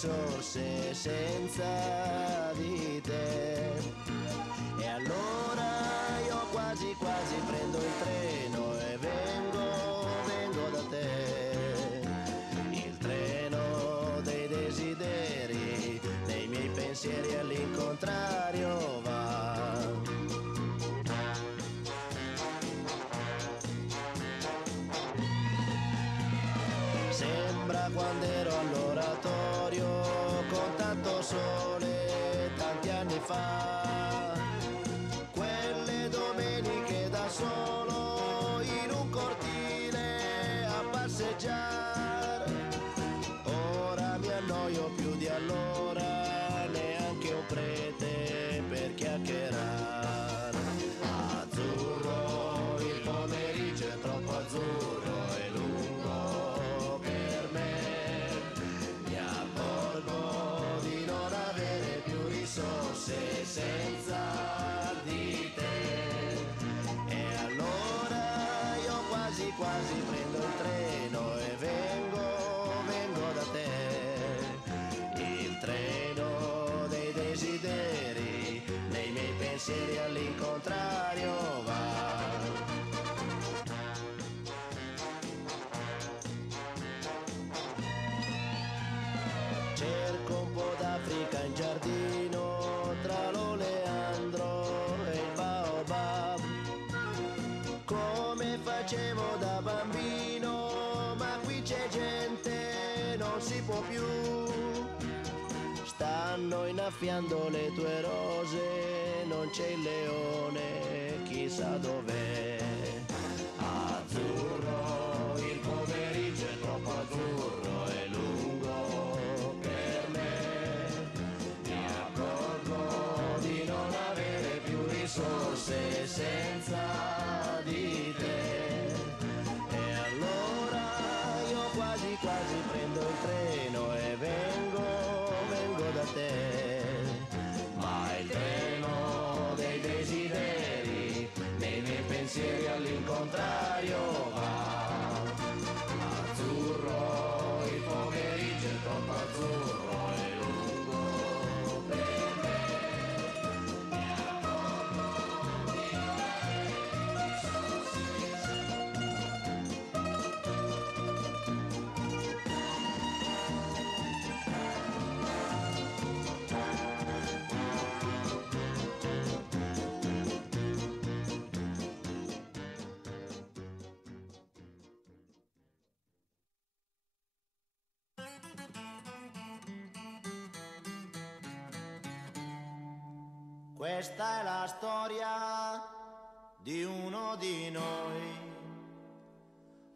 risorse senza di te. E allora io quasi quasi prendo il treno e vengo da te. Il treno dei desideri, nei miei pensieri all'incontrario va. Sembra quando ero all'oratorio con tanto sole tanti anni fa, quelle domeniche da solo in un cortile a passeggiare. Ora mi annoio più di allora, neanche un prete per chiacchierare. Azzurro, il pomeriggio è troppo azzurro e lungo per me. Mi accorgo di non avere più risorse senza di te. E allora io quasi quasi prendo il treno e vengo da te. Il treno dei desideri, nei miei pensieri all'incontrario va. Cerco un po' d'Africa in giardino, tra l'oleandro e il baobab, come facevo da bambino, ma qui c'è gente, non si può più. Stanno innaffiando le tue rose, non c'è il leone, chissà dov'è. Azzurro, il pomeriggio è troppo azzurro e lungo per me. Mi accorgo di non avere più risorse senza di te. E allora io quasi quasi prendo il treno e vengo da te. Ma il treno dei desideri, nei miei pensieri all'incontrario va. Azzurro, il pomeriggio è troppo azzurro e lungo per me. Mi accorgo di non avere risorse. Questa è la storia di uno di noi,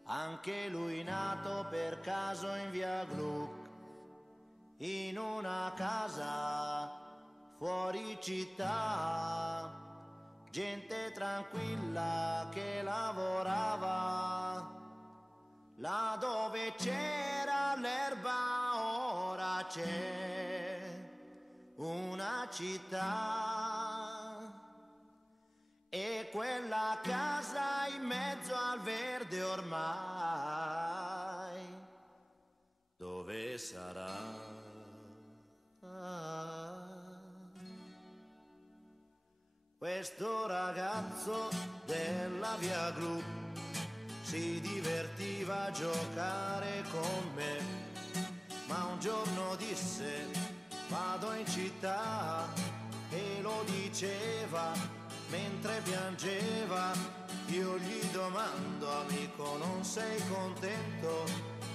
anche lui nato per caso in via Gluck, in una casa fuori città, gente tranquilla che lavorava, là dove c'era l'erba ora c'è una città, e quella casa in mezzo al verde ormai dove sarà? Questo ragazzo della via Gru si divertiva a giocare con me, ma un giorno disse: vado in città, e lo diceva mentre piangeva. Io gli domando: amico, non sei contento?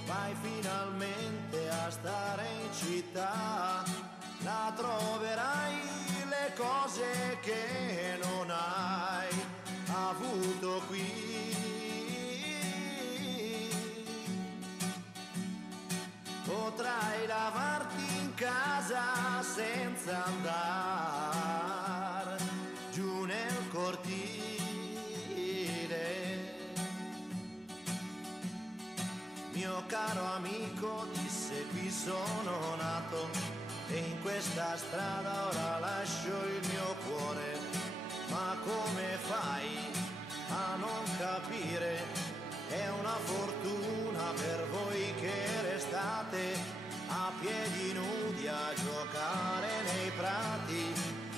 Vai finalmente a stare in città, là troverai le cose che non hai avuto qui. Potrai lavarti in casa senza andare giù nel cortile. Mio caro amico, disse, qui sono nato e in questa strada ora lascio il mio cuore. Ma come fai a non capire? È una fortuna per voi che restate a piedi nudi a giocare nei prati,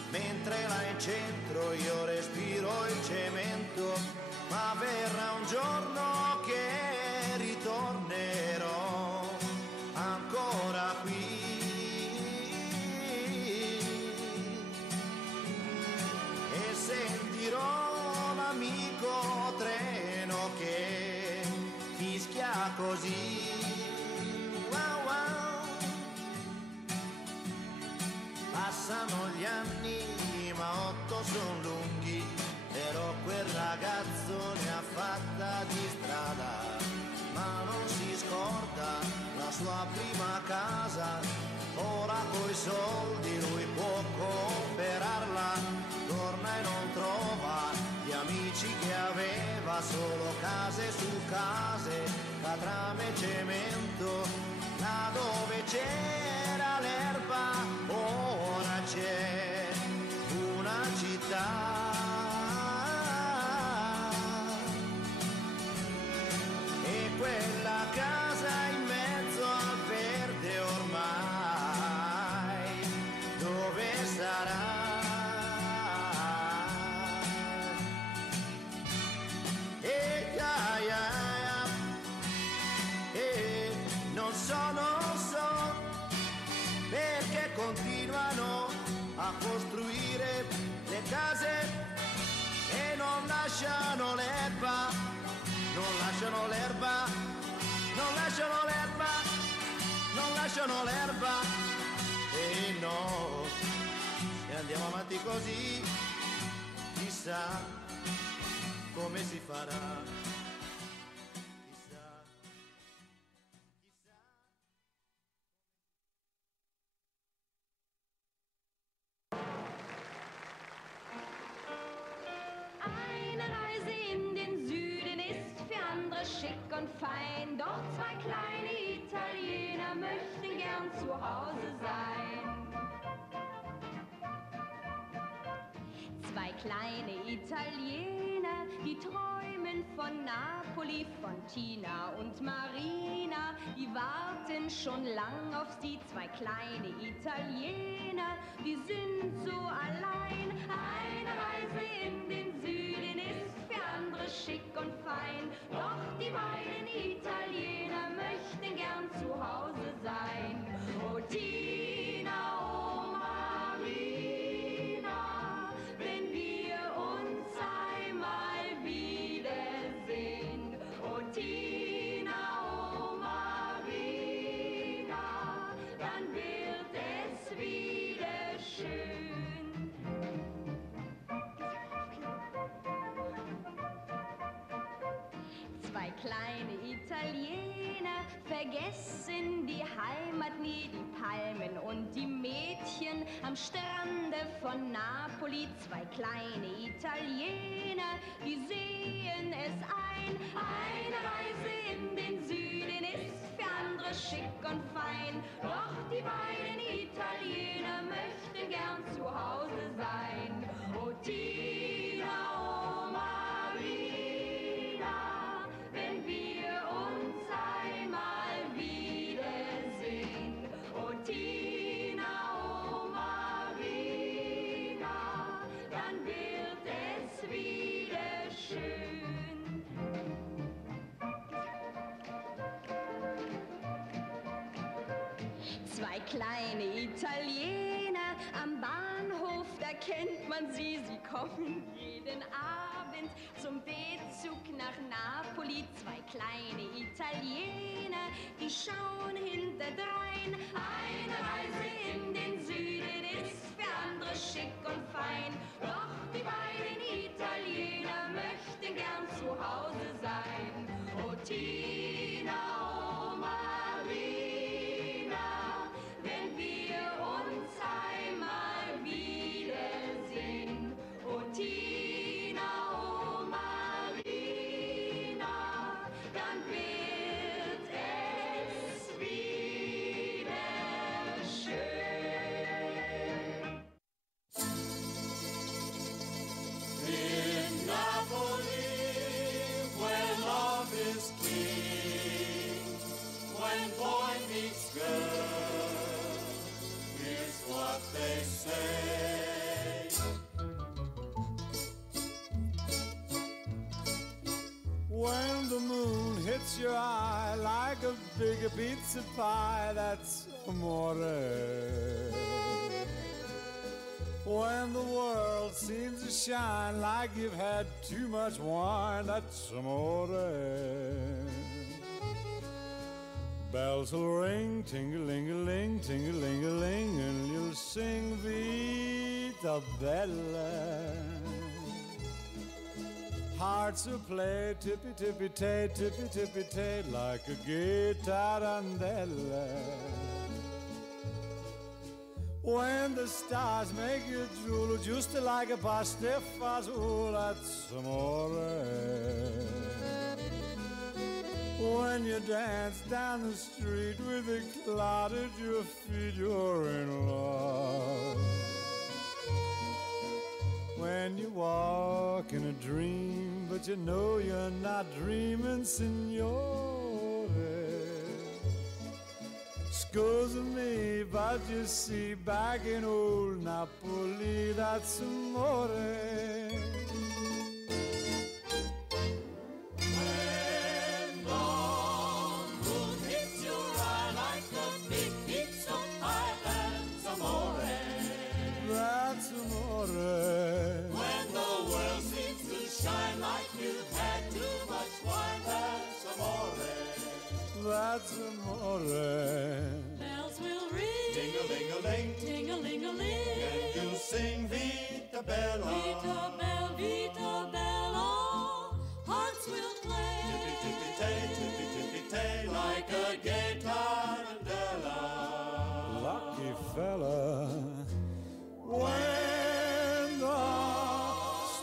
mentre là in centro io respiro il cemento, ma verrà un giorno che ritornerò ancora qui e sentirò l'amico treno che fischia così. Wow, wow. Passano gli anni ma 8 son lunghi, però quel ragazzo ne ha fatta di strada, ma non si scorda la sua prima casa. Ora coi soldi lui può comprarla, torna e non trova gli amici che aveva, solo case su case, catrame e cemento. Là dove c'era l'erba ora c'è una città. Quella casa in mezzo al verde ormai, dove sarà? Non so, perché continuano a costruire le case e non lasciano l'erba. Non lasciano l'erba, non lasciano l'erba, non lasciano l'erba. E no, se andiamo avanti così, chissà come si farà. Chissà, chissà. Eine Reise in den Süden ist für andere schick und fein, doch zwei kleine Italiener möchten gern zu Hause sein. Zwei kleine Italiener, die träumen von Napoli, von Tina und Marina, die warten schon lang auf sie. Zwei kleine Italiener, die sind so allein. Eine Reise in den Süden ist für andere schick und fein, doch die beiden Italiener möchten gern zu Hause sein. Oh Tina, oh Marina, wenn wir uns einmal wiedersehen. Oh Tina, oh Marina, dann wird es wieder schön. Zwei kleine Italiener vergessen die Heimat nie, die Palmen und die Mädchen am Strande von Napoli. Zwei kleine Italiener, die sehen es ein. Eine Reise in den Süden ist für andere schick und fein, doch die beiden Italiener möchten gern zu Hause sein. Oh Tina, oh Marina, wenn wir uns einmal wiedersehen. Oh Tina, oh Marina, dann wird es wieder schön. Zwei kleine Italiener am Bahnhof, da kennt man sie, sie kommen jeden Abend zum B-Zug nach Napoli. Zwei kleine Italiener, die schauen hinterdrein. Eine Reise in den Süden ist für andere schick und fein, doch die beiden Italiener möchten gern zu Hause sein. Oh Tina, oh Marina, wenn wir uns einmal wiedersehen. Oh Tina, oh Marina, dann wird es wieder schön. say. When the moon hits your eye like a big pizza pie, that's amore. When the world seems to shine like you've had too much wine, that's amore. Bells will ring, ting-a-ling-a-ling, ting-a-ling-a-ling, and you'll sing Vita Bella. Hearts will play tippy-tippy-tay, tippy-tippy-tay, like a guitarandella. When the stars make you drool, just like a pasta fazool, that's amore. When you dance down the street with a cloud at your feet, you're in love. When you walk in a dream, but you know you're not dreaming, signore. Scusa me, but you see, back in old Napoli, that's amore. That's amore. Bells will ring, Ting-a-ling-a-ling, ting-a-ling-a-ling, and you'll sing Vita Bella. Vita Bella, hearts will play. Tippy-tippy-tay, tippy-tippy-tay, like a gay tarantella. Lucky fella. When the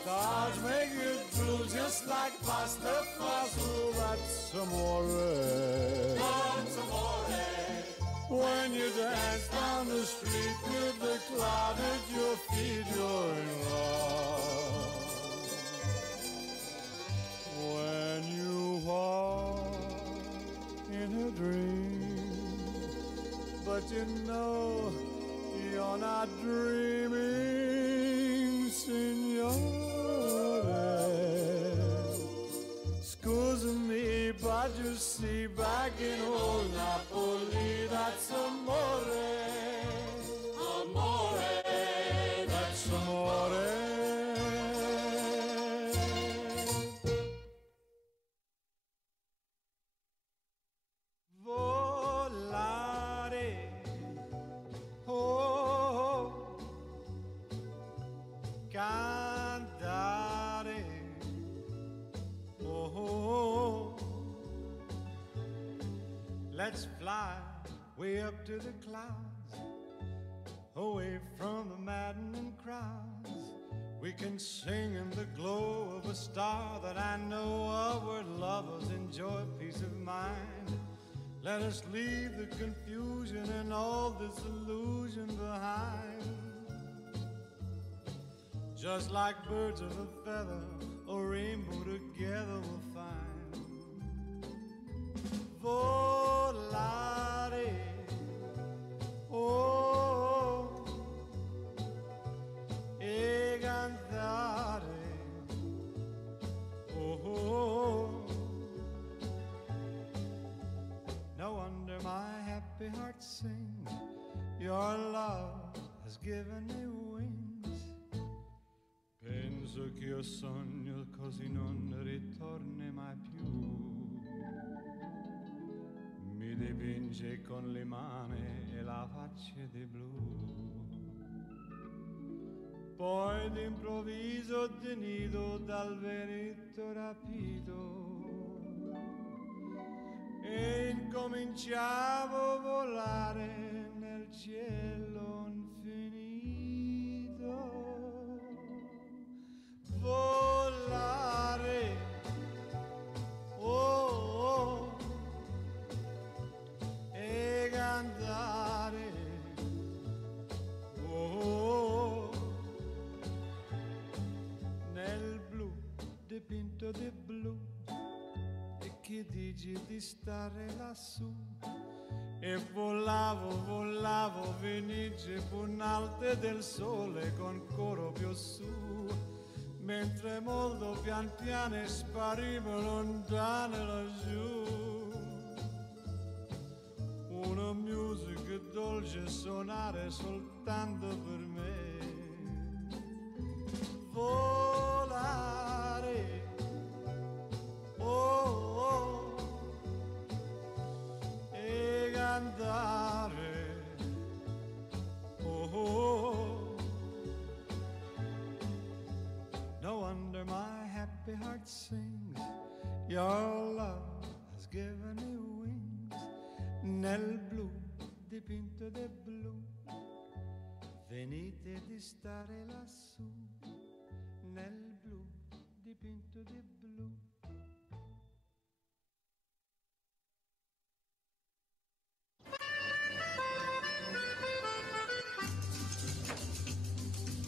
stars make you drool, just like pasta fazool, that's amore. When you dance down the street with the cloud at your feet, you're in love. When you walk in a dream, but you know you're not dreaming, signore. Scusa me, but you see, back in old Napoli, that's amore. Amore, That's amore. Volare, oh, cantare, oh. Let's fly way up to the clouds, away from the maddening crowds. We can sing in the glow of a star that I know of, where lovers enjoy peace of mind. Let us leave the confusion and all disillusion behind. Just like birds of a feather, a rainbow together we'll find. Volare, oh, e cantare, oh. No wonder my happy heart sings, your love has given me wings. Penso che io sogno così non ritorni mai più. Mi dipinge con le mani e la faccia di blu. Poi d'improvviso tenido dal vento rapito e incominciavo a volare nel cielo infinito. Volare, oh, oh, e cantare, oh, nel blu dipinto di blu. E che dici di stare lassù e volavo, volavo, fenice punalte del sole con coro più su, mentre molto pian piano sparivo lontane laggiù. Una musica dolce suonare soltanto per me, volare, oh, oh, e cantare, oh, oh. No wonder my happy heart sings, your love has given me wings. Nel blu dipinto di blu, venite di stare lassù, nel blu dipinto di blu.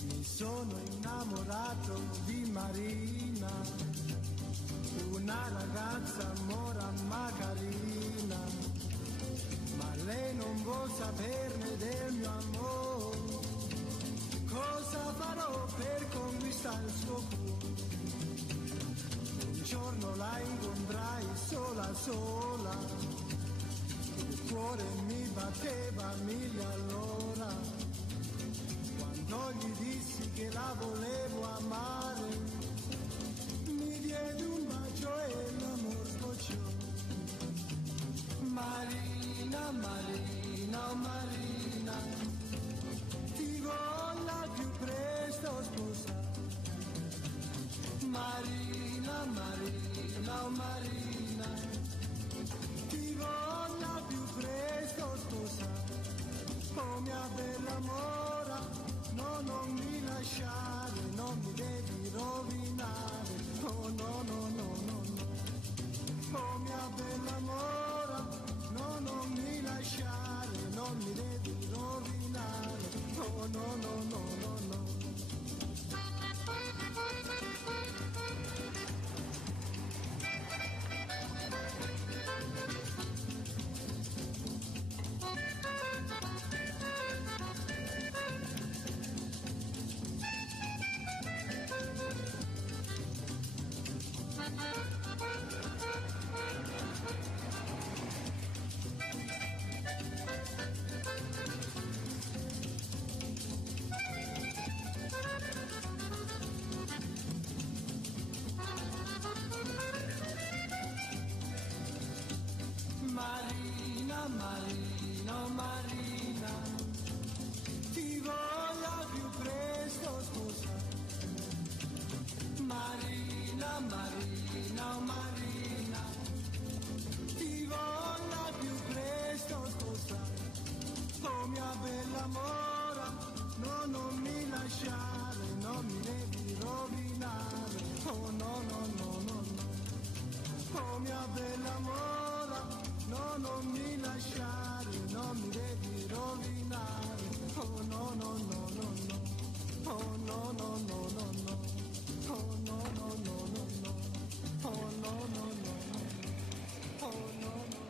Mi sono innamorato di Marina, una ragazza mora ma carina, ma lei non vuol saperne del mio amore. Cosa farò per conquistare il suo cuore? Un giorno la incontrai sola sola, il cuore mi batteva mille all'ora. Quando gli dissi che la volevo amare, mi diede un bacio e l'amor sbocciò. Marina, Marina, oh Marina, ti voglio più presto sposare. Marina, Marina, oh Marina, ti voglio più presto sposare. Oh mia bella mora, no, non mi lasciare, non mi devi rovinare. Oh no, no, no, no, no. Oh mia bella mora, no, non mi lasciare, non mi devi rovinare. Oh no, no, no, no, no. Marina, Marina, oh Marina, ti voglio più presto sposare. Marina, Marina, oh Marina, ti voglio più presto sposare. Oh mia bella mora, no, non mi lasciare, non mi devi rovinare. Oh no, no, no, no, no. Oh mia bella mora, no, non mi lasciare, non mi devi rovinare. Oh no, no, no, no, no. Oh no, no, no, no, no. Oh no, no, no, no, no. Oh no, no, no, no. Oh no, no.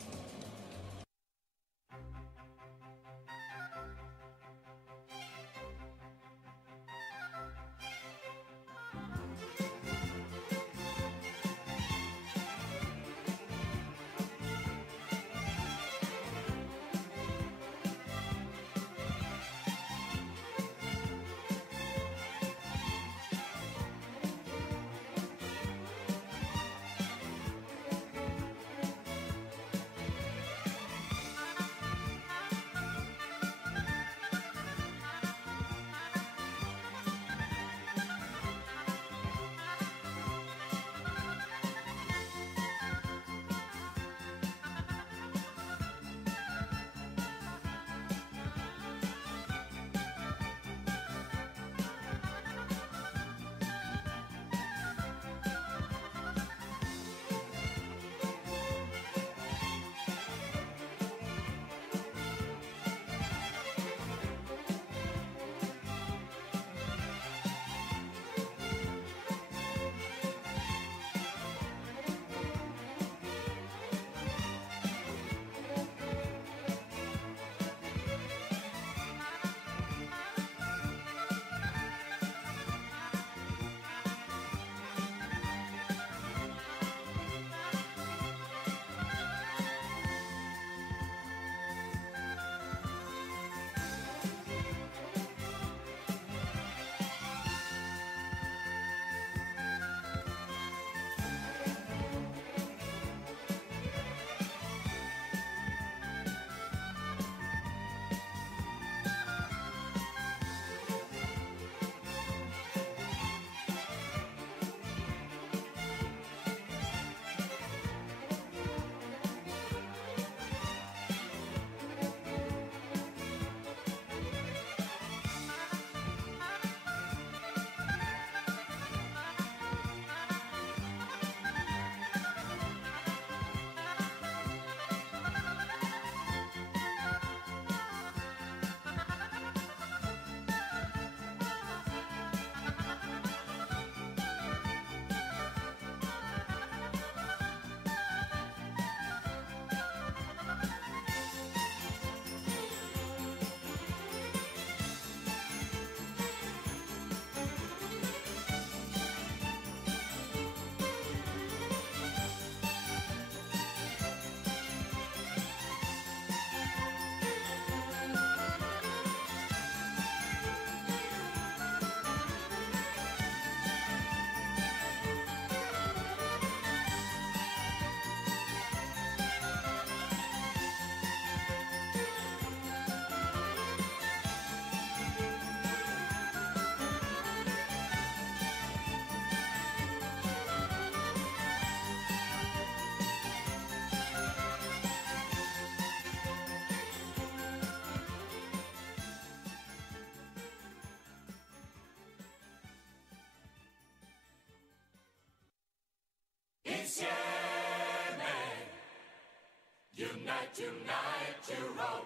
Unite, unite, you roll.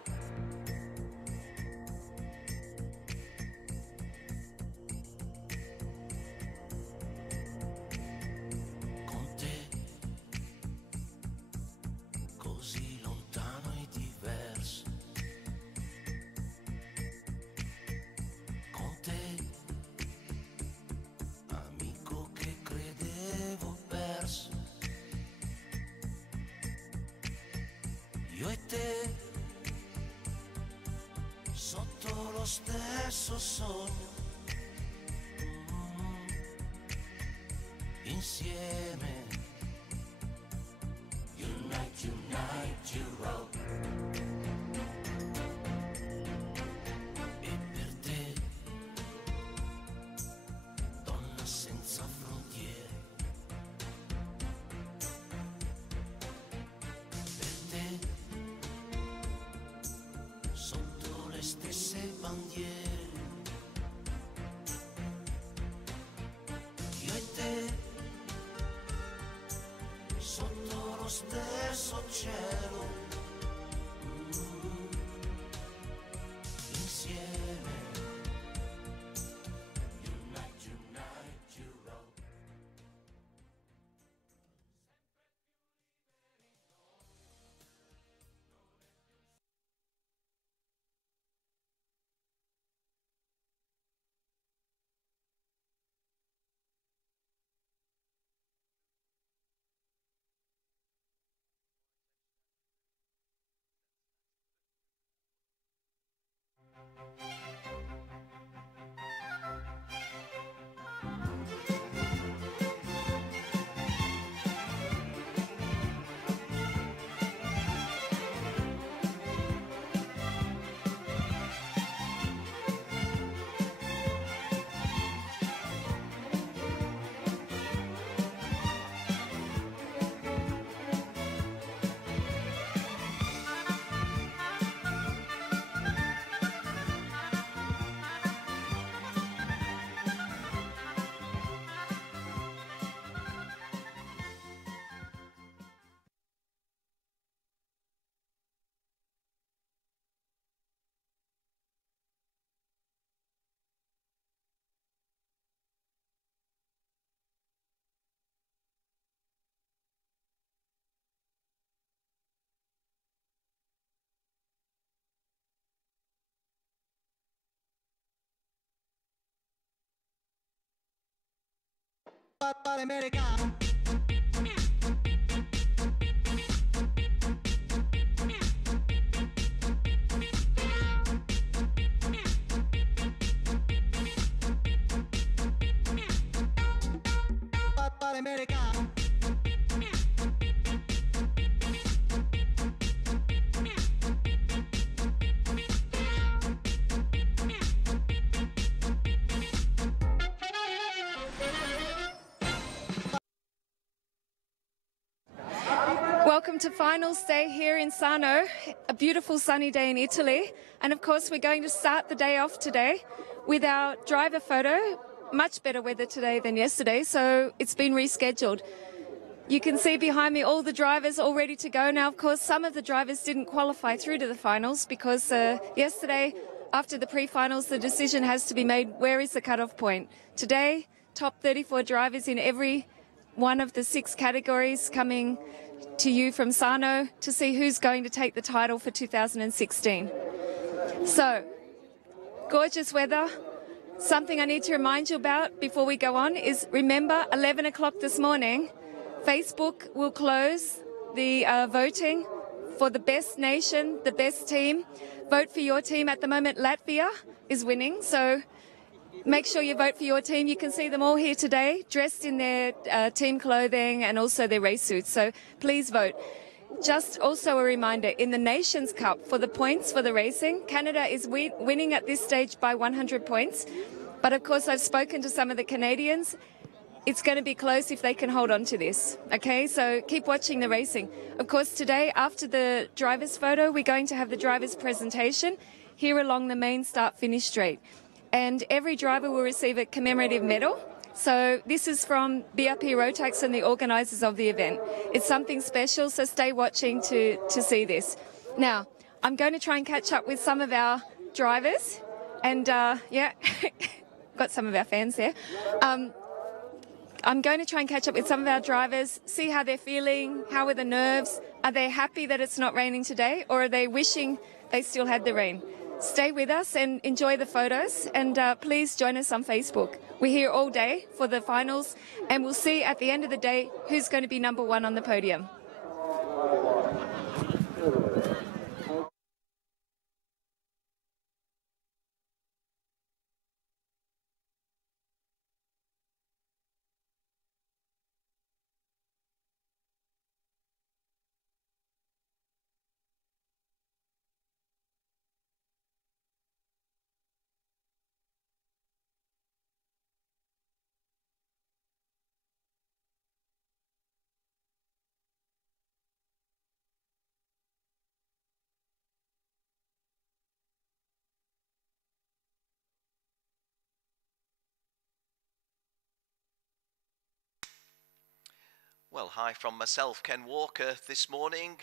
Con te, così lontano e diverso. Con te, amico che credevo perso. Io e te, sotto lo stesso sogno, insieme. Unite, unite, you roll. E per te, donna senza frontiere. Per te, sotto le stesse bandiere, io e te, sotto lo stesso cielo, insieme. Unite, unite, you roll. Americano. Americano. Welcome to finals day here in Sarno, a beautiful sunny day in Italy. And of course, we're going to start the day off today with our driver photo. Much better weather today than yesterday, so it's been rescheduled. You can see behind me all the drivers all ready to go. Now, of course, some of the drivers didn't qualify through to the finals because yesterday, after the pre-finals, the decision has to be made, where is the cutoff point? Today, top 34 drivers in every one of the 6 categories coming to you from Sarno to see who's going to take the title for 2016. So, gorgeous weather. Something I need to remind you about before we go on is, remember, 11 o'clock this morning, Facebook will close the voting for the best nation, the best team. Vote for your team. At the moment, Latvia is winning, so make sure you vote for your team. You can see them all here today, dressed in their team clothing and also their race suits, so please vote. Just also a reminder, in the Nations Cup, for the points for the racing, Canada is winning at this stage by 100 points. But of course, I've spoken to some of the Canadians. It's going to be close if they can hold on to this. Okay, so keep watching the racing. Of course, today, after the driver's photo, we're going to have the driver's presentation here along the main start-finish straight. And every driver will receive a commemorative medal So this is from BRP Rotax and the organisers of the event. It's something special, so stay watching to see this. Now, I'm going to try and catch up with some of our drivers, and yeah, got some of our fans there. I'm going to try and catch up with some of our drivers, see how they're feeling, how are the nerves, are they happy that it's not raining today, or are they wishing they still had the rain? Stay with us and enjoy the photos, and please join us on Facebook. We're here all day for the finals, and we'll see at the end of the day who's going to be number one on the podium. Well, hi from myself, Ken Walker, this morning.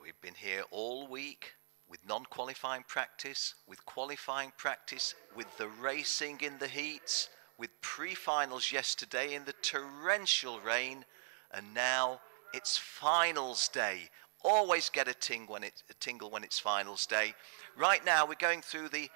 We've been here all week with non-qualifying practice, with qualifying practice, with the racing in the heats, with pre-finals yesterday in the torrential rain, and now it's finals day. Always get a tingle when it's finals day. Right now we're going through the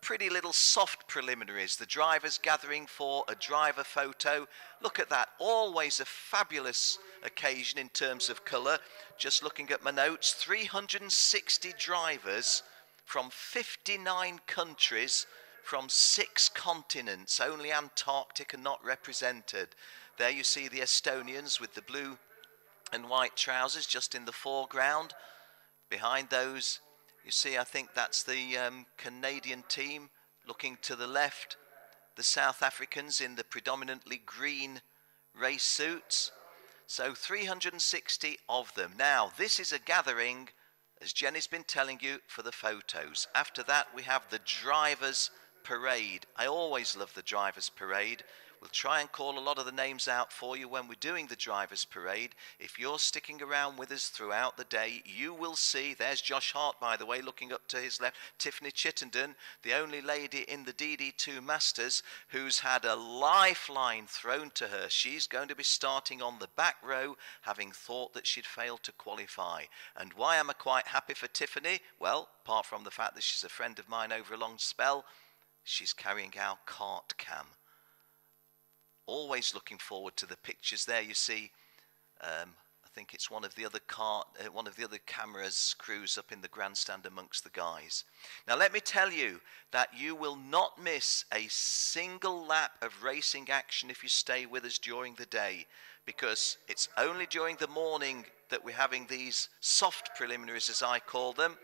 pretty little soft preliminaries, the drivers gathering for a driver photo. Look at that, always a fabulous occasion in terms of colour. Just looking at my notes, 360 drivers from 59 countries from 6 continents, only Antarctica not represented. There you see the Estonians with the blue and white trousers just in the foreground. Behind those you see, I think that's the Canadian team. Looking to the left, the South Africans in the predominantly green race suits. So 360 of them. Now, this is a gathering, as Jenny's been telling you, for the photos. After that, we have the drivers' parade. I always love the drivers' parade. We'll try and call a lot of the names out for you when we're doing the drivers' parade. If you're sticking around with us throughout the day, you will see, there's Josh Hart, by the way, looking up to his left, Tiffany Chittenden, the only lady in the DD2 Masters who's had a lifeline thrown to her. She's going to be starting on the back row, having thought that she'd failed to qualify. And why am I quite happy for Tiffany? Well, apart from the fact that she's a friend of mine over a long spell, she's carrying our KART cam. Always looking forward to the pictures. There you see, I think it's one of the other cameras crews up in the grandstand amongst the guys. Now let me tell you that you will not miss a single lap of racing action if you stay with us during the day, because it's only during the morning that we're having these soft preliminaries, as I call them.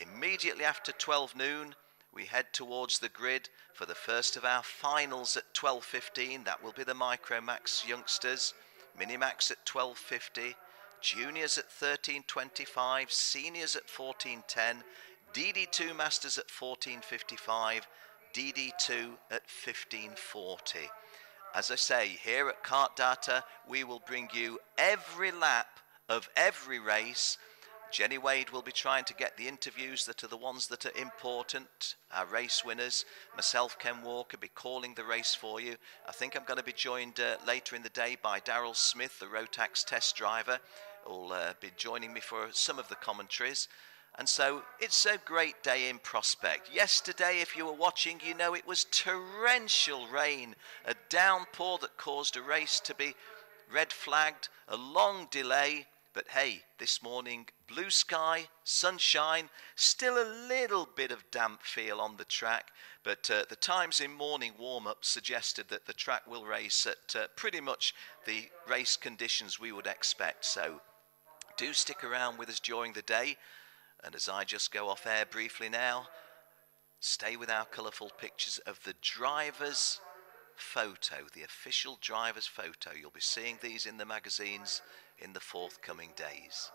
Immediately after 12 noon, we head towards the grid for the first of our finals at 12:15. That will be the Micromax youngsters. Minimax at 12:50. Juniors at 13:25. Seniors at 14:10. DD2 Masters at 14:55. DD2 at 15:40. As I say, here at KART-DATA, we will bring you every lap of every race. Jenny Wade will be trying to get the interviews that are the ones that are important, our race winners. Myself, Ken Walker, be calling the race for you. I think I'm going to be joined later in the day by Daryl Smith, the Rotax test driver, who will be joining me for some of the commentaries. And so it's a great day in prospect. Yesterday, if you were watching, you know it was torrential rain, a downpour that caused a race to be red flagged, a long delay. But hey, this morning, blue sky, sunshine, still a little bit of damp feel on the track. But the times in morning warm-up suggested that the track will race at pretty much the race conditions we would expect. So do stick around with us during the day. And as I just go off air briefly now, stay with our colourful pictures of the driver's photo, the official driver's photo. You'll be seeing these in the magazines in the forthcoming days.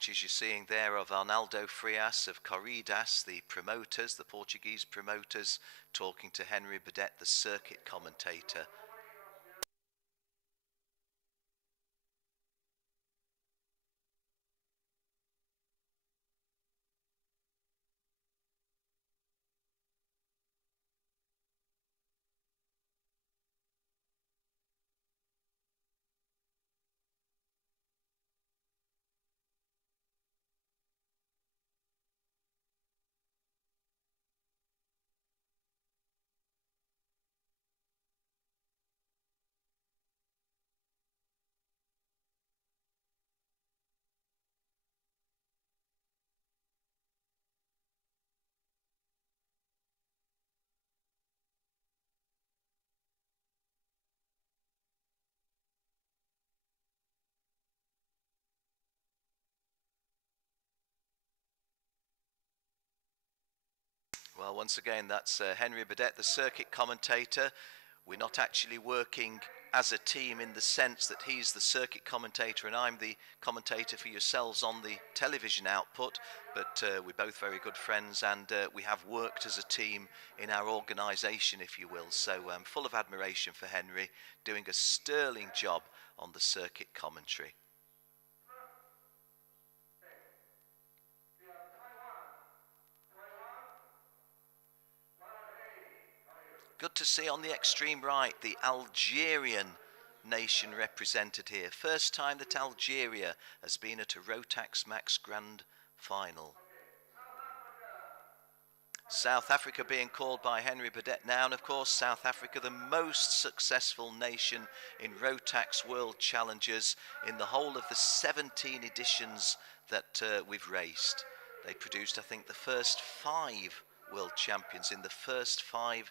pictures you're seeing there of Arnaldo Frias of Corridas, the promoters, the Portuguese promoters, talking to Henry Burdett, the circuit commentator. Well, once again, that's Henry Burdett, the circuit commentator. We're not actually working as a team in the sense that he's the circuit commentator and I'm the commentator for yourselves on the television output, but we're both very good friends, and we have worked as a team in our organisation, if you will. So I'm full of admiration for Henry, doing a sterling job on the circuit commentary. Good to see on the extreme right the Algerian nation represented here. First time that Algeria has been at a Rotax Max Grand Final. South Africa being called by Henry Burdett now, and of course South Africa, the most successful nation in Rotax World Challengers in the whole of the 17 editions that we've raced. They produced, I think, the first 5 world champions in the first 5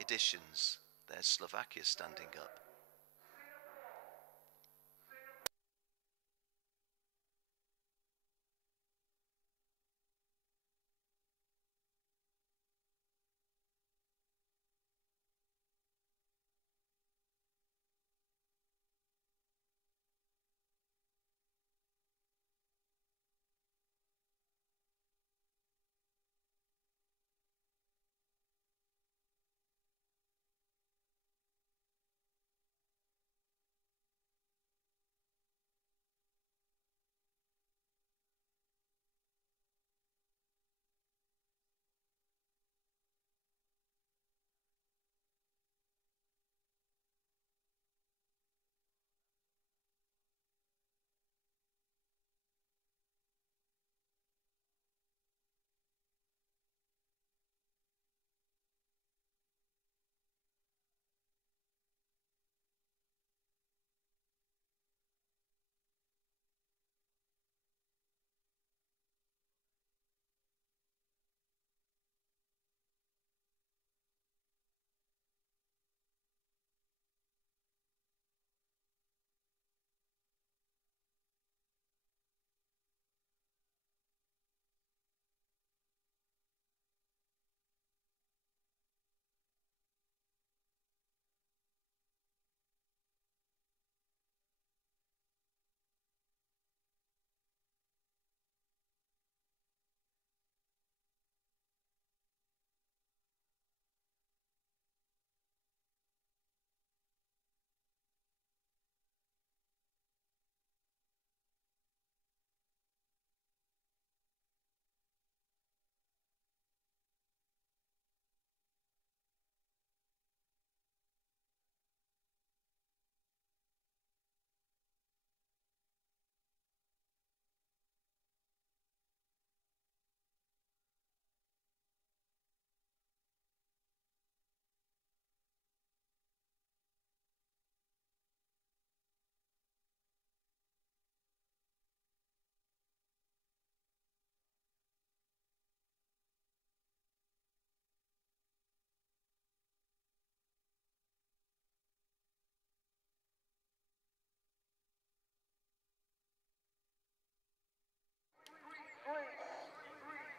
editions. There's Slovakia standing up.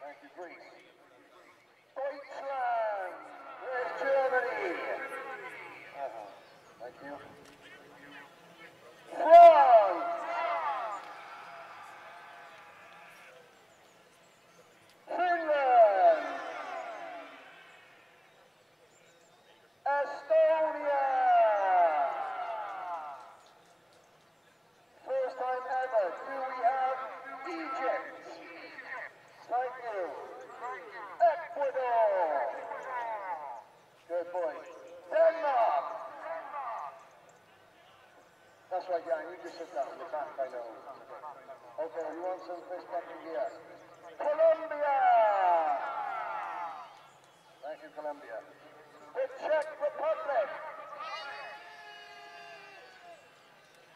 Thank you, Greece. Deutschland. Where's Germany? Thank you. France. man, you just sit down. Your back, I know. Okay, we want some fist bumping gear. Colombia! Thank you, Colombia. The Czech Republic.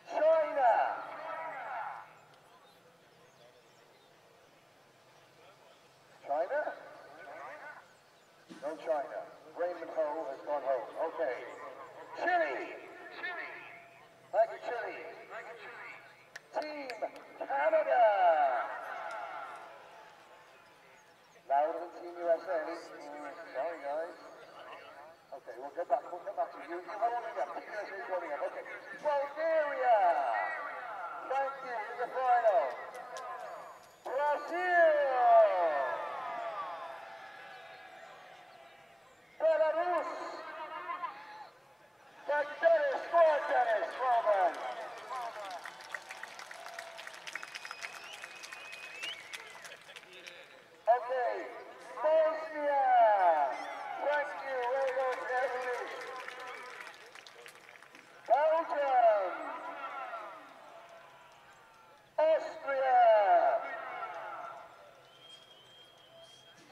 China. China? No China. Raymond Ho has gone home. Okay. Chile. Thank you, Chile. Team Canada. Louder than Team USA. Sorry, guys. Okay, we'll get back to you. You're holding up. Team USA is holding up. Okay. Bulgaria. Thank you. To the final. Brazil. Belarus. Back tennis, forward tennis, well done. Okay, Bosnia. Thank you, well done, everybody. Belgium. Austria.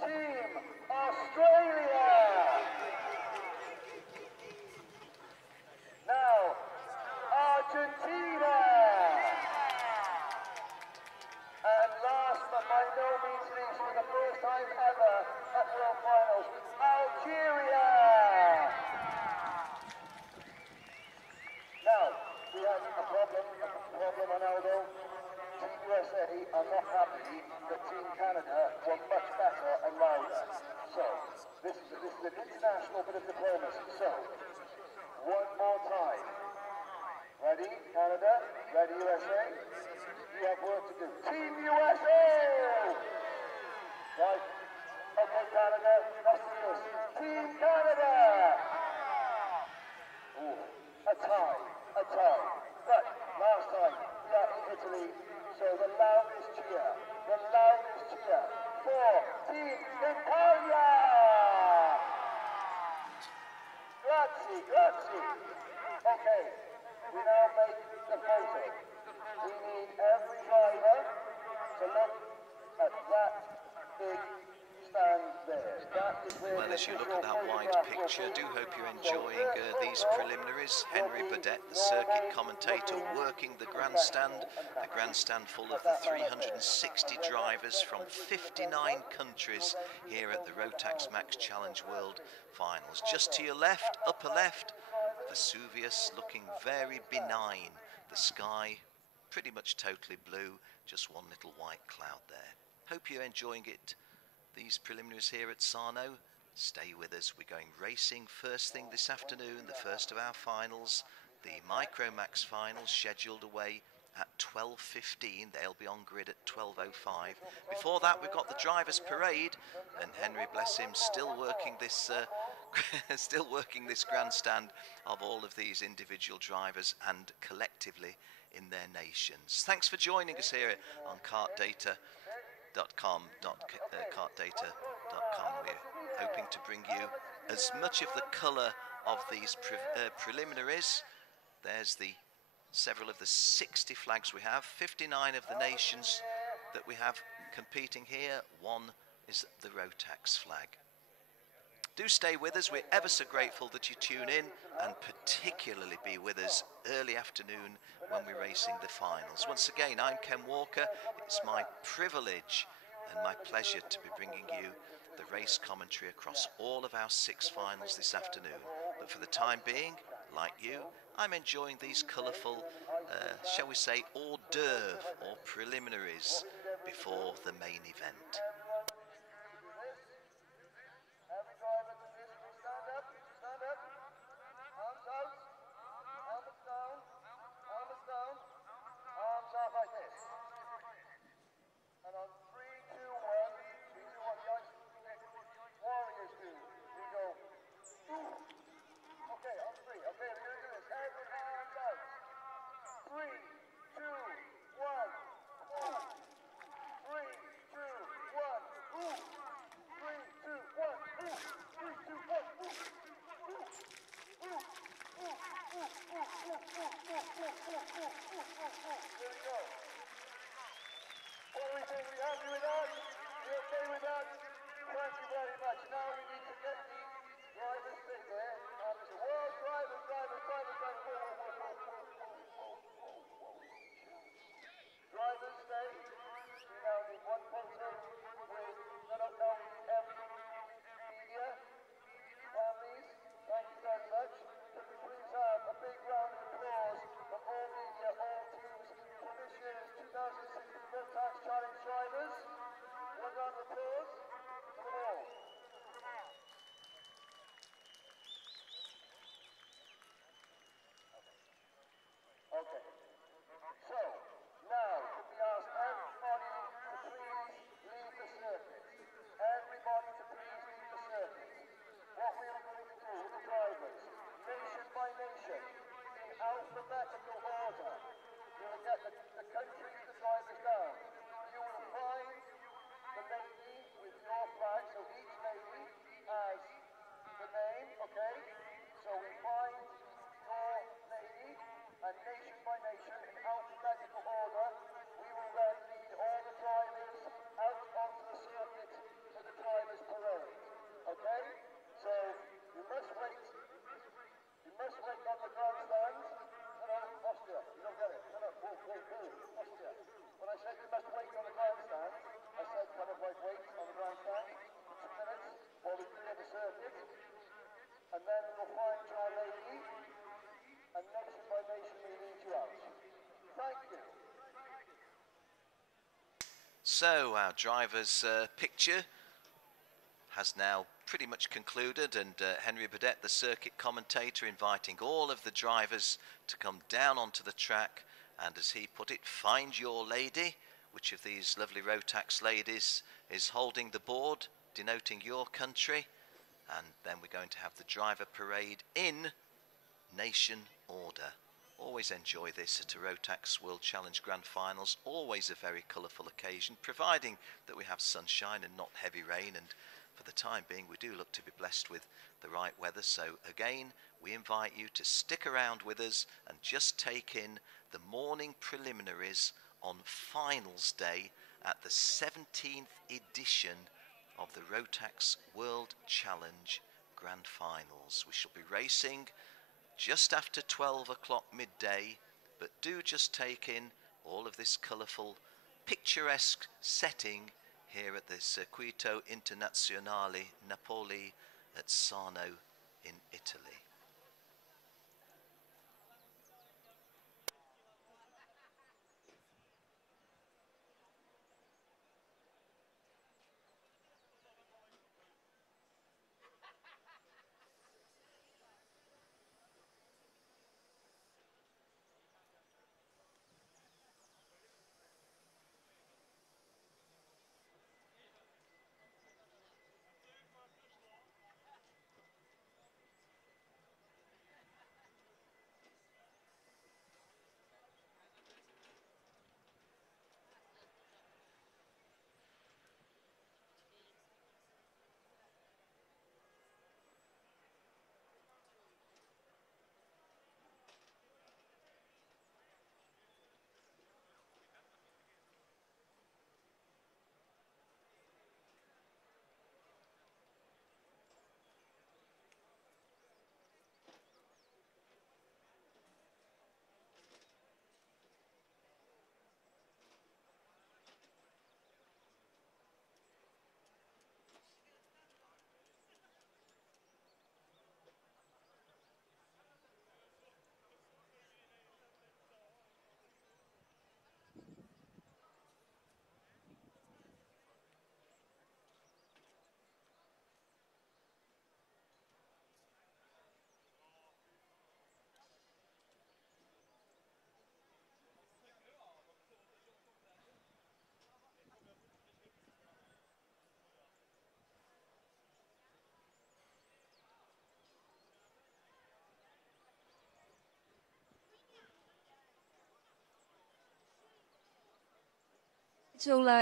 Team Australia. Now, Argentina. And last but by no means least, for the first time ever at World Finals, Algeria. Now, we have a problem, Ronaldo. Team USA are not happy that Team Canada were much better and louder. So, this is an international bit of diplomacy. So, one more time. Ready, Canada? Ready, USA? You have work to do. Team USA! Right. Okay, Canada, let's do this. Team Canada! Ooh, a tie. But last time, we are in Italy, so the loudest cheer for Team Italia! Grazie. Okay, we now make the photo. We need every driver to look at that big stand there. That is where Well, as you look at that wide picture, do hope you're enjoying these preliminaries. Henry Burdett, the circuit commentator, working the grandstand full of the 360 drivers from 59 countries here at the Rotax Max Challenge World Finals. Just to your left, upper left, Vesuvius looking very benign. The sky pretty much totally blue, just one little white cloud there. Hope you're enjoying it. These preliminaries here at Sarno. Stay with us. We're going racing first thing this afternoon, the first of our finals, the Micromax finals, scheduled away at 12:15. They'll be on grid at 12:05. Before that, we've got the drivers' parade, and Henry, bless him, still working this grandstand of all of these individual drivers and collectively in their nations. Thanks for joining us here on KART-DATA.com. We're hoping to bring you as much of the colour of these preliminaries. There's several of the 60 flags we have, 59 of the nations that we have competing here. One is the Rotax flag. Do stay with us. We're ever so grateful that you tune in, and particularly be with us early afternoon when we're racing the finals. Once again, I'm Ken Walker. It's my privilege and my pleasure to be bringing you the race commentary across all of our 6 finals this afternoon. But for the time being, like you, I'm enjoying these colourful, shall we say, hors d'oeuvre or preliminaries before the main event. go. What do we think? We happy with that? We okay with that? Thank you very much. Now we need to get the driver's thing there. Whoa, drivers. Drivers, stay. We now need one photo with, no, we need every media, families. Thank you very much. Can we please have a big round of applause from all media, all teams for this year's 2016 Rotax Challenge drivers? One round of applause for them all. Okay. So, now, can we ask everybody to please leave the circuit? Everybody to please leave the circuit. What we are going to do with the drivers, nation by nation, in alphabetical order. We will get the countries the drivers down. You will find the lady with your flag, so each lady has the name, okay? So we find your lady, and nation by nation, in alphabetical order, we will then lead all the drivers out onto the circuit for the drivers' parade. Okay? So you must wait. You must wait on the grandstand. No, Austria, you don't get it. No, Austria. When I said you must wait on the grandstand, I said kind of like wait on the grandstand for 2 minutes while we clear the circuit, and then we'll find your lady, and nation by nation we lead you out. Thank you. So our driver's picture has now pretty much concluded, and Henry Burdett, the circuit commentator, inviting all of the drivers to come down onto the track and, as he put it, find your lady. Which of these lovely Rotax ladies is holding the board denoting your country? And then we're going to have the driver parade in nation order. Always enjoy this at a Rotax World Challenge Grand Finals. Always a very colourful occasion, providing that we have sunshine and not heavy rain, and for the time being we do look to be blessed with the right weather. So again, we invite you to stick around with us and just take in the morning preliminaries on Finals Day at the 17th edition of the Rotax World Challenge Grand Finals. We shall be racing just after 12 o'clock midday, but do just take in all of this colourful, picturesque setting here at the Circuito Internazionale Napoli at Sarno in Italy.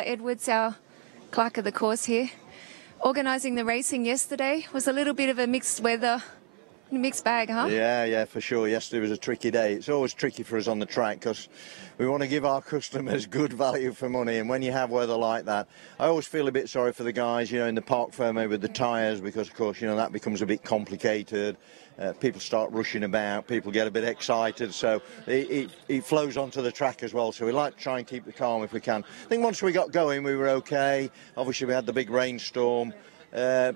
Edwards, our clerk of the course here, organising the racing yesterday. Was a little bit of a mixed weather mixed bag, huh? Yeah, for sure. Yesterday was a tricky day. It's always tricky for us on the track because we want to give our customers good value for money, and when you have weather like that, I always feel a bit sorry for the guys, you know, in the park fair maybe with the tyres, because of course, you know, that becomes a bit complicated. People start rushing about, people get a bit excited, so it flows onto the track as well, so we like to try and keep the calm if we can. I think once we got going we were okay. Obviously we had the big rainstorm.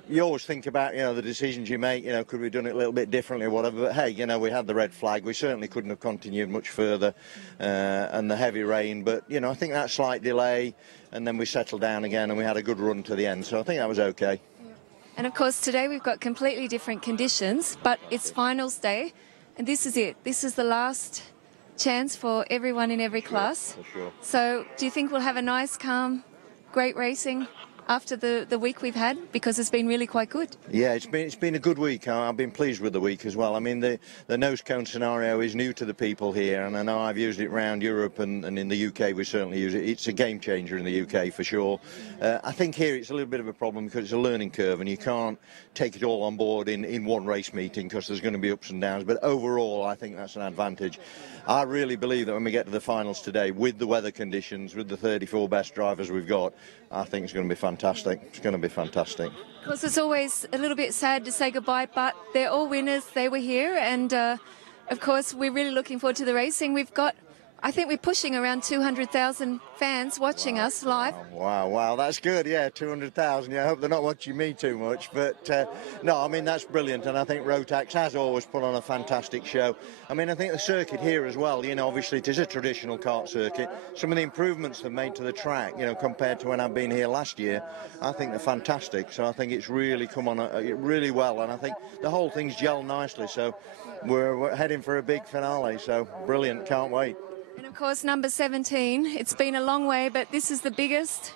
You always think about, you know, the decisions you make, you know, could we have done it a little bit differently or whatever, but hey, you know, we had the red flag, we certainly couldn't have continued much further, and the heavy rain, but, you know, I think that slight delay, and then we settled down again and we had a good run to the end, so I think that was okay. And of course today we've got completely different conditions, but it's finals day, and this is it. This is the last chance for everyone in every class. For sure. So do you think we'll have a nice, calm, great racing after the week we've had, because it's been really quite good? Yeah, it's been a good week. I've been pleased with the week as well. I mean, the nose cone scenario is new to the people here, and I know I've used it around Europe, and in the UK we certainly use it. It's a game changer in the UK for sure. I think here it's a little bit of a problem because it's a learning curve and you can't take it all on board in one race meeting because there's going to be ups and downs, but overall I think that's an advantage. I really believe that when we get to the finals today, with the weather conditions, with the 34 best drivers we've got, I think it's going to be fantastic. It's going to be fantastic. Of course, it's always a little bit sad to say goodbye, but they're all winners. They were here, and of course, we're really looking forward to the racing. We've got, I think we're pushing around 200,000 fans watching us live. Wow, that's good. Yeah, 200,000. Yeah, I hope they're not watching me too much, but no, I mean, that's brilliant, and I think Rotax has always put on a fantastic show. I mean, I think the circuit here as well, you know, obviously it is a traditional kart circuit. Some of the improvements they've made to the track, you know, compared to when I've been here last year, I think they're fantastic. So I think it's really come on really well, and I think the whole thing's gelled nicely. So we're heading for a big finale, so brilliant, can't wait. And of course, number 17, it's been a long way, but this is the biggest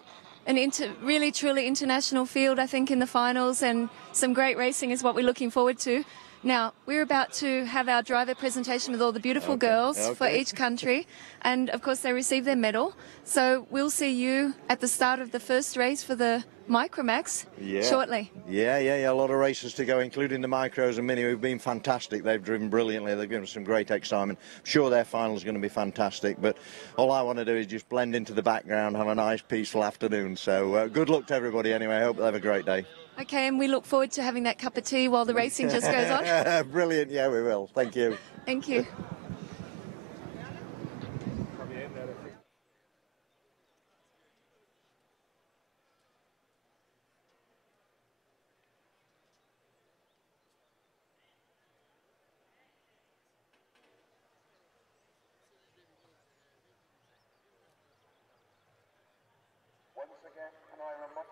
and really, truly international field, I think, in the finals, and some great racing is what we're looking forward to. Now, we're about to have our driver presentation with all the beautiful girls for each country, and of course they receive their medal. So we'll see you at the start of the first race for the Micromax shortly. Yeah, a lot of races to go, including the Micros and Mini, who've been fantastic. They've driven brilliantly. They've given us some great excitement. I'm sure their final is going to be fantastic, but all I want to do is just blend into the background, have a nice, peaceful afternoon. So good luck to everybody anyway. I hope they have a great day. Okay, and we look forward to having that cup of tea while the racing just goes on. Brilliant, yeah, we will. Thank you. Thank you. Once again, can I remind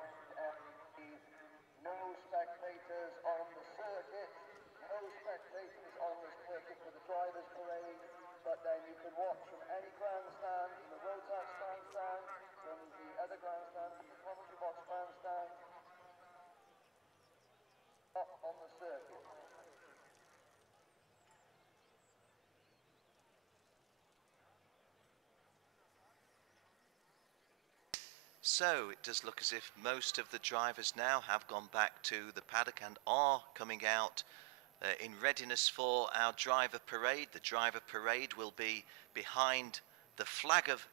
no spectators on the circuit, no spectators on the circuit for the drivers' parade, but then you can watch from any grandstand, from the Rotax grandstand, from the other grandstand, from the commentary box grandstand, up on the circuit. So it does look as if most of the drivers now have gone back to the paddock and are coming out in readiness for our driver parade. The driver parade will be behind the flag of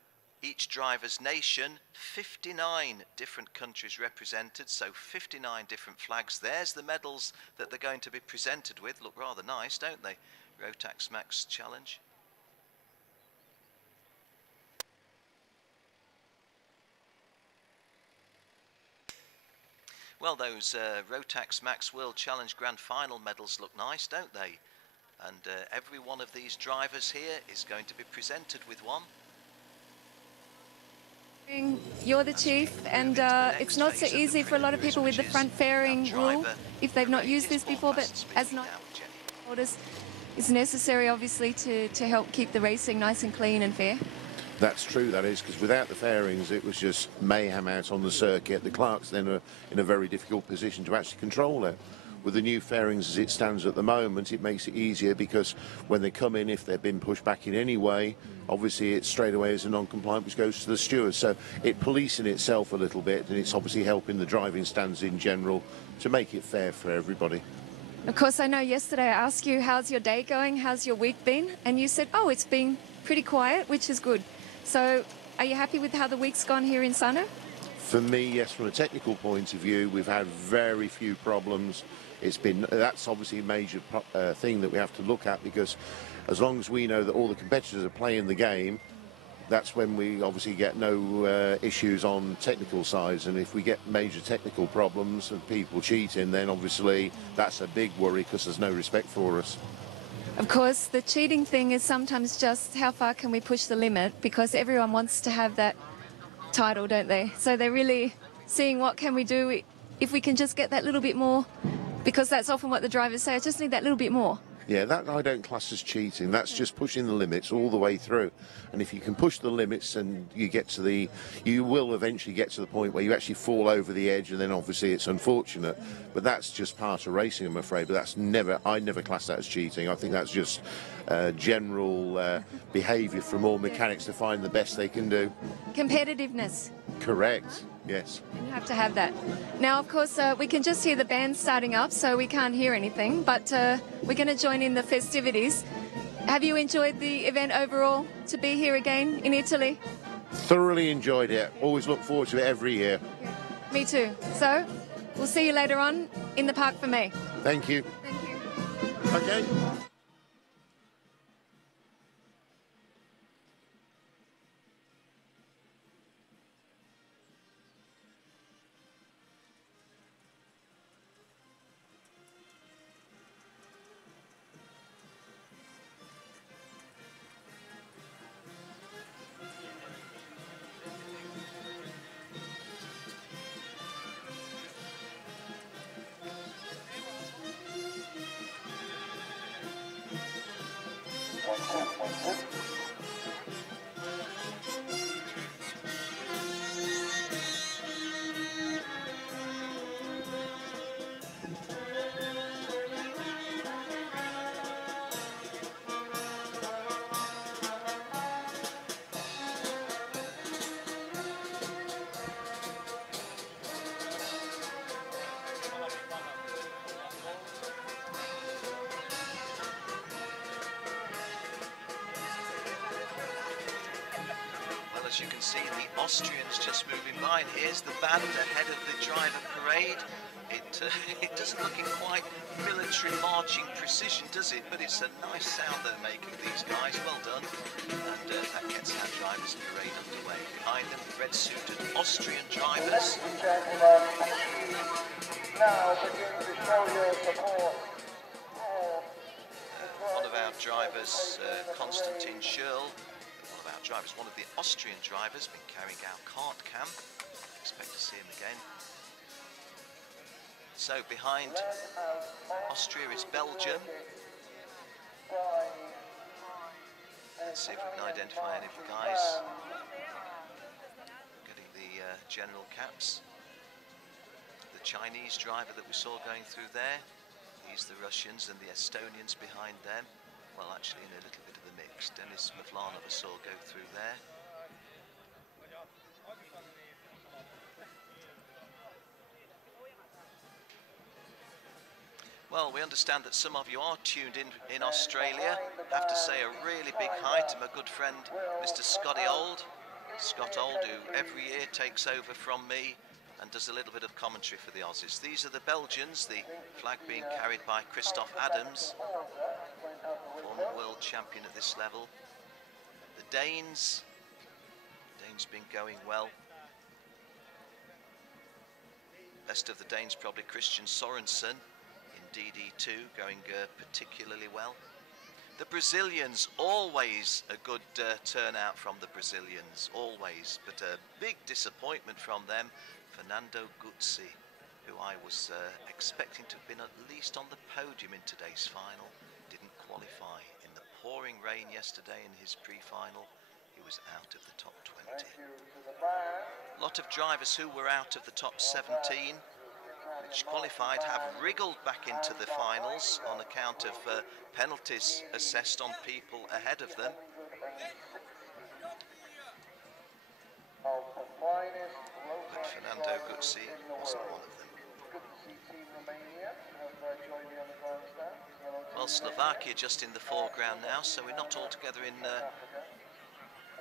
each driver's nation. 59 different countries represented, so 59 different flags. There's the medals that they're going to be presented with. Look rather nice, don't they? Rotax Max Challenge. Well, those Rotax Max World Challenge Grand Final medals look nice, don't they? And every one of these drivers here is going to be presented with one. You're the chief, and it's not so easy for a lot of people with the front fairing rule if they've not used this before, but as not orders, it's necessary obviously to help keep the racing nice and clean and fair. That's true, that is, because without the fairings it was just mayhem out on the circuit. The clerks then are in a very difficult position to actually control it. With the new fairings as it stands at the moment, it makes it easier because when they come in, if they've been pushed back in any way, obviously it's straight away as a non-compliant, which goes to the stewards. So it policing itself a little bit, and it's obviously helping the driving stands in general to make it fair for everybody. Of course, I know yesterday I asked you, how's your day going? How's your week been? And you said, oh, it's been pretty quiet, which is good. So are you happy with how the week's gone here in Sarno? For me, yes, from a technical point of view, we've had very few problems. That's obviously a major thing that we have to look at, because as long as we know that all the competitors are playing the game, that's when we obviously get no issues on technical sides. And if we get major technical problems and people cheating, then obviously that's a big worry, because there's no respect for us. Of course, the cheating thing is sometimes just how far can we push the limit, because everyone wants to have that title, don't they? So they're really seeing what can we do if we can just get that little bit more, because that's often what the drivers say, I just need that little bit more. Yeah, that I don't class as cheating. That's just pushing the limits all the way through. And if you can push the limits, and you will eventually get to the point where you actually fall over the edge, and then obviously it's unfortunate. But that's just part of racing, I'm afraid. But I never class that as cheating. I think that's just general behaviour from all mechanics to find the best they can do. Competitiveness. Correct. Yes. And you have to have that. Now, of course, we can just hear the band starting up, so we can't hear anything, but we're going to join in the festivities. Have you enjoyed the event overall, to be here again in Italy? Thoroughly enjoyed it. Always look forward to it every year. Me too. So, we'll see you later on in the park for me. Thank you. Thank you. Okay. As you can see, the Austrians just moving by, and here's the band ahead of the driver parade. It doesn't look in quite military marching precision, does it? But it's a nice sound they're making, these guys. Well done. And that gets our drivers parade underway. Behind them, red-suited Austrian drivers. Now begin to show your support. One of our drivers, Konstantin Schürl, one of the Austrian drivers, been carrying our kart cam. Expect to see him again. So behind Austria is Belgium. Let's see if we can identify any of the guys. Getting the general caps. The Chinese driver that we saw going through there. These the Russians, and the Estonians behind them. Well, actually in a little bit of a mix. Dennis Mavlanov I saw go through there. Well, we understand that some of you are tuned in Australia. I have to say a really big hi to my good friend, Mr. Scott Old, who every year takes over from me and does a little bit of commentary for the Aussies. These are the Belgians, the flag being carried by Christoph Adams, former world champion at this level. The Danes been going well. Best of the Danes probably Christian Sorensen in DD2, going particularly well. The Brazilians, always a good turnout from the Brazilians, always, but a big disappointment from them. Fernando Guzzi, who I was expecting to have been at least on the podium in today's final, didn't qualify. In the pouring rain yesterday in his pre-final, he was out of the top 20. A lot of drivers who were out of the top 17, which qualified, have wriggled back into the finals on account of penalties assessed on people ahead of them. But Fernando Guzzi wasn't one of them. good to see Team Romania have joined me on the grandstand. Well, Slovakia just in the foreground now, so we're not all together in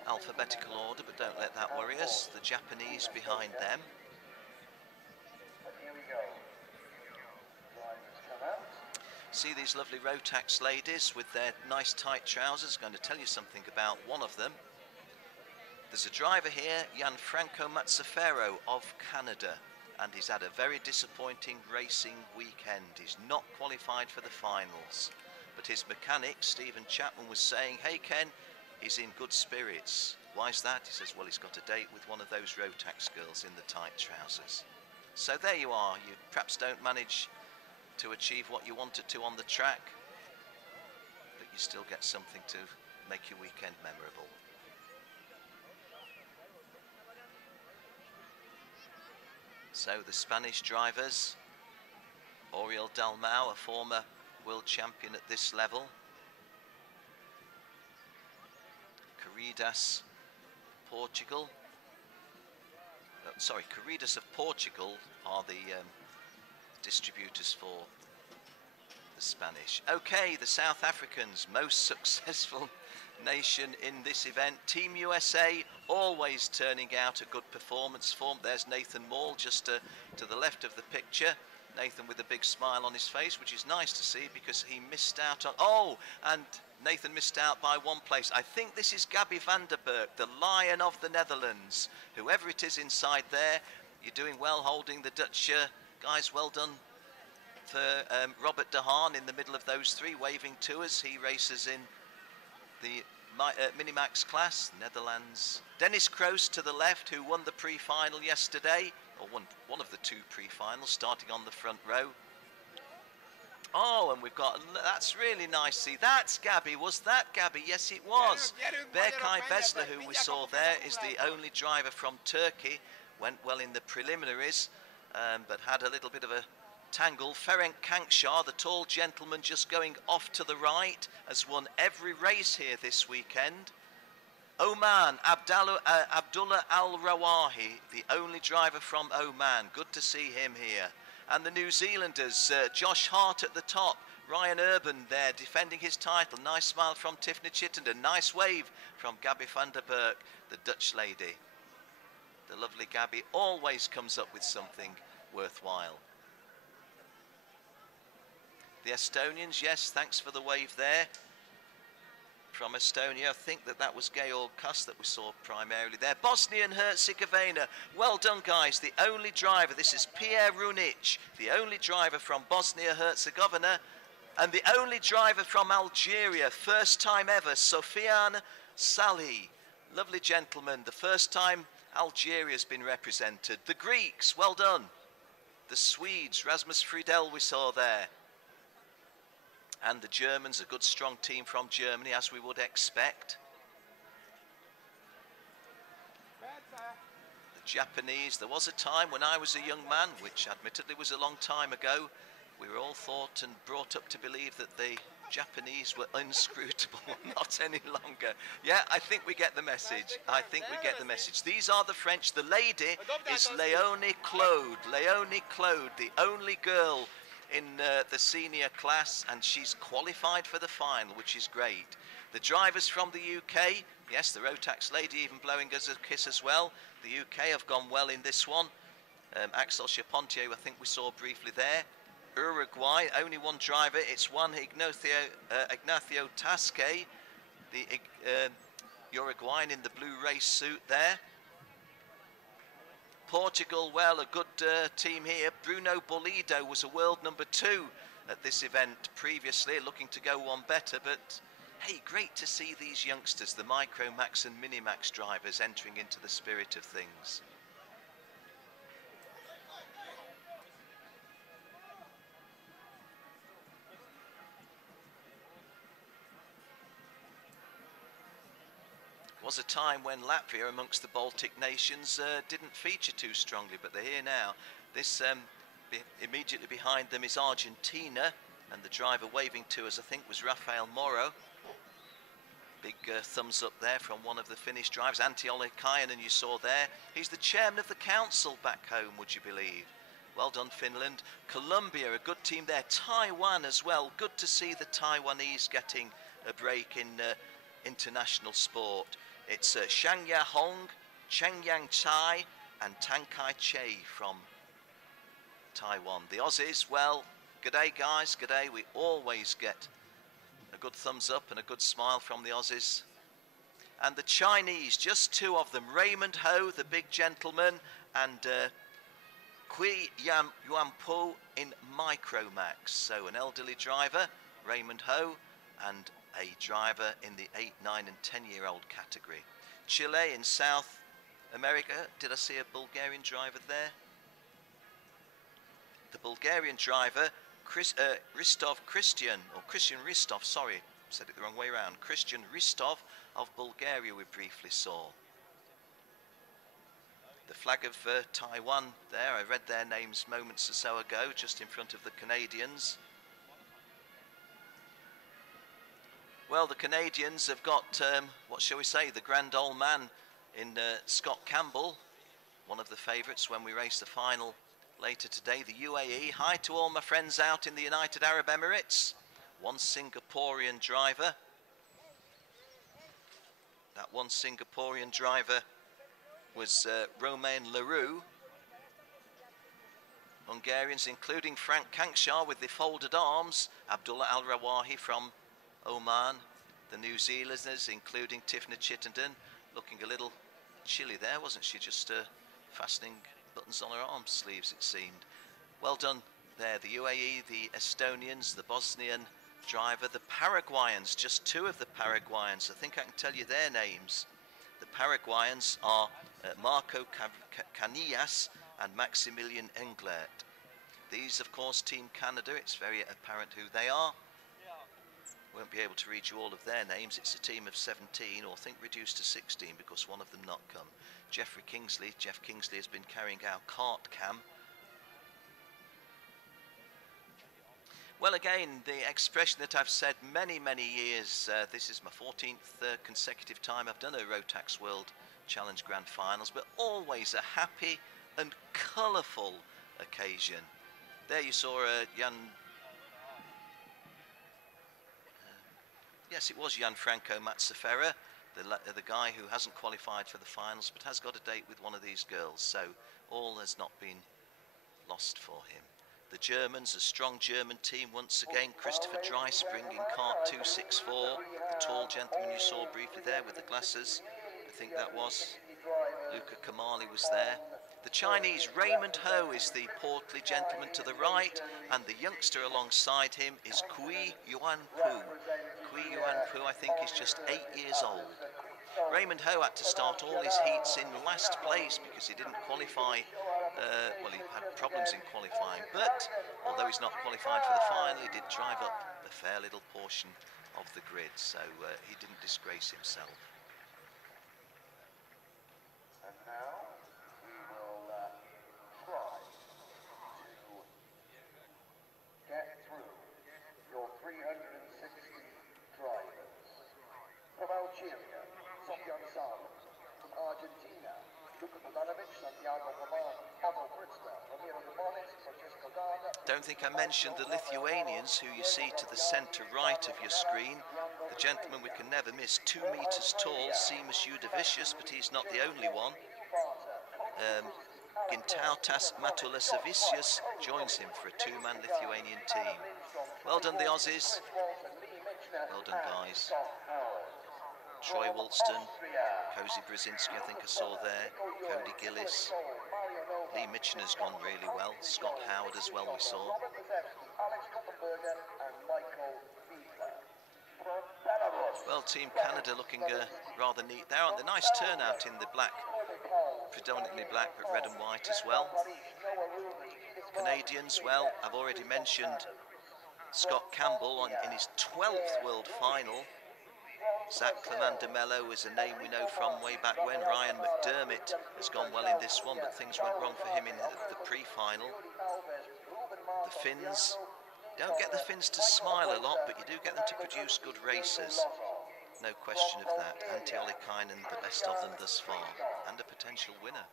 alphabetical order, but don't let that worry us. The Japanese behind them. Here we go. Drivers come out. See these lovely Rotax ladies with their nice tight trousers. Going to tell you something about one of them. There's a driver here, Gianfranco Mazzaferro of Canada, and he's had a very disappointing racing weekend. He's not qualified for the finals, but his mechanic, Stephen Chapman, was saying, hey Ken, he's in good spirits. Why is that? He says, well, he's got a date with one of those Rotax girls in the tight trousers. So there you are. You perhaps don't manage to achieve what you wanted to on the track, but you still get something to make your weekend memorable. So the Spanish drivers, Oriol Dalmau, a former world champion at this level. Corridas, Portugal. Corridas of Portugal are the distributors for the Spanish. Okay, the South Africans, most successful nation in this event. Team USA always turning out a good performance form. There's Nathan Maul just to the left of the picture. Nathan with a big smile on his face, which is nice to see because he missed out on... Oh, and Nathan missed out by one place. I think this is Gabby van der Berg, the Lion of the Netherlands. Whoever it is inside there, you're doing well holding the Dutch guys. Well done for Robert de Haan in the middle of those three, waving to us. He races in the Minimax class, Netherlands. Dennis Kroos to the left, who won the pre-final yesterday, or won one of the two pre-finals, starting on the front row. Oh, and we've got, that's really nice. See, that's Gabby. Was that Gabby? Yes, it was. Berkay Besler, who we saw there, is the only driver from Turkey. Went well in the preliminaries, but had a little bit of a tangle. Ferenc Kankshar, the tall gentleman just going off to the right, has won every race here this weekend. Oman, Abdullah Al-Rawahi, the only driver from Oman. Good to see him here. And the New Zealanders, Josh Hart at the top, Ryan Urban there defending his title. Nice smile from Tiffany Chittenden. Nice wave from Gabby van der Berg, the Dutch lady. The lovely Gabby always comes up with something worthwhile. The Estonians, yes, thanks for the wave there. From Estonia, I think that was Georg Kuss that we saw primarily there. Bosnia and Herzegovina, well done guys, the only driver, this is Pierre Runic, the only driver from Bosnia-Herzegovina, and the only driver from Algeria, first time ever, Sofiane Salih. Lovely gentleman, the first time Algeria's been represented. The Greeks, well done. The Swedes, Rasmus Friedel we saw there. And the Germans, a good strong team from Germany, as we would expect. The Japanese, there was a time when I was a young man, which admittedly was a long time ago, we were all thought and brought up to believe that the Japanese were inscrutable. Not any longer. Yeah, I think we get the message. I think we get the message. These are the French. The lady is Léonie Claude. Léonie Claude, the only girl in the senior class, and she's qualified for the final, which is great. The drivers from the UK, yes, the Rotax lady even blowing us a kiss as well. The UK have gone well in this one. Axel Chapontier, I think we saw briefly there. Uruguay, only one driver, it's Juan Ignacio Tasque, the Uruguayan in the blue race suit there. Portugal, well, a good team here. Bruno Bolido was a world number 2 at this event previously, looking to go one better, but hey, great to see these youngsters, the Micromax and Minimax drivers, entering into the spirit of things. Was a time when Latvia, amongst the Baltic nations, didn't feature too strongly, but they're here now. This immediately behind them is Argentina, and the driver waving to us, I think, was Rafael Moro. Big thumbs up there from one of the Finnish drivers, Antti Ollikainen, you saw there. He's the chairman of the council back home, would you believe? Well done, Finland. Colombia, a good team there. Taiwan as well. Good to see the Taiwanese getting a break in international sport. It's Shangya Hong, Chengyang Chai and Tang Kai Che from Taiwan. The Aussies, well, g'day guys, g'day. We always get a good thumbs up and a good smile from the Aussies. And the Chinese, just two of them, Raymond Ho, the big gentleman, and Kui Yuan Po in Micromax. So an elderly driver, Raymond Ho, and a driver in the 8, 9 and 10-year-old category. Chile in South America. Did I see a Bulgarian driver there? The Bulgarian driver, Christian Ristov, sorry, said it the wrong way around. Christian Ristov of Bulgaria we briefly saw. The flag of Taiwan there, I read their names moments or so ago, just in front of the Canadians. Well, the Canadians have got, what shall we say, the grand old man in Scott Campbell, one of the favourites when we race the final later today. The UAE, hi to all my friends out in the United Arab Emirates. One Singaporean driver. That one Singaporean driver was Romain Leroux. Hungarians, including Frank Kankshar with the folded arms. Abdullah Al-Rawahi from Oman. The New Zealanders, including Tiffany Chittenden, looking a little chilly there, wasn't she? Just fastening buttons on her arm sleeves, it seemed. Well done there. The UAE, the Estonians, the Bosnian driver, the Paraguayans, just two of the Paraguayans. I think I can tell you their names. The Paraguayans are Marco Canillas and Maximilian Englert. These, of course, Team Canada. It's very apparent who they are. Won't be able to read you all of their names. It's a team of 17, or I think reduced to 16 because one of them not come. Jeff Kingsley has been carrying our KART cam. Well, again, the expression that I've said many, many years, this is my 14th consecutive time I've done a Rotax World Challenge Grand Finals, but always a happy and colourful occasion. There you saw yes, it was Gianfranco Mazzaferra, the guy who hasn't qualified for the finals but has got a date with one of these girls, so all has not been lost for him. The Germans, a strong German team once again. Christopher Dreispring in KART 264, the tall gentleman you saw briefly there with the glasses, I think that was. Luca Kamali was there. The Chinese, Raymond Ho, is the portly gentleman to the right, and the youngster alongside him is Kui Yuan Pu. Kui Yuan Pu, I think, is just 8 years old. Raymond Ho had to start all his heats in last place because he didn't qualify. Well, he had problems in qualifying, but although he's not qualified for the final, he did drive up a fair little portion of the grid, so he didn't disgrace himself. And now we will try to get through your 360 drivers. From Algeria, Sofyan Sarno. From Argentina, Luca Bogdanovic, Santiago Roman, Pavel Britzner, Ramiro Dubonis, Francesco Garda. Don't think I mentioned the Lithuanians, who you see to the centre right of your screen. The gentleman we can never miss, 2 metres tall, Seamus Udavicius, but he's not the only one. Gintautas Matulasavicius joins him for a 2-man Lithuanian team. Well done, the Aussies. Well done, guys. Troy Woolston, Cozy Brzezinski, I think I saw there. Cody Gillis. Lee Michener's gone really well. Scott Howard as well, we saw. Well, Team Canada looking rather neat there, aren't they? Nice turnout in the black, predominantly black, but red and white as well. Canadians, well, I've already mentioned Scott Campbell in his 12th World Final. Zach Clement de Mello is a name we know from way back when. Ryan McDermott has gone well in this one, but things went wrong for him in the pre-final. The Finns, don't get the Finns to smile a lot, but you do get them to produce good racers. No question of that. Antti Ollikainen, the best of them thus far, and a potential winner.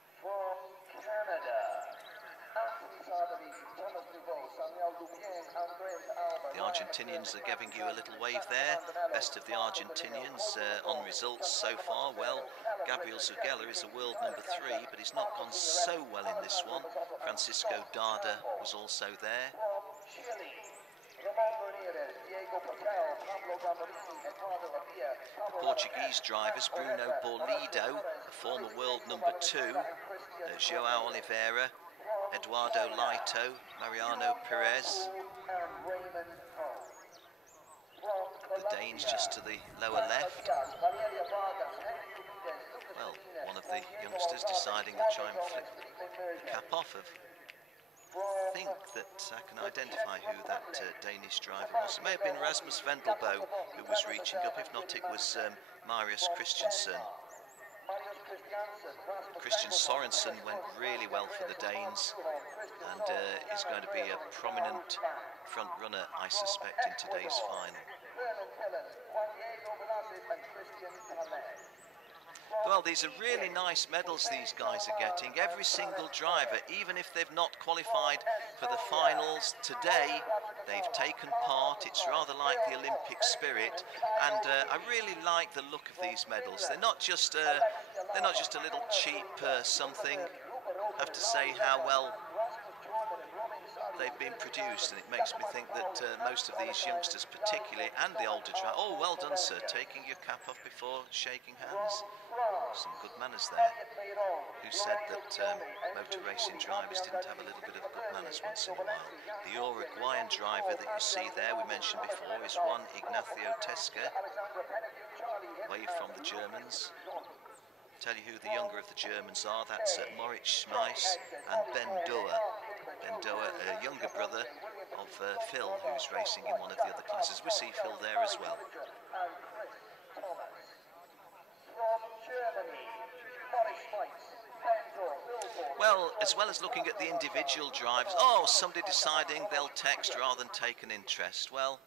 The Argentinians are giving you a little wave there. Best of the Argentinians on results so far. Well, Gabriel Zugella is a world number 3, but he's not gone so well in this one. Francisco Dada was also there. The Portuguese drivers, Bruno Borlido, the former world number 2, João Oliveira, Eduardo Laito, Mariano Perez. The Danes just to the lower left. Well, one of the youngsters deciding to try and flip the cap off of. I think that I can identify who that Danish driver was. It may have been Rasmus Vendelbo who was reaching up. If not, it was Marius Christiansen. Christian Sorensen went really well for the Danes and is going to be a prominent front runner, I suspect, in today's final. Well, these are really nice medals these guys are getting. Every single driver, even if they've not qualified for the finals today, they've taken part. It's rather like the Olympic spirit, and I really like the look of these medals. They're not just a little cheap something. I have to say how well they've been produced, and it makes me think that most of these youngsters particularly, and the older drivers, oh, well done sir, taking your cap off before shaking hands. Some good manners there. Who said that motor racing drivers didn't have a little bit of good manners once in a while? The Uruguayan driver that you see there, we mentioned before, is Juan Ignacio Tesca, away from the Germans. Tell you who the younger of the Germans are, that's Moritz Schmeiss and Ben Doer. Ben Doer, a younger brother of Phil, who's racing in one of the other classes. We see Phil there as well. Well as looking at the individual drivers, oh, somebody deciding they'll text rather than take an interest. Well,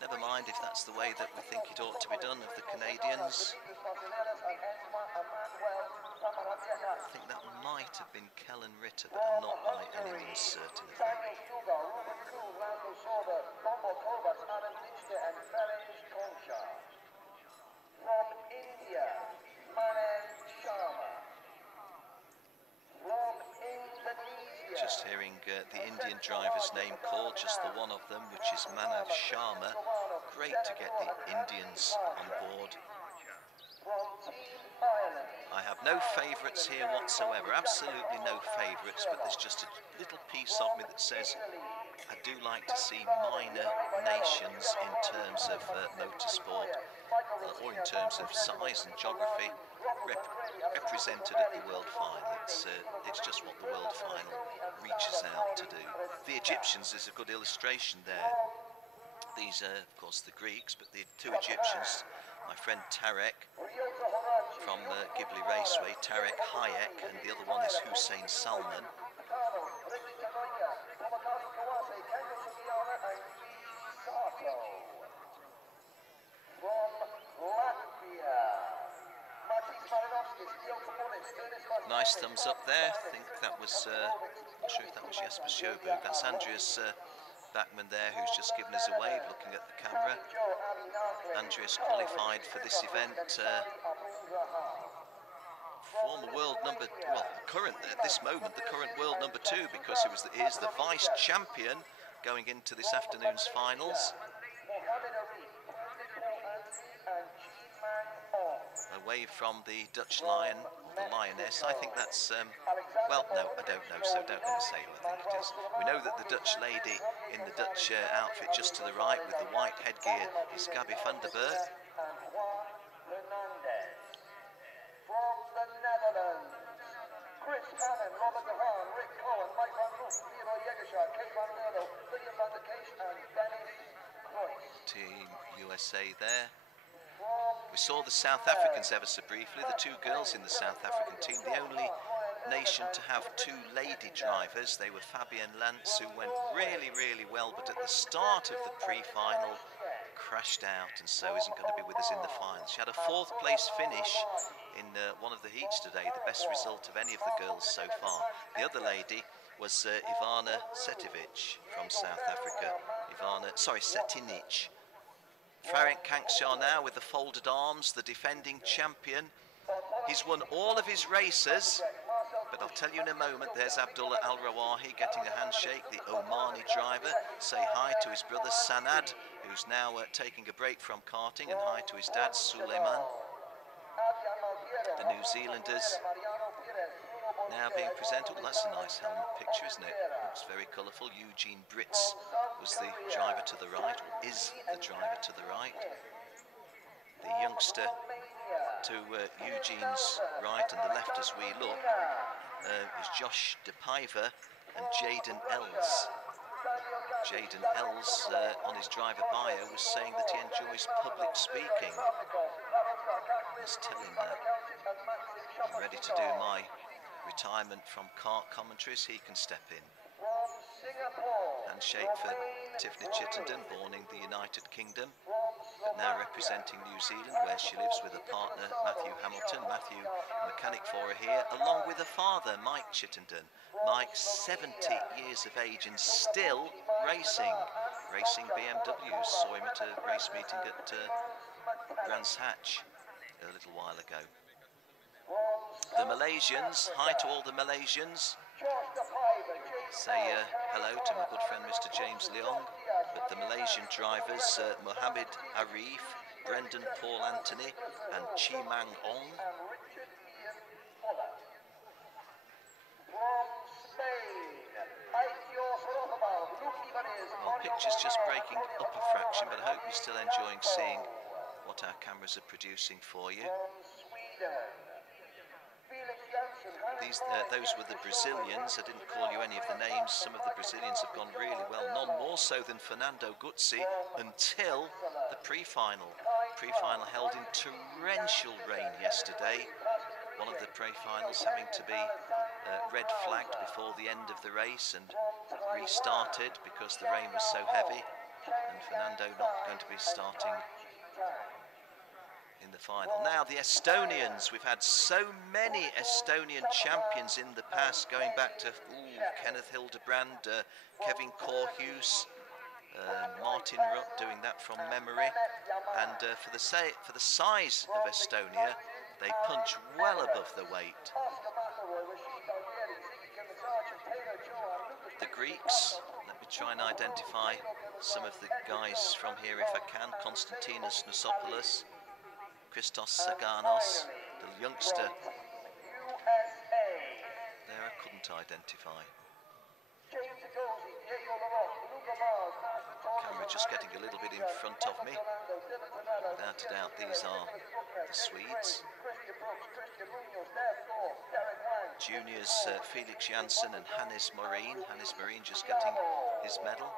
never mind if that's the way that we think it ought to be done of the Canadians. I think that might have been Kellen Ritter, but I'm not by any means certain of that. From India, Manan Sharma. From Indonesia. Just hearing the Indian driver's name called, just the one of them, which is Manav Sharma. Great to get the Indians on board. I have no favourites here whatsoever, absolutely no favourites, but there's just a little piece of me that says I do like to see minor nations in terms of motorsport, or in terms of size and geography, represented at the World Final. It's just what the World Final reaches out to do. The Egyptians is a good illustration there. These are, of course, the Greeks, but the two Egyptians, my friend Tarek from Ghibli Raceway, Tarek Hayek, and the other one is Hussein Salman. Nice thumbs up there. I think that was, not sure if that was Jesper Sjöberg. That's Andreas Backman there, who's just given us a wave, looking at the camera. Andreas qualified for this event. Former world number, well, current at this moment, the current world number 2, because he is the vice champion going into this afternoon's finals. Away from the Dutch Lion, or the Lioness. I think that's, well, no, I don't know, so don't let me say who I think it is. We know that the Dutch lady in the Dutch outfit just to the right with the white headgear is Gabby van der Berg. Team USA there. We saw the South Africans ever so briefly, the two girls in the South African team, the only nation to have 2 lady drivers. They were Fabienne Lantz, who went really, really well, but at the start of the pre-final crashed out and so isn't going to be with us in the final. She had a 4th place finish in one of the heats today, the best result of any of the girls so far. The other lady was Ivana Setovic from South Africa. Setinic. Ferenc Kankshar now with the folded arms, the defending champion. He's won all of his races, but I'll tell you in a moment. There's Abdullah Al-Rawahi getting a handshake, the Omani driver. Say hi to his brother Sanad, who's now taking a break from karting, and hi to his dad Suleiman. The New Zealanders now being presented. Well, that's a nice helmet picture, isn't it? Looks very colourful. Eugene Britz was the driver to the right, or is the driver to the right. The youngster to Eugene's right and the left as we look is Josh DePiver and Jaden Els. Jaden Els on his driver bio was saying that he enjoys public speaking. Let's tell him that. I'm ready to do my retirement from kart commentaries. He can step in. Handshake for Tiffany Chittenden, born in the United Kingdom, but now representing New Zealand, where she lives with a partner, Matthew Hamilton. Matthew, mechanic for her here, along with her father, Mike Chittenden. Mike, 70 years of age and still racing BMWs. Saw him at a race meeting at Brands Hatch a little while ago. The Malaysians, hi to all the Malaysians. Say hello to my good friend Mr. James Leong. But the Malaysian drivers, Mohammed Arif, Brendan Paul Anthony and Chi Mang Ong. Well, picture's just breaking up a fraction, but I hope you're still enjoying seeing what our cameras are producing for you. Those were the Brazilians. I didn't call you any of the names. Some of the Brazilians have gone really well, none more so than Fernando Guzzi until the pre-final. Pre-final held in torrential rain yesterday. One of the pre-finals having to be red flagged before the end of the race and restarted because the rain was so heavy, and Fernando not going to be starting in the final. Now the Estonians, we've had so many Estonian champions in the past, going back to Kenneth Hildebrand, Kevin Korhus, Martin Rupp, doing that from memory. And for the size of Estonia, they punch well above the weight. The Greeks, let me try and identify some of the guys from here if I can. Konstantinos Nosopoulos, Christos Saganos, the youngster. There I couldn't identify. Camera just getting a little bit in front of me. Without a doubt, these are the Swedes. Juniors, Felix Janssen and Hannes Morin. Hannes Morin just getting his medal.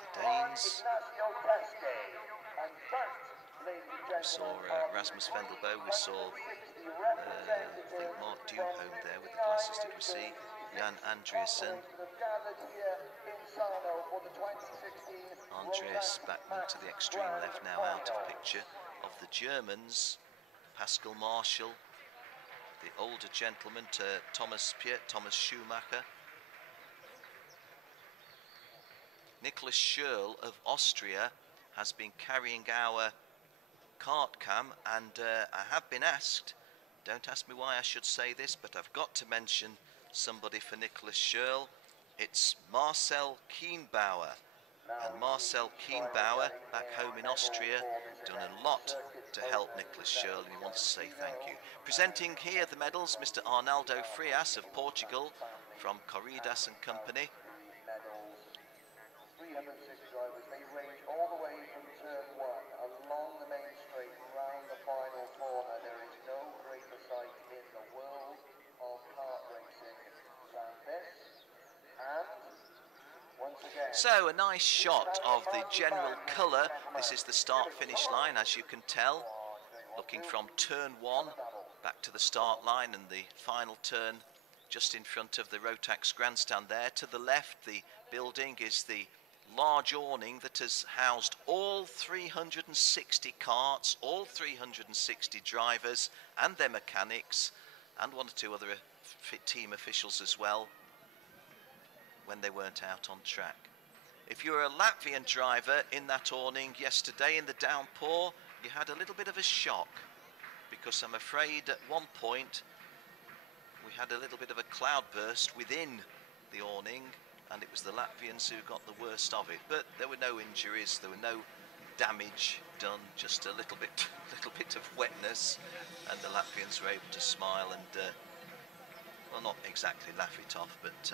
The Danes. We saw Rasmus Vendelbo. We saw I think Mark Duhome there with the glasses. Did we see Jan Andreasen? Andreas Bachmann to the extreme left, now out of picture. Of the Germans, Pascal Marshall, the older gentleman, to Thomas Schumacher. Nicholas Schürl of Austria has been carrying our kart cam, and I have been asked, don't ask me why I should say this, but I've got to mention somebody for Nicholas Schürl. It's Marcel Kienbauer. And Marcel Kienbauer, back home in Austria, done a lot to help Nicholas Schürl, and he wants to say thank you. Presenting here the medals, Mr. Arnaldo Frias of Portugal from Corridas and Company. 306 drivers, they range all the way from turn 1 along the main straight round the final corner. There is no greater sight in the world of kart racing than this. And once again, so a nice shot of the general colour. This is the start-finish line, as you can tell. Looking from turn 1 back to the start line, and the final turn just in front of the Rotax grandstand there. To the left, the building is the large awning that has housed all 360 carts, all 360 drivers and their mechanics, and one or two other team officials as well, when they weren't out on track. If you were a Latvian driver in that awning yesterday in the downpour, you had a little bit of a shock, because I'm afraid at one point we had a little bit of a cloudburst within the awning, and it was the Latvians who got the worst of it. But there were no injuries, there were no damage done, just a little bit of wetness, and the Latvians were able to smile and, well, not exactly laugh it off, but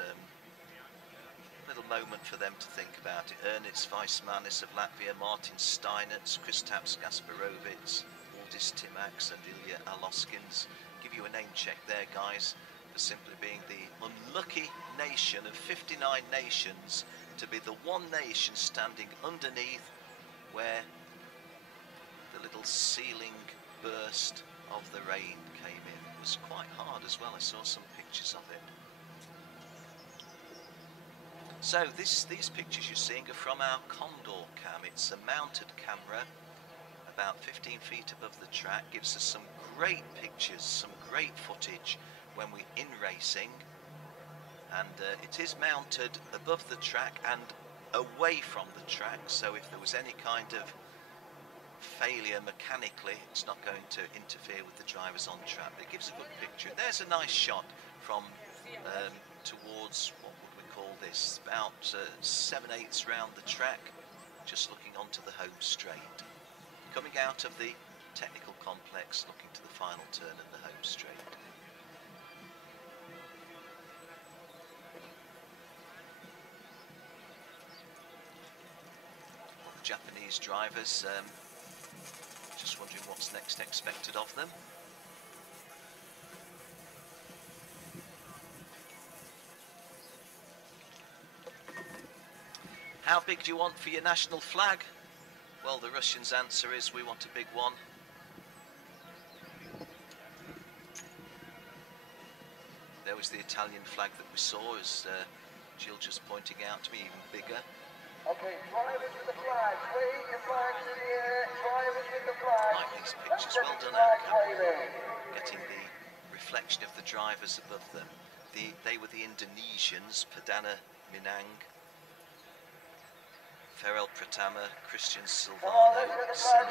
little moment for them to think about it. Ernits Weissmanis of Latvia, Martin Steinitz, Kristaps Gasparovits, Aldis Timax and Ilya Aloskins. Give you a name check there, guys, for simply being the unlucky nation of 59 nations to be the one nation standing underneath where the little ceiling burst of the rain came in. It was quite hard as well. I saw some pictures of it. So these pictures you're seeing are from our Condor cam. It's a mounted camera about 15 feet above the track. Gives us some great pictures, some great footage when we're in racing. And it is mounted above the track and away from the track, so if there was any kind of failure mechanically, it's not going to interfere with the drivers on track. But it gives a good picture. There's a nice shot from towards, what would we call this, about 7/8 round the track, just looking onto the home straight. Coming out of the technical complex, looking to the final turn and the home straight. Japanese drivers, just wondering what's next expected of them. How big do you want for your national flag? Well, the Russians' answer is we want a big one. There was the Italian flag that we saw, as Jill just pointing out to me, even bigger. Okay, drivers with the flag, wave your flags in the air, drivers with the flag. Like these pictures, well done out camera, getting the reflection of the drivers above them. They were the Indonesians, Perdana Minang, Ferel Pratama, Christian Silvano, Senna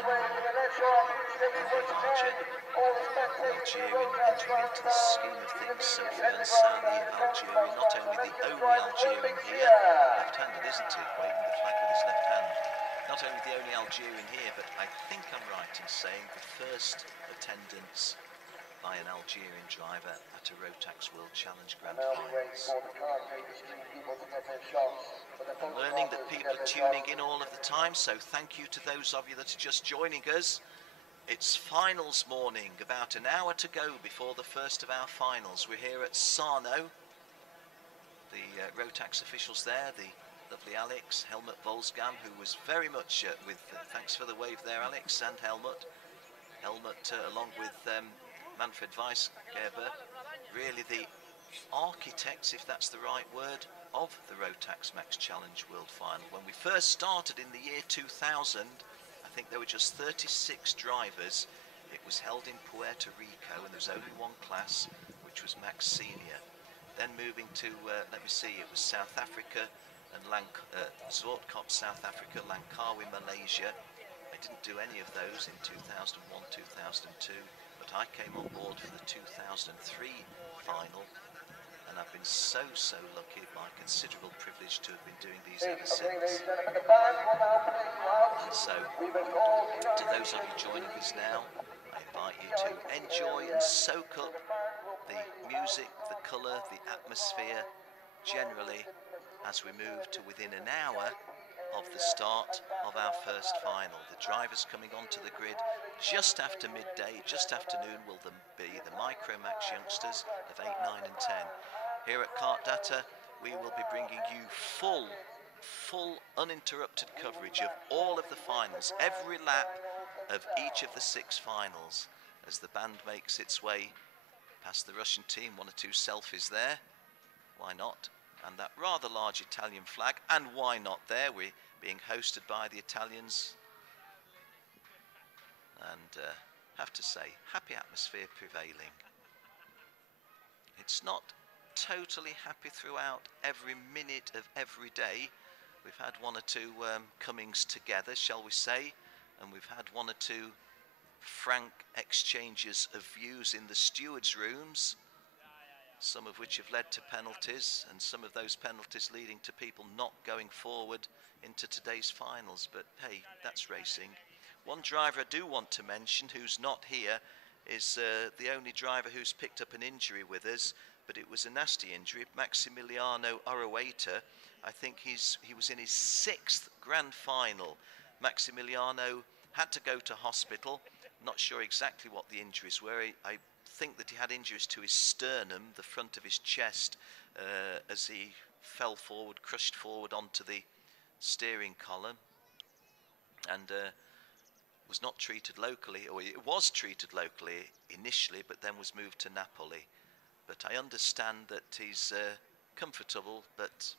Algerian entering into the scheme of things, Sofian Sani of Algeria, not only the only Algerian here, left-handed isn't he, waving the flag with his left hand. Not only the only Algerian here, but I think I'm right in saying the first attendance by an Algerian driver at a Rotax World Challenge Grand Finals. I'm learning that people are tuning in all of the time, so thank you to those of you that are just joining us. It's finals morning, about an hour to go before the first of our finals. We're here at Sarno. The Rotax officials there, the lovely Alex, Helmut Volsgam, who was very much with, thanks for the wave there, Alex, and Helmut. Helmut, along with Manfred Weisgerber, really the architects, if that's the right word, of the Rotax Max Challenge World Final. When we first started in the year 2000, I think there were just 36 drivers. It was held in Puerto Rico, and there was only one class, which was Max Senior. Then moving to, let me see, it was South Africa and Zwartkop, South Africa, Langkawi, Malaysia. I didn't do any of those in 2001, 2002, but I came on board for the 2003 final, and I've been so lucky, by considerable privilege, to have been doing these ever since. And so, to those of you joining us now, I invite you to enjoy and soak up the music, the colour, the atmosphere, generally, as we move to within an hour of the start of our first final. The drivers coming onto the grid just after midday, just afternoon, will be the Micromax youngsters of 8, 9 and 10. Here at KART-DATA, we will be bringing you full uninterrupted coverage of all of the finals, every lap of each of the 6 finals, as the band makes its way past the Russian team. 1 or 2 selfies there, why not? and that rather large Italian flag. And why not there? We're being hosted by the Italians. And have to say, happy atmosphere prevailing. It's not totally happy throughout every minute of every day. We've had one or two comings together, shall we say, and we've had one or two frank exchanges of views in the stewards' rooms, some of which have led to penalties, and some of those penalties leading to people not going forward into today's finals. But hey, that's racing. One driver I do want to mention who's not here is the only driver who's picked up an injury with us, but it was a nasty injury. Maximiliano Orowater. I think he was in his 6th grand final. Maximiliano had to go to hospital. Not sure exactly what the injuries were. I think that he had injuries to his sternum, the front of his chest, as he fell forward, crushed forward onto the steering column, and was not treated locally, or it was treated locally initially, but then was moved to Napoli. But I understand that he's comfortable, but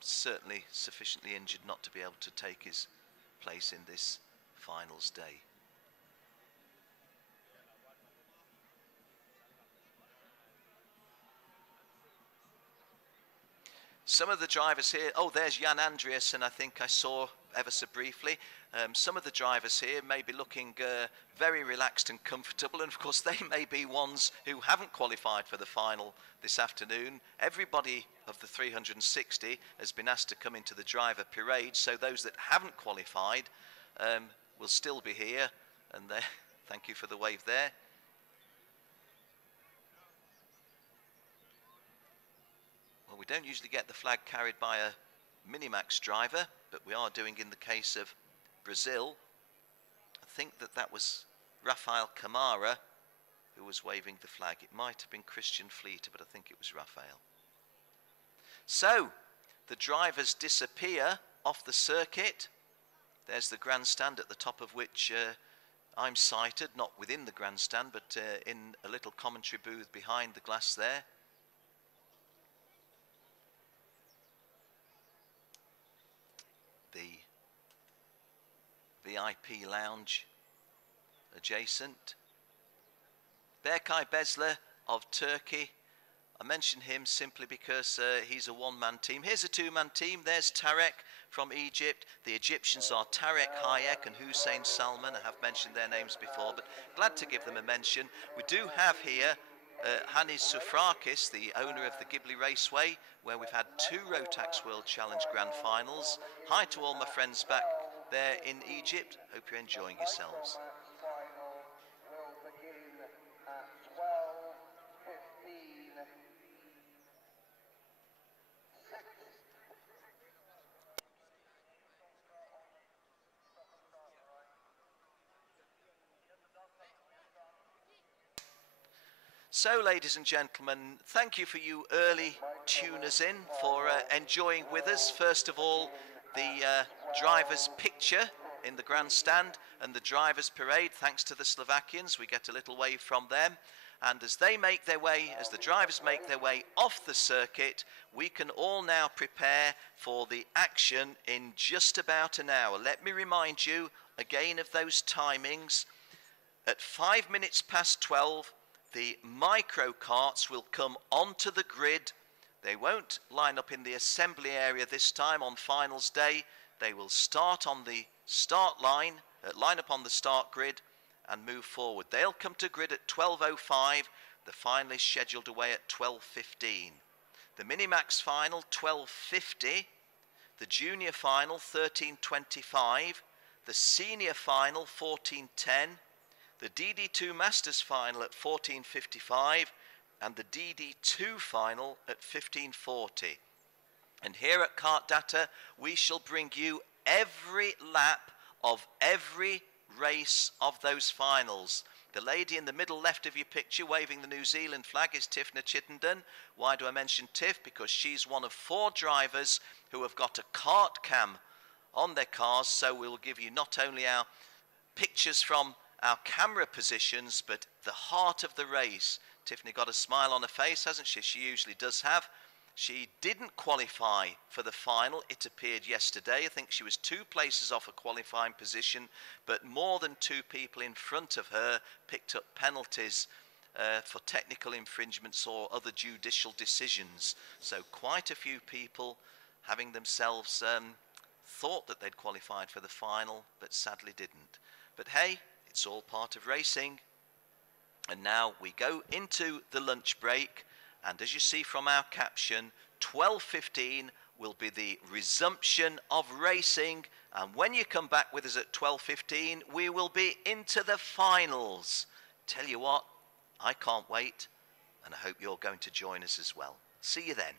certainly sufficiently injured not to be able to take his place in this finals day. Some of the drivers here, oh, there's Jan Andreasen, I think I saw ever so briefly. Some of the drivers here may be looking very relaxed and comfortable, and of course they may be ones who haven't qualified for the final this afternoon. Everybody of the 360 has been asked to come into the driver parade, so those that haven't qualified will still be here, and thank you for the wave there. Well, we don't usually get the flag carried by a Minimax driver, but we are doing in the case of Brazil. I think that was Rafael Camara who was waving the flag. It might have been Christian Fleeter, but I think it was Rafael. So, the drivers disappear off the circuit. There's the grandstand at the top of which I'm sighted, not within the grandstand, but in a little commentary booth behind the glass there. The VIP lounge adjacent. Berkay Besler of Turkey. I mention him simply because he's a one-man team. Here's a two-man team. There's Tarek from Egypt. The Egyptians are Tarek Hayek and Hussein Salman. I have mentioned their names before, but glad to give them a mention. We do have here Hanis Soufrakis, the owner of the Ghibli Raceway, where we've had 2 Rotax World Challenge Grand Finals. Hi to all my friends back there in Egypt. Hope you're enjoying yourselves. So, ladies and gentlemen, thank you for you early tuners in for enjoying with us. First of all, the driver's picture in the grandstand and the driver's parade. Thanks to the Slovakians, we get a little wave from them. And as they make their way, as the drivers make their way off the circuit, we can all now prepare for the action in just about an hour. Let me remind you again of those timings. At 5 minutes past 12, the micro carts will come onto the grid. They won't line up in the assembly area this time on finals day. They will start on the start line, line up on the start grid and move forward. They'll come to grid at 12:05. The final is scheduled away at 12:15. The Minimax final 12:50. The junior final 13:25. The senior final 14:10. The DD2 Masters final at 14:55 and the DD2 final at 15:40. And here at KART-DATA, we shall bring you every lap of every race of those finals. The lady in the middle left of your picture waving the New Zealand flag is Tifna Chittenden. Why do I mention Tiff? Because she's one of 4 drivers who have got a kart cam on their cars, so we will give you not only our pictures from our camera positions, but the heart of the race. Tiffany got a smile on her face, hasn't she? She usually does have. She didn't qualify for the final. It appeared yesterday. I think she was 2 places off a qualifying position, but more than 2 people in front of her picked up penalties for technical infringements or other judicial decisions. So quite a few people having themselves thought that they'd qualified for the final, but sadly didn't. But hey, it's all part of racing. And now we go into the lunch break, and as you see from our caption, 12:15 will be the resumption of racing, and when you come back with us at 12:15, we will be into the finals. Tell you what, I can't wait, and I hope you're going to join us as well. See you then.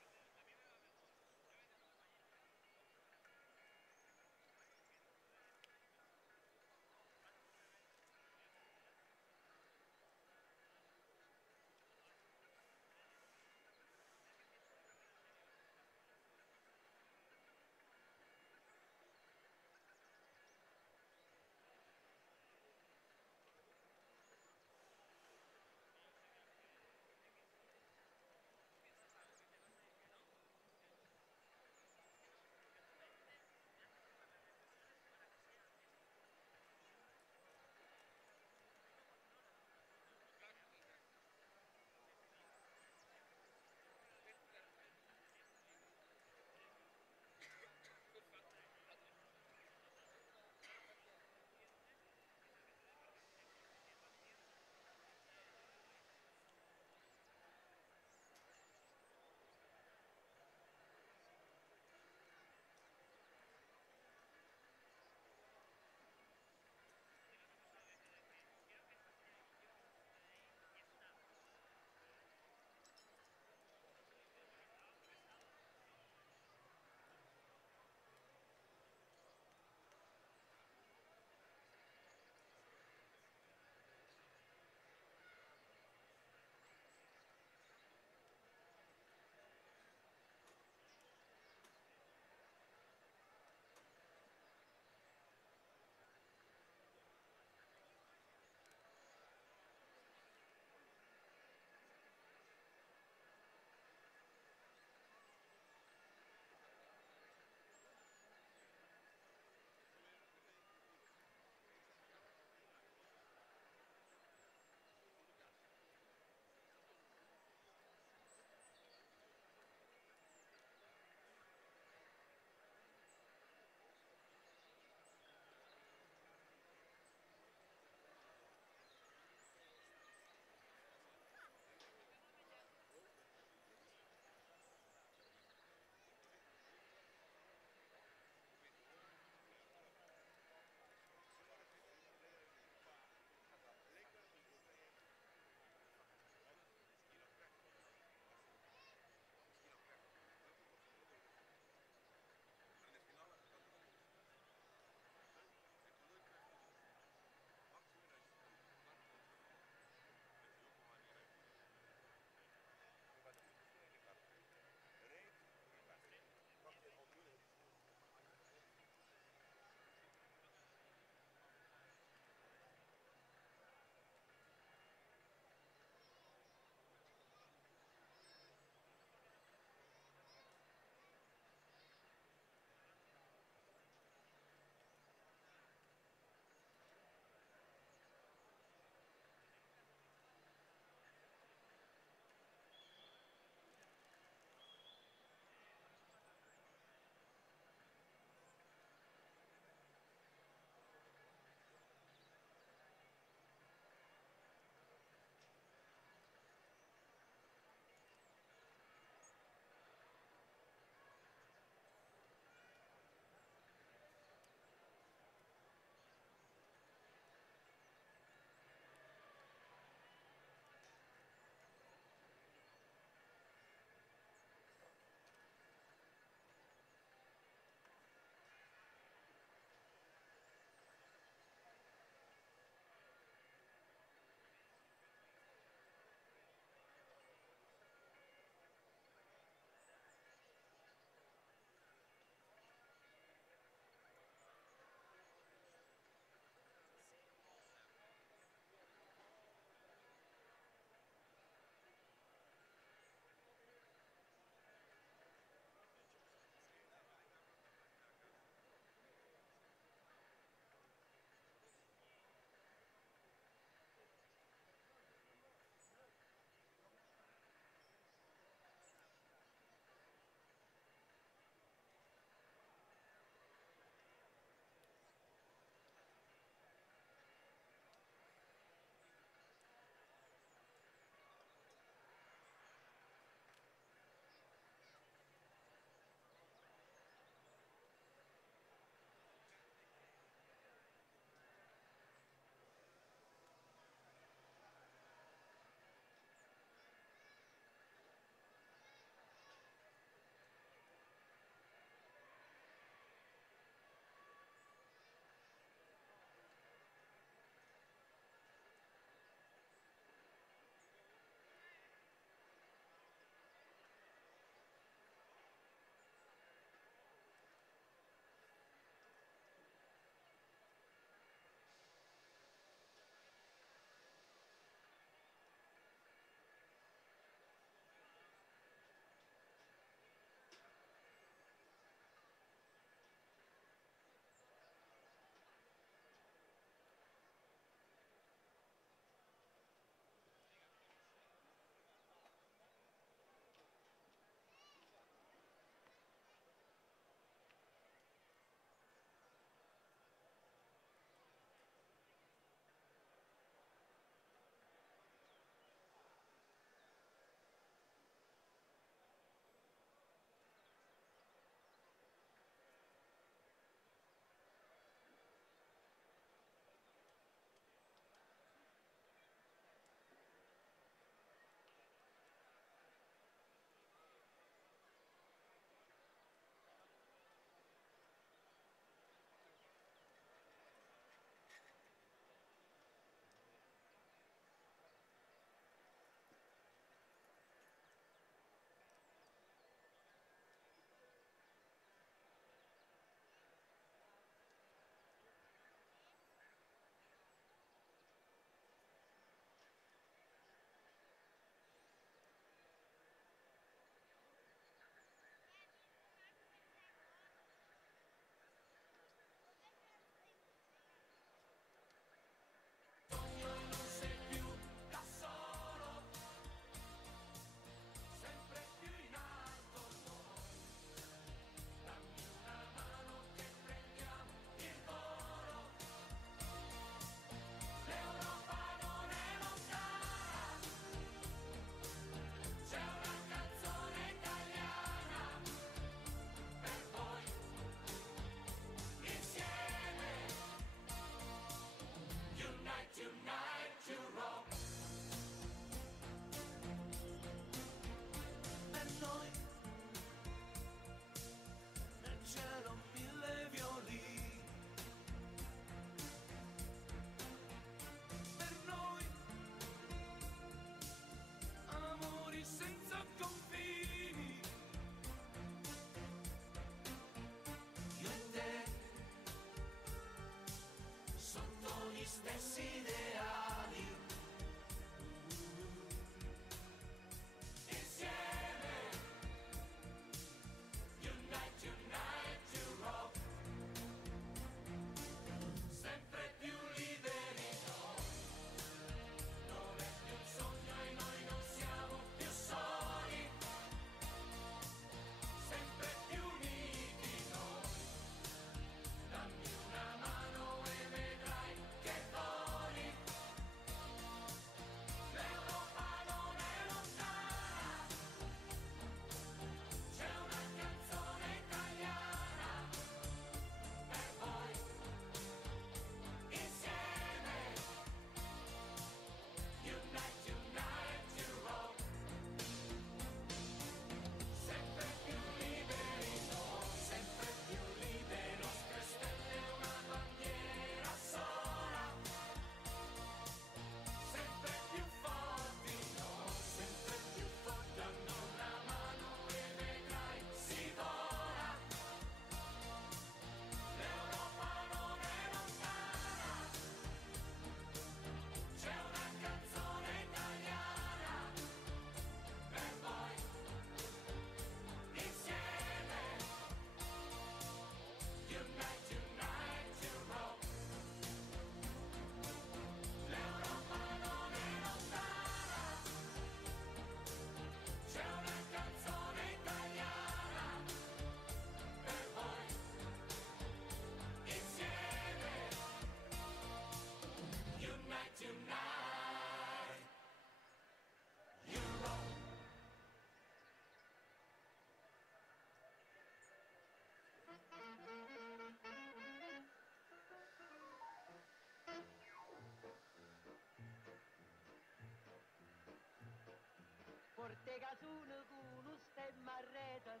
che casone con un stemma a rete,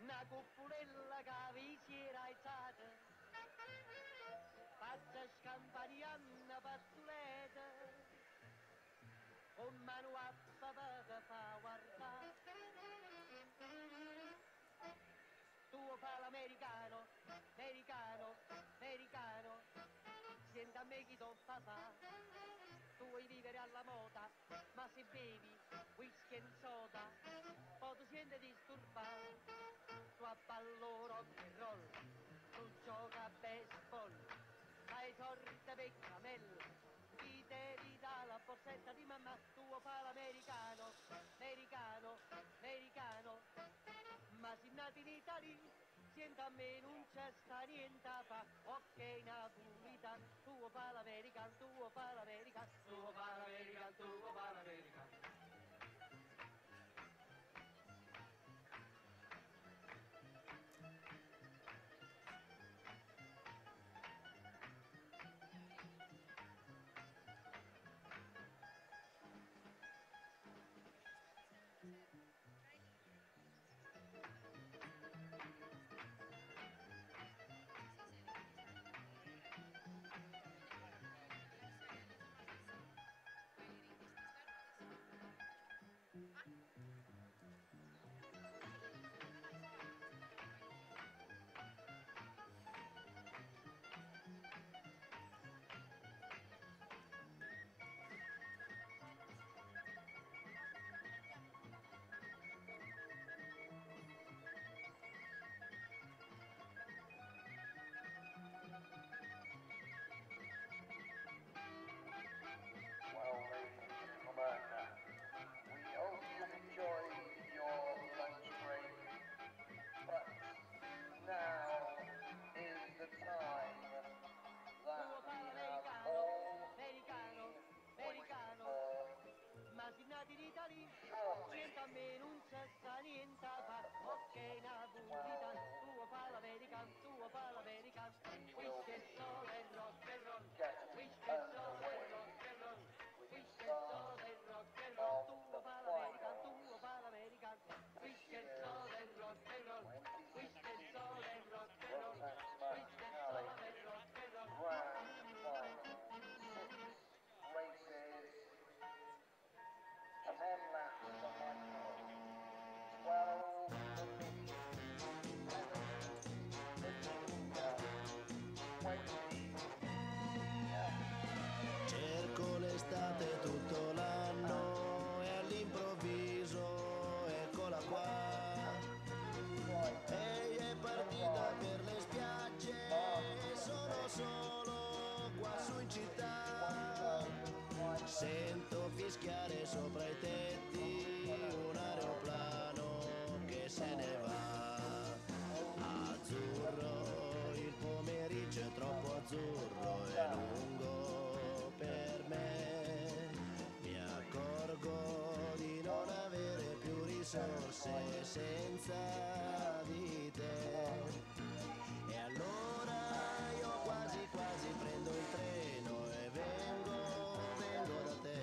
una cuppolella che vi si era alzata, pazza scampanianna pazzoletta, con mano a papà che fa guardare. Tu fa l'americano, americano, americano, senta a me chi ton papà. Tu vuoi vivere alla moda, ma se bevi whisky e soda, poi tu senti disturbato. Tu a ballo rock and roll, tu gioca a baseball, hai torte per camello, ti devi dare la borsetta di mamma. Tu fa l'americano, americano, americano, ma se nati in Italia, senta a me non c'è sta niente fa. Ok napolitan, tu fa l'American, tu fa l'American, tu fa l'American, tu fa l'American. Well, ladies and gentlemen, we hope you've enjoyed your lunch break, but now is the time that we have all Americano, americano, ma se nati in Italia, senta a me non c'è sta niente fa. Ok napolitan, tu fa l'American, tu fa l'American, whisky e soda e rock and roll, whisky e soda e rock and roll, whisky e soda e rock and roll, tu fa l'American, tu fa l'American, whisky e soda e rock and roll, whisky e soda e rock and roll, whisky e soda e rock and roll. grand final. 6 races, 10 laps for Michael, 12 for Mickey, 11 for Giulia, 20 Cerco l'estate tutto l'anno e all'improvviso eccola qua. Ehi, è partita per le spiagge e sono solo qua su in città. Sento fischiare sopra i tetti un aeroplano che se ne va. Azzurro, il pomeriggio è troppo azzurro e lungo per me. Mi accorgo di non avere più risorse senza di te. E allora io quasi quasi prendo il treno e vengo da te.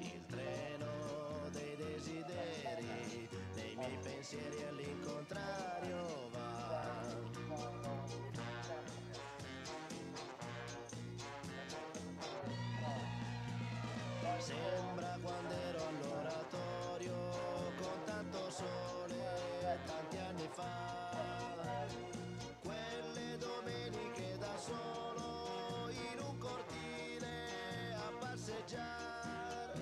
Il treno dei desideri, dei miei pensieri all'incontrario va. Sembra quando ero all'oratorio con tanto sole tanti anni fa, quelle domeniche da solo in un cortile a passeggiare.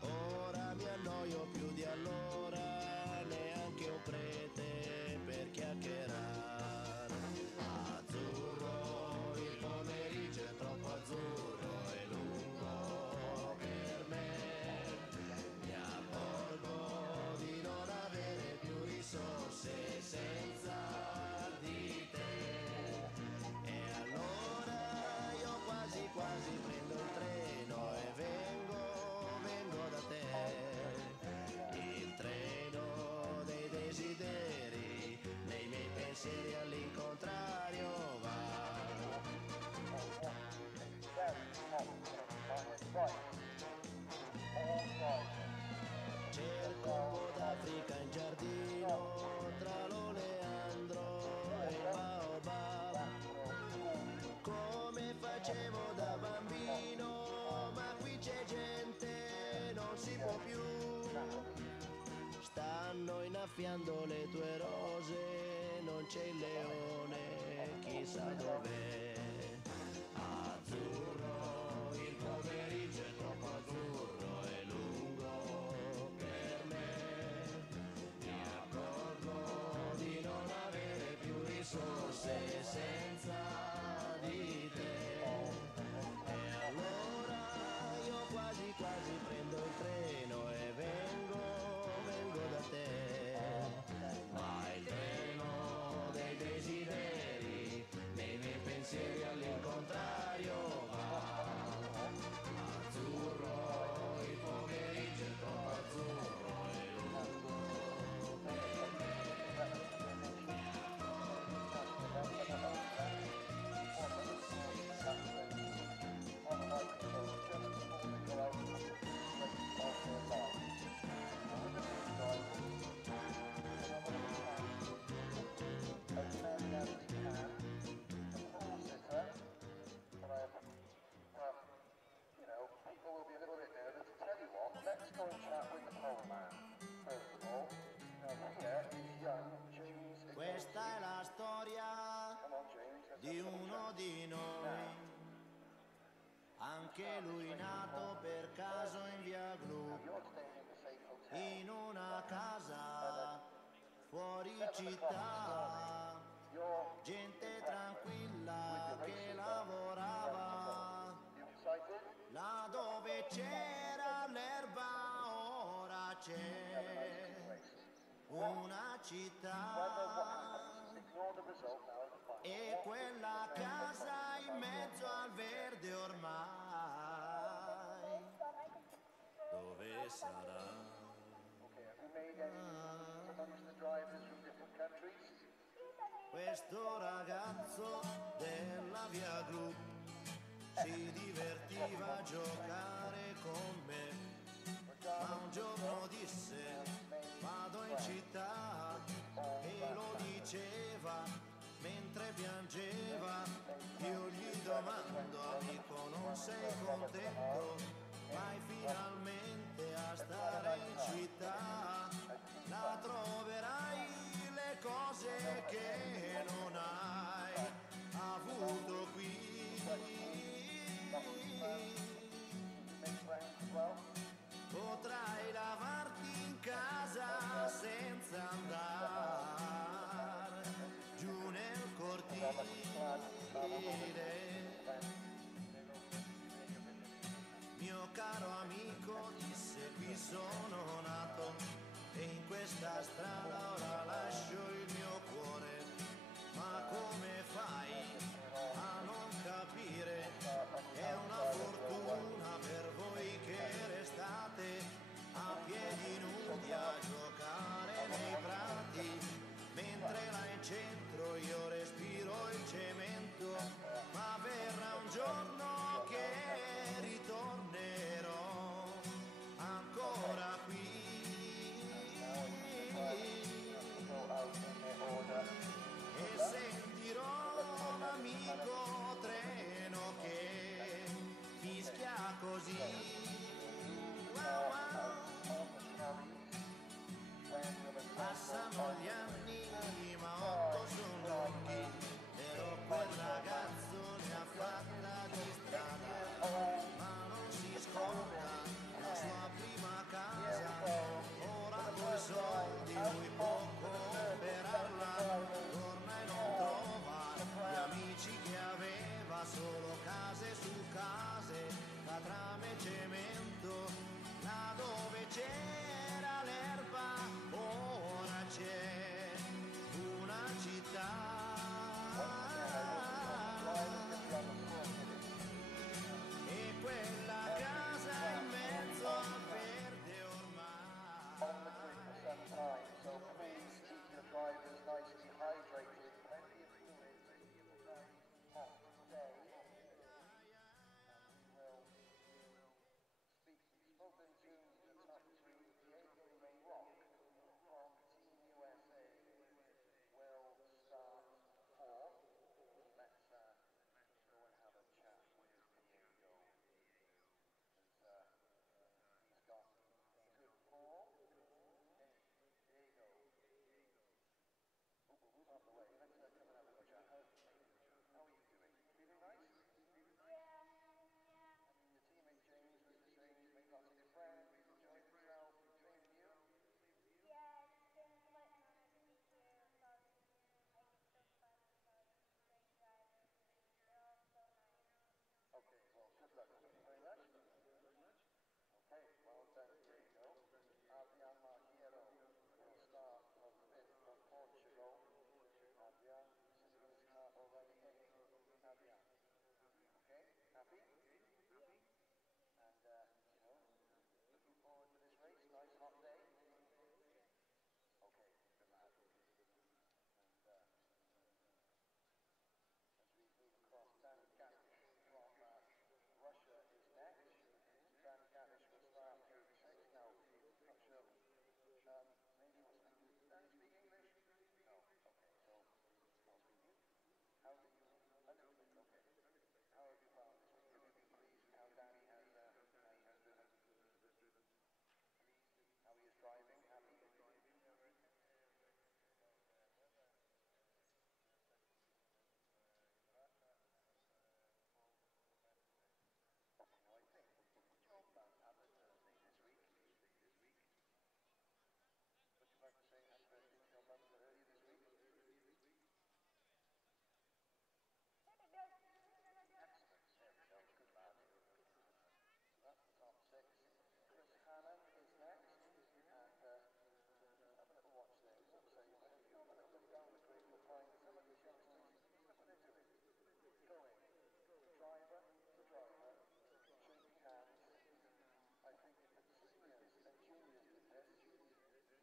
Ora mi annoio più di allora, neanche un prete per chiacchierare. Azzurro, il pomeriggio è troppo azzurro e lungo per me. Mi accorgo di non avere più risorse senza di te. E allora io quasi quasi prendo il treno e innaffiando le tue rose, non c'è il leone, chissà dov'è. Azzurro, il pomeriggio è troppo azzurro, è lungo per me. Mi accorgo di non avere più risorse senza di te. E allora io quasi quasi prendo il treno e vengo da te. Ma il treno dei desideri, nei miei pensieri all'incontrario va. Azzurro, il pomeriggio è troppo azzurro, è lungo per me. Mi accorgo di non Questa è la storia di uno di noi, anche lui nato per caso in via Glu, in una casa fuori città, gente tranquilla che lavorava, là dove c'era l'erba ora c'è una città, e quella casa in mezzo al verde ormai, dove sarà? Questo ragazzo della via Gru si divertiva a giocare con me, ma un giorno disse vado in città, e lo diceva mentre piangeva. Io gli domando, amico, non sei contento? Vai finalmente a stare in città, la troverai le cose che non hai avuto qui. Potrai lavarti in casa senza andare giù nel cortile. Mio caro amico, disse, qui sono nato e in questa strada ora lascio il mio cuore. Ma come fai a non capire? È una fortuna per voi che restate a piedi nudi a giocare nei prati, mentre là in centro io respiro il cemento. Ma verrà un giorno che ritornerò ancora qui. happy? And, you know, looking forward to this race, nice hot day. Okay, good lad. And as we move across, Dan Gattish from Russia is next. Dan Gattish will start 36. Now, not sure. Maybe we'll speak. Dan speak English? No. Okay, so I'll speak you. How do you? A little bit. Okay. How have you found this week? Have you been pleased with how Danny has driven? Pleased? How he is driving? Happy? Now I think Joe Blunt had a birthday this week. Would you like to say happy birthday to your mum earlier this week? Excellent. There we go. Good lad. That's the top 6. Chris Hannon is next. And have a little watch there. What say you? If you have a little look down the grid, you'll find some of these youngsters. Look what they're doing. Going. Driver to driver. Shaking hands. I think if the seniors and juniors did this,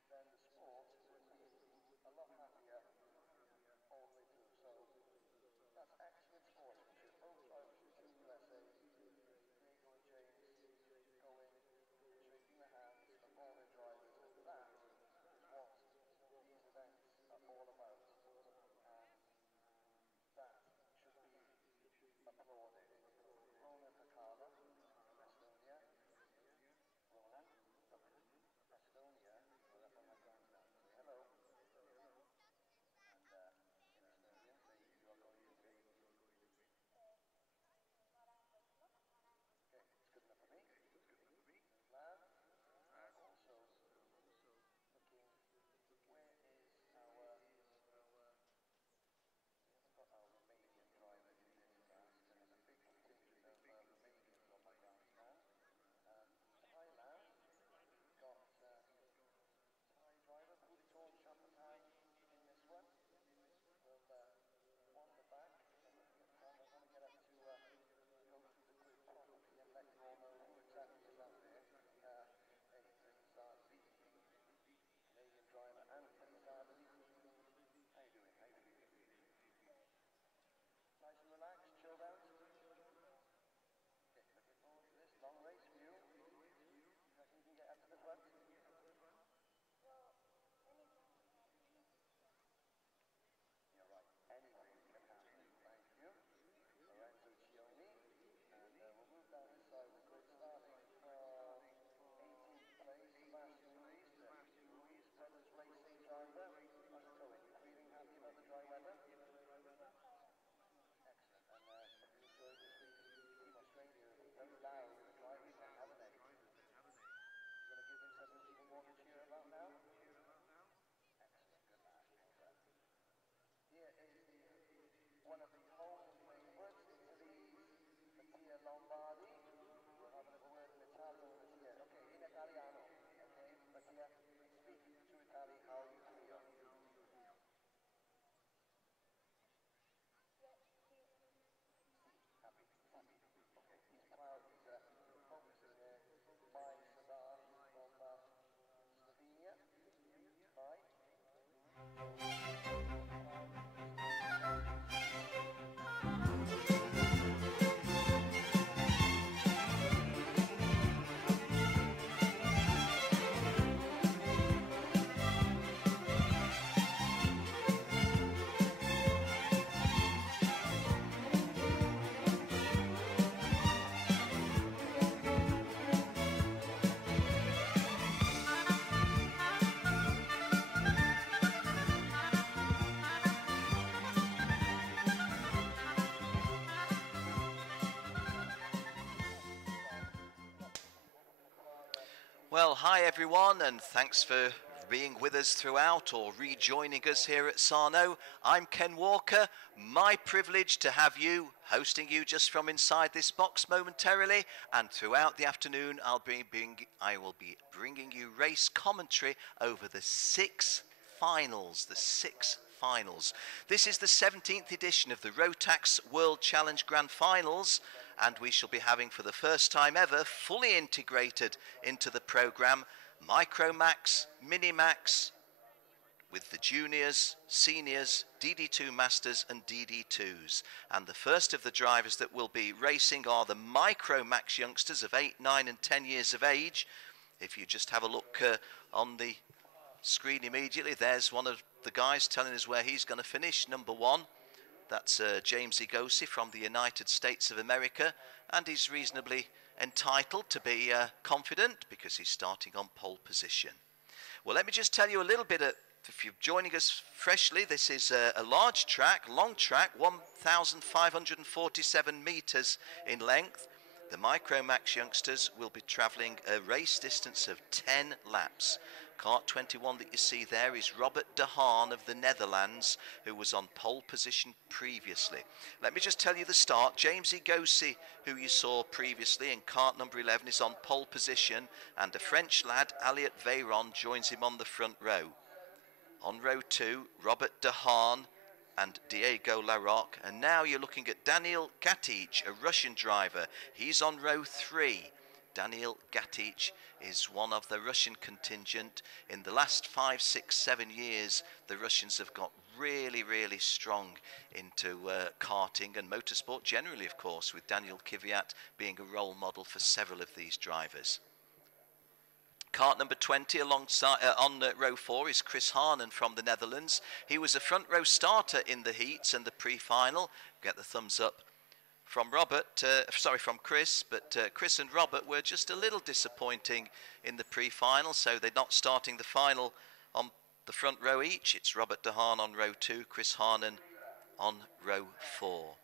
then the sport would be a lot happier all the way through. So that's excellent sportsmanship. Both drivers from Team USA, Diego and James, going, shaking the hands of all their drivers, and that is what these events are all about. And that should be applauded. Ronan Hakala, Estonia. Ronan, look, Estonia, we're up on my grandstand. Say hello. And in Estonian, say you are going to win. Okay, it's good enough for me. Lad, also looking, where is our, we haven't got our Romanian driver in this class. There's a big contingent of Romanians on my grandstand. Thailand got Thai driver Puliton Chapatan in this one. We'll wander back and look at front. I want to get up to go through the grid properly and let you all know who exactly is up there. Anthony Zardi, Canadian driver Anthony Zardi. How you doing? Nice and relaxed, chilled out. Okay, looking forward to this long race for you. You can get up to the front. You're right. Anything can happen. Thank you. Lorenzo Cioni. And we'll move down this side of the grid, starting from 18th place, Sebastian Ruiz. Ruiz Brothers Racing driver. How's it going? You feeling happy about the dry weather? Excellent. And have you enjoyed this week? Team Australia have been very loud in the driving, haven't they? Going to give him something even more to cheer about now? Excellent, good lad, excellent. Here is one of the home favourites, Italy's Mattia Lombardi. We'll have a little word in Italian with Mattia. Okay, in Italiano. Okay, Mattia, speak to Italy how you feel. Happy. Okay, he's proud, he's focusing there. By Saison from Slovenia. Bye. Well, hi everyone, and thanks for being with us throughout or rejoining us here at Sarno. I'm Ken Walker. My privilege to have you, hosting you just from inside this box momentarily, and throughout the afternoon I will be bringing you race commentary over the six finals. This is the 17th edition of the Rotax World Challenge Grand Finals, and we shall be having for the first time ever fully integrated into the programme Micromax, Minimax, with the juniors, seniors, DD2 masters and DD2s. And the first of the drivers that will be racing are the Micromax youngsters of 8, 9 and 10 years of age. If you just have a look on the screen immediately, there's one of the guys telling us where he's going to finish, number 1. That's James Igosi from the United States of America, and he's reasonably entitled to be confident because he's starting on pole position. Well, let me just tell you a little bit if you're joining us freshly, this is a large track, long track, 1,547 metres in length. The Micromax youngsters will be travelling a race distance of 10 laps. Kart 21 that you see there is Robert de Haan of the Netherlands, who was on pole position previously. Let me just tell you the start. James Igosi, who you saw previously in kart number 11, is on pole position, and a French lad, Aliot Veyron, joins him on the front row. On row 2, Robert de Haan and Diego Larocque. And now you're looking at Daniil Gatic, a Russian driver. He's on row 3. Daniil Gatic is one of the Russian contingent. In the last 5, 6, 7 years, the Russians have got really, really strong into karting and motorsport generally, of course, with Daniil Kvyat being a role model for several of these drivers. Kart number 20 alongside on row 4 is Chris Harnan from the Netherlands. He was a front row starter in the heats and the pre-final. Get the thumbs up from from Chris, but Chris and Robert were just a little disappointing in the pre-final, so they're not starting the final on the front row each. It's Robert de Haan on row 2, Chris Harnan on row 4.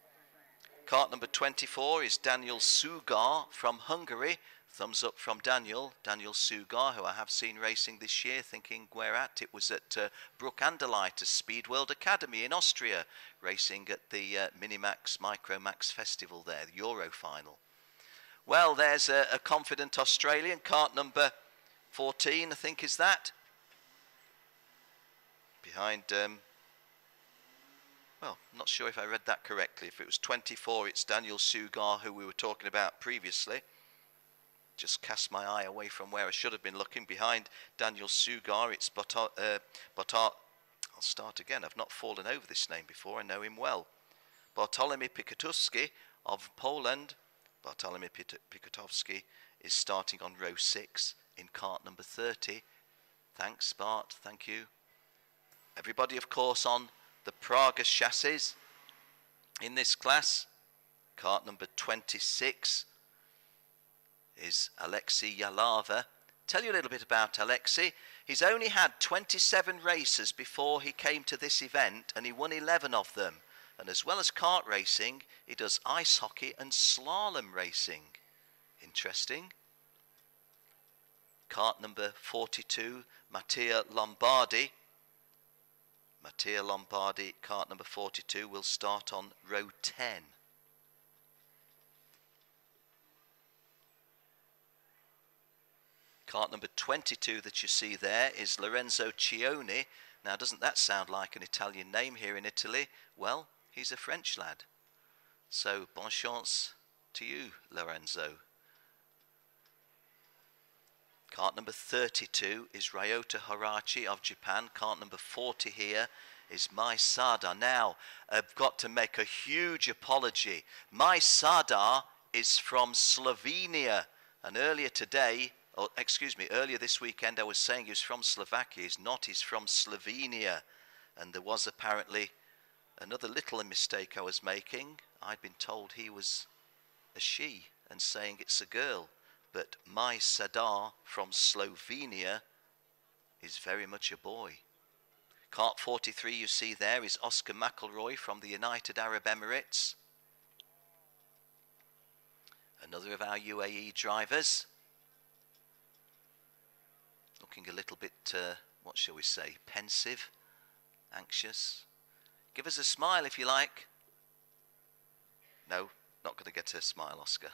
Kart number 24 is Daniel Sugar from Hungary. Thumbs up from Daniel Sugar, who I have seen racing this year, thinking where at. It was at Brook Anderleiter Speed World Academy in Austria, racing at the Minimax Micromax Festival there, the Euro final. Well, there's a confident Australian, kart number 14, I think is that. Behind, well, I'm not sure if I read that correctly. If it was 24, it's Daniel Sugar, who we were talking about previously. Just cast my eye away from where I should have been looking. Behind Daniel Sugar, it's I'll start again. I've not fallen over this name before. I know him well. Bartolomew Pikotowski of Poland. Bartolomew Pikotowski is starting on row 6 in kart number 30. Thanks, Bart. Thank you. Everybody, of course, on the Praga chassis in this class. Kart number 26 is Alexei Yalava. Tell you a little bit about Alexei. He's only had 27 races before he came to this event, and he won 11 of them. And as well as kart racing, he does ice hockey and slalom racing. Interesting. Kart number 42, Mattia Lombardi. Mattia Lombardi, kart number 42, will start on row 10. Kart number 22 that you see there is Lorenzo Cioni. Now, doesn't that sound like an Italian name here in Italy? Well, he's a French lad. So, bonne chance to you, Lorenzo. Kart number 32 is Ryota Horachi of Japan. Kart number 40 here is Mai Sada. Now, I've got to make a huge apology. Mai Sada is from Slovenia, and earlier this weekend I was saying he was from Slovakia. He's not, he's from Slovenia. And there was apparently another little mistake I was making. I'd been told he was a she and saying it's a girl. But Mai Sada from Slovenia is very much a boy. Kart 43 you see there is Oscar McElroy from the United Arab Emirates. Another of our UAE drivers. Looking a little bit, what shall we say, pensive, anxious. Give us a smile if you like. No, not going to get a smile, Oscar.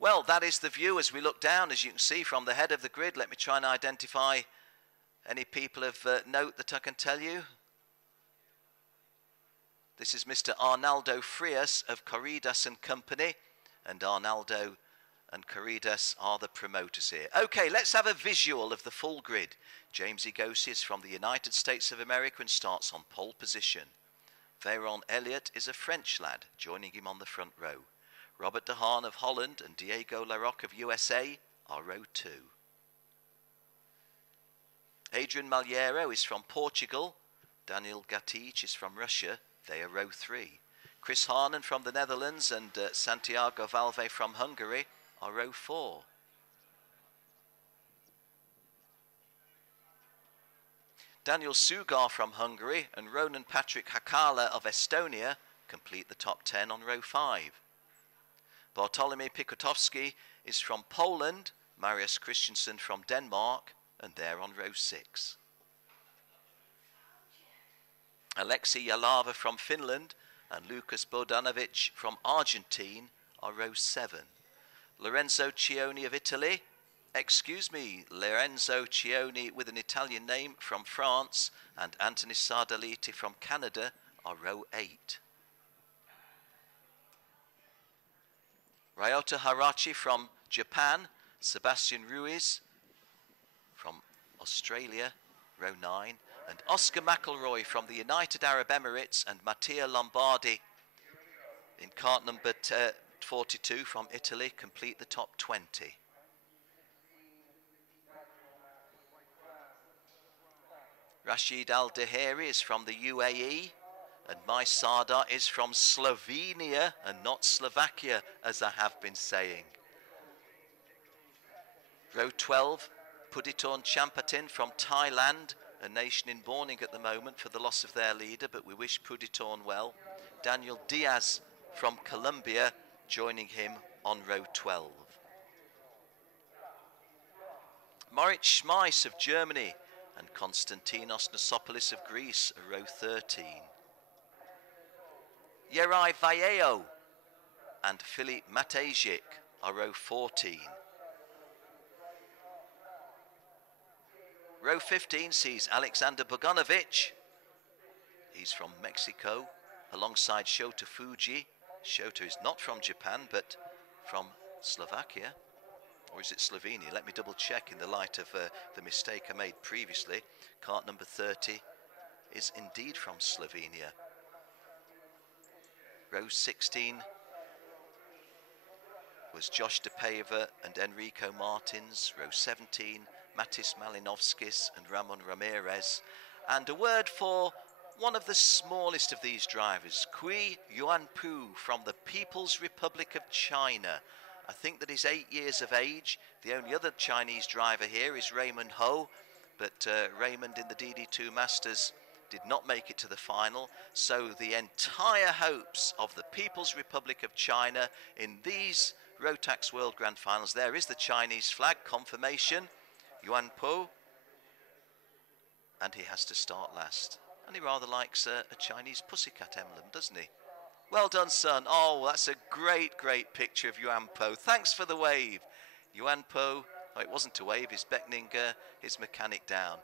Well, that is the view as we look down, as you can see from the head of the grid. Let me try and identify any people of note that I can tell you. This is Mr. Arnaldo Frias of Corridas and Company. and Arnaldo and Caridas are the promoters here. Okay, let's have a visual of the full grid. James Igosi is from the United States of America and starts on pole position. Veron Elliott is a French lad, joining him on the front row. Robert De Haan of Holland and Diego Larocque of USA are row 2. Adrian Malheiro is from Portugal. Daniel Gatic is from Russia. They are row 3. Chris Harnan from the Netherlands and Santiago Valve from Hungary are row 4. Daniel Sugar from Hungary and Ronan Patrick Hakala of Estonia complete the top 10 on row 5. Bartolomej Pikotowski is from Poland, Marius Christensen from Denmark, and they're on row 6. Alexei Yalava from Finland and Lucas Bodanovic from Argentine are row 7. Lorenzo Cioni of Italy, Lorenzo Cioni with an Italian name from France, and Anthony Sardaliti from Canada are row 8. Ryota Harachi from Japan, Sebastian Ruiz from Australia, row 9, and Oscar McElroy from the United Arab Emirates and Mattia Lombardi in cart number 42 from Italy complete the top 20. Rashid Al-Daheri is from the UAE and Mai Sada is from Slovenia and not Slovakia, as I have been saying. Row 12, Puditorn Champatin from Thailand, a nation in mourning at the moment for the loss of their leader, but we wish Puditorn well. Daniel Diaz from Colombia joining him on row 12. Moritz Schmeiss of Germany and Konstantinos Nosopoulos of Greece are row 13. Yerai Vallejo and Philippe Matejic are row 14. Row 15 sees Alexander Boganovic. He's from Mexico, alongside Shota Fuji. Shota is not from Japan, but from Slovakia. Or is it Slovenia? Let me double check in the light of the mistake I made previously. Cart number 30 is indeed from Slovenia. Row 16 was Josh De Paiva and Enrico Martins. Row 17, Matis Malinovskis and Ramon Ramirez. And a word for one of the smallest of these drivers, Kui Yuanpu from the People's Republic of China. I think that he's 8 years of age. The only other Chinese driver here is Raymond Ho, but Raymond in the DD2 Masters did not make it to the final. So the entire hopes of the People's Republic of China in these Rotax World Grand Finals. There is the Chinese flag confirmation, Yuan Po, and he has to start last. And he rather likes a Chinese pussycat emblem, doesn't he? Well done, son. Oh, that's a great, great picture of Yuan Po. Thanks for the wave. Yuan Po, oh, it wasn't a wave, he's beckoning his mechanic down.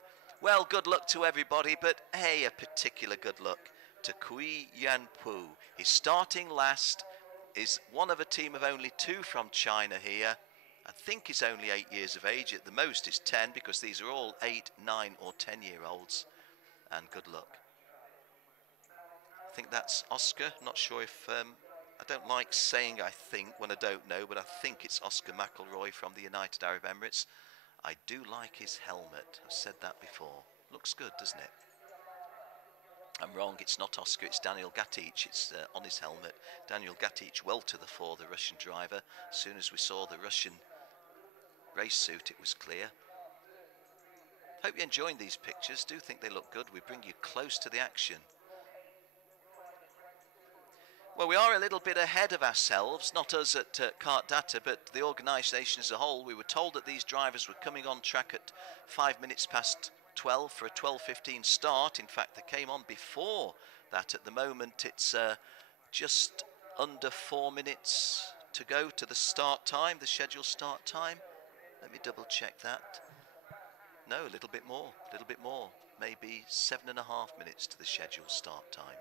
Well, good luck to everybody, but hey, a particular good luck to Kui Yuanpu. He's starting last, is one of a team of only 2 from China here. I think he's only 8 years of age, at the most is 10, because these are all 8, 9 or 10-year-olds. And good luck. I think that's Oscar. Not sure if, I don't like saying I think when I don't know, but I think it's Oscar McElroy from the United Arab Emirates. I do like his helmet. I've said that before. Looks good, doesn't it? I'm wrong, it's not Oscar, it's Daniel Gatic. It's on his helmet. Daniel Gatic well to the fore, the Russian driver. As soon as we saw the Russian race suit, it was clear. Hope you're enjoying these pictures. Do think they look good. We bring you close to the action. Well, we are a little bit ahead of ourselves, not us at KART-DATA, but the organisation as a whole. We were told that these drivers were coming on track at 5 minutes past 12 for a 12:15 start. In fact, they came on before that. At the moment, it's just under 4 minutes to go to the start time, the scheduled start time. Let me double check that. No, a little bit more, maybe 7.5 minutes to the scheduled start time.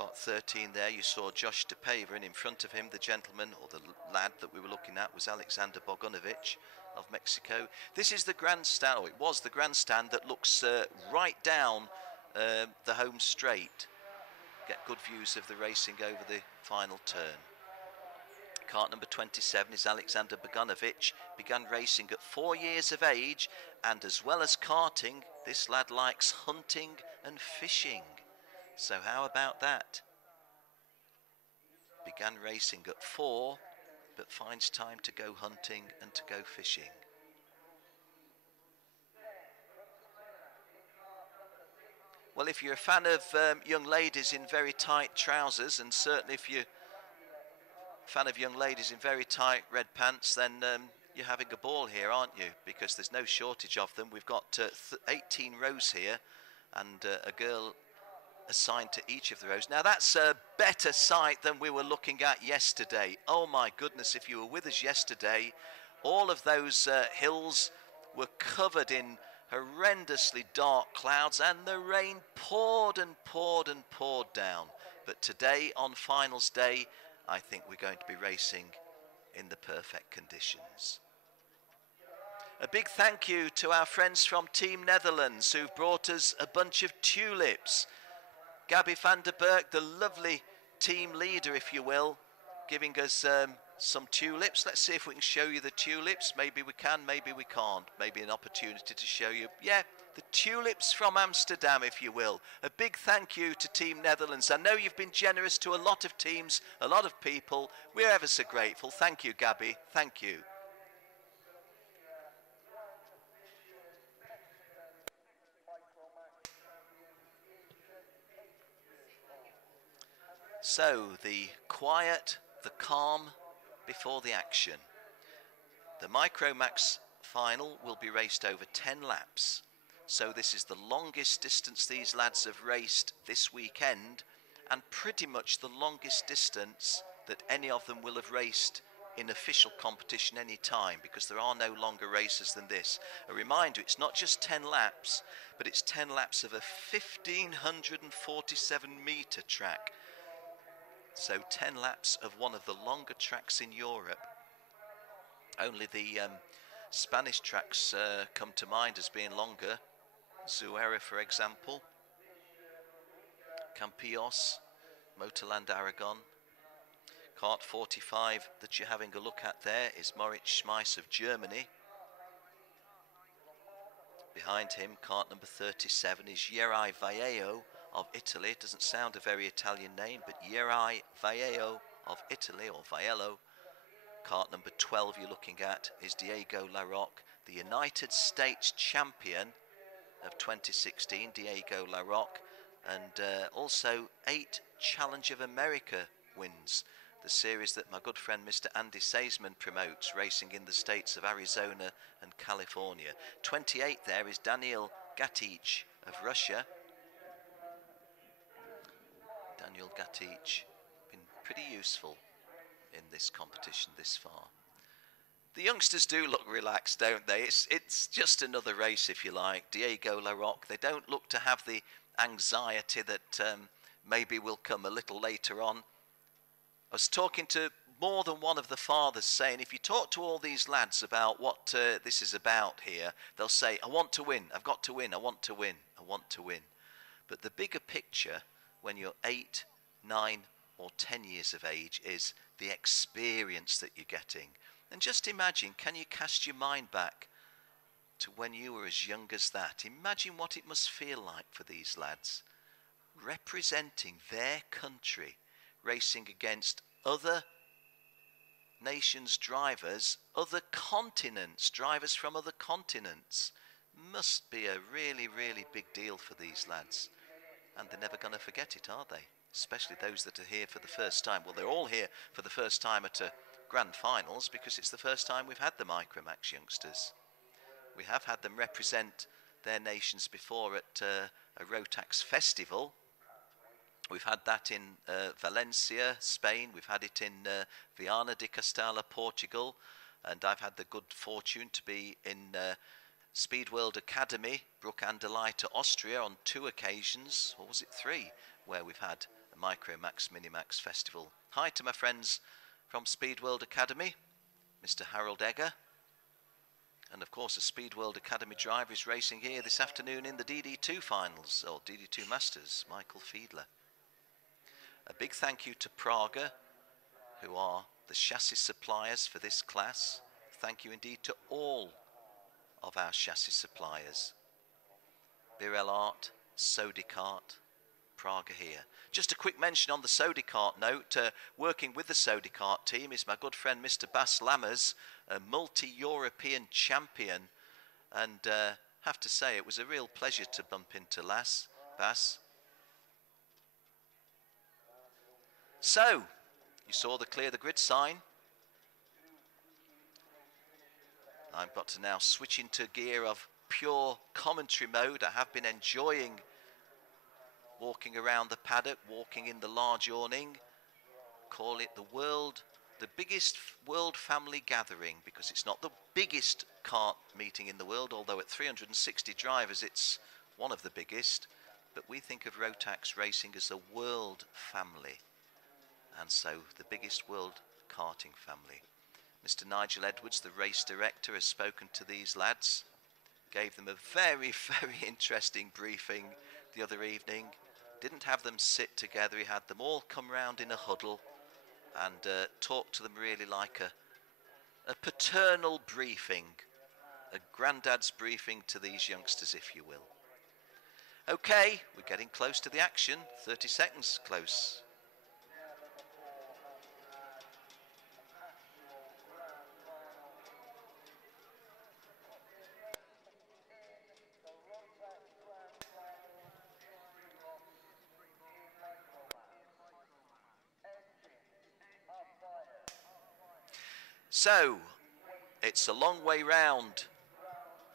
Kart 13 there, you saw Josh de Paver, and in front of him, the gentleman, or the lad that we were looking at, was Alexander Bogdanovic of Mexico. This is the grandstand, or it was the grandstand that looks right down the home straight. Get good views of the racing over the final turn. Kart number 27 is Alexander Bogdanovic. Began racing at 4 years of age, and as well as karting, this lad likes hunting and fishing. So how about that? Began racing at 4, but finds time to go hunting and to go fishing. Well, if you're a fan of young ladies in very tight trousers, and certainly if you're a fan of young ladies in very tight red pants, then you're having a ball here, aren't you? Because there's no shortage of them. We've got 18 rows here, and a girl assigned to each of the rows. Now that's a better sight than we were looking at yesterday. Oh my goodness, if you were with us yesterday, all of those hills were covered in horrendously dark clouds, and the rain poured and poured and poured down. But today, on finals day, I think we're going to be racing in the perfect conditions. A big thank you to our friends from Team Netherlands who've brought us a bunch of tulips. Gabby van der Berg, the lovely team leader, if you will, giving us some tulips. Let's see if we can show you the tulips. Maybe we can, maybe we can't. Maybe an opportunity to show you. Yeah, the tulips from Amsterdam, if you will. A big thank you to Team Netherlands. I know you've been generous to a lot of teams, a lot of people. We're ever so grateful. Thank you, Gabby. Thank you. So, the quiet, the calm before the action. The Micromax final will be raced over 10 laps. So this is the longest distance these lads have raced this weekend, and pretty much the longest distance that any of them will have raced in official competition any time, because there are no longer races than this. A reminder, it's not just 10 laps, but it's 10 laps of a 1,547 metre track. So 10 laps of one of the longer tracks in Europe. Only the Spanish tracks come to mind as being longer. Zuera, for example. Campillos, Motorland Aragon. Kart 45 that you're having a look at there is Moritz Schmeiss of Germany. Behind him, kart number 37 is Jeri Valleo of Italy. It doesn't sound a very Italian name, but Jeri Valleo of Italy, or Vaiello. Kart number 12 you're looking at is Diego Larocque, the United States champion of 2016, Diego Larocque, and also 8 Challenge of America wins, the series that my good friend Mr. Andy Seisman promotes, racing in the states of Arizona and California. 28 there is Daniel Gatic of Russia. Daniel Gatic, been pretty useful in this competition this far. The youngsters do look relaxed, don't they? It's just another race, if you like. Diego Larocque, they don't look to have the anxiety that maybe will come a little later on. I was talking to more than one of the fathers saying, if you talk to all these lads about what this is about here, they'll say, I want to win, I've got to win, I want to win, I want to win. But the bigger picture, when you're 8, 9 or 10 years of age, is the experience that you're getting. And just imagine, can you cast your mind back to when you were as young as that? Imagine what it must feel like for these lads, representing their country, racing against other nations' drivers, other continents, drivers from other continents. Must be a really, really big deal for these lads. And they're never going to forget it, are they? Especially those that are here for the first time. Well, they're all here for the first time at a grand finals, because it's the first time we've had the Micromax youngsters. We have had them represent their nations before at a Rotax festival. We've had that in Valencia, Spain. We've had it in Viana de Castella, Portugal. And I've had the good fortune to be in Speed World Academy, Bruck an der Leiter, Austria, on 2 occasions, or was it 3, where we've had a Micromax Minimax Festival. Hi to my friends from Speed World Academy, Mr. Harold Egger. And of course, the Speed World Academy driver is racing here this afternoon in the DD2 finals, or DD2 Masters, Michael Fiedler. A big thank you to Praga, who are the chassis suppliers for this class. Thank you indeed to all of our chassis suppliers. Birel Art, Sodicart, Praga here. Just a quick mention on the Sodicart note, working with the Sodicart team is my good friend Mr. Bas Lammers, a multi-European champion, and have to say it was a real pleasure to bump into Bas. So, you saw the clear the grid sign. I've got to now switch into gear of pure commentary mode. I have been enjoying walking around the paddock, walking in the large awning. Call it the biggest world family gathering, because it's not the biggest kart meeting in the world, although at 360 drivers it's one of the biggest. But we think of Rotax racing as a world family, and so the biggest world karting family. Mr. Nigel Edwards, the race director, has spoken to these lads, gave them a very, very interesting briefing the other evening. Didn't have them sit together, he had them all come round in a huddle and talk to them really like a paternal briefing, a granddad's briefing to these youngsters, if you will. Okay, we're getting close to the action, 30 seconds close. So, it's a long way round,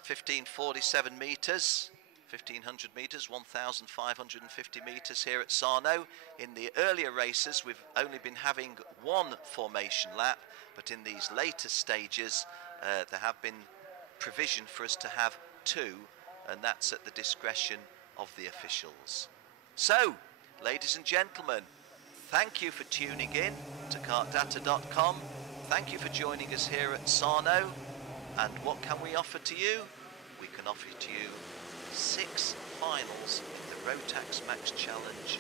1547 metres, 1500 metres, 1550 metres here at Sarno. In the earlier races, we've only been having one formation lap, but in these later stages, there have been provision for us to have two, and that's at the discretion of the officials. So, ladies and gentlemen, thank you for tuning in to KART-DATA.com. Thank you for joining us here at Sarno. And what can we offer to you? We can offer to you 6 finals of the Rotax Max Challenge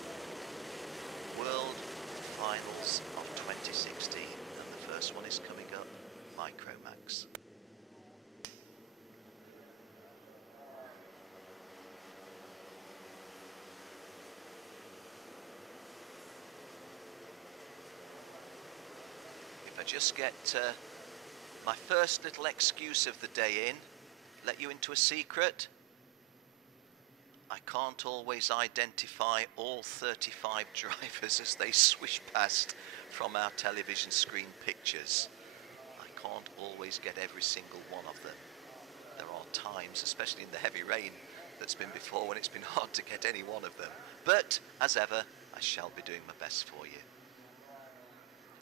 World Finals of 2016. And the first one is coming up, Micromax. If I just get my first little excuse of the day in, let you into a secret. I can't always identify all 35 drivers as they swish past from our television screen pictures. I can't always get every single one of them. There are times, especially in the heavy rain that's been before, when it's been hard to get any one of them. But, as ever, I shall be doing my best for you.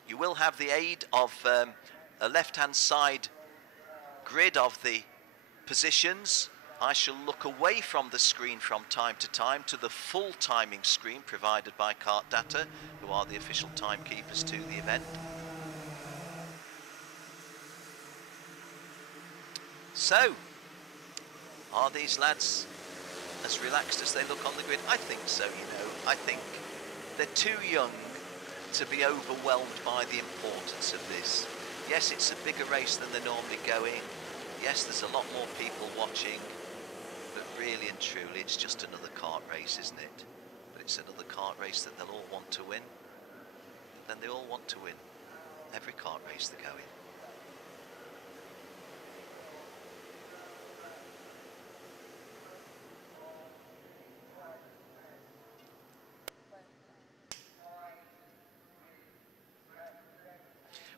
You will have the aid of a left-hand side grid of the positions. I shall look away from the screen from time to time to the full timing screen provided by KART-DATA, who are the official timekeepers to the event. So, are these lads as relaxed as they look on the grid? I think so, you know. I think they're too young to be overwhelmed by the importance of this. Yes, it's a bigger race than they're normally going. Yes, there's a lot more people watching. But really and truly, it's just another kart race, isn't it? But it's another kart race that they'll all want to win. Then they all want to win every kart race they go in.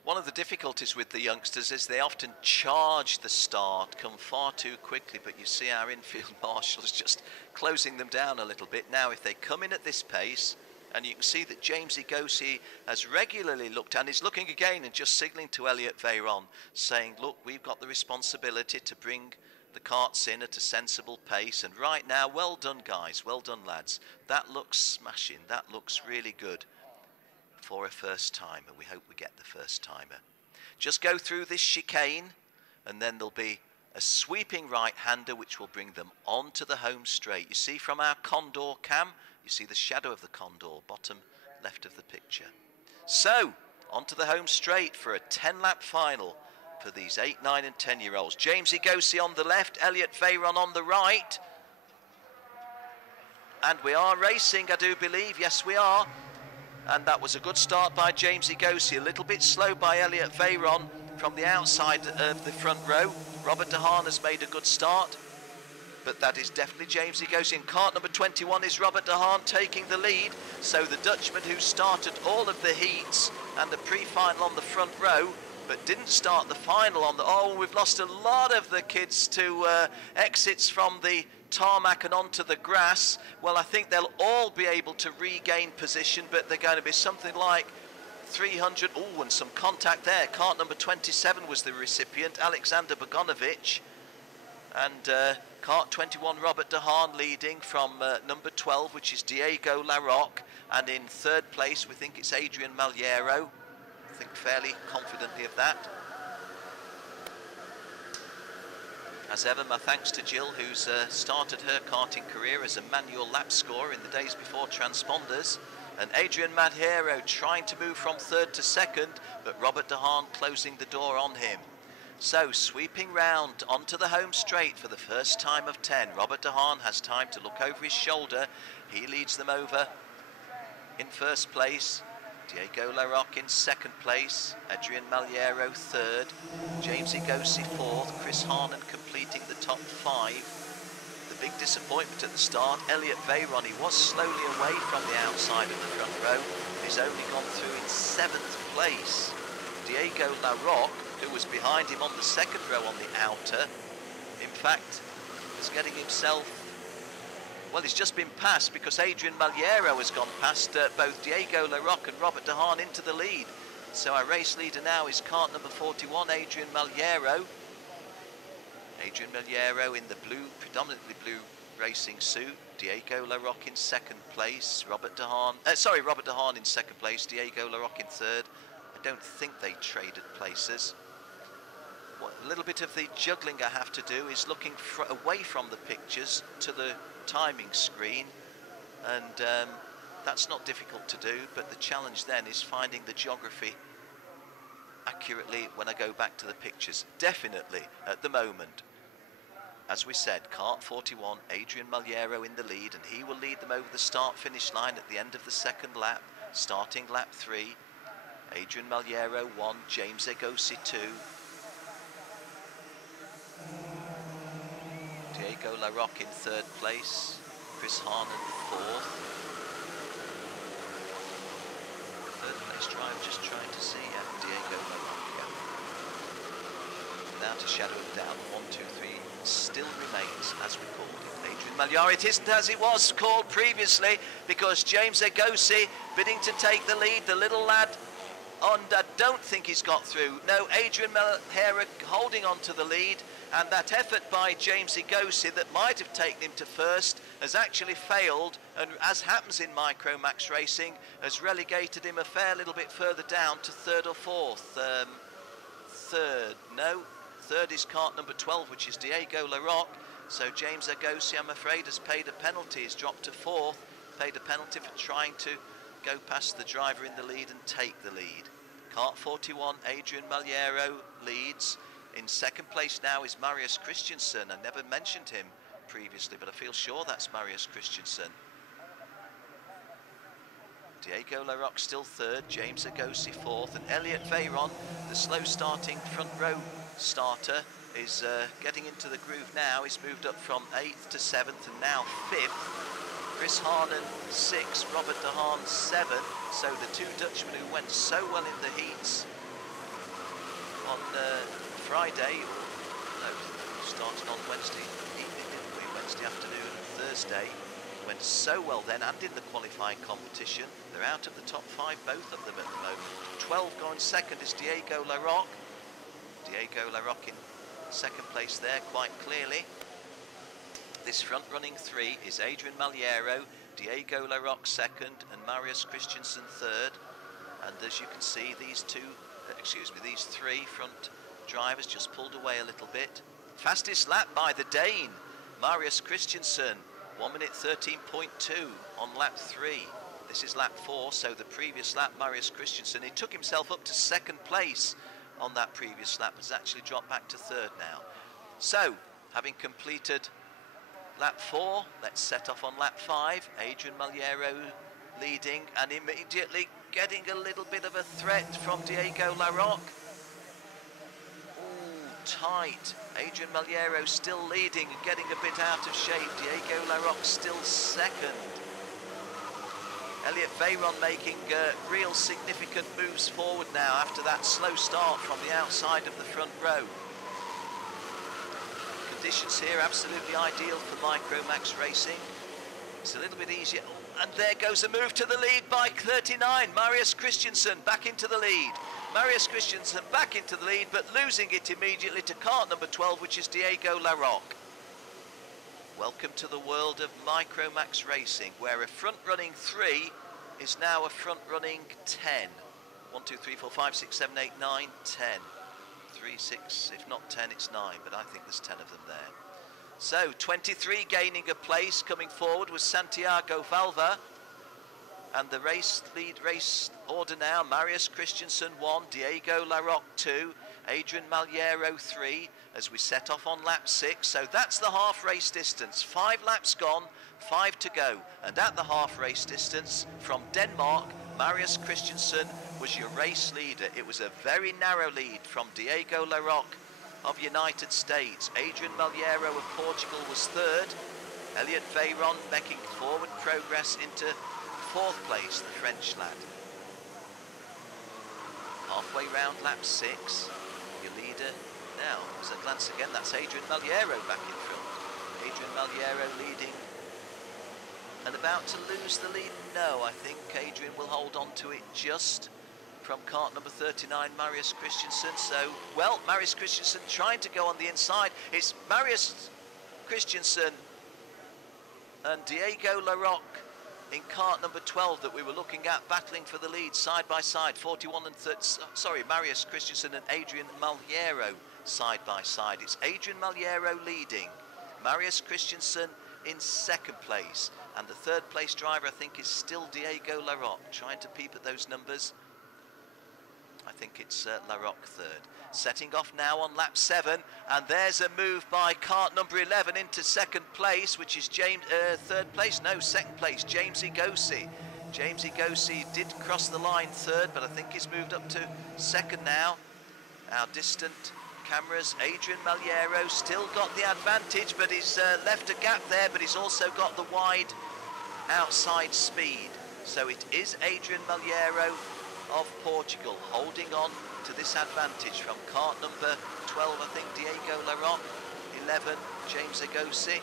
One of the difficulties with the youngsters is they often charge the start, come far too quickly, but you see our infield marshals just closing them down a little bit. Now, if they come in at this pace, and you can see that James Igosi has regularly looked, and is looking again and just signalling to Elliot Veyron, saying, look, we've got the responsibility to bring the cart's in at a sensible pace, and right now, well done guys, well done lads. That looks smashing, that looks really good for a first timer. We hope we get the first timer. Just go through this chicane, and then there'll be a sweeping right-hander which will bring them onto the home straight. You see from our condor cam, you see the shadow of the condor, bottom left of the picture. So, onto the home straight for a 10-lap final for these 8, 9 and 10-year-olds. James Igosi on the left, Elliot Veyron on the right. And we are racing, I do believe, yes we are. And that was a good start by James Igosi, a little bit slow by Elliot Veyron from the outside of the front row. Robert De Haan has made a good start, but that is definitely James Igosi. In cart number 21 is Robert De Haan taking the lead. So the Dutchman who started all of the heats and the pre-final on the front row, but didn't start the final on the... Oh, we've lost a lot of the kids to exits from the tarmac and onto the grass. Well, I think they'll all be able to regain position, but they're going to be something like 300. Oh, and some contact there. Cart number 27 was the recipient, Alexander Bogonovic. And cart 21, Robert De Haan leading from number 12, which is Diego Larocque. And in third place, we think it's Adrian Maliero. I think fairly confidently of that. As ever, my thanks to Jill, who's started her karting career as a manual lap scorer in the days before transponders. And Adrian Maliero trying to move from third to second, but Robert De Haan closing the door on him. So, sweeping round onto the home straight for the first time of 10. Robert De Haan has time to look over his shoulder. He leads them over in first place. Diego Larocque in second place. Adrian Maliero third. James Igosi fourth. Chris Harnan completing the top 5. The big disappointment at the start, Elliot Veyron, he was slowly away from the outside of the front row. He's only gone through in 7th place. Diego Larocque, who was behind him on the second row on the outer, in fact, is getting himself, well, he's just been passed because Adrian Maliero has gone past both Diego Larocque and Robert De Haan into the lead. So our race leader now is cart number 41, Adrian Maliero. Adrian Maliero in the blue, predominantly blue racing suit. Diego Larocque in second place. Robert De Haan in second place. Diego Larocque in third. I don't think they traded places. A little bit of the juggling I have to do is looking away from the pictures to the timing screen, and that's not difficult to do, but the challenge then is finding the geography accurately when I go back to the pictures. Definitely at the moment, as we said, cart 41, Adrian Maliero in the lead, and he will lead them over the start-finish line at the end of the second lap, starting lap 3. Adrian Maliero 1, James Igosi 2. Diego Larocque in third place, Chris Harnan fourth. Third place drive, just trying to see Diego Larocque. Without a shadow of doubt, 1, 2, 3 still remains as we called it. Adrian Maliero, it isn't as it was called previously, because James Igosi bidding to take the lead, the little lad. And I don't think he's got through. No, Adrian Maliero holding on to the lead, and that effort by James Igosi that might have taken him to first has actually failed, and as happens in Micromax racing, has relegated him a fair little bit further down to third or fourth. Third is cart number 12, which is Diego Larocque. So James Igosi, I'm afraid, has paid a penalty. He's dropped to fourth, paid a penalty for trying to go past the driver in the lead and take the lead. Cart 41, Adrian Maliero leads. In second place now is Marius Christensen. I never mentioned him previously, but I feel sure that's Marius Christensen. Diego Larocque still third, James Igosi fourth, and Elliot Veyron, the slow starting front row starter, is getting into the groove now. He's moved up from 8th to 7th and now 5th. Chris Harnan 6, Robert De Haan 7. So the two Dutchmen who went so well in the heats on Friday, no, started on Wednesday evening, didn't we? Wednesday afternoon and Thursday. Went so well then, and in the qualifying competition. They're out of the top 5, both of them at the moment. 12 going second is Diego Larocque. Diego Larocque in second place there quite clearly. This front-running 3 is Adrian Maliero, Diego Larocque second, and Marius Christensen third. And as you can see, these these 3 front drivers just pulled away a little bit. Fastest lap by the Dane, Marius Christensen, 1 minute 13.2 on lap 3. This is lap 4, so the previous lap, Marius Christensen, he took himself up to second place on that previous lap, has actually dropped back to third now. So, having completed lap 4, let's set off on lap 5. Adrian Maliero leading and immediately getting a little bit of a threat from Diego Larocque. Ooh, tight. Adrian Maliero still leading and getting a bit out of shape. Diego Larocque still second. Elliot Veyron making real significant moves forward now after that slow start from the outside of the front row. Conditions here absolutely ideal for Micromax racing. It's a little bit easier. And there goes a move to the lead by 39. Marius Christensen back into the lead. Marius Christensen back into the lead, but losing it immediately to kart number 12, which is Diego Larocque. Welcome to the world of Micromax racing, where a front-running 3 is now a front-running 10. 1, 2, 3, 4, 5, 6, 7, 8, 9, 10. 3, 6, if not 10, it's 9, but I think there's 10 of them there. So, 23 gaining a place, coming forward was Santiago Valva. And the lead race order now, Marius Christensen 1, Diego Larocque 2, Adrian Maliero 3, as we set off on lap 6. So that's the half race distance. 5 laps gone, 5 to go. And at the half race distance from Denmark, Marius Christensen was your race leader. It was a very narrow lead from Diego Larocque of United States. Adrian Maliero of Portugal was third. Elliot Veyron making forward progress into 4th place, the French lad. Halfway round lap 6, your leader now, as I glance again, that's Adrian Maliero back in front. Adrian Maliero leading and about to lose the lead. No, I think Adrian will hold on to it just from kart number 39, Marius Christensen. So, well, Marius Christensen trying to go on the inside. It's Marius Christensen and Diego Larocque in kart number 12 that we were looking at, battling for the lead side by side. 41 and 30, sorry, Marius Christensen and Adrian Maliero side by side. It's Adrian Maliero leading, Marius Christensen in 2nd place, and the 3rd place driver I think is still Diego Larocque, trying to peep at those numbers. I think it's Larocque 3rd. Setting off now on lap 7, and there's a move by kart number 11 into 2nd place, which is James, 3rd place, no, 2nd place, James Igosi. James Igosi did cross the line 3rd, but I think he's moved up to 2nd now. Our distant cameras, Adrian Maliero still got the advantage, but he's left a gap there, but he's also got the wide outside speed. So it is Adrian Maliero of Portugal holding on to this advantage from kart number 12, I think, Diego Larocque, 11, James Igosi.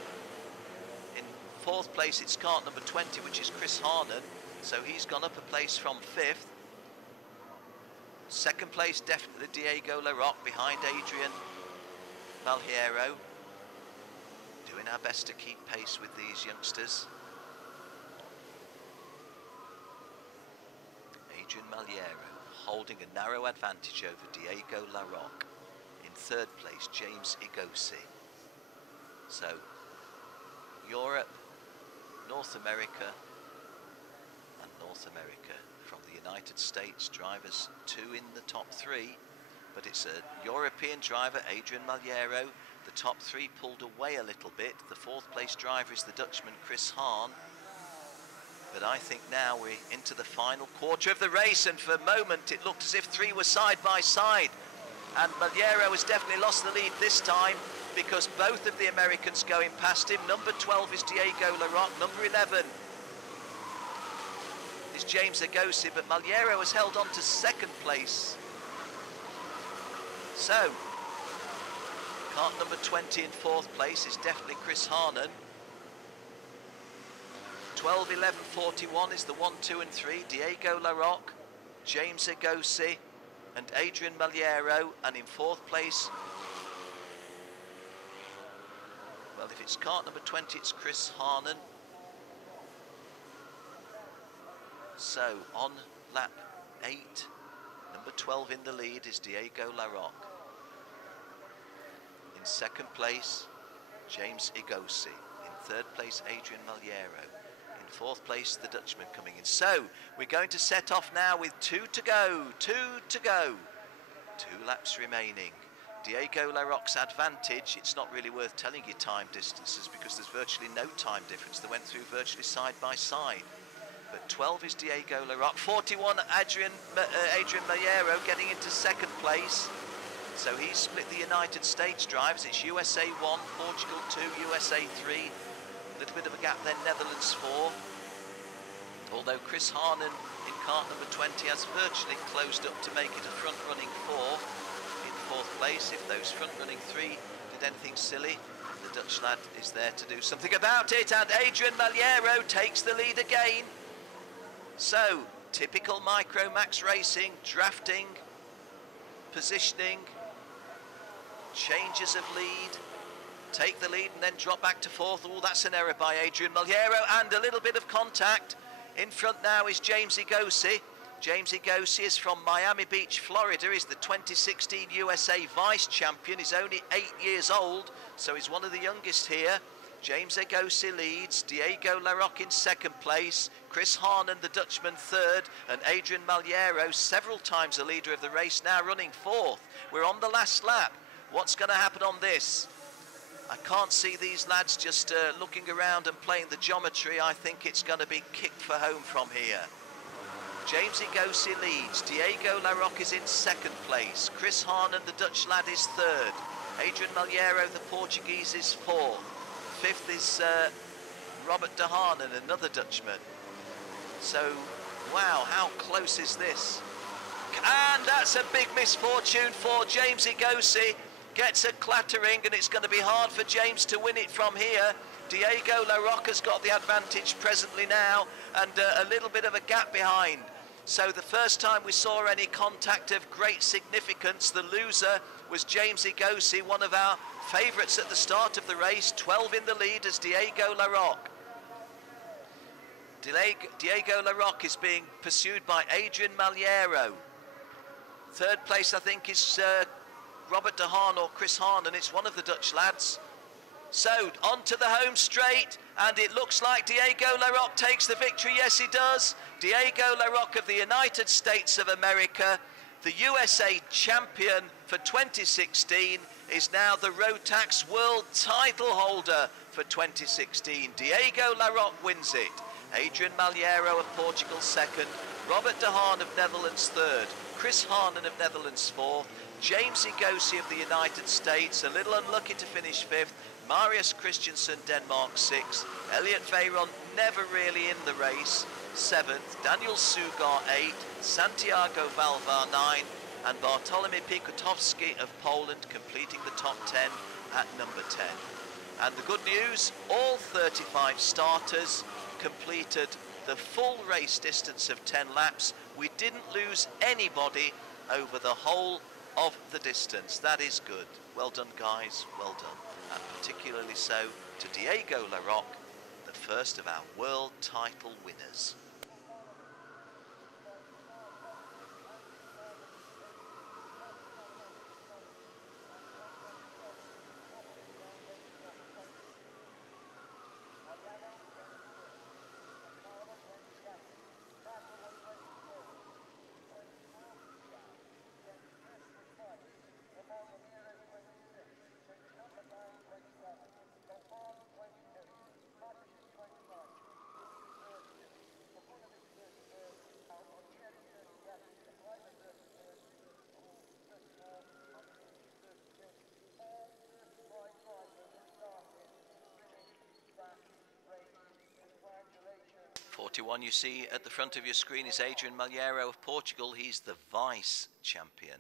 In 4th place, it's kart number 20, which is Chris Harnan, so he's gone up a place from 5th. 2nd place, definitely Diego Larocque, behind Adrian Maliero. Doing our best to keep pace with these youngsters. Adrian Maliero holding a narrow advantage over Diego Larocque. In 3rd place, James Igosi. So, Europe, North America, and North America. From the United States, drivers 2 in the top 3, but it's a European driver, Adrian Maliero. The top 3 pulled away a little bit. The 4th place driver is the Dutchman Chris Hahn. But I think now we're into the final quarter of the race, and for a moment it looked as if 3 were side by side. And Maliero has definitely lost the lead this time, because both of the Americans going past him. Number 12 is Diego Larocque, number 11 is James Igosi, but Maliero has held on to 2nd place. So, kart number 20 in 4th place is definitely Chris Harnan. 12, 11, 41 is the 1, 2 and 3, Diego Larocque, James Igosi and Adrian Maliero, and in 4th place Well, if it's cart number 20, it's Chris Harnan. So, on lap 8, number 12 in the lead is Diego Larocque. In second place, James Igosi. In third place, Adrian Maliero. In fourth place, the Dutchman coming in. So, we're going to set off now with 2 to go. 2 to go. 2 laps remaining. Diego Larocque's advantage, it's not really worth telling you time distances because there's virtually no time difference. They went through virtually side by side. But 12 is Diego Larocque. 41, Adrian Maliero getting into second place. So he's split the United States drivers. It's USA 1, Portugal 2, USA 3. A little bit of a gap then, Netherlands 4. Although Chris Harnan in cart number 20 has virtually closed up to make it a front-running 4. In fourth place, if those front-running 3 did anything silly, the Dutch lad is there to do something about it. And Adrian Maliero takes the lead again. So, typical Micro Max racing, drafting, positioning, changes of lead, take the lead and then drop back to fourth. Oh, that's an error by Adrian Maliero, and a little bit of contact. In front now is James Igosi. James Igosi is from Miami Beach, Florida. He's the 2016 USA Vice Champion. He's only 8 years old, so he's one of the youngest here. James Igosi leads, Diego Larocque in second place, Chris Harnan, the Dutchman, third, and Adrian Maliero, several times the leader of the race, now running fourth. We're on the last lap. What's going to happen on this? I can't see these lads just looking around and playing the geometry. I think it's going to be kicked for home from here. James Igosi leads, Diego Larocque is in second place, Chris Harnan, the Dutch lad, is third, Adrian Maliero, the Portuguese, is fourth. Fifth is Robert de Haanen, another Dutchman. So, wow, how close is this? And that's a big misfortune for James Igosi. Gets a clattering, and it's going to be hard for James to win it from here. Diego Larocque has got the advantage presently now, and a little bit of a gap behind. So the first time we saw any contact of great significance, the loser was James Igosi, one of our favourites at the start of the race. 12 in the lead as Diego Larocque. Diego Larocque is being pursued by Adrian Maliero. Third place, I think, is Robert de Haan or Chris Harnan. It's one of the Dutch lads. So, onto the home straight, and it looks like Diego Larocque takes the victory. Yes, he does. Diego Larocque of the United States of America, the USA champion for 2016, is now the Rotax world title holder for 2016. Diego Larocque wins it. Adrian Maliero of Portugal second, Robert de Haan of Netherlands third, Chris Harnan of Netherlands fourth, James Igosi of the United States, a little unlucky to finish fifth, Marius Christensen, Denmark sixth, Elliot Veyron never really in the race, seventh, Daniel Sugar eighth, Santiago Valvar 9, and Bartolomew Pikotowski of Poland completing the top 10 at number 10. And the good news, all 35 starters completed the full race distance of 10 laps. We didn't lose anybody over the whole of the distance. That is good. Well done, guys, well done. And particularly so to Diego Larocque, the first of our world title winners. You see at the front of your screen is Adrian Maliero of Portugal. He's the vice champion.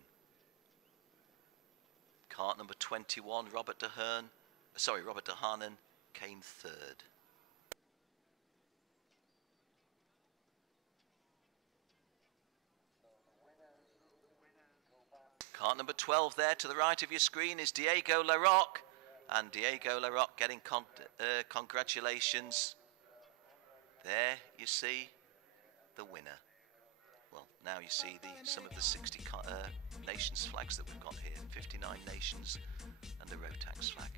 Cart number 21, Robert de Haanen came third. Cart number 12 there to the right of your screen is Diego Larocque. And Diego Larocque getting congratulations. There you see the winner. Well, now you see some of the 60 nations flags that we've got here. 59 nations and the Rotax flag.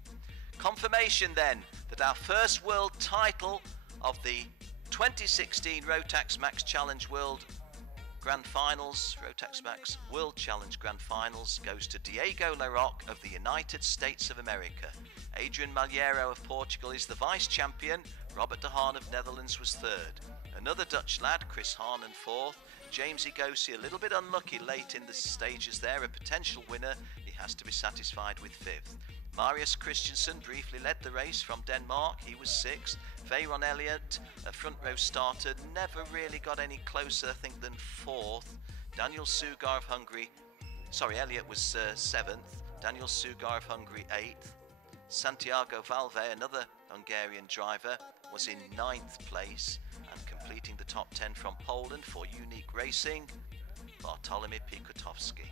Confirmation then that our first world title of the 2016 Rotax Max Challenge World Grand Finals, Rotax Max World Challenge Grand Finals, goes to Diego Larocque of the United States of America. Adrian Malheiro of Portugal is the vice champion. Robert de Haan of Netherlands was third. Another Dutch lad, Chris Hahn, fourth. James Igosi, a little bit unlucky late in the stages there, a potential winner. He has to be satisfied with fifth. Marius Christensen briefly led the race from Denmark. He was sixth. Veyron Elliott, a front row starter, never really got any closer, I think, than fourth. Daniel Sugar of Hungary, Elliott was seventh. Daniel Sugar of Hungary, eighth. Santiago Valve, another Hungarian driver, was in ninth place. And completing the top 10 from Poland for Unique Racing, Bartolomy Pikotowski.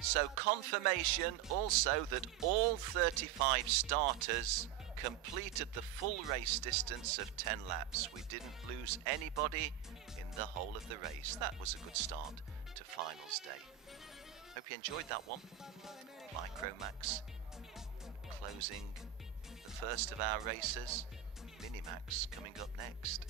So confirmation also that all 35 starters completed the full race distance of 10 laps. We didn't lose anybody in the whole of the race. That was a good start to finals day. Hope you enjoyed that one. Micromax closing the first of our races. Minimax coming up next.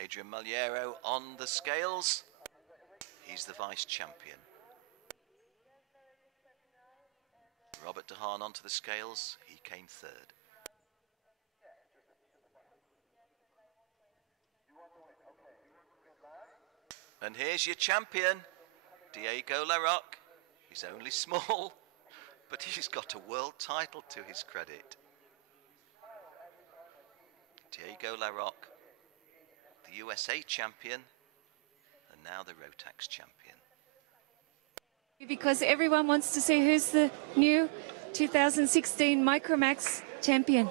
Adrian Malheiro on the scales. He's the vice champion. Robert de Haan onto the scales. He came third. And here's your champion, Diego Larocque. He's only small, but he's got a world title to his credit. Diego Larocque, the USA champion, and now the Rotax champion. Because everyone wants to see who's the new 2016 Micromax champion.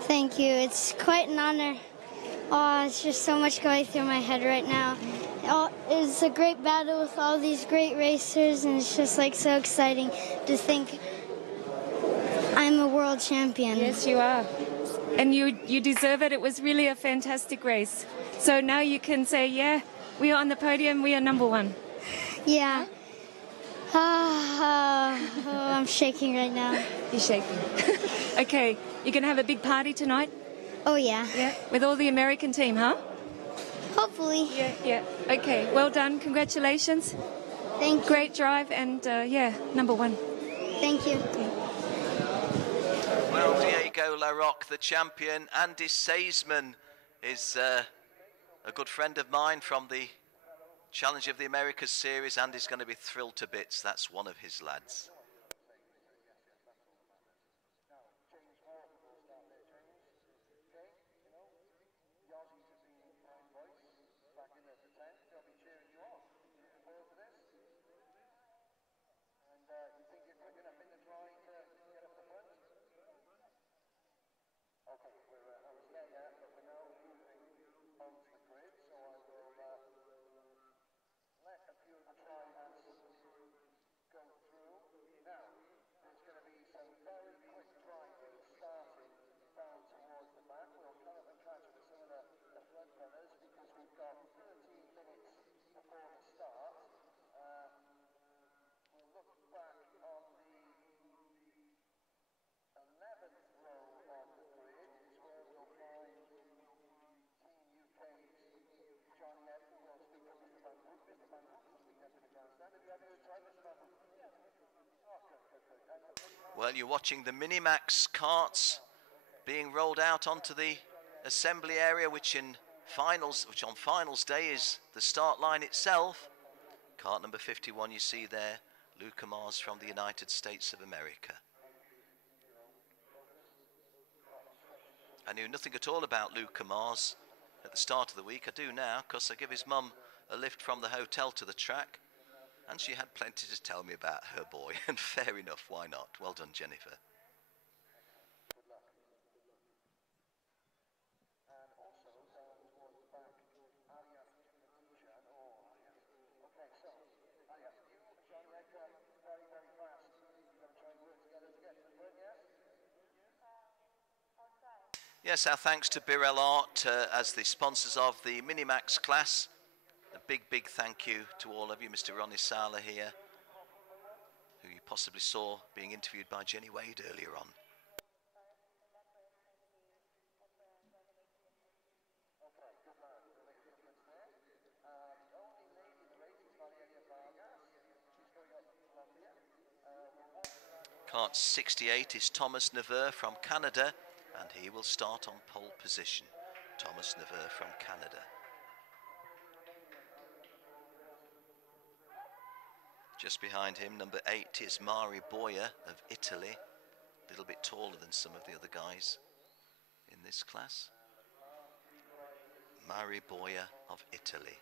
Thank you. It's quite an honor. Oh, it's just so much going through my head right now. It's a great battle with all these great racers, and it's just like so exciting to think I'm a world champion. Yes, you are. And you deserve it. It was really a fantastic race. So now you can say, yeah, we are on the podium, we are number one. Yeah. I'm shaking right now. You're shaking. Okay, you're going to have a big party tonight? Oh, yeah. Yeah, with all the American team, huh? Hopefully. Yeah. Okay, well done. Congratulations. Thank you. Great drive and, yeah, number one. Thank you. Yeah. Well, Diego Larocque, the champion. Andy Seisman is a good friend of mine from the Challenge of the Americas series. Andy's going to be thrilled to bits. That's one of his lads. Well, you're watching the Minimax carts being rolled out onto the assembly area, which on finals day is the start line itself. Cart number 51 you see there, Luca Mars from the United States of America. I knew nothing at all about Luca Mars at the start of the week. I do now, because I give his mum a lift from the hotel to the track, and she had plenty to tell me about her boy, and fair enough, why not? Well done, Jennifer. Yes, our thanks to Birel Art as the sponsors of the Minimax class. A big, big thank you to all of you. Mr. Ronnie Sala here, who you possibly saw being interviewed by Jenny Wade earlier on. Cart 68 is Thomas Neveu from Canada, and he will start on pole position. Thomas Neveu from Canada. Just behind him, number 8 is Mari Boia of Italy. A little bit taller than some of the other guys in this class. Mari Boia of Italy.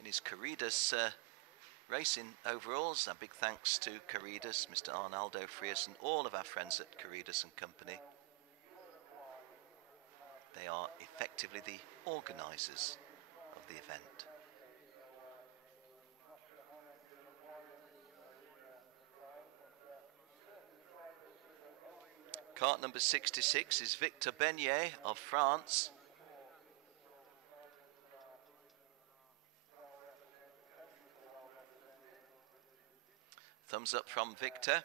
In his Corridas racing overalls, a big thanks to Corridas, Mr. Arnaldo Frias, and all of our friends at Corridas and Company. They are effectively the organisers of the event. Cart number 66 is Victor Beignet of France. Thumbs up from Victor.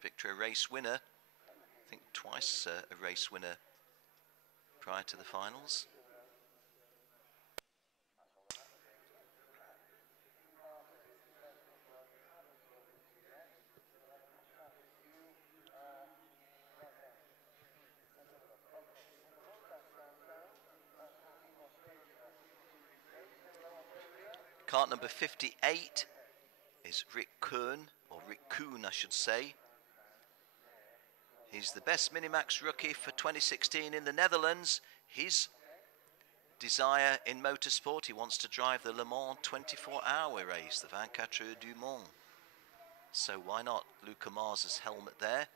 Victor, a race winner. I think twice a race winner prior to the finals. Cart number 58 is Rick Kuhn, or Rick Kuhn I should say. He's the best Minimax rookie for 2016 in the Netherlands. His desire in motorsport, he wants to drive the Le Mans 24-hour race, the 24 Heures du Mans. So why not? Luca Mars' helmet there,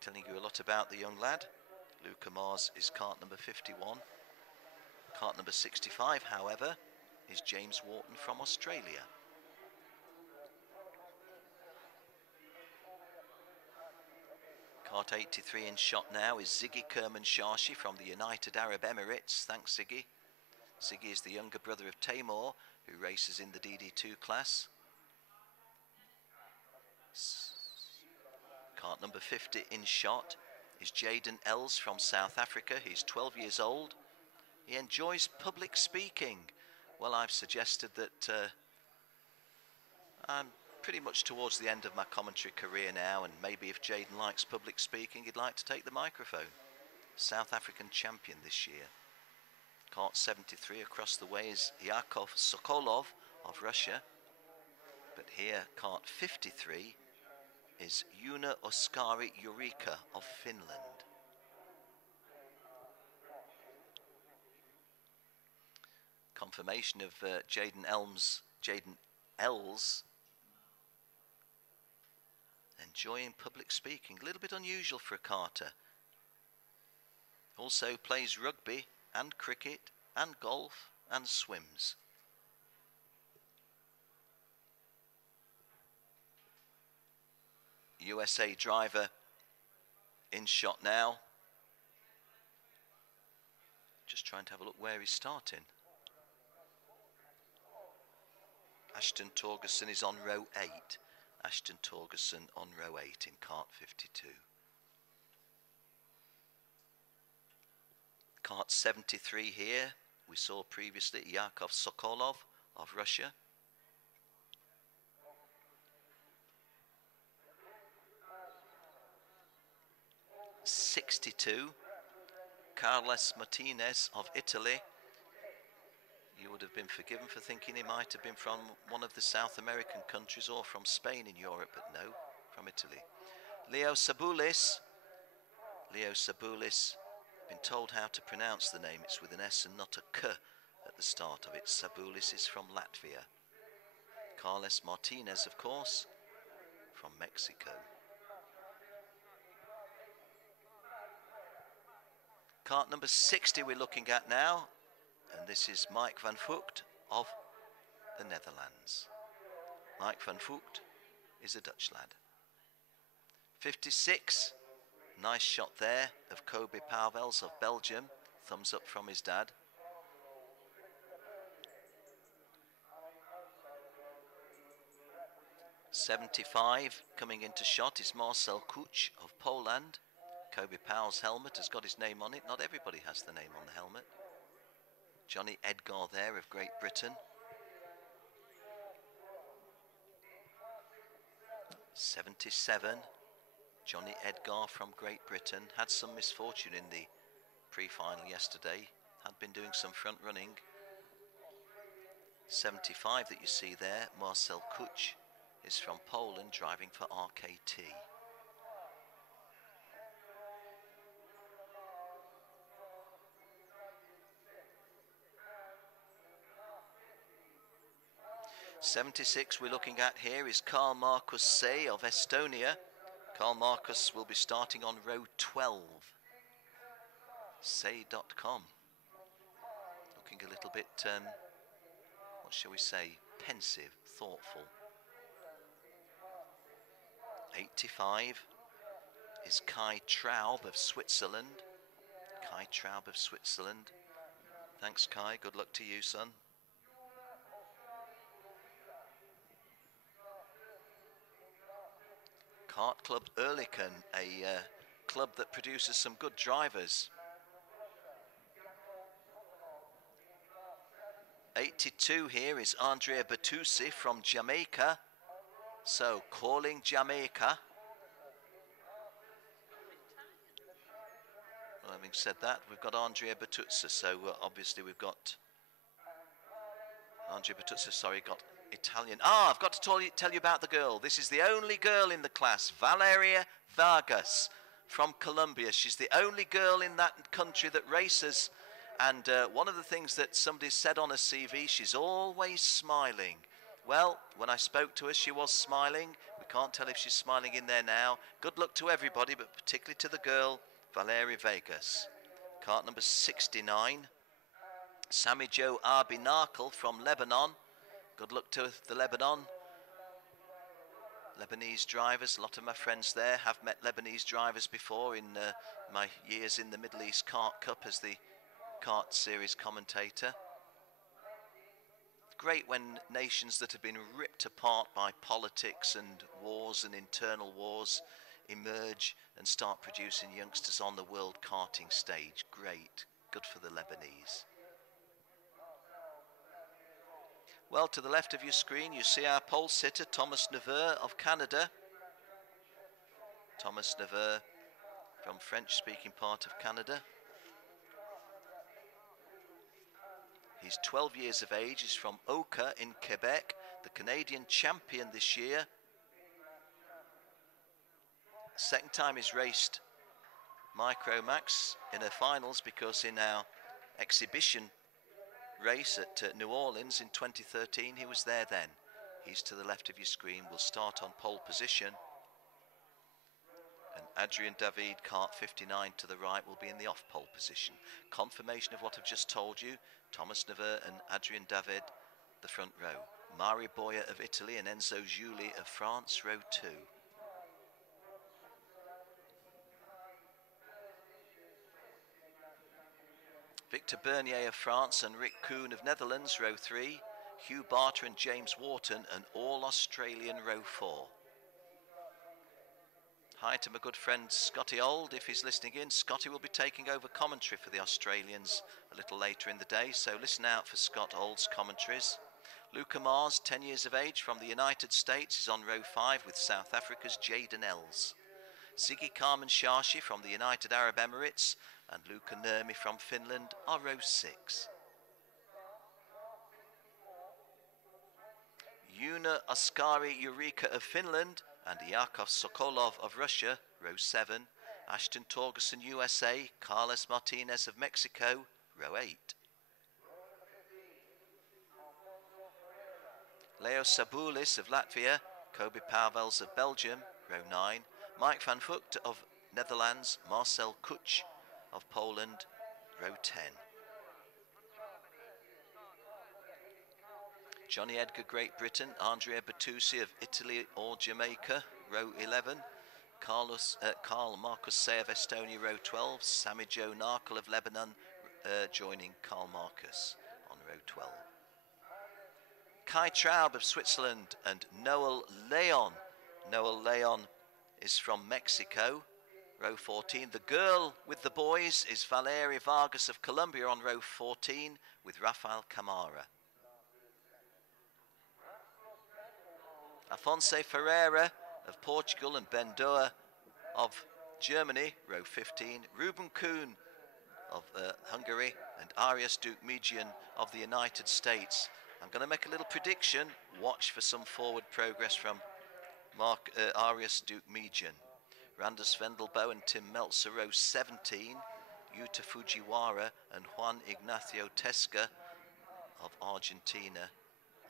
telling you a lot about the young lad. Luca Mars is cart number 51. Cart number 65, however, is James Wharton from Australia. Cart 83 in shot now is Ziggy Kerman-Shashi from the United Arab Emirates. Thanks, Ziggy. Ziggy is the younger brother of Tamor, who races in the DD2 class. Cart number 50 in shot is Jaden Els from South Africa. He's 12 years old. He enjoys public speaking. Well, I've suggested that I'm pretty much towards the end of my commentary career now, and maybe if Jaden likes public speaking, he'd like to take the microphone. South African champion this year. Cart 73 across the way is Yakov Sokolov of Russia. But here, cart 53 is Una Oskari Eureka of Finland. Confirmation of Jaden Els enjoying public speaking, a little bit unusual for a carter. Also plays rugby and cricket and golf and swims. USA driver in shot now. Just trying to have a look where he's starting. Ashton Torgerson is on row 8. Ashton Torgerson on row 8 in cart 52. Cart 73 here, we saw previously Yakov Sokolov of Russia. '62, Carles Martinez of Italy. You would have been forgiven for thinking he might have been from one of the South American countries or from Spain in Europe, but no, from Italy. Leo Saboulis. Leo Saboulis, been told how to pronounce the name. It's with an S and not a K at the start of it. Saboulis is from Latvia. Carles Martinez, of course, from Mexico. Kart number 60 we're looking at now, and this is Mike van Vogt of the Netherlands. Mike van Vogt is a Dutch lad. 56, nice shot there of Kobe Pauwels of Belgium. Thumbs up from his dad. '75 coming into shot is Marcel Kuch of Poland. Kobe Powell's helmet has got his name on it. Not everybody has the name on the helmet. Johnny Edgar there of Great Britain. 77, Johnny Edgar from Great Britain. Had some misfortune in the pre-final yesterday. Had been doing some front running. 75 that you see there, Marcel Kuch, is from Poland, driving for RKT. '76 we're looking at here is Carl Markus Say of Estonia. Carl Markus will be starting on row 12. Say.com. Looking a little bit, what shall we say, pensive, thoughtful. 85 is Kai Traub of Switzerland. Kai Traub of Switzerland. Thanks, Kai. Good luck to you, son. Kart Club Oerlikon, a club that produces some good drivers. 82 here is Andrea Bertuzzi from Jamaica. So, calling Jamaica. Well, having said that, we've got Andrea Bertuzzi, so obviously we've got Andrea Bertuzzi, sorry, got Italian. Ah, I've got to tell you about the girl. This is the only girl in the class, Valeria Vargas from Colombia. She's the only girl in that country that races. And one of the things that somebody said on her CV, she's always smiling. Well, when I spoke to her, she was smiling. We can't tell if she's smiling in there now. Good luck to everybody, but particularly to the girl, Valeria Vargas. Kart number 69. Sami Joe Arbinakel from Lebanon. Good luck to the Lebanese drivers. A lot of my friends there have met Lebanese drivers before in my years in the Middle East Kart Cup as the Kart Series commentator. Great when nations that have been ripped apart by politics and wars and internal wars emerge and start producing youngsters on the world karting stage. Great. Good for the Lebanese. Well, to the left of your screen, you see our pole sitter, Thomas Neveu of Canada. Thomas Neveu from French-speaking part of Canada. He's 12 years of age. He's from Oka in Quebec, the Canadian champion this year. Second time he's raced Micromax in her finals, because in our exhibition race at New Orleans in 2013, he was there then. He's to the left of your screen. Will start on pole position. And Adrien David, kart 59 to the right, will be in the off-pole position. Confirmation of what I've just told you. Thomas Neveu and Adrien David, the front row. Mari Boya of Italy and Enzo Giuli of France, row 2. Victor Bernier of France and Rick Kuhn of Netherlands, row 3. Hugh Barter and James Wharton, an all-Australian, row 4. Hi to my good friend Scotty Old, if he's listening in. Scotty will be taking over commentary for the Australians a little later in the day, so listen out for Scott Old's commentaries. Luca Mars, 10 years of age, from the United States, is on row 5 with South Africa's Jaden Els. Siggy Carmen Shashi from the United Arab Emirates and Luca Nurmi from Finland are row 6. Yuna Askari Eureka of Finland and Yakov Sokolov of Russia, row 7. Ashton Torgerson, USA, Carlos Martinez of Mexico, row 8. Leo Saboulis of Latvia, Kobe Pavels of Belgium, row 9. Mike van Vugt of Netherlands, Marcel Kuch of Poland, row 10. Johnny Edgar, Great Britain, Andrea Bertuzzi of Italy or Jamaica, row 11. Carl Marcus Say of Estonia, row 12. Sammy Joe Narkle of Lebanon joining Carl Marcus on row 12. Kai Traub of Switzerland and Noel Leon. Noel Leon is from Mexico, row 14. The girl with the boys is Valeria Vargas of Colombia on row 14 with Rafael Camara. Afonso Ferreira of Portugal and Ben Doa of Germany, row 15. Ruben Kuhn of Hungary and Arias Dukmijian of the United States. I'm going to make a little prediction. Watch for some forward progress from Arias Dukmijian. Randers Vendelbo and Tim Meltzer, row 17. Yuta Fujiwara and Juan Ignacio Tesca of Argentina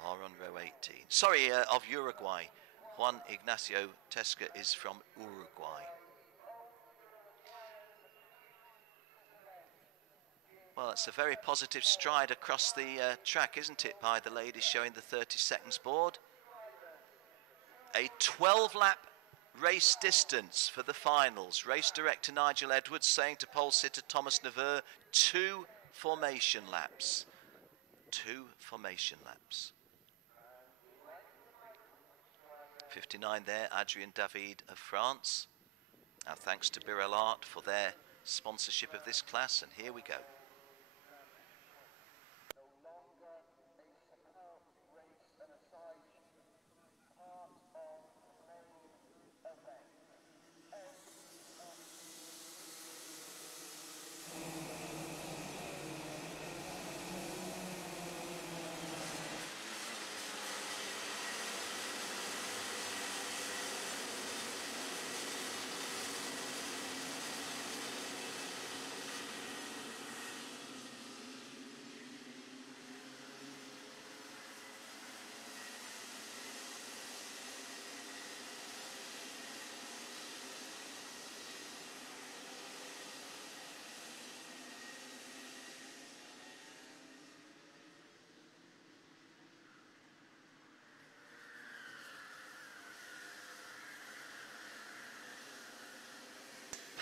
are on row 18. Sorry, of Uruguay. Juan Ignacio Tesca is from Uruguay. Well, it's a very positive stride across the track, isn't it, by the ladies showing the 30 seconds board. A 12-lap race distance for the finals. Race director Nigel Edwards saying to pole sitter Thomas Neveu, 2 formation laps. 2 formation laps. 59 there, Adrien David of France. Our thanks to Birel Art for their sponsorship of this class, and here we go.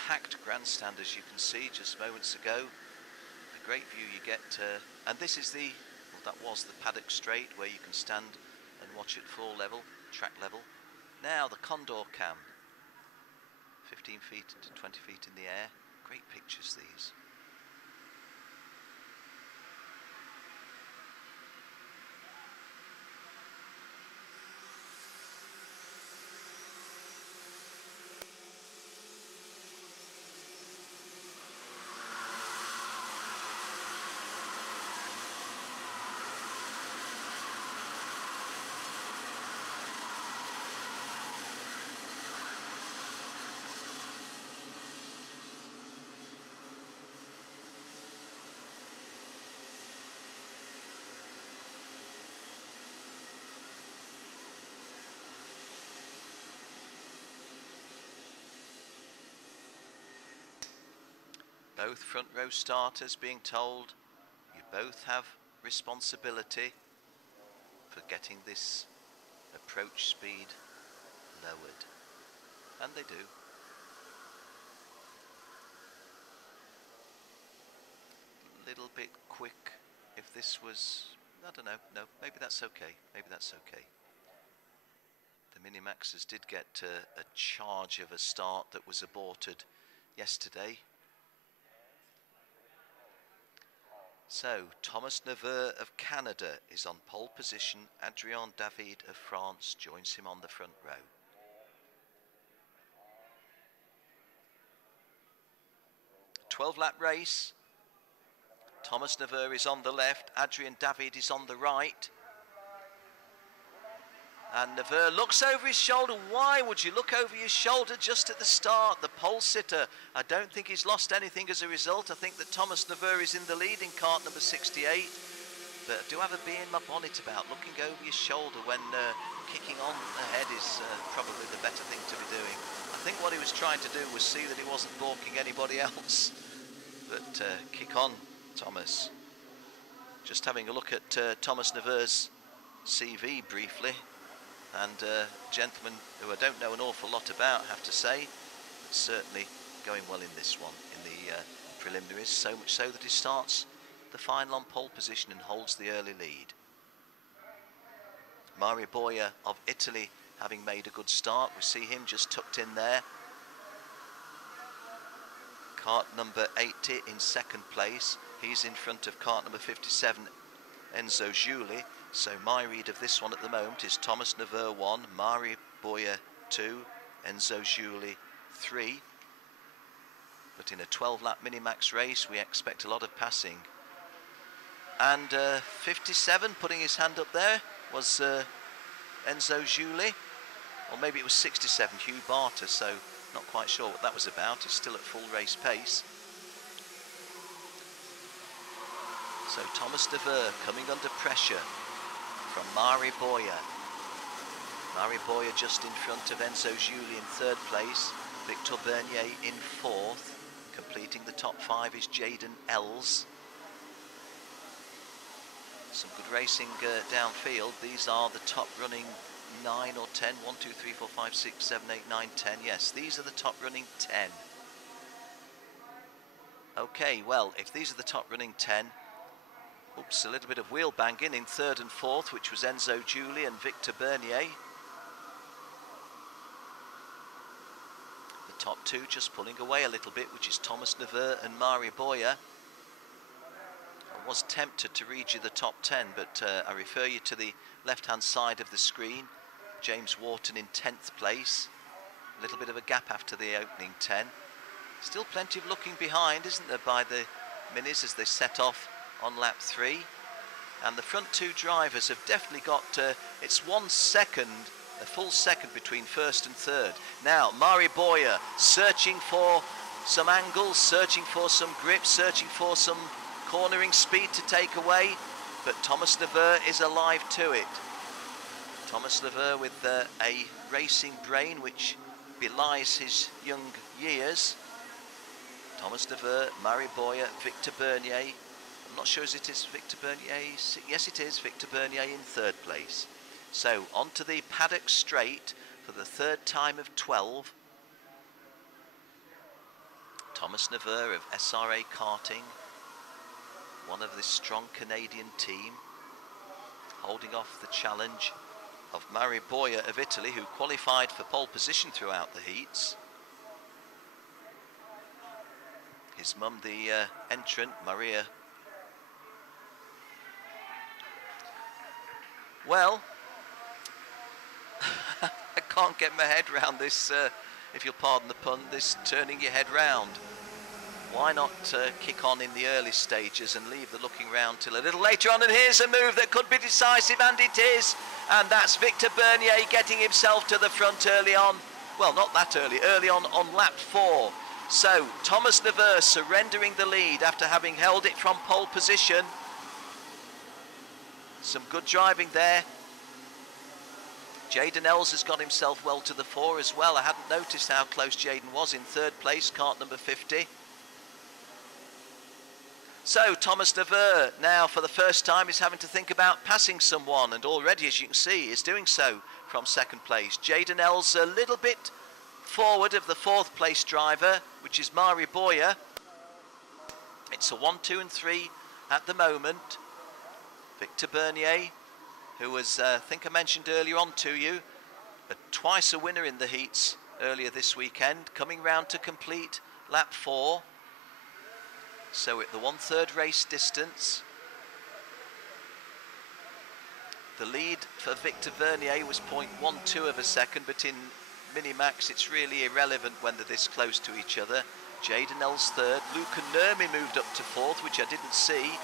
Packed grandstand, as you can see just moments ago. A great view you get, and this is the, well, that was the paddock straight where you can stand and watch at full level, track level. Now the Condor Cam, 15 feet to 20 feet in the air. Great pictures these. Both front row starters being told you both have responsibility for getting this approach speed lowered, and they do. A little bit quick. If this was, I don't know, no, maybe that's okay, maybe that's okay. The Minimaxers did get a charge of a start that was aborted yesterday. So, Thomas Neveu of Canada is on pole position. Adrien David of France joins him on the front row. A 12-lap race. Thomas Neveu is on the left. Adrien David is on the right. And Neveu looks over his shoulder. Why would you look over your shoulder just at the start? The pole sitter, I don't think he's lost anything as a result. I think that Thomas Neveu is in the lead in cart number 68. But I do have a bee in my bonnet about looking over your shoulder when kicking on ahead is probably the better thing to be doing. I think what he was trying to do was see that he wasn't balking anybody else. But kick on, Thomas. Just having a look at Thomas Neveu's CV briefly. And a gentleman who I don't know an awful lot about, have to say, but certainly going well in this one, in the preliminaries, so much so that he starts the final on pole position and holds the early lead. Mario Boia of Italy having made a good start. We see him just tucked in there. Cart number 80 in second place. He's in front of cart number 57, Enzo Giuli. So my read of this one at the moment is Thomas Neveu 1, Mario Boia 2, Enzo Giuli 3. But in a 12-lap minimax race, we expect a lot of passing. And 57, putting his hand up there, was Enzo Giuli. Or maybe it was 67, Hugh Barter, so not quite sure what that was about. He's still at full race pace. So Thomas Neveu coming under pressure from Mario Boia. Mario Boia just in front of Enzo Giuli in third place. Victor Bernier in fourth. Completing the top five is Jaden Els. Some good racing downfield. These are the top running 9 or 10. 1, 2, 3, 4, 5, 6, 7, 8, 9, 10. Yes, these are the top running 10. Okay, well, if these are the top running 10, oops, a little bit of wheel banging in third and fourth, which was Enzo Giuli and Victor Bernier. The top two just pulling away a little bit, which is Thomas Neveu and Mario Boia. I was tempted to read you the top 10, but I refer you to the left-hand side of the screen. James Wharton in 10th place. A little bit of a gap after the opening 10. Still plenty of looking behind, isn't there, by the minis as they set off on lap 3. And the front two drivers have definitely got, it's 1 second, a full second between first and third. Now, Mario Boia searching for some angles, searching for some grip, searching for some cornering speed to take away, but Thomas Neveu is alive to it. Thomas Neveu with a racing brain which belies his young years. Thomas Neveu, Mario Boia, Victor Bernier. I'm not sure as it is Victor Bernier. Yes, it is Victor Bernier in third place. So onto the paddock straight for the third time of 12. Thomas Neveu of SRA Karting, one of this strong Canadian team, holding off the challenge of Mario Boia of Italy, who qualified for pole position throughout the heats. His mum, the entrant, Maria. Well, I can't get my head round this, if you'll pardon the pun, this turning your head round. Why not kick on in the early stages and leave the looking round till a little later on? And here's a move that could be decisive, and it is. And that's Victor Bernier getting himself to the front early on. Well, not that early on lap 4. So Thomas Neveu surrendering the lead after having held it from pole position. Some good driving there. Jaden Els has got himself well to the fore as well. I hadn't noticed how close Jaden was in third place, cart number 50. So Thomas Neveu now for the first time is having to think about passing someone, and already, as you can see, is doing so from second place. Jaden Els a little bit forward of the fourth place driver, which is Mario Boia. It's a 1, 2 and 3 at the moment. Victor Bernier, who was, I think I mentioned earlier on to you, twice a winner in the heats earlier this weekend, coming round to complete lap 4. So at the 1/3 race distance, the lead for Victor Vernier was 0.12 of a second, but in Minimax it's really irrelevant when they're this close to each other. Jaden L's third, Luca Nurmi moved up to fourth, which I didn't see,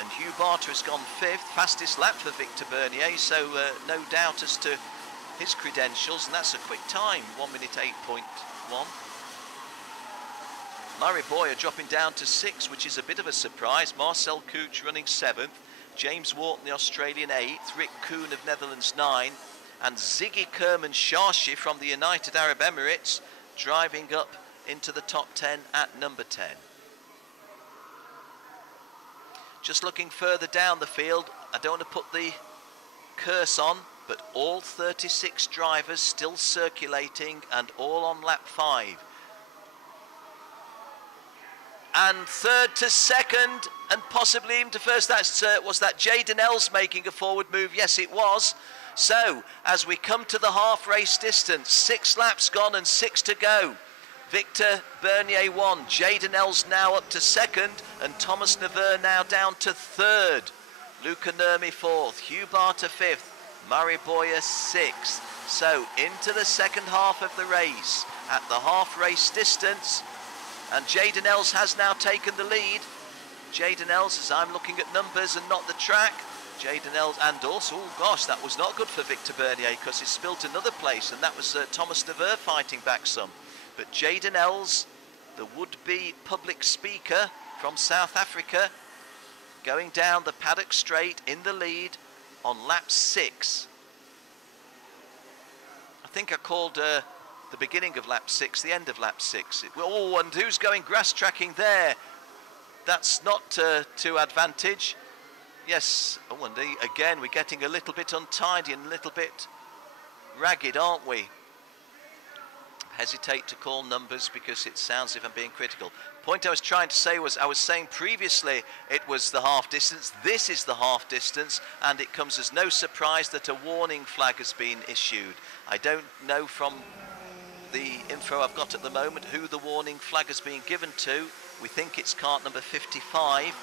and Hugh Barter has gone fifth. Fastest lap for Victor Vernier, so no doubt as to his credentials, and that's a quick time, 1 minute 8.1. Murray Boyer dropping down to 6, which is a bit of a surprise. Marcel Cooch running 7th, James Wharton the Australian 8th, Rick Kuhn of Netherlands 9, and Ziggy Kerman Shashi from the United Arab Emirates driving up into the top 10 at number 10. Just looking further down the field, I don't want to put the curse on, but all 36 drivers still circulating and all on lap 5. And third to second, and possibly even to first. Was that Jaden Ells making a forward move? Yes, it was. So, as we come to the half race distance, 6 laps gone and 6 to go. Victor Bernier 1, Jaden Ells now up to second, and Thomas Neveu now down to third. Luca Nurmi 4th, Hugh Barter 5th, Murray Boyer 6th. So, into the second half of the race, at the half race distance, and Jaden Ells has now taken the lead. Jaden Ells, as I'm looking at numbers and not the track, Jaden Ells, and also, oh gosh, that was not good for Victor Bernier because it spilt another place, and that was Thomas Neveu fighting back some. But Jaden Ells, the would-be public speaker from South Africa, going down the paddock straight in the lead on lap 6. I think I called the beginning of lap 6, the end of lap 6. Oh, and who's going grass tracking there? That's not to advantage. Yes, oh, and again, we're getting a little bit untidy and a little bit ragged, aren't we? Hesitate to call numbers because it sounds as if I'm being critical. Point I was trying to say was, I was saying previously it was the half distance. This is the half distance, and it comes as no surprise that a warning flag has been issued. I don't know from the info I've got at the moment who the warning flag has been given to. We think it's cart number 55,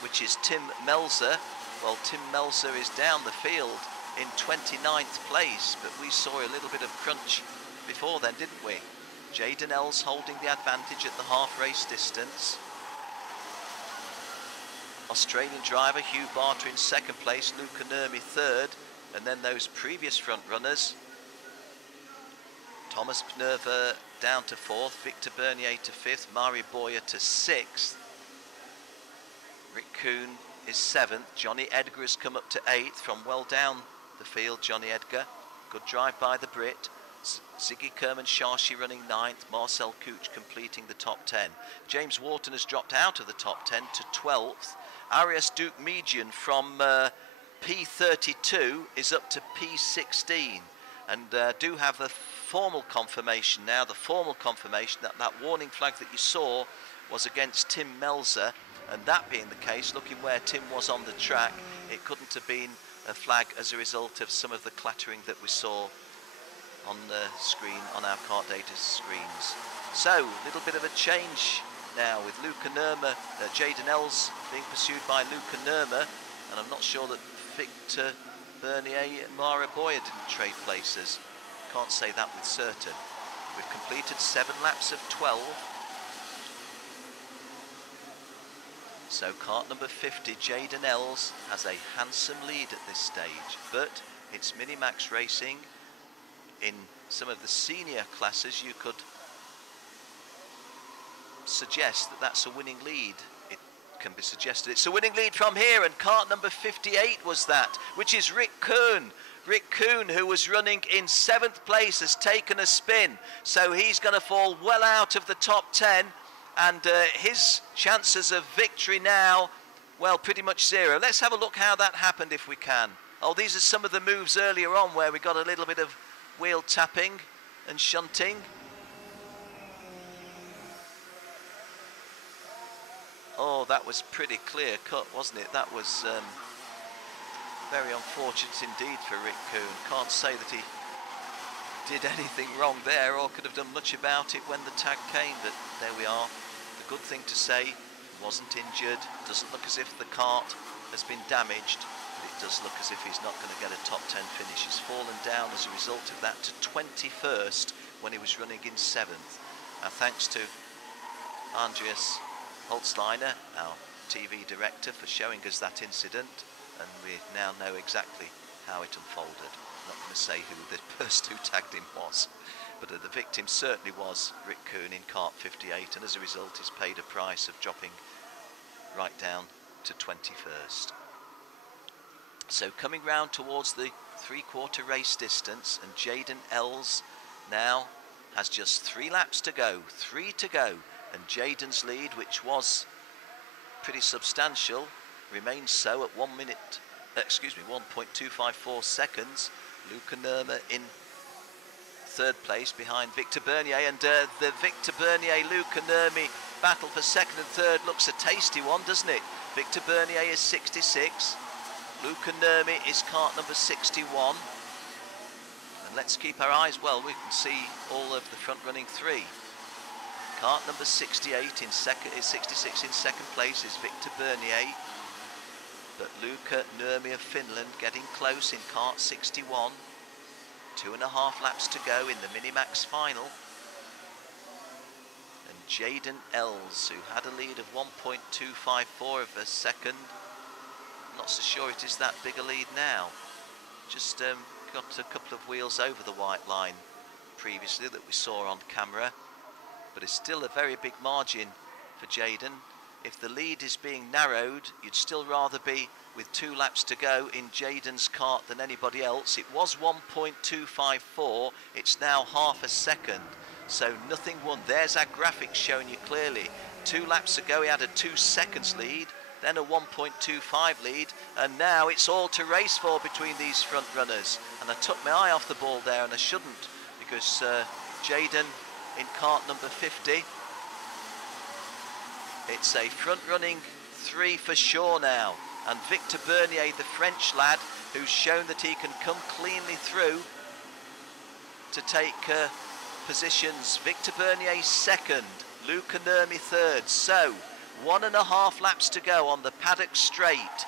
which is Tim Melzer. Well, Tim Melzer is down the field in 29th place, but we saw a little bit of crunch before then, didn't we? Jaden Ells holding the advantage at the half race distance. Australian driver Hugh Barter in 2nd place, Luca Nurmi 3rd, and then those previous front runners. Thomas Pnerver down to 4th, Victor Bernier to 5th, Mari Boyer to 6th. Rick Kuhn is 7th, Johnny Edgar has come up to 8th from well down the field, Johnny Edgar. Good drive by the Brit. Ziggy Kerman Shashi running 9th, Marcel Cooch completing the top 10. James Wharton has dropped out of the top 10 to 12th. Arias Duke Median from P32 is up to P16. And do have the formal confirmation now, that that warning flag that you saw was against Tim Melzer, and that being the case, looking where Tim was on the track, it couldn't have been a flag as a result of some of the clattering that we saw on the screen, on our KART-DATA screens. So, a little bit of a change now with Luca Nurmi, Jaden Ells being pursued by Luca Nurmi, and I'm not sure that Victor Bernier and Mara Boyer didn't trade places. Can't say that with certain. We've completed 7 laps of 12. So cart number 50, Jaden Ells, has a handsome lead at this stage, but it's Minimax racing. In some of the senior classes, you could suggest that that's a winning lead. It can be suggested it's a winning lead from here, and cart number 58 was that, which is Rick Kuhn. Rick Kuhn, who was running in 7th place, has taken a spin, so he's going to fall well out of the top 10, and his chances of victory now, well, pretty much 0. Let's have a look how that happened if we can. Oh, these are some of the moves earlier on where we got a little bit of wheel tapping and shunting. Oh, that was pretty clear cut, wasn't it? That was very unfortunate indeed for Rick Kuhn. Can't say that he did anything wrong there or could have done much about it when the tag came, but there we are. The good thing to say, wasn't injured. Doesn't look as if the cart has been damaged, but it does look as if he's not going to get a top 10 finish. He's fallen down as a result of that to 21st when he was running in 7th. Thanks to Andreas Holzleiner, our TV director, for showing us that incident, and we now know exactly how it unfolded. I'm not going to say who the person who tagged him was, but the victim certainly was Rick Kuhn in kart 58, and as a result he's paid a price of dropping right down to 21st. So coming round towards the three-quarter race distance, and Jaden Els now has just 3 laps to go, 3 to go, and Jaden's lead, which was pretty substantial, remains so at 1.254 seconds. Luca Nurma in 3rd place behind Victor Bernier, and the Victor Bernier-Luca Nurmi battle for 2nd and 3rd looks a tasty one, doesn't it? Victor Bernier is 66, Luca Nurmi is kart number 61, and let's keep our eyes, well, we can see all of the front running 3. Kart number 68 in second, is 66 in 2nd place is Victor Bernier, but Luca Nurmi of Finland getting close in kart 61. 2.5 laps to go in the Minimax final. And Jaden Els, who had a lead of 1.254 of a second, I'm not so sure it is that big a lead now. Just got a couple of wheels over the white line previously that we saw on camera, but it's still a very big margin for Jaden. If the lead is being narrowed, you'd still rather be with 2 laps to go in Jaden's kart than anybody else. It was 1.254, it's now half a second, so nothing won. There's our graphic showing you clearly. 2 laps ago he had a 2 seconds lead, then a 1.25 lead, and now it's all to race for between these front runners. And I took my eye off the ball there, and I shouldn't, because Jaden in kart number 50, it's a front-running 3 for sure now. And Victor Bernier, the French lad, who's shown that he can come cleanly through to take positions. Victor Bernier 2nd, Luca Nurmi 3rd. So 1.5 laps to go on the paddock straight.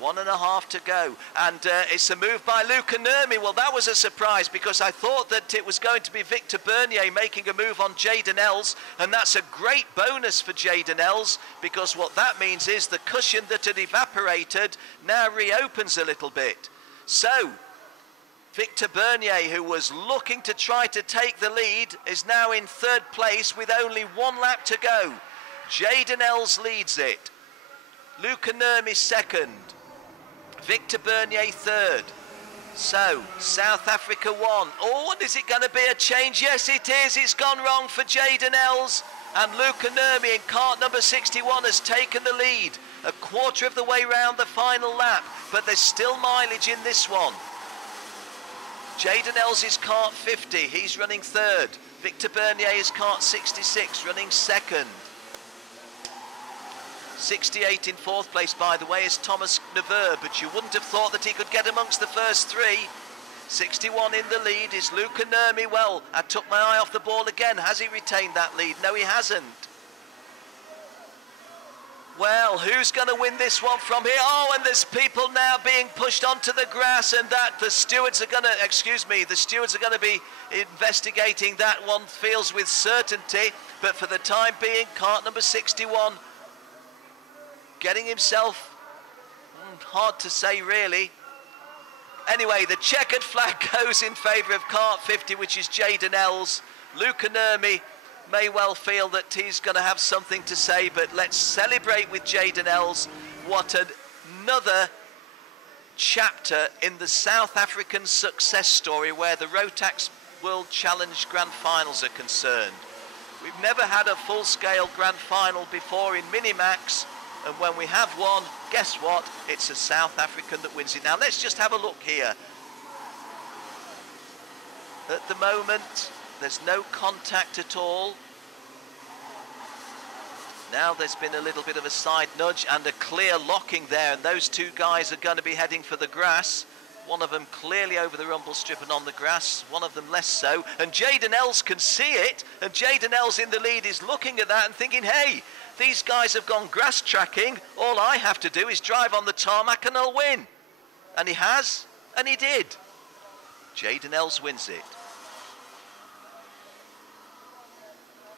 1.5 to go, and it's a move by Luca Nurmi. Well, that was a surprise, because I thought that it was going to be Victor Bernier making a move on Jaden Els, and that's a great bonus for Jaden Els, because what that means is the cushion that had evaporated now reopens a little bit. So Victor Bernier, who was looking to try to take the lead, is now in 3rd place with only 1 lap to go. Jaden Els leads it, Luca Nurmi 2nd, Victor Bernier 3rd. So, South Africa 1. Oh, and is it going to be a change? Yes, it is. It's gone wrong for Jaden Els. And Luca Nurmi in kart number 61 has taken the lead. A quarter of the way round the final lap. But there's still mileage in this one. Jaden Els is kart 50. He's running 3rd. Victor Bernier is kart 66, running 2nd. 68 in 4th place, by the way, is Thomas Neveu, but you wouldn't have thought that he could get amongst the first 3. 61 in the lead is Luca Nurmi. Well, I took my eye off the ball again. Has he retained that lead? No, he hasn't. Well, who's going to win this one from here? Oh, and there's people now being pushed onto the grass, and that the stewards are going to, the stewards are going to be investigating that one, feels with certainty, but for the time being, kart number 61 getting himself, hard to say really. Anyway, the checkered flag goes in favour of kart 50, which is Jaden Els. Luca Nurmi may well feel that he's going to have something to say, but let's celebrate with Jaden Els. What another chapter in the South African success story where the Rotax World Challenge Grand Finals are concerned. We've never had a full-scale Grand Final before in Minimax, and when we have one, guess what? It's a South African that wins it. Now let's just have a look here. At the moment, there's no contact at all. Now there's been a little bit of a side nudge and a clear locking there, and those 2 guys are going to be heading for the grass. One of them clearly over the rumble strip and on the grass, one of them less so. And Jaden Els can see it, and Jaden Els in the lead is looking at that and thinking, hey, These guys have gone grass tracking. All I have to do is drive on the tarmac and I'll win. And he has, and he did. Jaden Els wins it.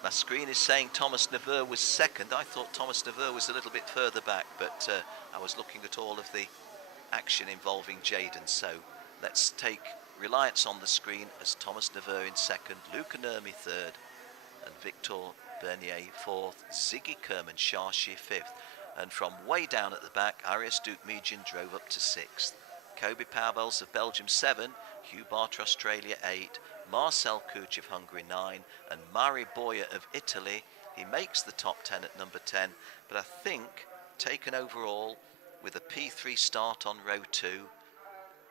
My screen is saying Thomas Neveu was second. I thought Thomas Neveu was a little bit further back, but I was looking at all of the action involving Jaden. So let's take Reliance on the screen as Thomas Neveu in second, Luca Nurmi third, and Victor Bernier fourth, Ziggy Kerman-Shashi fifth. And from way down at the back, Arias Dukmejian drove up to sixth. Kobe Pauwels of Belgium 7, Hugh Barter Australia 8, Marcel Kuch of Hungary 9, and Mari Boyer of Italy. He makes the top 10 at number 10, but I think taken overall with a P3 start on row 2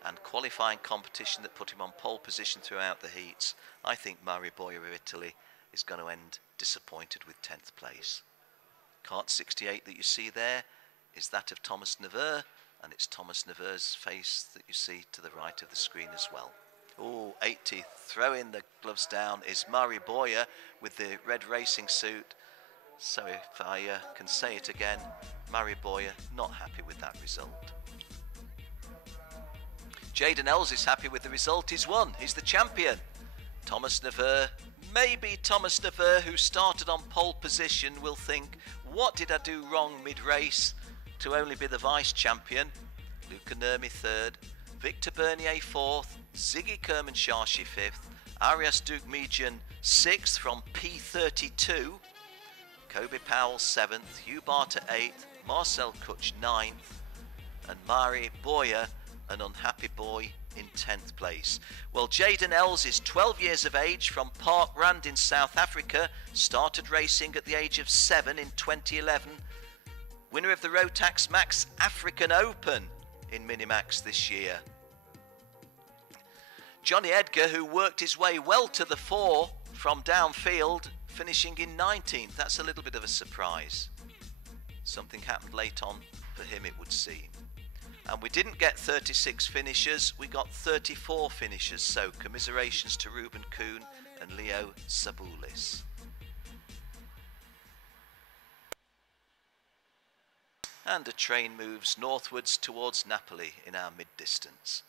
and qualifying competition that put him on pole position throughout the heats, I think Mari Boyer of Italy is going to end disappointed with 10th place. Kart 68 that you see there is that of Thomas Neveu, and it's Thomas Neveu's face that you see to the right of the screen as well. Oh, 80th, throwing the gloves down is Mari Boyer with the red racing suit. So if I can say it again, Mari Boyer not happy with that result. Jaden Els is happy with the result. He's won. He's the champion. Thomas Neveu, maybe Thomas Neveu, who started on pole position, will think, what did I do wrong mid-race to only be the vice champion? Luca Nurmi third, Victor Bernier fourth, Ziggy Kerman-Shashi fifth, Arias Dukmejian sixth from P32, Kobe Powell 7th, Hugh Barter 8th, Marcel Kuch 9th, and Mari Boyer, an unhappy boy, in 10th place. Well, Jaden Els is 12 years of age from Parkrand in South Africa, started racing at the age of 7 in 2011, winner of the Rotax Max African Open in Minimax this year. Johnny Edgar, who worked his way well to the fore from downfield, finishing in 19th. That's a little bit of a surprise. Something happened late on for him, it would seem. And we didn't get 36 finishers, we got 34 finishers, so commiserations to Ruben Kuhn and Leo Saboulis. And a train moves northwards towards Napoli in our mid-distance.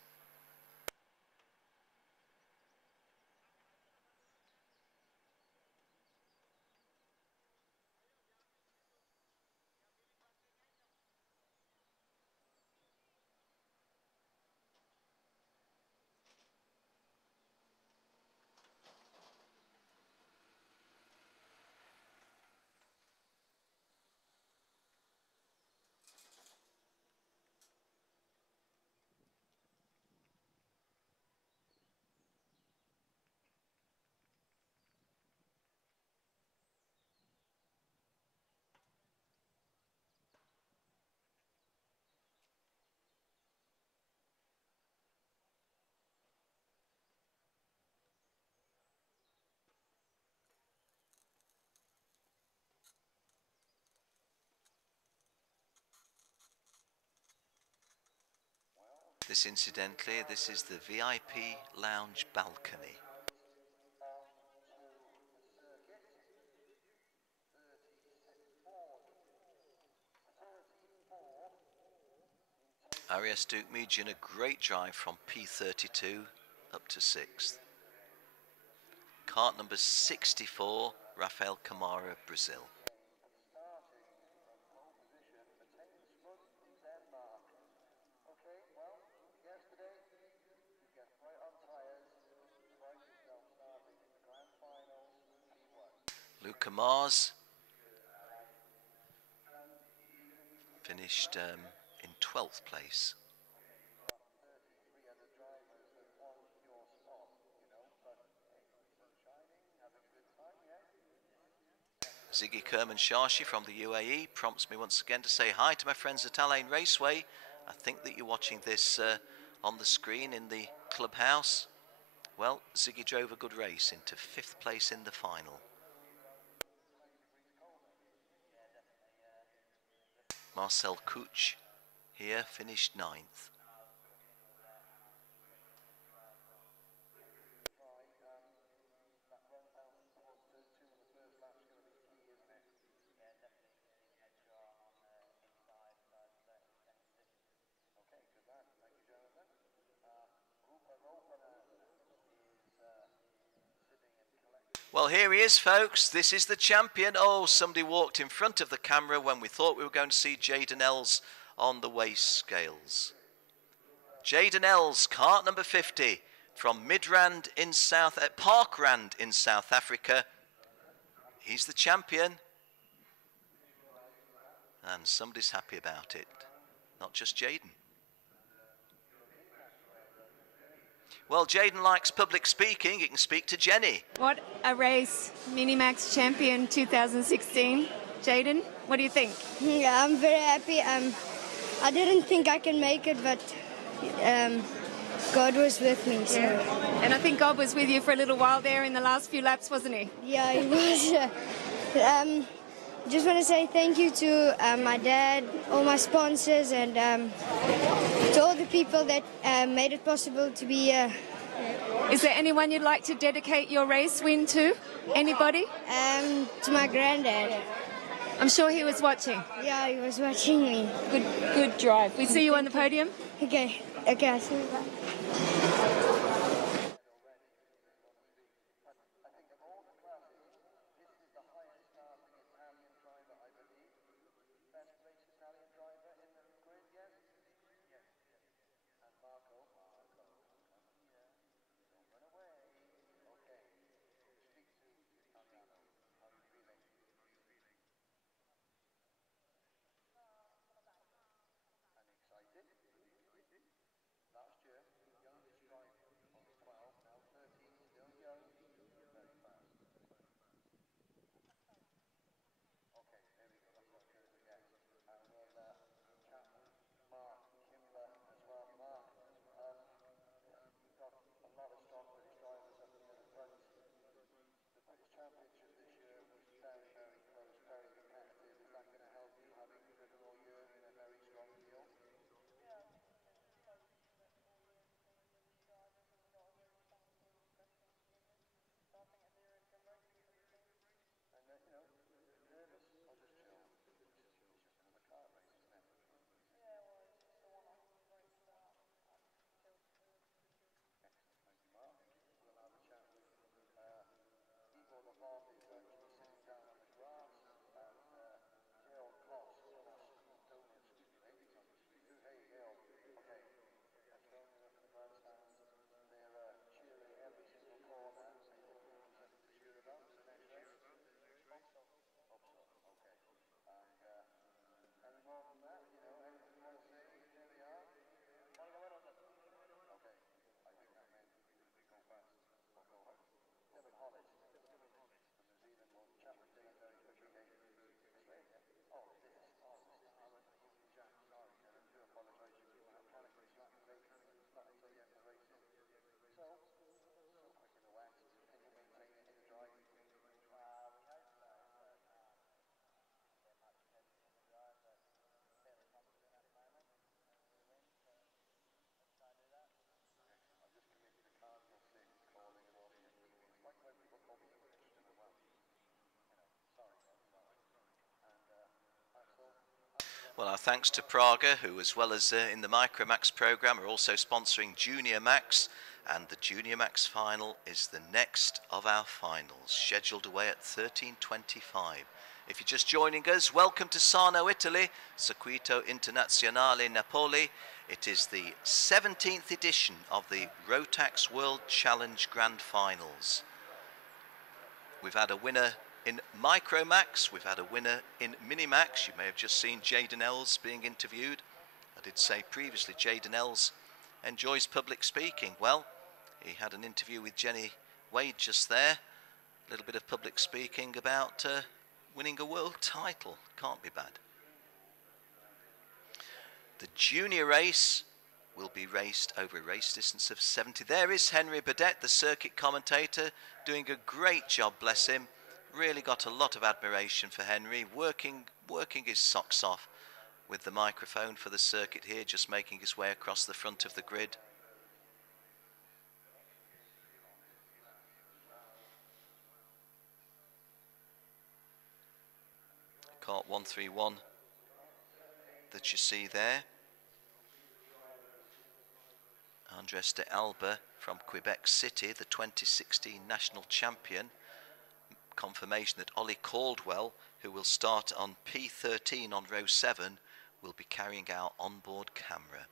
This, incidentally, this is the VIP lounge balcony. Arias Dukmejian, a great drive from P32 up to 6th. Kart number 64, Rafael Camara of Brazil. Luca Mars finished in 12th place. Ziggy Kerman-Shashi from the UAE prompts me once again to say hi to my friends at Al Ain Raceway. I think that you're watching this on the screen in the clubhouse. Well, Ziggy drove a good race into 5th place in the final. Marcel Kuch here finished 9th. Well, here he is, folks. This is the champion. Oh, somebody walked in front of the camera when we thought we were going to see Jaden Els on the waist scales. Jaden Els, cart number 50, from Midrand in Parkrand in South Africa. He's the champion. And somebody's happy about it. Not just Jaden. Well, Jaden likes public speaking. He can speak to Jenny. What a race. Minimax champion 2016. Jaden, what do you think? Yeah, I'm very happy. I didn't think I can make it, but God was with me. So. Yeah. And I think God was with you for a little while there in the last few laps, wasn't he? Yeah, he was. Just want to say thank you to my dad, all my sponsors, and to all the people that made it possible to be here. Is there anyone you'd like to dedicate your race win to? Anybody? To my granddad. I'm sure he was watching. Yeah, he was watching me. Good drive. We see you on the podium. Okay, I see you back. Well, our thanks to Praga, who, as well as in the Micromax program, are also sponsoring Junior Max. And the Junior Max final is the next of our finals, scheduled away at 13:25. If you're just joining us, welcome to Sarno, Italy, Circuito Internazionale Napoli. It is the 17th edition of the Rotax World Challenge Grand Finals. We've had a winner in Micromax, we've had a winner in Minimax. You may have just seen Jaden Els being interviewed. I did say previously Jaden Els enjoys public speaking. Well, he had an interview with Jenny Wade just there. A little bit of public speaking about winning a world title. Can't be bad. The junior race will be raced over a race distance of 70. There is Henry Burdett, the circuit commentator, doing a great job, bless him. Really got a lot of admiration for Henry, working his socks off with the microphone for the circuit here, just making his way across the front of the grid. Kart 131 that you see there. Andres de Alba from Quebec City, the 2016 national champion. confirmation that Ollie Caldwell, who will start on P13 on row 7, will be carrying our onboard camera.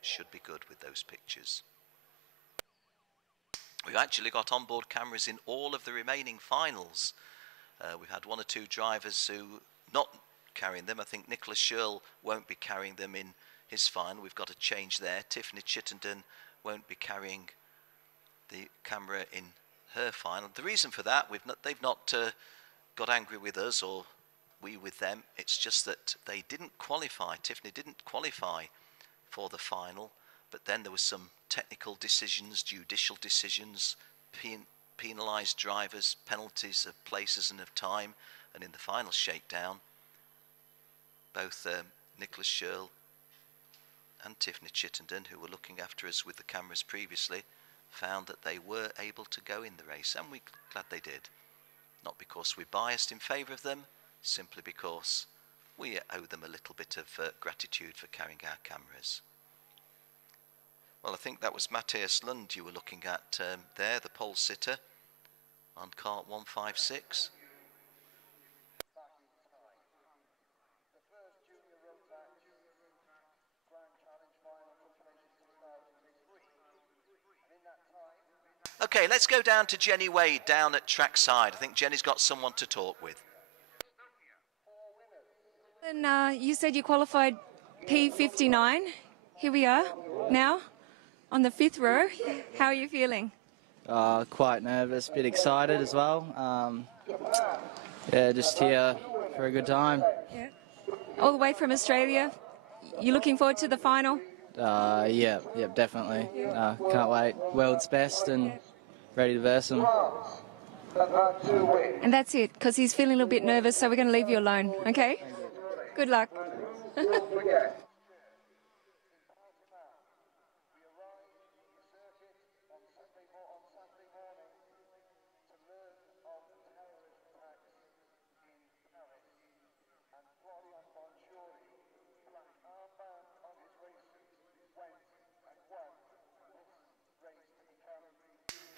Should be good with those pictures. We've actually got onboard cameras in all of the remaining finals. We've had one or two drivers who not carrying them. I think Nicholas Shirl won't be carrying them in his final. We've got a change there. Tiffany Chittenden won't be carrying the camera in her final. The reason for that, they've not got angry with us or we with them. It's just that they didn't qualify. Tiffany didn't qualify for the final, but then there were some technical decisions, judicial decisions, penalised drivers, penalties of places and of time, and in the final shakedown, both Nicholas Shirl and Tiffany Chittenden, who were looking after us with the cameras previously, found that they were able to go in the race, and we're glad they did. Not because we're biased in favour of them, simply because we owe them a little bit of gratitude for carrying our cameras. Well, I think that was Matthias Lund you were looking at there, the pole sitter on kart 156. Okay, let's go down to Jenny Wade down at trackside. I think Jenny's got someone to talk with. And you said you qualified P59. Here we are now on the 5th row. How are you feeling? Quite nervous, a bit excited as well. Yeah, just here for a good time. Yeah. All the way from Australia. You looking forward to the final? Yeah, definitely. Can't wait. World's best and ready to verse him. And that's it, because he's feeling a little bit nervous, so we're going to leave you alone, okay? Good luck.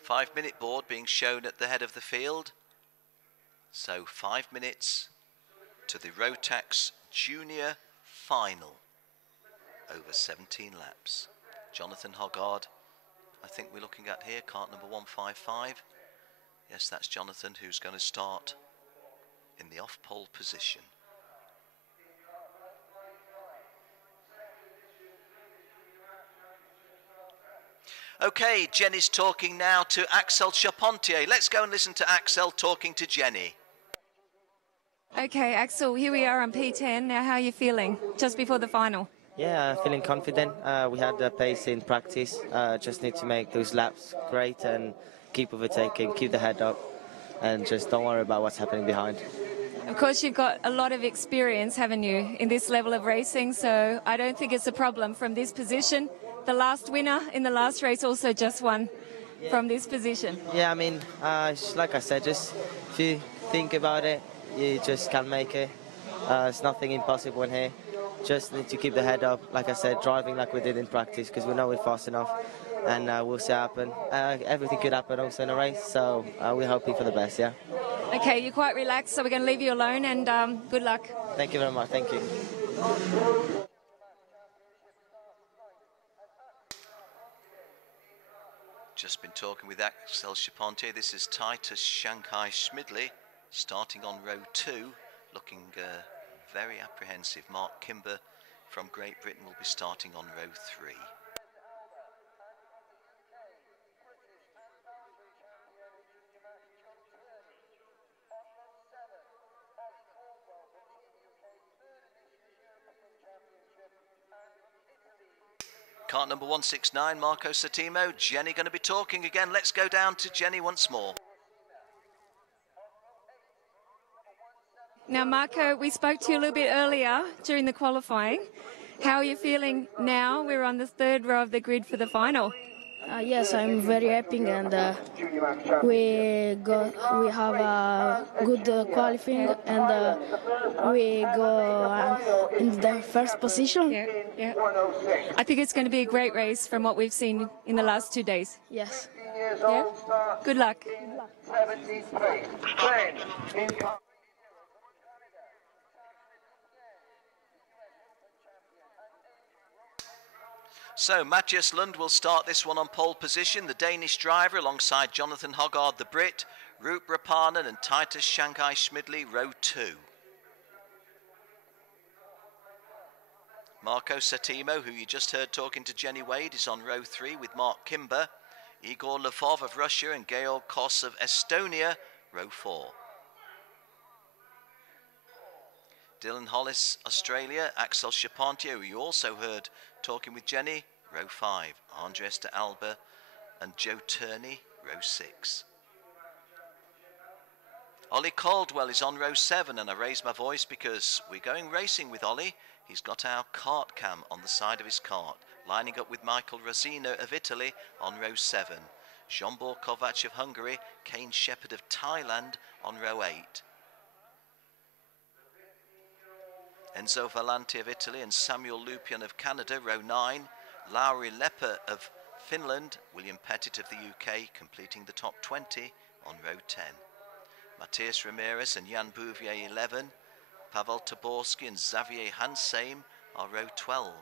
Five-minute board being shown at the head of the field. So 5 minutes to the Rotax Junior Final over 17 laps. Jonathan Hoggard, I think we're looking at here, kart number 155. Yes, that's Jonathan, who's going to start in the off-pole position. Okay, Jenny's talking now to Axel Charpentier. Let's go and listen to Axel talking to Jenny. Okay, Axel, here we are on P10. Now, how are you feeling just before the final? Yeah, feeling confident. We had the pace in practice. Just need to make those laps great and keep overtaking, keep the head up, and just don't worry about what's happening behind. Of course, you've got a lot of experience, haven't you, in this level of racing, so I don't think it's a problem from this position. The last winner in the last race also just won from this position. Yeah, I mean, like I said, just if you think about it, you just can make it. It's nothing impossible in here. Just need to keep the head up, like I said, driving like we did in practice, because we know we're fast enough, and we'll see what happen. Everything could happen also in a race, so we're hoping for the best, yeah. Okay, you're quite relaxed, so we're going to leave you alone, and good luck. Thank you very much, thank you. Just been talking with Axel Charpentier. This is Titus Shanghai Schmidley starting on row 2, looking very apprehensive. Mark Kimber from Great Britain will be starting on row 3. Kart number 169, Marco Settimo. Jenny going to be talking again. Let's go down to Jenny once more. Now, Marco, we spoke to you a little bit earlier during the qualifying. How are you feeling now? We're on the 3rd row of the grid for the final. Yes, I'm very happy, and we have a good qualifying, and we go in the first position. Yeah. I think it's going to be a great race from what we've seen in the last 2 days. Yes. Yeah. Good luck. 17th place. Then, in So Matthias Lund will start this one on pole position, the Danish driver alongside Jonathan Hoggard, the Brit, Roop Rapanen and Titus Shanghai Schmidley, row 2. Marco Settimo, who you just heard talking to Jenny Wade, is on row 3 with Mark Kimber, Igor Lvov of Russia and Georg Kos of Estonia, row 4. Dylan Hollis, Australia, Axel Charpentier, who you also heard talking with Jenny, row 5. Andres de Alba and Joe Turney, row 6. Ollie Caldwell is on row 7, and I raise my voice because we're going racing with Ollie. He's got our kart cam on the side of his kart, lining up with Michael Rosino of Italy on row 7. Zsombor Kovac of Hungary, Kane Shepherd of Thailand on row 8. Enzo Vallanti of Italy and Samuel Lupian of Canada, row 9. Lauri Lepper of Finland, William Pettit of the UK completing the top 20 on row 10. Matthias Ramirez and Jan Bouvier 11. Pavel Taborski and Xavier Hansheim are row 12.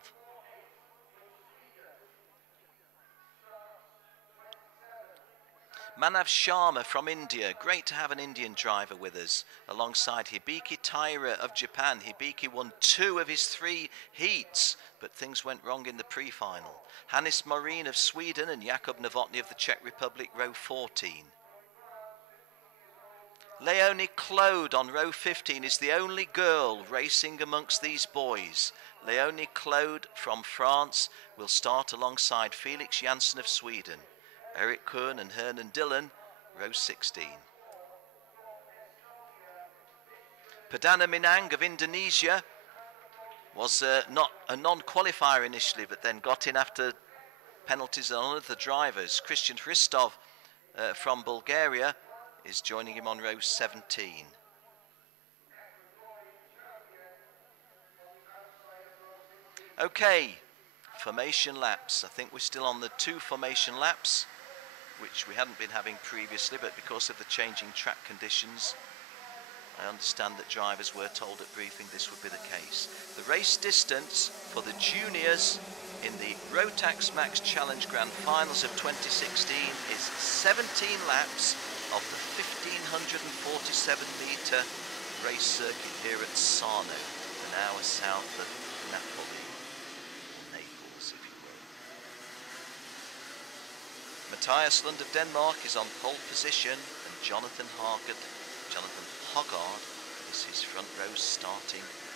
Manav Sharma from India, great to have an Indian driver with us, alongside Hibiki Taira of Japan. Hibiki won 2 of his 3 heats, but things went wrong in the pre-final. Hannes Morin of Sweden and Jakub Novotny of the Czech Republic, row 14. Leonie Claude on row 15 is the only girl racing amongst these boys. Leonie Claude from France will start alongside Felix Janssen of Sweden. Eric Kuhn and Hernan Dillon, row 16. Perdana Minang of Indonesia was not a non-qualifier initially, but then got in after penalties on other drivers. Christian Hristov from Bulgaria is joining him on row 17. Okay, formation laps. I think we're still on the 2 formation laps, which we hadn't been having previously, but because of the changing track conditions, I understand that drivers were told at briefing this would be the case. The race distance for the juniors in the Rotax Max Challenge Grand Finals of 2016 is 17 laps of the 1,547-metre race circuit here at Sarno, an hour south of Napoli, or Naples if you will. Matthias Lund of Denmark is on pole position, and Jonathan Hoggard is his front row starting companion.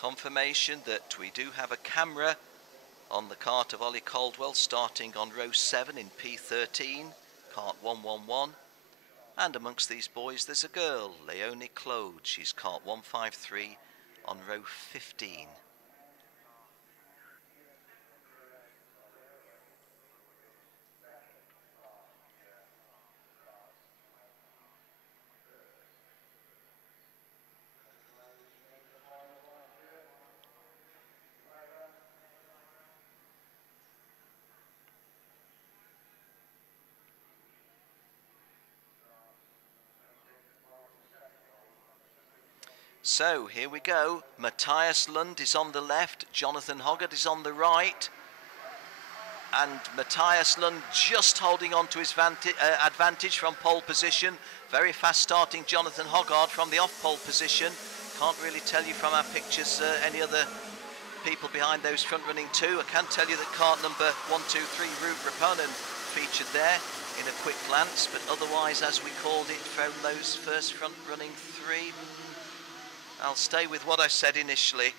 Confirmation that we do have a camera on the kart of Ollie Caldwell, starting on row 7 in P13, kart 111. And amongst these boys there's a girl, Leonie Claude. She's kart 153 on row 15. So here we go. Matthias Lund is on the left, Jonathan Hoggart is on the right. And Matthias Lund just holding on to his advantage from pole position. Very fast starting Jonathan Hoggart from the off pole position. Can't really tell you from our pictures any other people behind those front running two. I can tell you that cart number 123, Root Rapanen, featured there in a quick glance, but otherwise, as we called it from those first front running three, I'll stay with what I said initially.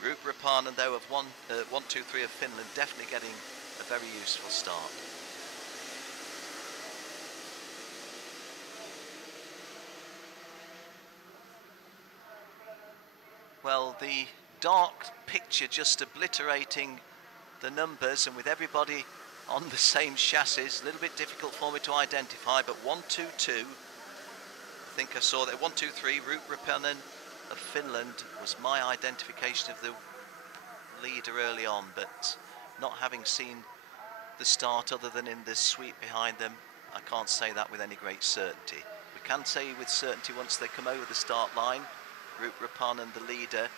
Root Rapanen, though, of 123 of Finland, definitely getting a very useful start. Well, the dark picture just obliterating the numbers, and with everybody on the same chassis, a little bit difficult for me to identify, but 122, I think I saw that 123, Root Rapanen of Finland was my identification of the leader early on, but not having seen the start other than in this sweep behind them, I can't say that with any great certainty. We can say with certainty once they come over the start line, Root Rapanen the leader,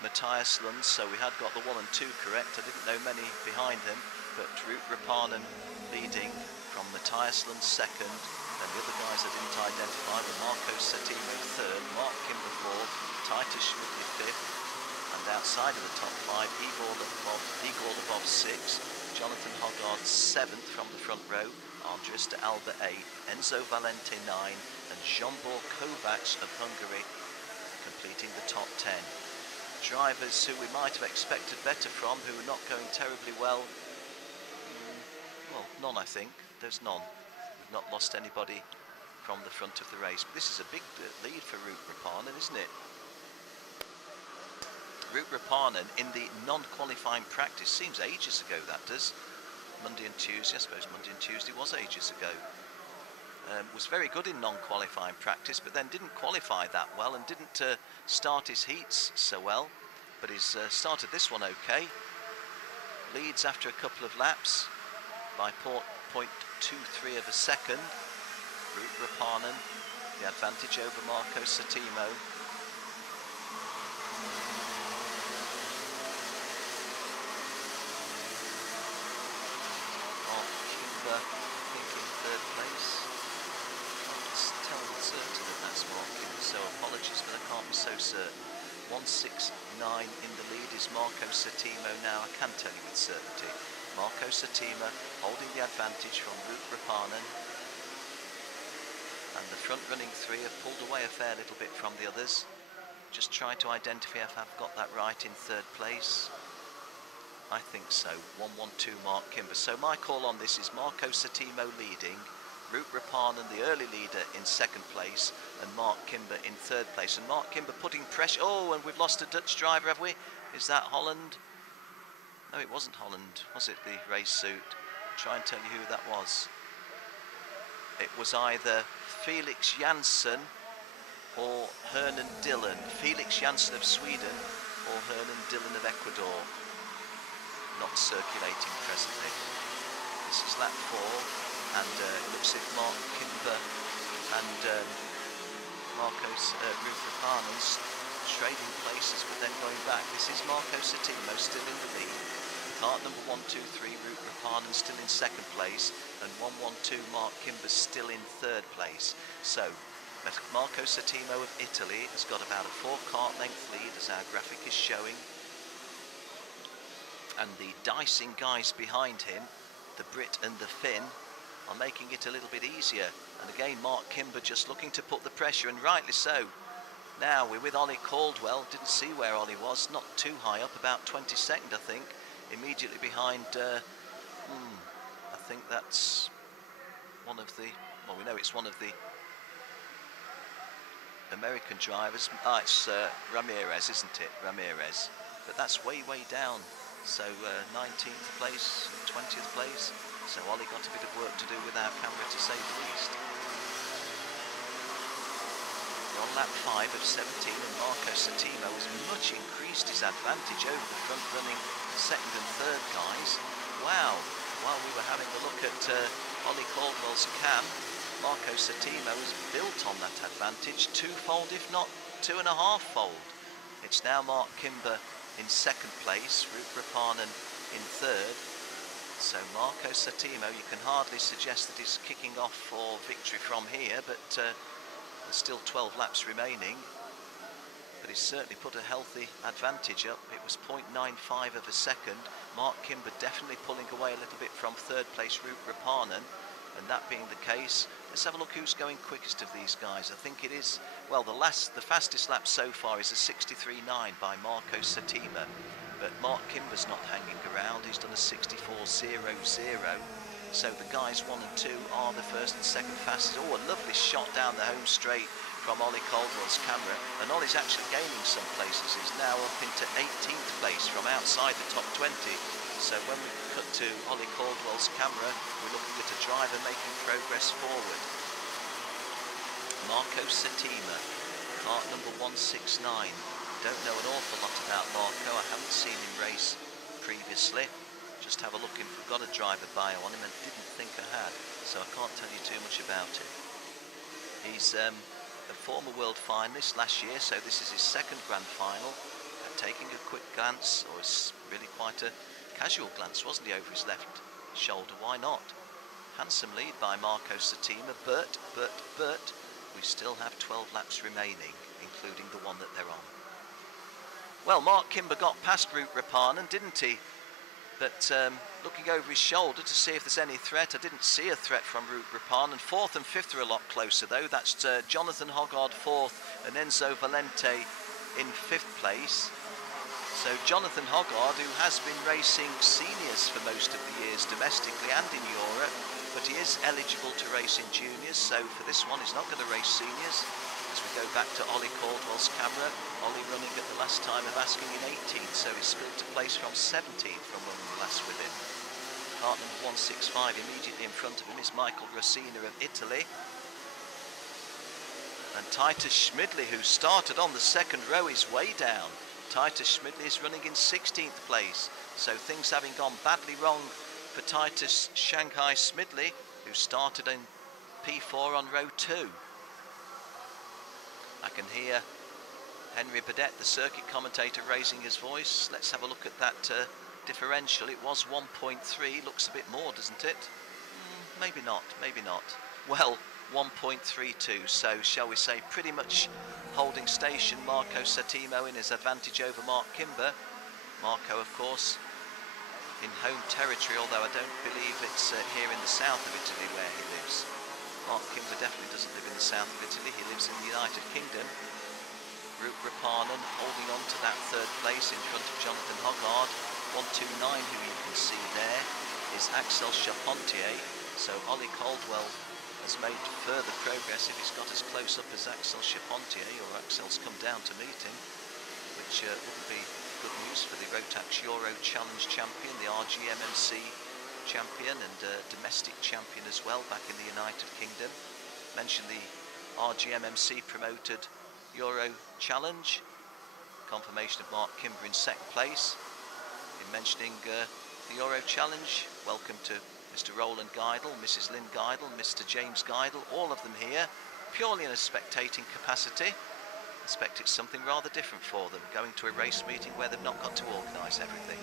Matthias Lund, so we had got the 1 and 2 correct. I didn't know many behind him, but Root Rapanen leading from Matthias Lund second, and the other guys I didn't identify were Marco Settimo third, Mark Kimber fourth, Titus Schmidtly fifth, and outside of the top five, Igor Lvov sixth, Jonathan Hoggart seventh from the front row, Andres de Alba eighth, Enzo Valente 9, and Zsombor Kovács of Hungary completing the top 10. Drivers who we might have expected better from, who are not going terribly well, well, none I think. There's none. We've not lost anybody from the front of the race. But this is a big lead for Root Rapanen, isn't it? Root Rapanen in the non-qualifying practice, seems ages ago that does. Monday and Tuesday, I suppose Monday and Tuesday was ages ago. Was very good in non-qualifying practice, but then didn't qualify that well and didn't start his heats so well, but he's started this one okay. Leads after a couple of laps by 0.23 of a second. Root Rapanen, the advantage over Marco Settimo. Mark Kimber, I think, in third place. Tell with certainty that that's Mark Kimber, so apologies, but I can't be so certain. 169 in the lead is Marco Settimo now. I can tell you with certainty. Marco Settimo holding the advantage from Root Rapanen, and the front running three have pulled away a fair little bit from the others. Just try to identify if I've got that right in third place. I think so. 112 Mark Kimber. So my call on this is Marco Settimo leading, Root Rapanen, the early leader, in second place, and Mark Kimber in third place. And Mark Kimber putting pressure. Oh, and we've lost a Dutch driver, have we? Is that Holland? No, it wasn't Holland. Was it the race suit? Try and tell you who that was. It was either Felix Jansson or Hernan Dillon. Felix Jansson of Sweden or Hernan Dillon of Ecuador. Not circulating presently. This is lap 4. And it looks as if Mark Kimber and Root Rapanen's trading places, but then going back. This is Marco Settimo still in the lead. Cart number 123, Root Rapanen still in second place, and 112 Mark Kimber still in third place. So Marco Settimo of Italy has got about a 4-cart length lead, as our graphic is showing. And the dicing guys behind him, the Brit and the Finn, are making it a little bit easier. And again, Mark Kimber just looking to put the pressure, and rightly so. Now we're with Ollie Caldwell. Didn't see where Ollie was, not too high up, about 22nd I think, immediately behind I think that's one of the, well, we know it's one of the American drivers. It's Ramirez, isn't it? Ramirez, but that's way down. So 19th place, 20th place. So Ollie got a bit of work to do with our camera, to say the least. We're on lap 5 of 17, and Marco Settimo has much increased his advantage over the front running second and third guys. Wow, while we were having a look at Ollie Caldwell's cam, Marco Settimo has built on that advantage twofold, if not 2.5-fold. It's now Mark Kimber in second place, Rupanen in third. So Marco Satimo, you can hardly suggest that he's kicking off for victory from here, but there's still 12 laps remaining. But he's certainly put a healthy advantage up. It was 0.95 of a second. Mark Kimber definitely pulling away a little bit from third place Rupanen. And that being the case, let's have a look who's going quickest of these guys. I think it is, well, the fastest lap so far is a 63.9 by Marco Satima. But Mark Kimber's not hanging around. He's done a 64.00. So the guys 1 and 2 are the first and second fastest. Oh, a lovely shot down the home straight from Ollie Caldwell's camera. And Ollie's actually gaining some places. He's now up into 18th place from outside the top 20. So when we cut to Ollie Caldwell's camera, we're looking at a driver making progress forward. Marco Satima, kart number 169. Don't know an awful lot about Marco. I haven't seen him race previously. Just have a look if we've got a driver bio on him, and didn't think I had, so I can't tell you too much about him. He's a former world finalist last year, so this is his second grand final. Taking a quick glance, or it's really quite a casual glance, wasn't he, over his left shoulder? Why not? Handsome lead by Marco Satima, but we still have 12 laps remaining, including the one that they're on. Well, Mark Kimber got past Rupanen, didn't he? But looking over his shoulder to see if there's any threat, I didn't see a threat from Rupanen. Fourth and fifth are a lot closer, though. That's Jonathan Hoggard fourth and Enzo Valente in fifth place. So Jonathan Hoggard, who has been racing seniors for most of the years domestically and in Europe, but he is eligible to race in juniors, so for this one he's not going to race seniors. As we go back to Ollie Caldwell's camera, Ollie running at the last time of asking in 18th, so he's spilled to place from 17th from when we were last with him. Kart number 165, immediately in front of him is Michael Rossina of Italy. And Titus Schmidley, who started on the second row, is way down. Titus Schmidley is running in 16th place, so things having gone badly wrong for Titus Shanghai Schmidley, who started in P4 on row 2. I can hear Henry Burdett, the circuit commentator, raising his voice. Let's have a look at that differential. It was 1.3, looks a bit more, doesn't it? Maybe not, maybe not. Well, 1.32, so shall we say pretty much holding station. Marco Satimo in his advantage over Mark Kimber. Marco, of course, in home territory, although I don't believe it's here in the south of Italy where he lives. Mark Kimber definitely doesn't live in the south of Italy, he lives in the United Kingdom. Rupanen holding on to that third place in front of Jonathan Hoggard. 129, who you can see there, is Axel Charpentier. So Ollie Caldwell has made further progress if he's got as close up as Axel Charpentier, or Axel's come down to meet him, which wouldn't be good news for the Rotax Euro Challenge champion, the RGMMC champion and domestic champion as well back in the United Kingdom. Mentioned the RGMMC promoted Euro Challenge. Confirmation of Mark Kimber in second place. In mentioning the Euro Challenge, welcome to Mr. Roland Geidel, Mrs. Lynn Geidel, Mr. James Geidel, all of them here, purely in a spectating capacity. I expect it's something rather different for them, going to a race meeting where they've not got to organise everything.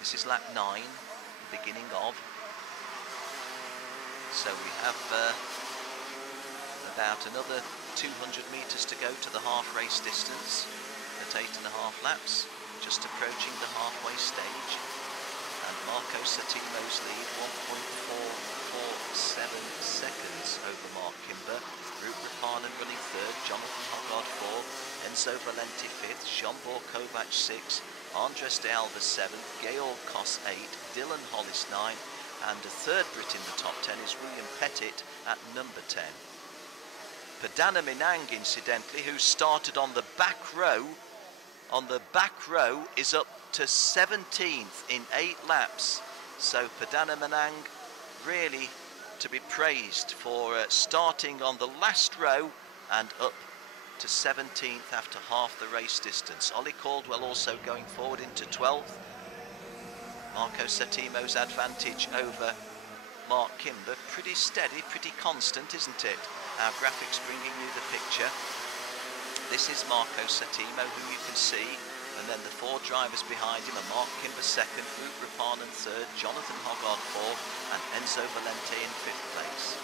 This is lap 9, the beginning of. So we have about another 200 metres to go to the half race distance at 8.5 laps, just approaching the halfway stage. And Marco Satimo's lead, 1.447 seconds over Mark Kimber. Rupanen running third, Jonathan Hoggard fourth, Enzo Valente fifth, Jean-Paul Kovac sixth, Andres de Alba 7th, Georg Koss 8th, Dylan Hollis 9th, and a third Brit in the top 10 is William Pettit at number 10. Padana Minang, incidentally, who started on the back row, is up to 17th in 8 laps. So Padana Minang really to be praised for starting on the last row and up to 17th after half the race distance. Ollie Caldwell also going forward into 12th. Marco Satimo's advantage over Mark Kimber. Pretty steady, pretty constant, isn't it? Our graphics bringing you the picture. This is Marco Settimo, who you can see, and then the 4 drivers behind him are Mark Kimber second, Root Rapanen third, Jonathan Hoggard fourth, and Enzo Valente in 5th place.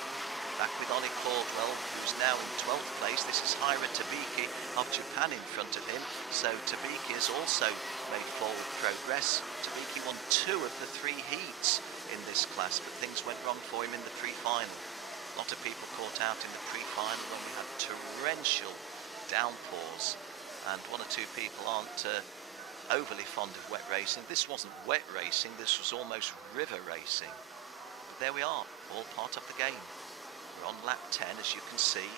Back with Ollie Caldwell, who's now in 12th place. This is Haira Tabiki of Japan in front of him, so Tabiki has also made forward progress. Tabiki won 2 of the 3 heats in this class, but things went wrong for him in the pre-final. A lot of people caught out in the pre-final when we had torrential downpours, and 1 or 2 people aren't overly fond of wet racing. This wasn't wet racing, this was almost river racing. But there we are, all part of the game. We're on lap 10, as you can see,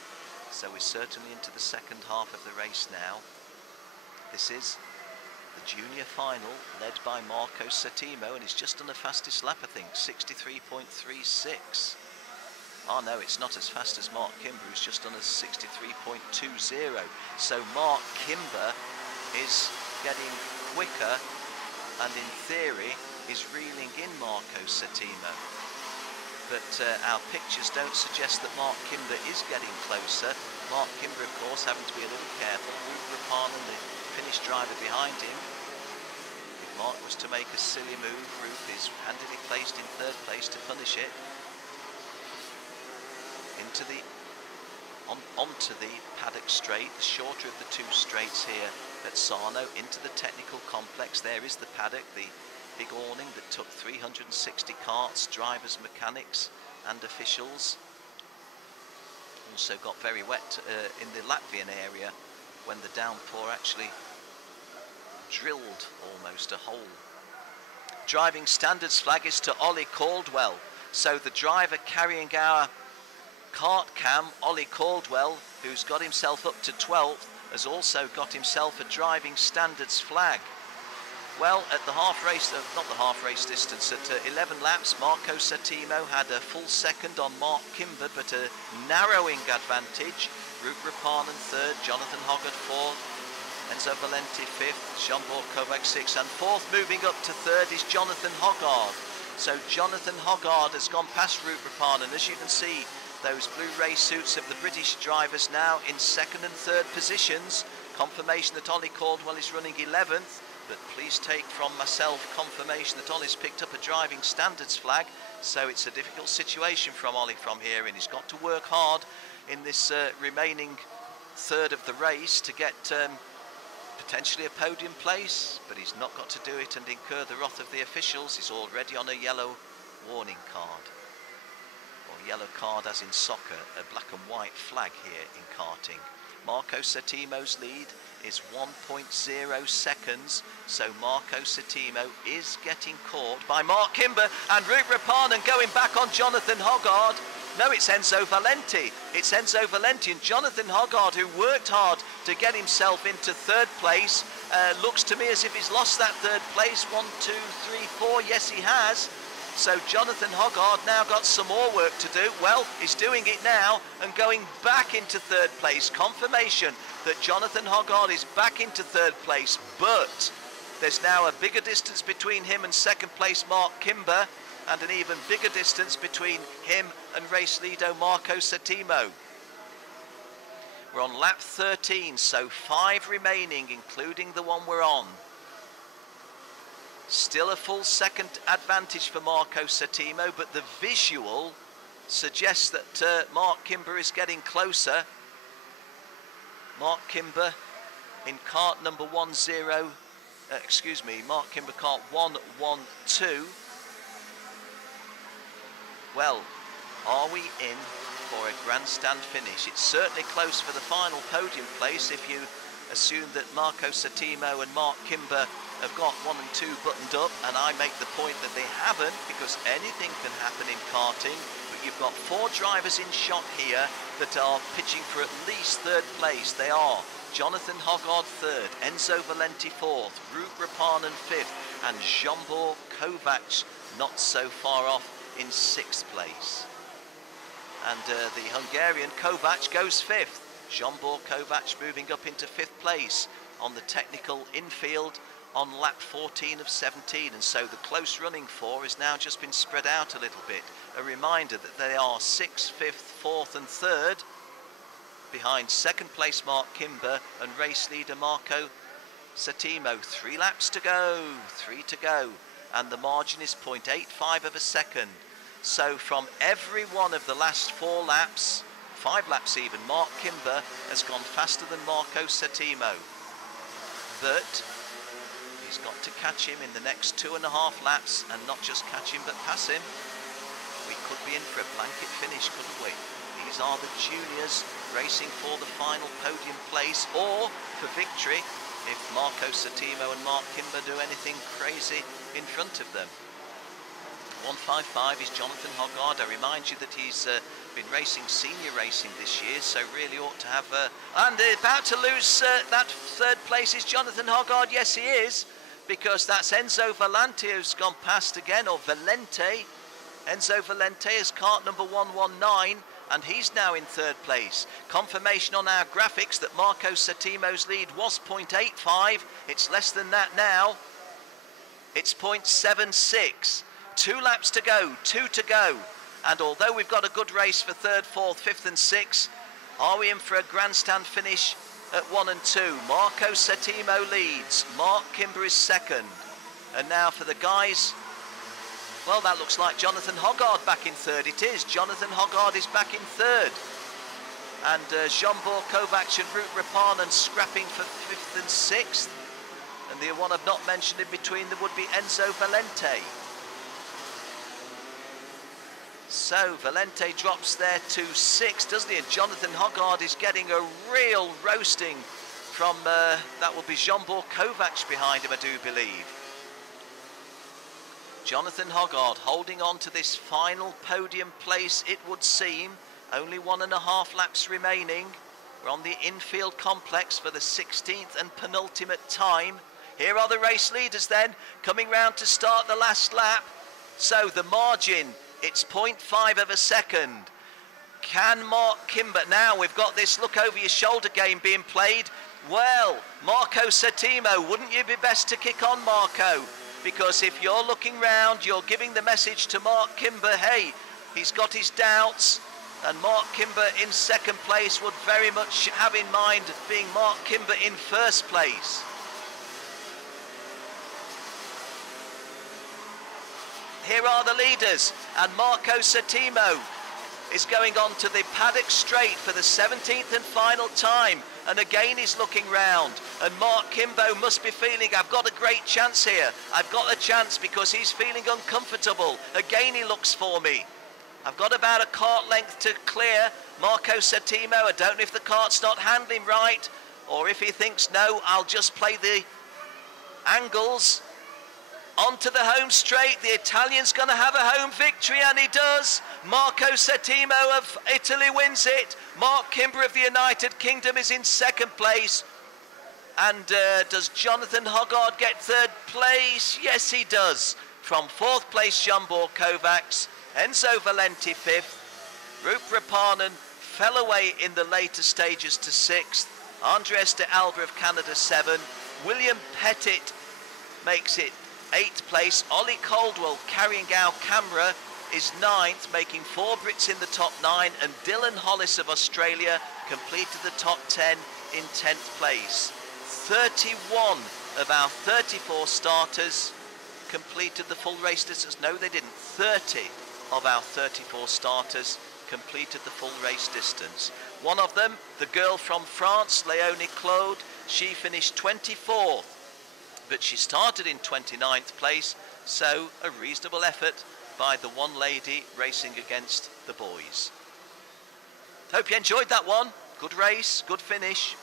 so we're certainly into the second half of the race now. This is the junior final, led by Marco Settimo, and he's just done the fastest lap, I think, 63.36. Oh no, it's not as fast as Mark Kimber, who's just done a 63.20. So Mark Kimber is getting quicker and in theory is reeling in Marco Settimo. But our pictures don't suggest that Mark Kimber is getting closer. Mark Kimber, of course, having to be a little careful. Root Rapanen, the Finnish driver behind him. If Mark was to make a silly move, Root is handily placed in 3rd place to punish it. Onto the paddock straight, the shorter of the 2 straights here at Sarno, into the technical complex. There is the paddock, the big awning that took 360 carts, drivers, mechanics and officials. Also got very wet in the Latvian area when the downpour actually drilled almost a hole. Driving standards flag is to Ollie Caldwell. So the driver carrying our kart cam, Ollie Caldwell, who's got himself up to 12th, has also got himself a driving standards flag. Well, at the half race, not the half race distance, at 11 laps, Marco Settimo had a full second on Mark Kimber, but a narrowing advantage. Root Rapanen 3rd, Jonathan Hoggard 4th, Enzo Valente 5th, Jean-Paul Kovac 6th, and 4th moving up to 3rd is Jonathan Hoggard. So Jonathan Hoggard has gone past Root Rapanen. As you can see, those blue race suits of the British drivers now in 2nd and 3rd positions. Confirmation that Ollie Caldwell is running 11th, but please take from myself confirmation that Ollie's picked up a driving standards flag, so it's a difficult situation from Ollie from here, and he's got to work hard in this remaining 3rd of the race to get potentially a podium place, but he's not got to do it and incur the wrath of the officials. He's already on a yellow warning card. Yellow card as in soccer, a black and white flag here in karting. Marco Settimo's lead is 1.0 seconds, so Marco Settimo is getting caught by Mark Kimber and Root Rapanen going back on Jonathan Hoggard. No, it's Enzo Valente. It's Enzo Valente, and Jonathan Hoggard, who worked hard to get himself into 3rd place, looks to me as if he's lost that 3rd place. 1, 2, 3, 4, yes he has. So Jonathan Hoggard now got some more work to do. Well, he's doing it now and going back into 3rd place. Confirmation that Jonathan Hoggard is back into 3rd place, but there's now a bigger distance between him and 2nd place Mark Kimber, and an even bigger distance between him and race leader Marco Settimo. We're on lap 13, so 5 remaining, including the one we're on. Still a full second advantage for Marco Settimo, but the visual suggests that Mark Kimber is getting closer. Mark Kimber in kart number 10, Mark Kimber kart 112. Well, are we in for a grandstand finish? It's certainly close for the final podium place if you assume that Marco Settimo and Mark Kimber have got 1 and 2 buttoned up, and I make the point that they haven't, because anything can happen in karting. But you've got 4 drivers in shot here that are pitching for at least 3rd place. They are Jonathan Hoggard 3rd, Enzo Valente 4th, Root Rapanen 5th, and Jean-Paul Kovac not so far off in 6th place. And the Hungarian Kovac goes 5th. Jean-Paul Kovac moving up into 5th place on the technical infield on lap 14 of 17, and so the close running four has now just been spread out a little bit. A reminder that they are 6th, 5th, 4th and 3rd, behind second place Mark Kimber and race leader Marco Settimo. 3 laps to go, 3 to go, and the margin is 0.85 of a second. So from every one of the last 4 laps, 5 laps even, Mark Kimber has gone faster than Marco Settimo. But he's got to catch him in the next 2.5 laps, and not just catch him but pass him. We could be in for a blanket finish, couldn't we? These are the juniors racing for the final podium place or for victory if Marco Settimo and Mark Kimber do anything crazy in front of them. 155 is Jonathan Hoggard. I remind you that he's been racing senior racing this year, so really ought to have... and about to lose that 3rd place is Jonathan Hoggard. Yes, he is, because that's Enzo Valente who's gone past again, or Valente. Enzo Valente is kart number 119, and he's now in 3rd place. Confirmation on our graphics that Marco Settimo's lead was 0.85. It's less than that now. It's 0.76. 2 laps to go, 2 to go. And although we've got a good race for 3rd, 4th, 5th and 6th, are we in for a grandstand finish at 1 and 2? Marco Settimo leads, Mark Kimber is 2nd. And now for the guys, well, that looks like Jonathan Hoggard back in 3rd. It is, Jonathan Hoggard is back in 3rd. And Jean-Paul Kovacs and Rup Rapanen scrapping for 5th and 6th. And the one I've not mentioned in between them would be Enzo Valente. So Valente drops there to 6th, doesn't he? And Jonathan Hoggard is getting a real roasting from, that will be Jean-Paul Kovacs behind him, I do believe. Jonathan Hoggard holding on to this final podium place, it would seem. Only 1.5 laps remaining. We're on the infield complex for the 16th and penultimate time. Here are the race leaders then, coming round to start the last lap. So the margin, it's 0.5 of a second. Can Mark Kimber, now we've got this look over your shoulder game being played. Well, Marco Settimo, wouldn't you be best to kick on, Marco? Because if you're looking round, you're giving the message to Mark Kimber, hey, he's got his doubts. And Mark Kimber in 2nd place would very much have in mind being Mark Kimber in 1st place. Here are the leaders, and Marco Settimo is going on to the paddock straight for the 17th and final time, and again he's looking round, and Mark Kimber must be feeling, I've got a great chance here, I've got a chance, because he's feeling uncomfortable. Again he looks for me. I've got about a kart length to clear Marco Settimo. I don't know if the kart's not handling right, or if he thinks, no, I'll just play the angles. Onto the home straight, the Italian's going to have a home victory, and he does. Marco Settimo of Italy wins it. Mark Kimber of the United Kingdom is in 2nd place. And does Jonathan Hoggard get 3rd place? Yes, he does. From 4th place, Jean-Paul Kovacs. Enzo Valente 5th. Rup Rapanen fell away in the later stages to 6th. Andres de Alba of Canada 7. William Pettit makes it 8th place. Ollie Caldwell carrying our camera is 9th, making 4 Brits in the top 9, and Dylan Hollis of Australia completed the top 10 in 10th place. 31 of our 34 starters completed the full race distance. No, they didn't. 30 of our 34 starters completed the full race distance. One of them, the girl from France, Léonie Claude, she finished 24th. But she started in 29th place, so a reasonable effort by the one lady racing against the boys. Hope you enjoyed that one. Good race, good finish.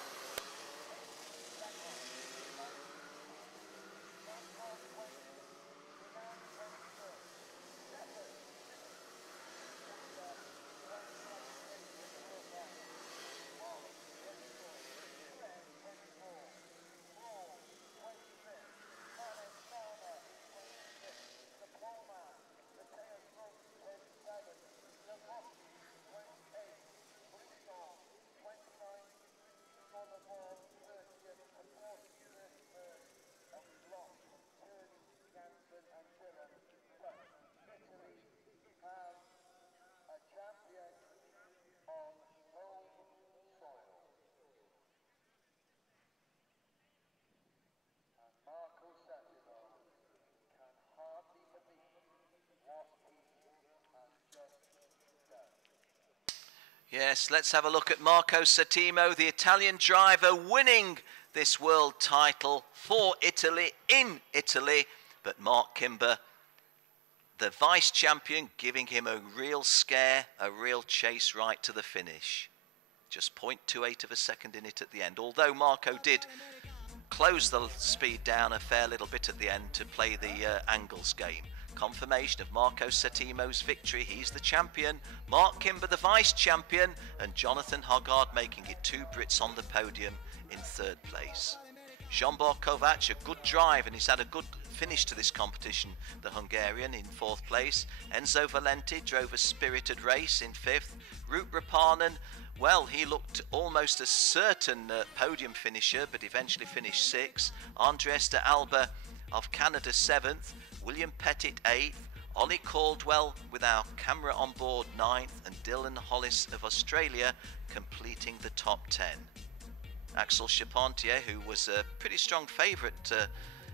Yes, let's have a look at Marco Settimo, the Italian driver, winning this world title for Italy, in Italy. But Mark Kimber, the vice champion, giving him a real scare, a real chase right to the finish. Just 0.28 of a second in it at the end. Although Marco did close the speed down a fair little bit at the end to play the angles game. Confirmation of Marco Settimo's victory. He's the champion. Mark Kimber, the vice champion, and Jonathan Hoggard making it 2 Brits on the podium in 3rd place. Zsombor Kovacs, a good drive, and he's had a good finish to this competition, the Hungarian, in 4th place. Enzo Valenti drove a spirited race in 5th. Ruut Rapanen, well, he looked almost a certain podium finisher, but eventually finished 6th. Andres de Alba of Canada 7th. William Pettit 8th. Ollie Caldwell, with our camera on board, 9th. And Dylan Hollis of Australia completing the top 10. Axel Charpentier, who was a pretty strong favourite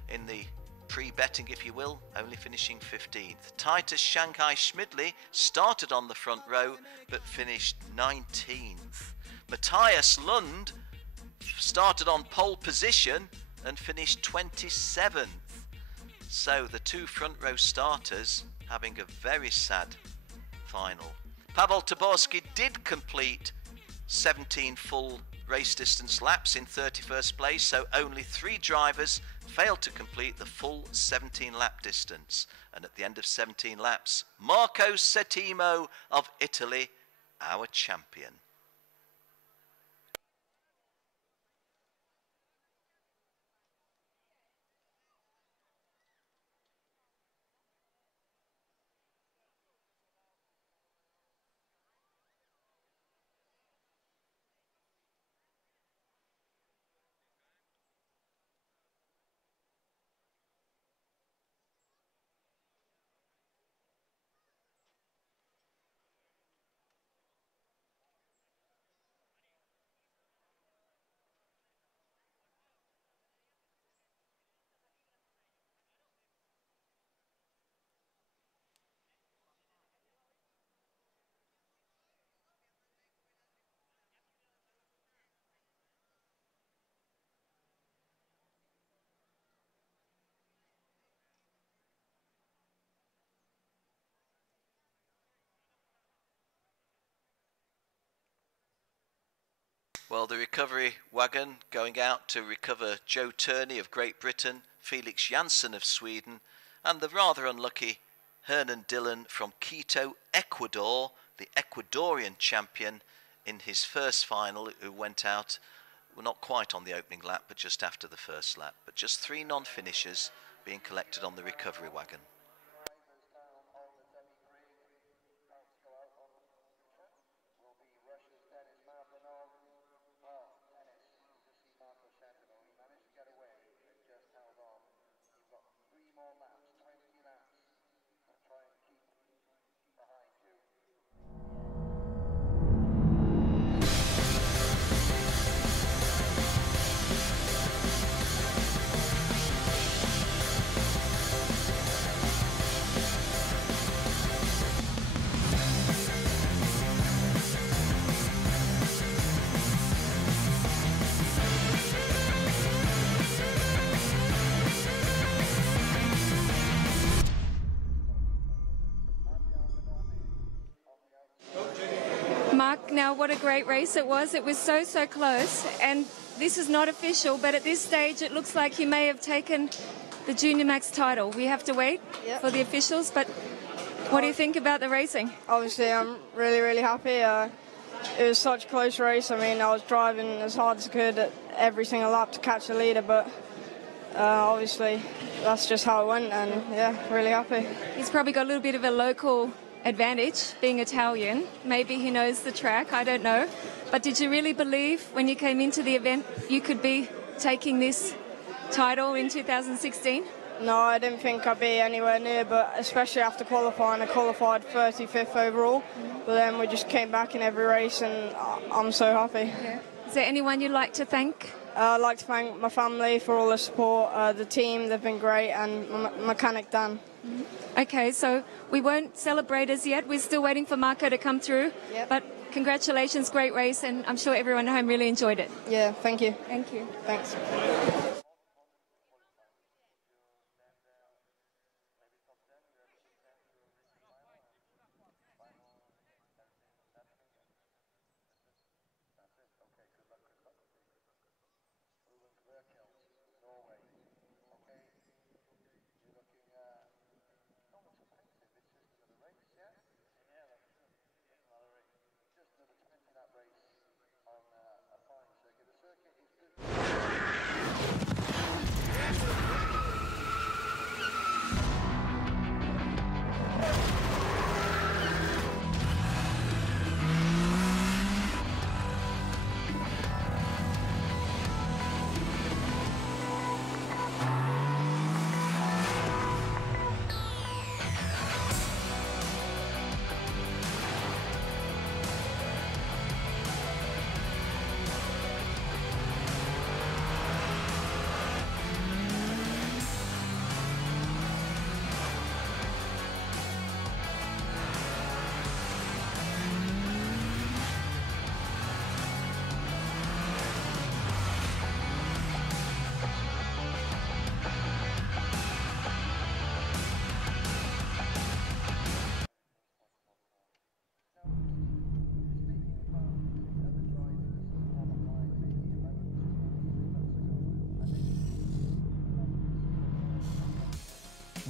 in the pre-betting, if you will, only finishing 15th. Titus Shanghai Schmidli started on the front row but finished 19th. Matthias Lund started on pole position and finished 27th. So the 2 front row starters having a very sad final. Pavel Taborski did complete 17 full race distance laps in 31st place, so only 3 drivers failed to complete the full 17 lap distance. And at the end of 17 laps, Marco Settimo of Italy, our champion. Well, the recovery wagon going out to recover Joe Turney of Great Britain, Felix Janssen of Sweden, and the rather unlucky Hernan Dillon from Quito, Ecuador, the Ecuadorian champion in his first final, who went out, well, not quite on the opening lap, but just after the first lap. But just 3 non-finishers being collected on the recovery wagon. Mark, now what a great race it was. It was so close, and this is not official, but at this stage it looks like he may have taken the Junior Max title. We have to wait for the officials, but what do you think about the racing? Obviously, I'm really happy. It was such a close race. I mean, I was driving as hard as I could at every single lap to catch the leader, but obviously that's just how it went, and yeah, really happy. He's probably got a little bit of a local advantage, being Italian. Maybe he knows the track, I don't know. But did you really believe when you came into the event you could be taking this title in 2016? No, I didn't think I'd be anywhere near, but especially after qualifying, I qualified 35th overall. But then we just came back in every race, and I'm so happy. Yeah. Is there anyone you'd like to thank? I'd like to thank my family for all the support, the team, they've been great, and my mechanic Dan. Okay, so we won't celebrate as yet. We're still waiting for Marco to come through. Yep. But congratulations, great race, and I'm sure everyone at home really enjoyed it. Yeah, thank you. Thank you. Thanks.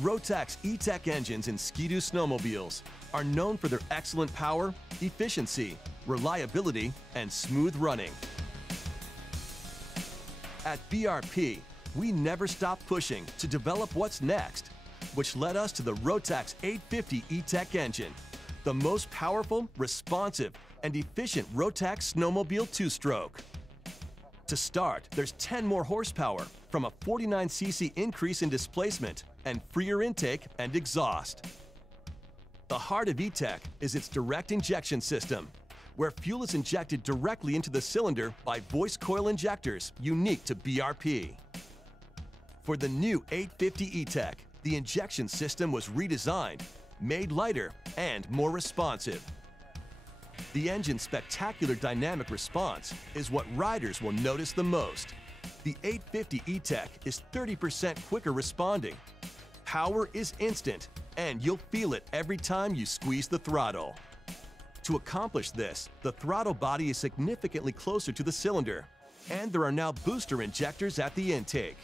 Rotax E-Tech engines in Ski-Doo snowmobiles are known for their excellent power, efficiency, reliability, and smooth running. At BRP, we never stop pushing to develop what's next, which led us to the Rotax 850 E-Tech engine, the most powerful, responsive, and efficient Rotax snowmobile two-stroke. To start, there's 10 more horsepower from a 49cc increase in displacement and freer intake and exhaust. The heart of E-Tech is its direct injection system, where fuel is injected directly into the cylinder by voice coil injectors unique to BRP. For the new 850 E-Tech, the injection system was redesigned, made lighter, and more responsive. The engine's spectacular dynamic response is what riders will notice the most. The 850 E-Tech is 30% quicker responding. Power is instant, and you'll feel it every time you squeeze the throttle. To accomplish this, the throttle body is significantly closer to the cylinder, and there are now booster injectors at the intake.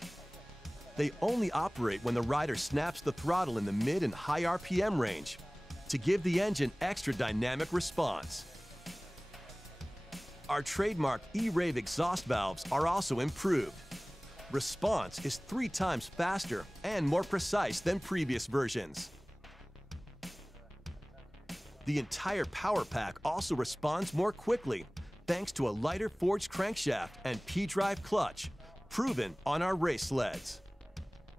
They only operate when the rider snaps the throttle in the mid and high RPM range to give the engine extra dynamic response. Our trademark E-Rave exhaust valves are also improved. Response is 3 times faster and more precise than previous versions. The entire power pack also responds more quickly thanks to a lighter forged crankshaft and P-drive clutch, proven on our race sleds.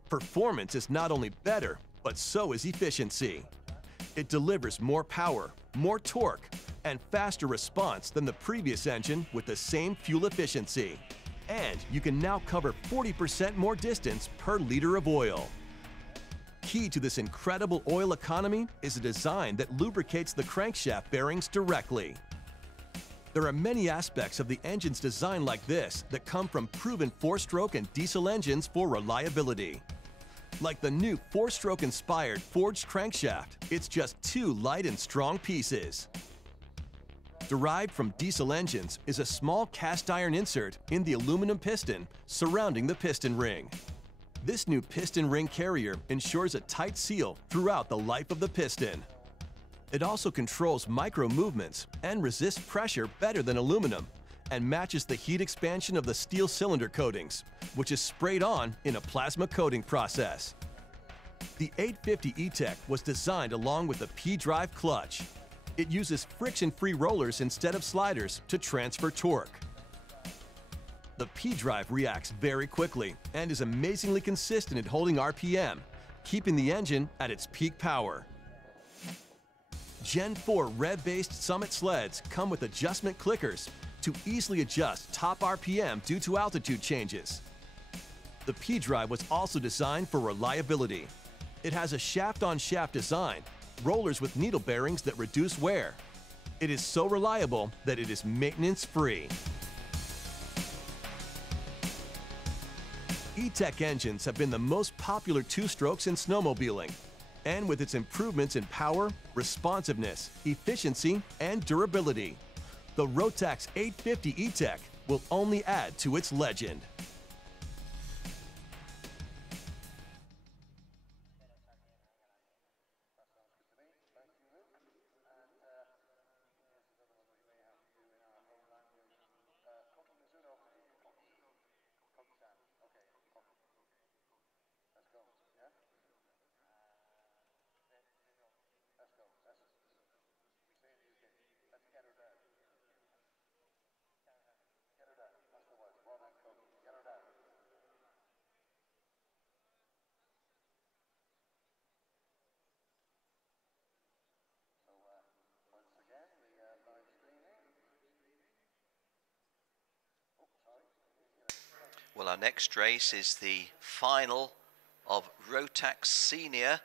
Performance is not only better, but so is efficiency. It delivers more power, more torque, and faster response than the previous engine with the same fuel efficiency. And you can now cover 40% more distance per liter of oil. Key to this incredible oil economy is a design that lubricates the crankshaft bearings directly. There are many aspects of the engine's design like this that come from proven 4-stroke and diesel engines for reliability. Like the new 4-stroke inspired forged crankshaft, it's just 2 light and strong pieces. Derived from diesel engines is a small cast iron insert in the aluminum piston surrounding the piston ring. This new piston ring carrier ensures a tight seal throughout the life of the piston. It also controls micro movements and resists pressure better than aluminum and matches the heat expansion of the steel cylinder coatings, which is sprayed on in a plasma coating process. The 850 E-Tech was designed along with the P-drive clutch. It uses friction-free rollers instead of sliders to transfer torque. The P-drive reacts very quickly and is amazingly consistent at holding RPM, keeping the engine at its peak power. Gen 4 rev-based Summit sleds come with adjustment clickers to easily adjust top RPM due to altitude changes. The P-drive was also designed for reliability. It has a shaft-on-shaft design, rollers with needle bearings that reduce wear, It is so reliable that it is maintenance-free. E-Tech engines have been the most popular two-strokes in snowmobiling. And with its improvements in power, responsiveness, efficiency, and durability, the Rotax 850 E-Tech will only add to its legend. Well, our next race is the final of Rotax Senior.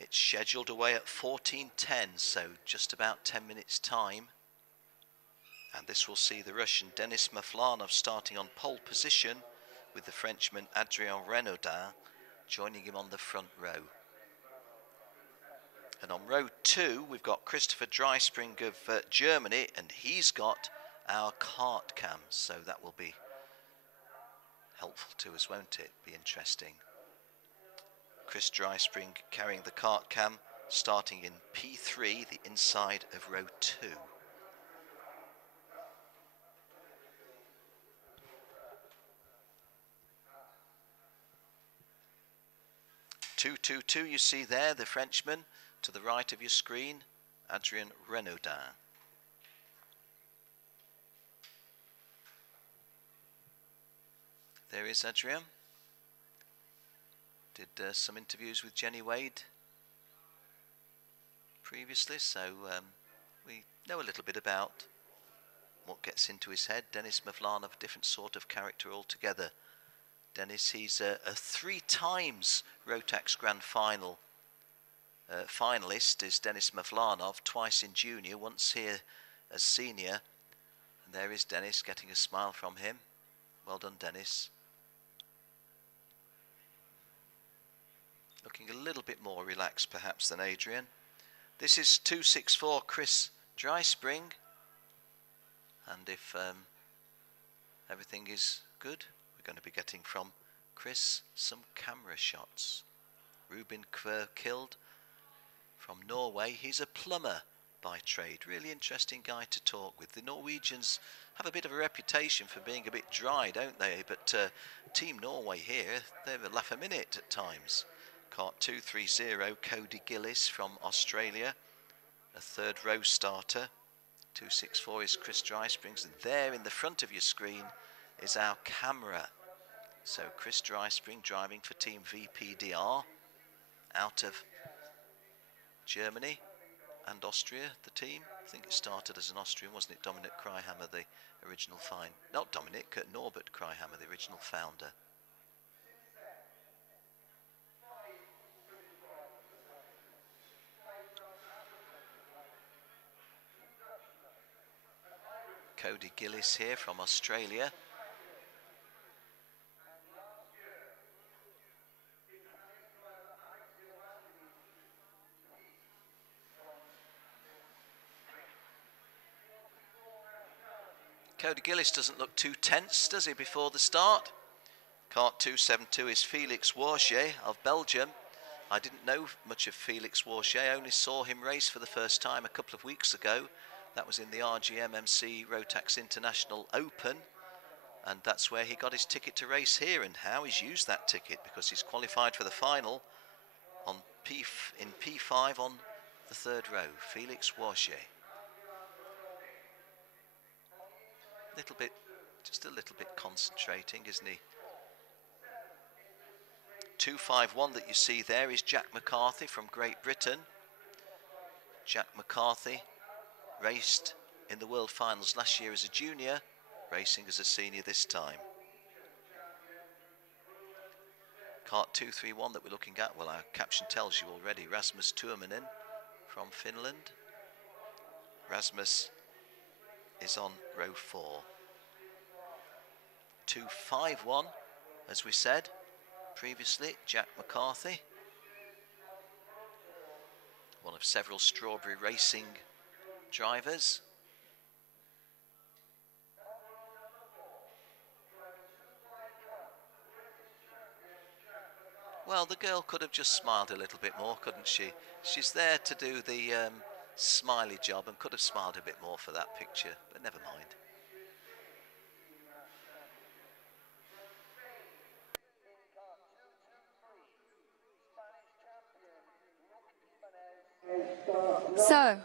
It's scheduled away at 14:10, so just about 10 minutes time. And this will see the Russian Denis Maflanov starting on pole position, with the Frenchman Adrien Renaudin joining him on the front row. And on row 2, we've got Christopher Dreispring of Germany, and he's got our kart cam, so that will be helpful to us, won't it? Be interesting. Chris Dreispring carrying the kart cam, starting in P3, the inside of row 2. Two, you see there, the Frenchman to the right of your screen, Adrien Renaudin. There is Adrien. Did some interviews with Jenny Wade previously, so we know a little bit about what gets into his head. Denis Maflanov, a different sort of character altogether. Denis, he's a 3 times Rotax Grand Final finalist, is Denis Maflanov, twice in junior, once here as senior. And there is Denis getting a smile from him. Well done, Denis. Looking a little bit more relaxed perhaps than Adrian. This is 264 Chris Dreispring. And if everything is good, we're going to be getting from Chris some camera shots. Ruben Kverkild from Norway. He's a plumber by trade. Really interesting guy to talk with. The Norwegians have a bit of a reputation for being a bit dry, don't they? But Team Norway here, they're a laugh a minute at times. Kart 230, Cody Gillis from Australia, a third row starter. 264 is Chris Dreispring, and there in the front of your screen is our camera. So Chris Dreispring driving for Team VPDR out of Germany and Austria, the team. I think it started as an Austrian, wasn't it? Dominic Kreihammer, the original not Dominic, Norbert Kreihammer, the original founder. Cody Gillis here from Australia. Cody Gillis doesn't look too tense, does he, before the start? Kart 272 is Felix Warchet of Belgium. I didn't know much of Felix Warchet, I only saw him race for the first time a couple of weeks ago. That was in the RGMMC Rotax International Open, and that's where he got his ticket to race here, and how he's used that ticket, because he's qualified for the final on in P5 on the third row. Felix Warchet. Just a little bit concentrating, isn't he? 251 that you see there is Jack McCarthy from Great Britain. Jack McCarthy raced in the World Finals last year as a junior, racing as a senior this time. Kart 231 that we're looking at, well, our caption tells you already, Rasmus Tuominen from Finland. Rasmus is on row 4. 2-5-1, as we said previously, Jack McCarthy. One of several Strawberry Racing drivers. Well, the girl could have just smiled a little bit more, couldn't she? She's there to do the smiley job and could have smiled a bit more for that picture, but never mind. So,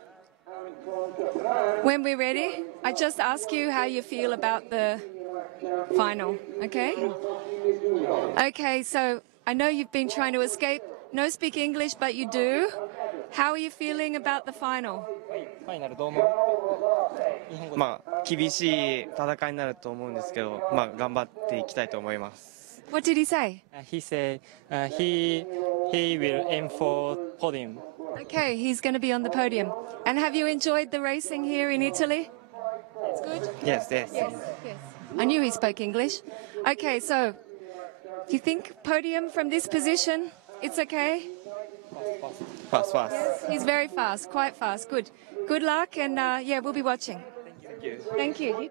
when we're ready, I just ask you how you feel about the final, okay? Okay, so I know you've been trying to escape. No speak English, but you do. How are you feeling about the final? ファイナルどう思う？まあ厳しい戦いになると思うんですけど、まあ頑張っていきたいと思います。What did he say? He said he will aim for podium. Okay, he's going to be on the podium. And have you enjoyed the racing here in Italy? It's good? Yes, yes. Yes. I knew he spoke English. Okay, so do you think podium from this position, it's okay? Fast. Yes, he's very fast, quite fast. Good. Good luck, and yeah, we'll be watching. Thank you. Thank you.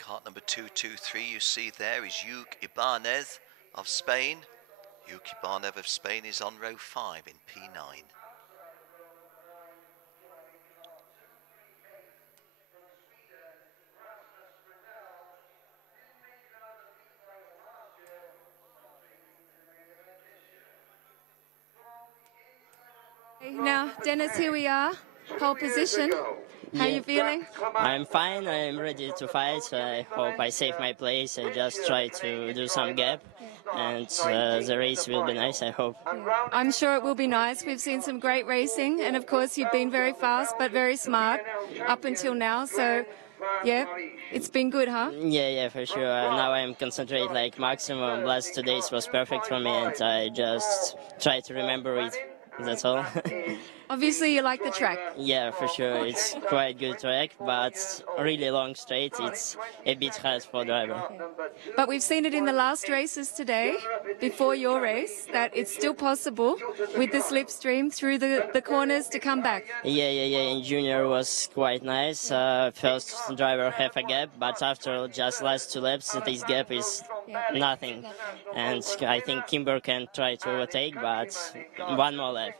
Kart number 223 you see there is Hugh Ibanez of Spain. Hugh Ibanez of Spain is on row 5 in P9. Now, Dennis, here we are, pole position. How are you feeling? I'm fine, I'm ready to fight. I hope I save my place. I just try to do some gap, and the race will be nice, I hope. I'm sure it will be nice. We've seen some great racing, and of course you've been very fast but very smart up until now, so yeah, it's been good, huh? Yeah, for sure. Now I'm concentrate like maximum. Last 2 days was perfect for me, and I just try to remember it. That's all. Obviously you like the track. Yeah, for sure. It's quite good track, but really long straight. It's a bit hard for driver. But we've seen it in the last races today, before your race, that it's still possible with the slipstream through the corners to come back. Yeah. In junior was quite nice. First driver have a gap, but after just last 2 laps, this gap is nothing. And I think Kimber can try to overtake, but 1 more lap.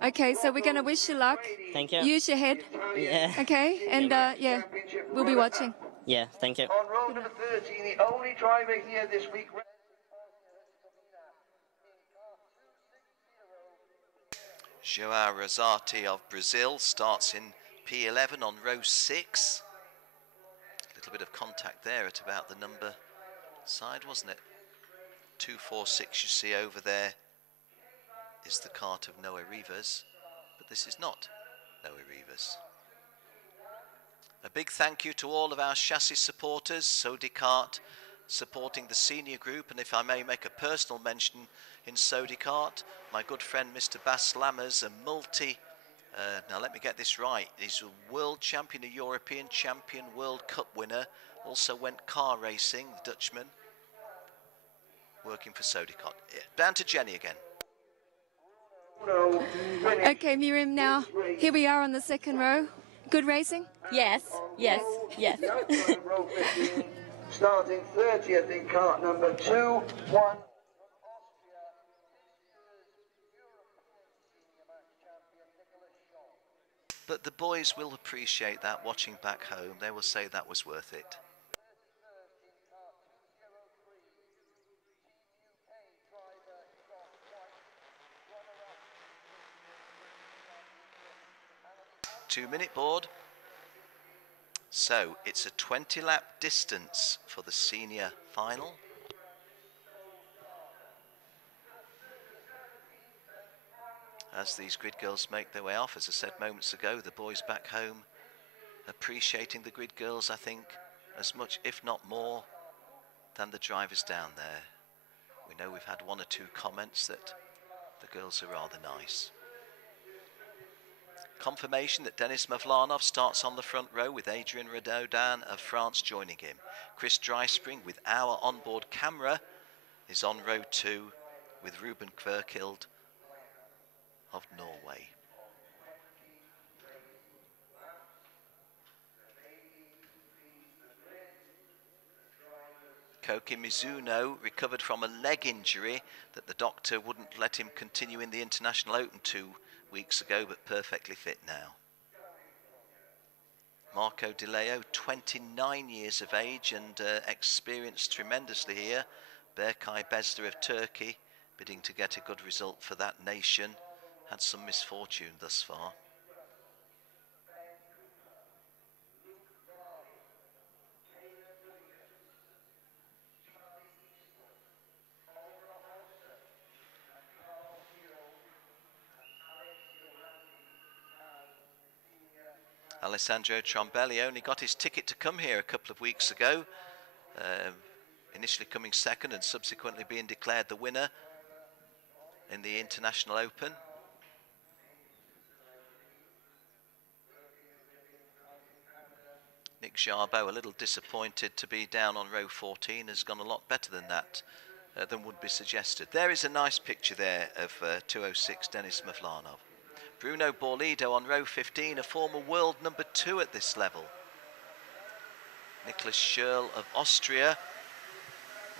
Okay, so we're going to wish you luck. Thank you. Use your head. Yeah. Okay, and yeah, we'll be watching. Yeah, thank you. On row number 13, the only driver here this week. João Rosati of Brazil starts in P11 on row 6. A little bit of contact there at about the number side, wasn't it? 246 you see over there is the kart of Noé Rivas, but this is not Noé Rivas. A big thank you to all of our chassis supporters, Sodikart supporting the senior group, and if I may make a personal mention in Sodikart, my good friend Mr. Bas Lammers, a now let me get this right, he's a world champion, a European champion, World Cup winner, also went car racing, the Dutchman, working for Sodikart. Down to Jenny again. Okay, Miriam, now here we are on the second row. Good racing? Yes. Starting 30th in kart number 2, 1. But the boys will appreciate that watching back home. They will say that was worth it. 2-minute board. So it's a 20-lap distance for the senior final. As these grid girls make their way off, as I said moments ago, the boys back home appreciating the grid girls, I think, as much, if not more, than the drivers down there. We know we've had 1 or 2 comments that the girls are rather nice. Confirmation that Denis Mavlanov starts on the front row with Adrien Renaudin of France joining him. Chris Dryspring with our onboard camera is on row 2 with Ruben Kverkild of Norway. Koki Mizuno recovered from a leg injury that the doctor wouldn't let him continue in the International Open 2 weeks ago, but perfectly fit now. Marco Di Leo, 29 years of age and experienced tremendously here. Berkay Bezda of Turkey, bidding to get a good result for that nation. Had some misfortune thus far. Alessandro Trombelli only got his ticket to come here a couple of weeks ago, initially coming second and subsequently being declared the winner in the International Open. Nick Jarbo, a little disappointed to be down on row 14, has gone a lot better than that, than would be suggested. There is a nice picture there of 206 Denis Mavlanov. Bruno Borlido on row 15, a former world number 2 at this level. Nicholas Schürl of Austria.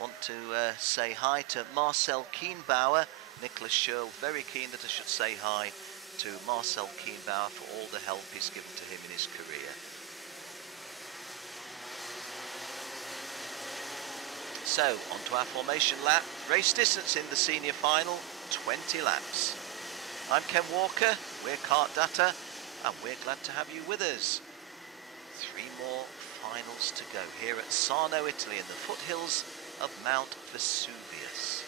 Want to say hi to Marcel Kienbauer. Nicholas Schürl, very keen that I should say hi to Marcel Kienbauer for all the help he's given to him in his career. So, on to our formation lap. Race distance in the senior final, 20 laps. I'm Ken Walker, we're KART-DATA, and we're glad to have you with us. 3 more finals to go here at Sarno, Italy, in the foothills of Mount Vesuvius.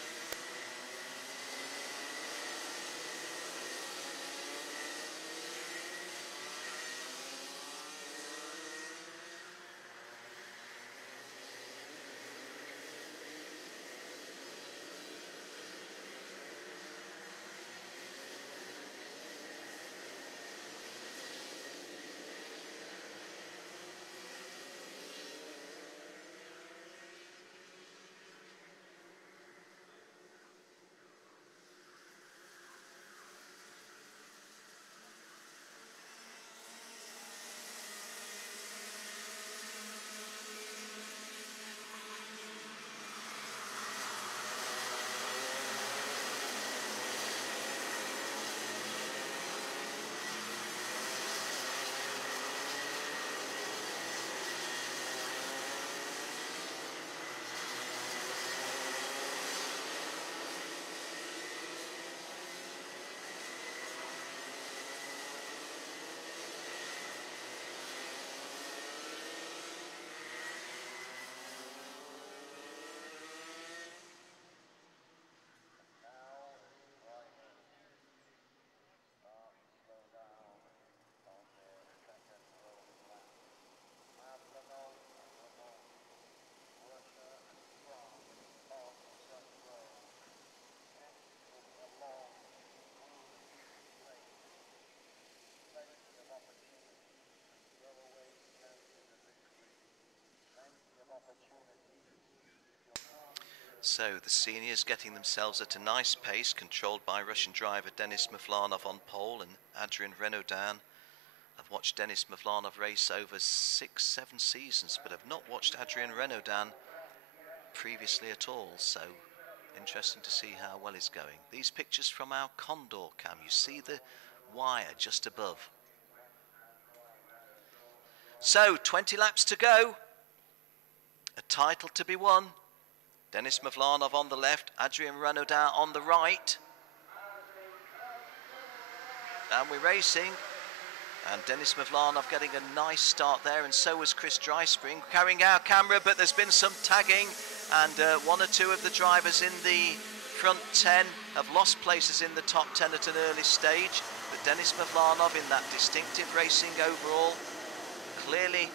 So the seniors getting themselves at a nice pace, controlled by Russian driver Denis Mavlanov on pole and Adrien Renaudin. I've watched Denis Mavlanov race over 6-7 seasons, but I've not watched Adrien Renaudin previously at all, so interesting to see how well he's going. These pictures from our Condor cam, you see the wire just above. So 20 laps to go, a title to be won. Denis Mavlanov on the left, Adrien Renaudin on the right. And we're racing And Denis Mavlanov getting a nice start there, and so was Chris Dryspring, carrying our camera, but there's been some tagging, and one or two of the drivers in the front 10 have lost places in the top 10 at an early stage. But Denis Mavlanov in that distinctive racing overall, clearly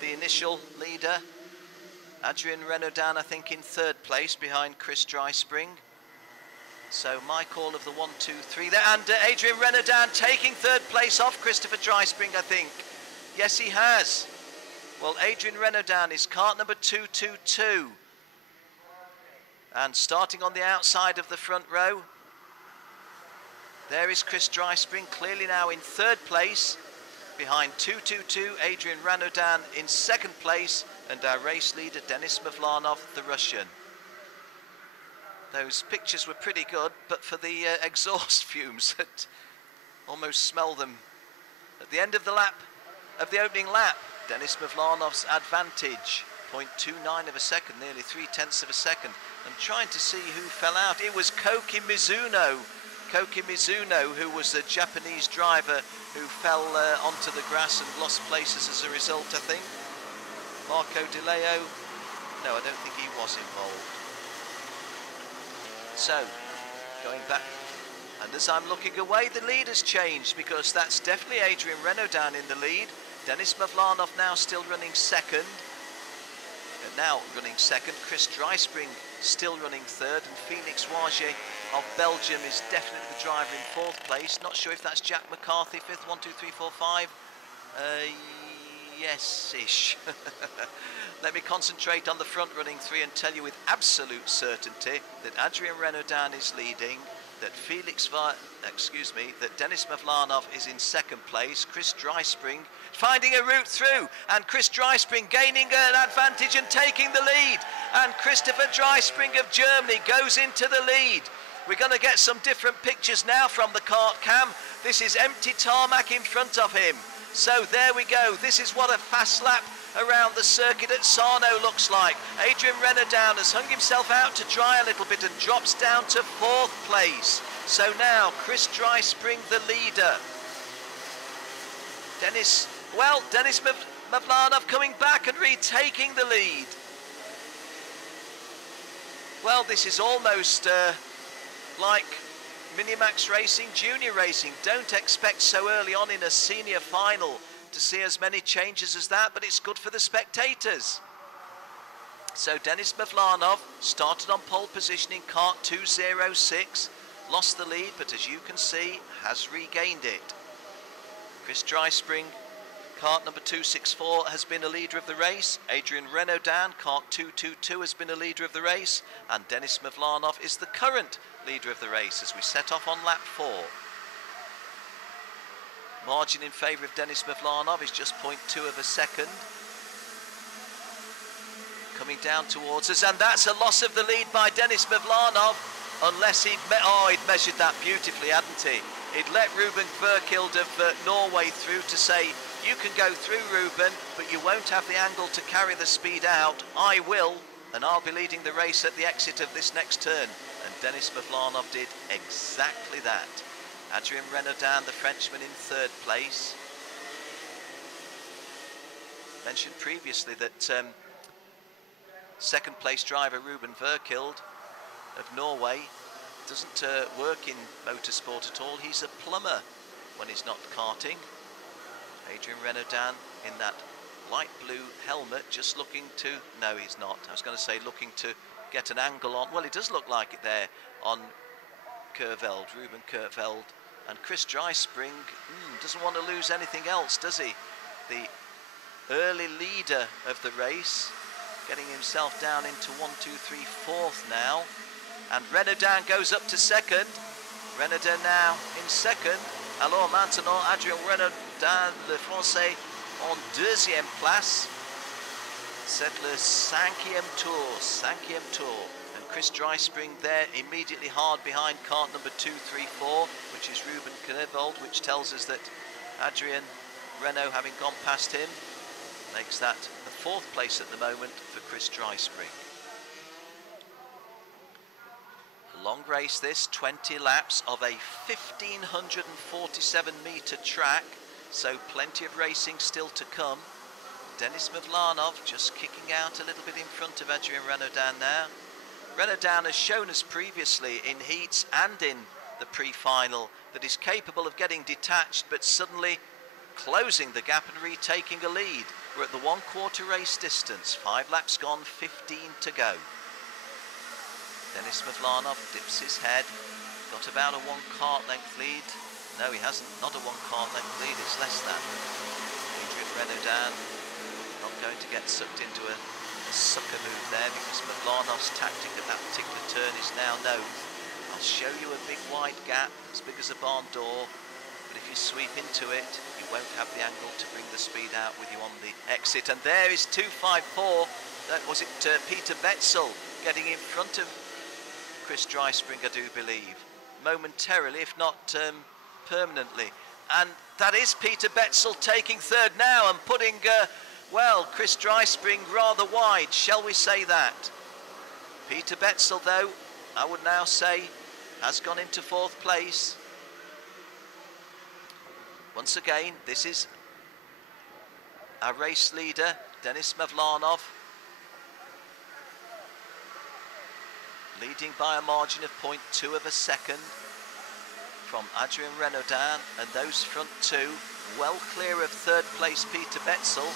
the initial leader. Adrien Renaudin, I think, in third place behind Chris Dryspring. So my call of the 1, 2, 3 there, and Adrien Renaudin taking third place off Christopher Dryspring, I think. Yes, he has. Well, Adrien Renaudin is kart number 222. And starting on the outside of the front row, there is Chris Dryspring, clearly now in third place, behind 222, Adrien Renaudin in second place, and our race leader, Denis Mavlanov, the Russian. Those pictures were pretty good, but for the exhaust fumes, that almost smell them. At the end of the lap, of the opening lap, Denis Mavlanov's advantage, 0.29 of a second, nearly 0.3 of a second. I'm trying to see who fell out. It was Koki Mizuno, who was the Japanese driver who fell onto the grass and lost places as a result, I think. Marco Di Leo, no, I don't think he was involved. So, going back, and as I'm looking away, the lead has changed, because that's definitely Adrien Renaudin in the lead. Denis Mavlanov now still running second. Chris Dryspring still running third, and Felix Waget of Belgium is definitely the driver in fourth place. Not sure if that's Jack McCarthy, fifth, 1, 2, 3, 4, 5. Yes-ish. Let me concentrate on the front running three and tell you with absolute certainty that Adrien Renaudin is leading, that that Denis Mavlanov is in second place, Chris Dryspring finding a route through, and Chris Dryspring gaining an advantage and taking the lead, and Christopher Dryspring of Germany goes into the lead. We're going to get some different pictures now from the kart cam. This is empty tarmac in front of him. So there we go. This is what a fast lap around the circuit at Sarno looks like. Adrien Renaudin has hung himself out to dry a little bit and drops down to fourth place. So now Chris Dryspring the leader. Denis Mavlanov coming back and retaking the lead. Well, this is almost like Minimax Racing, Junior Racing. Don't expect so early on in a senior final to see as many changes as that, but it's good for the spectators. So Denis Mavlanov started on pole position in kart 206, lost the lead, but as you can see, has regained it. Chris Dryspring, kart number 264, has been a leader of the race. Adrien Renaudin, kart 222, has been a leader of the race, and Denis Mavlanov is the current leader of the race as we set off on lap 4. Margin in favour of Denis Mavlanov is just 0.2 of a second. Coming down towards us, and that's a loss of the lead by Denis Mavlanov, unless he'd measured that beautifully, hadn't he? He'd let Ruben Verkild of Norway through to say, you can go through, Ruben, but you won't have the angle to carry the speed out. I will, and I'll be leading the race at the exit of this next turn. And Denis Mavlanov did exactly that. Adrien Renaudin, the Frenchman, in third place. Mentioned previously that second place driver Ruben Verkild of Norway doesn't work in motorsport at all. He's a plumber when he's not karting. Adrien Renaudin in that light blue helmet, just looking to, no he's not, I was going to say looking to get an angle on, well it does look like it there on Kerveld, Ruben Kerveld. And Chris Dryspring doesn't want to lose anything else, does he? The early leader of the race, getting himself down into 1, 2, 3, 4th now. And Renaudin goes up to second. Renaudin now in second. Alors maintenant, Adrien Renaudin, le Français, en deuxième place. C'est le cinquième tour. And Chris Dryspring there immediately hard behind kart number 234, which is Ruben Kerveld, which tells us that Adrien Renaud, having gone past him, makes that the 4th place at the moment for Chris Dryspring. Long race this, 20 laps of a 1,547 metre track, So plenty of racing still to come. Denis Mavlanov just kicking out a little bit in front of Adrien Renaudin now. Renaudin has shown us previously in heats and in the pre-final that he's capable of getting detached but suddenly closing the gap and retaking a lead. We're at the 1/4 race distance, 5 laps gone, 15 to go. Denis Mavlanov dips his head, got about a 1 kart length lead. No, he hasn't, not a 1 kart length lead, it's less than. Adrien Renaudin not going to get sucked into a sucker move there because Mavlanov's tactic at that particular turn is now known. I'll show you a big wide gap, as big as a barn door, but if you sweep into it, you won't have the angle to bring the speed out with you on the exit. And there is 254, that was it Peter Betzel getting in front of Chris Dreispring, I do believe, momentarily, if not permanently. And that is Peter Betzel taking third now and putting, well, Chris Dreispring rather wide, shall we say that. Peter Betzel, though, I would now say, has gone into 4th place. Once again, this is our race leader, Denis Mavlanov, leading by a margin of 0.2 of a second from Adrien Renaudin, and those front two well clear of 3rd place Peter Betzel.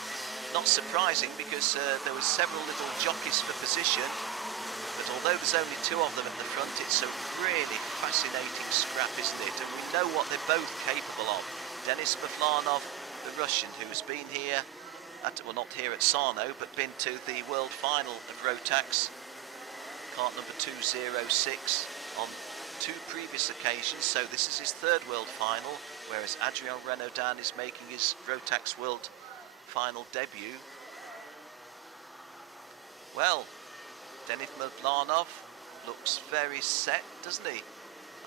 Not surprising because there were several little jockeys for position, but although there's only 2 of them at the front, it's a really fascinating scrap, isn't it? And we know what they're both capable of. Denis Mavlanov, the Russian, who's been here, well, not here at Sarno, but been to the world final of Rotax, kart number 206, on 2 previous occasions, so this is his 3rd world final, whereas Adrien Renaudin is making his Rotax world final debut. Well, Denis Mavlanov looks very set, doesn't he?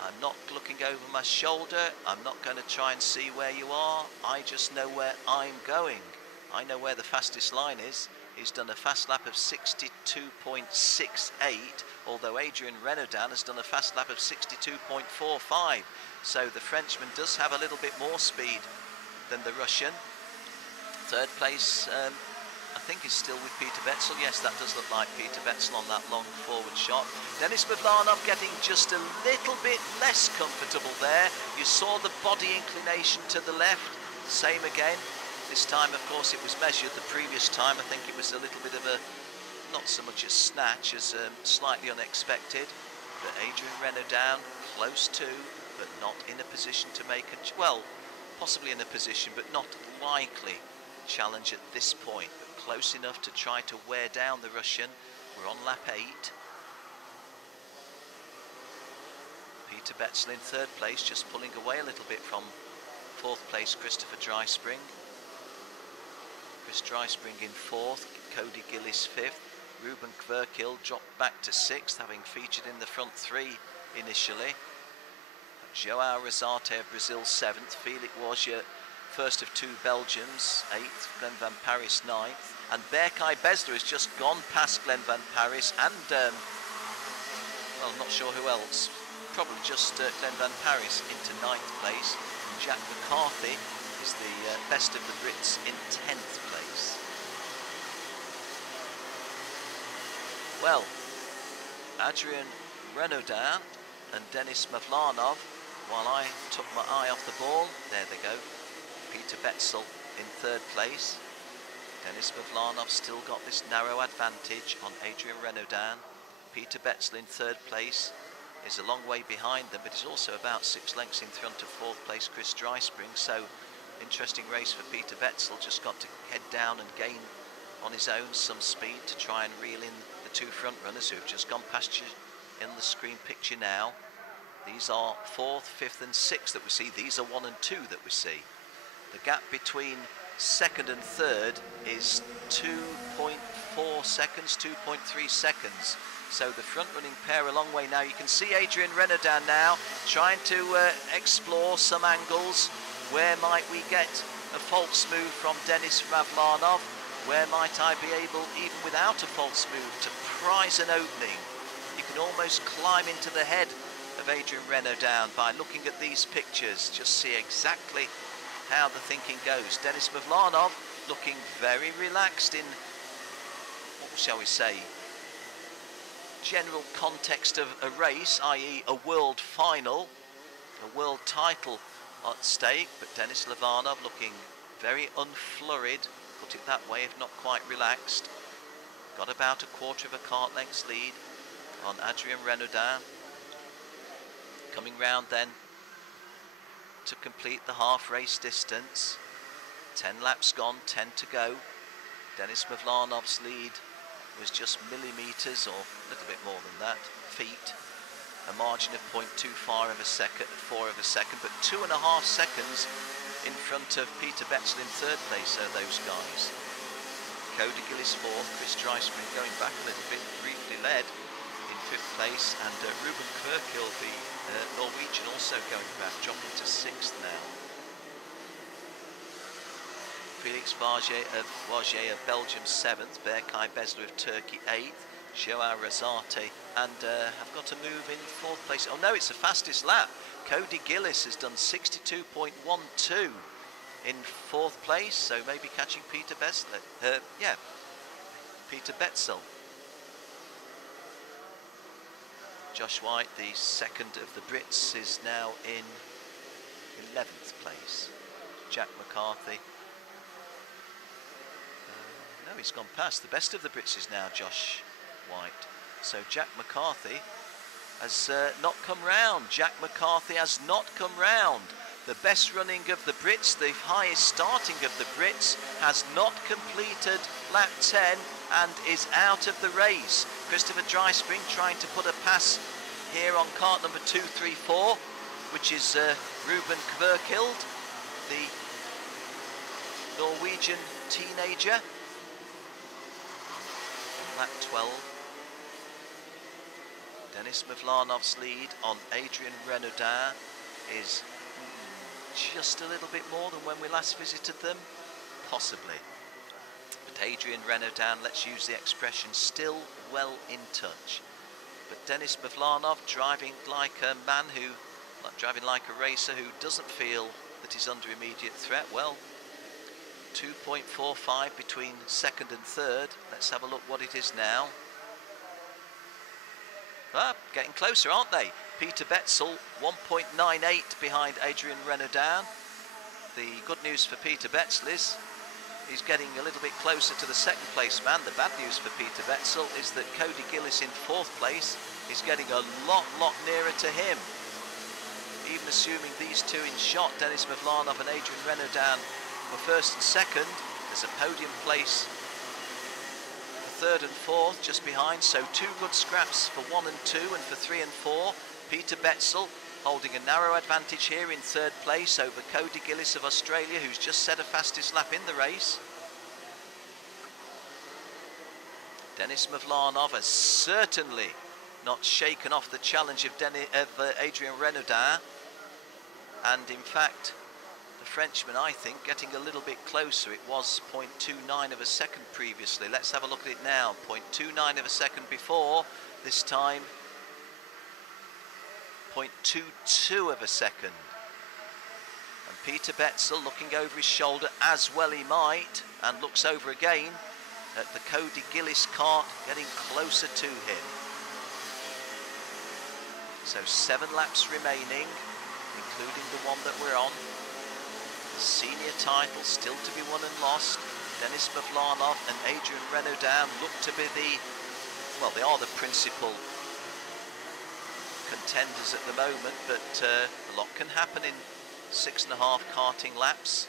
I'm not looking over my shoulder, I'm not going to try and see where you are, I just know where I'm going. I know where the fastest line is. He's done a fast lap of 62.68, although Adrien Renaudin has done a fast lap of 62.45. So the Frenchman does have a little bit more speed than the Russian. 3rd place, I think, is still with Peter Betzel. Yes, that does look like Peter Betzel on that long forward shot. Denis Mavlanov getting just a little bit less comfortable there. You saw the body inclination to the left. Same again. This time, of course, it was measured. The previous time, I think it was a little bit of a, not so much a snatch as slightly unexpected. But Adrien Renaudin close to, but not in a position to make a, well, possibly in a position, but not likely challenge at this point. But close enough to try to wear down the Russian. We're on lap 8. Peter Betzel in 3rd place, just pulling away a little bit from 4th place Christopher Dreispring. Chris Dreispring in 4th, Cody Gillis 5th, Ruben Kverkil dropped back to 6th, having featured in the front 3 initially. Joao Rosate of Brazil 7th, Felix Wozje, first of 2 Belgians, 8th, Glenn Van Paris 9th, and Berkay Besler has just gone past Glenn Van Paris and, well, I'm not sure who else, probably just Glenn Van Paris into 9th place. And Jack McCarthy is the best of the Brits in 10th place. Well, Adrien Renaudin and Denis Mavlanov, while I took my eye off the ball, there they go. Peter Betzel in 3rd place. Denis Mavlanov still got this narrow advantage on Adrien Renaudin. Peter Betzel in 3rd place is a long way behind them, but is also about 6 lengths in front of 4th place Chris Dreispring. So interesting race for Peter Betzel, just got to head down and gain on his own some speed to try and reel in the 2 front runners who've just gone past you in the screen picture now. These are 4th, 5th and 6th that we see. These are 1 and 2 that we see. The gap between 2nd and 3rd is 2.4 seconds, 2.3 seconds. So the front running pair a long way now. You can see Adrien Renaudin now trying to explore some angles. Where might we get a false move from Denis Mavlanov? Where might I be able, even without a false move, to prize an opening? You can almost climb into the head of Adrien Renaudin by looking at these pictures. Just see exactly how the thinking goes. Denis Mavlanov looking very relaxed in, what shall we say, general context of a race, i.e. a world final, a world title at stake, but Denis Mavlanov looking very unflurried, put it that way, if not quite relaxed. Got about a quarter of a cart length's lead on Adrien Renaudin. Coming round then to complete the half race distance. 10 laps gone, 10 to go. Denis Mavlanov's lead was just millimetres, or a little bit more than that, feet. A margin of 0.25 of a second, 4 of a second, but 2.5 seconds in front of Peter Betzel in third place, those guys. Cody Gillis fourth, Chris Dreispring going back a little bit, briefly led in fifth place, and Ruben Kverkil, the Norwegian, also going back, dropping to sixth now. Felix Vargier of Belgium 7th, Berkay Besler of Turkey 8th, Joao Rosati, and have got to move in 4th place. Oh no, it's the fastest lap. Cody Gillis has done 62.12 in 4th place, so maybe catching Peter Besler. Peter Betzel. Josh White, the second of the Brits, is now in 11th place. Jack McCarthy. No, he's gone past. The best of the Brits is now Josh White. So Jack McCarthy has not come round. Jack McCarthy has not come round. The best running of the Brits, the highest starting of the Brits, has not completed lap 10 and is out of the race. Christopher Dreispring trying to put a pass here on cart number 2, 3, 4, which is Ruben Kverkild, the Norwegian teenager. Lap 12. Denis Mavlanov's lead on Adrien Renaudin is just a little bit more than when we last visited them, possibly. But Adrien Renaudin, let's use the expression, still well in touch. But Denis Mavlanov driving like a man who, driving like a racer who doesn't feel that he's under immediate threat. Well, 2.45 between second and third. Let's have a look what it is now. Getting closer, aren't they? Peter Betzel, 1.98 behind Adrien Renaudin. The good news for Peter Betzel is he's getting a little bit closer to the second place man. The bad news for Peter Betzel is that Cody Gillis in fourth place is getting a lot nearer to him. Even assuming these two in shot, Denis Mavlanov and Adrien Renaudin, were first and second, there's a podium place for third and fourth just behind, so 2 good scraps for 1 and 2, and for 3 and 4. Peter Betzel holding a narrow advantage here in third place over Cody Gillis of Australia, who's just set a fastest lap in the race. Denis Mavlanov has certainly not shaken off the challenge of Adrien Renaudin, and in fact the Frenchman, I think, getting a little bit closer. It was 0.29 of a second previously. Let's have a look at it now. 0.29 of a second before. This time 0.22 of a second. And Peter Betzel looking over his shoulder, as well he might, and looks over again at the Cody Gillis cart, getting closer to him. So 7 laps remaining, including the one that we're on. The senior title still to be won and lost. Denis Mavlanov and Adrien Renaudin look to be well, they are the principal contenders at the moment, but a lot can happen in 6.5 karting laps.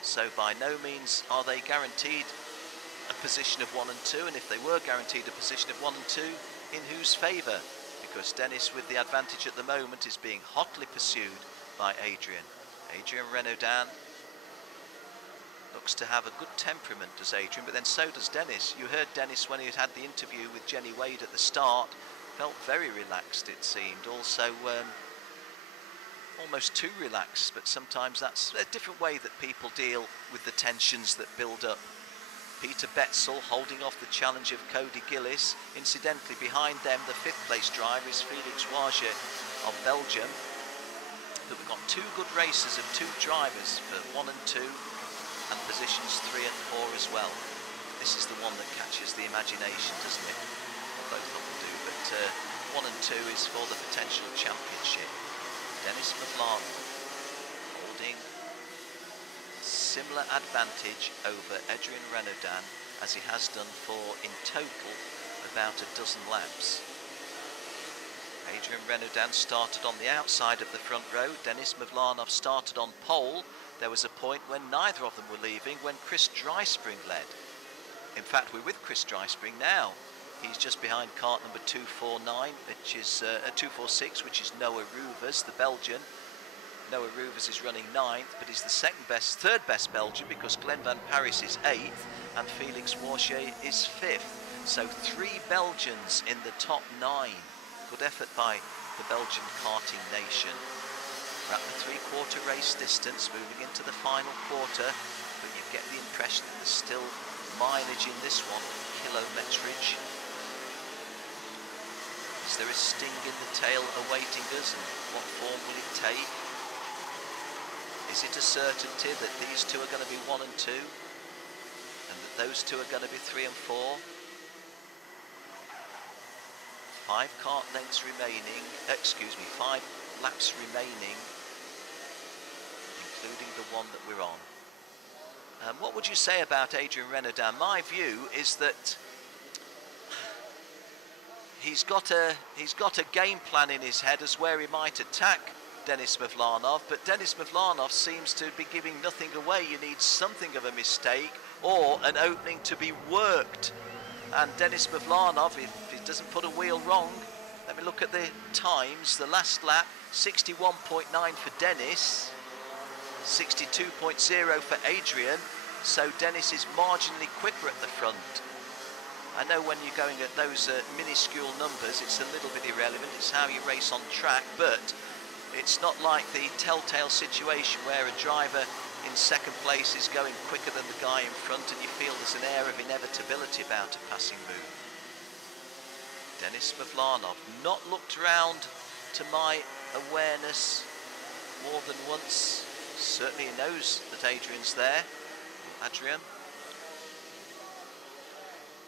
So by no means are they guaranteed a position of 1 and 2, and if they were guaranteed a position of 1 and 2, in whose favour? Because Denis, with the advantage at the moment, is being hotly pursued by Adrien. Adrien Renaudin looks to have a good temperament, does Adrien, but then so does Denis. You heard Denis when he had the interview with Jenny Wade at the start. Felt very relaxed, it seemed. Also, almost too relaxed, but sometimes that's a different way that people deal with the tensions that build up. Peter Betzel holding off the challenge of Cody Gillis. Incidentally, behind them, the 5th place driver is Felix Vargier of Belgium. but we've got two good races of two drivers for 1 and 2, and positions 3 and 4 as well. This is the one that catches the imagination, doesn't it? Well, both of them do, but 1 and 2 is for the potential championship. Dennis McLaren holding similar advantage over Adrien Renaudin as he has done for, in total, about a dozen laps. Adrien Renaudin started on the outside of the front row. Denis Mavlanov started on pole. There was a point when neither of them were leaving, when Chris Dryspring led. In fact, we're with Chris Dryspring now. He's just behind cart number 249, which is 246, which is Noah Rouvers, the Belgian. Noah Rouvers is running 9th, but he's the third best Belgian, because Glenn Van Paris is 8th and Felix Warchet is 5th. So 3 Belgians in the top 9. Good effort by the Belgian karting nation. We're at the 3/4 race distance, moving into the final quarter, but you get the impression that there's still mileage in this one, kilometrage. Is there a sting in the tail awaiting us, and what form will it take? Is it a certainty that these two are going to be 1 and 2, and that those two are going to be 3 and 4? 5 kart lengths remaining, 5 laps remaining, including the one that we're on. What would you say about Adrien Renaudin? My view is that he's got a game plan in his head as where he might attack Denis Mavlanov, but Denis Mavlanov seems to be giving nothing away. You need something of a mistake or an opening to be worked. And Denis Mavlanov, if he doesn't put a wheel wrong, let me look at the times. The last lap, 61.9 for Denis, 62.0 for Adrien, so Denis is marginally quicker at the front. I know when you're going at those minuscule numbers, it's a little bit irrelevant, it's how you race on track, but it's not like the telltale situation where a driver in second place is going quicker than the guy in front and you feel there's an air of inevitability about a passing move. Denis Mavlanov not looked round to my awareness more than once. Certainly he knows that Adrian's there. Adrien.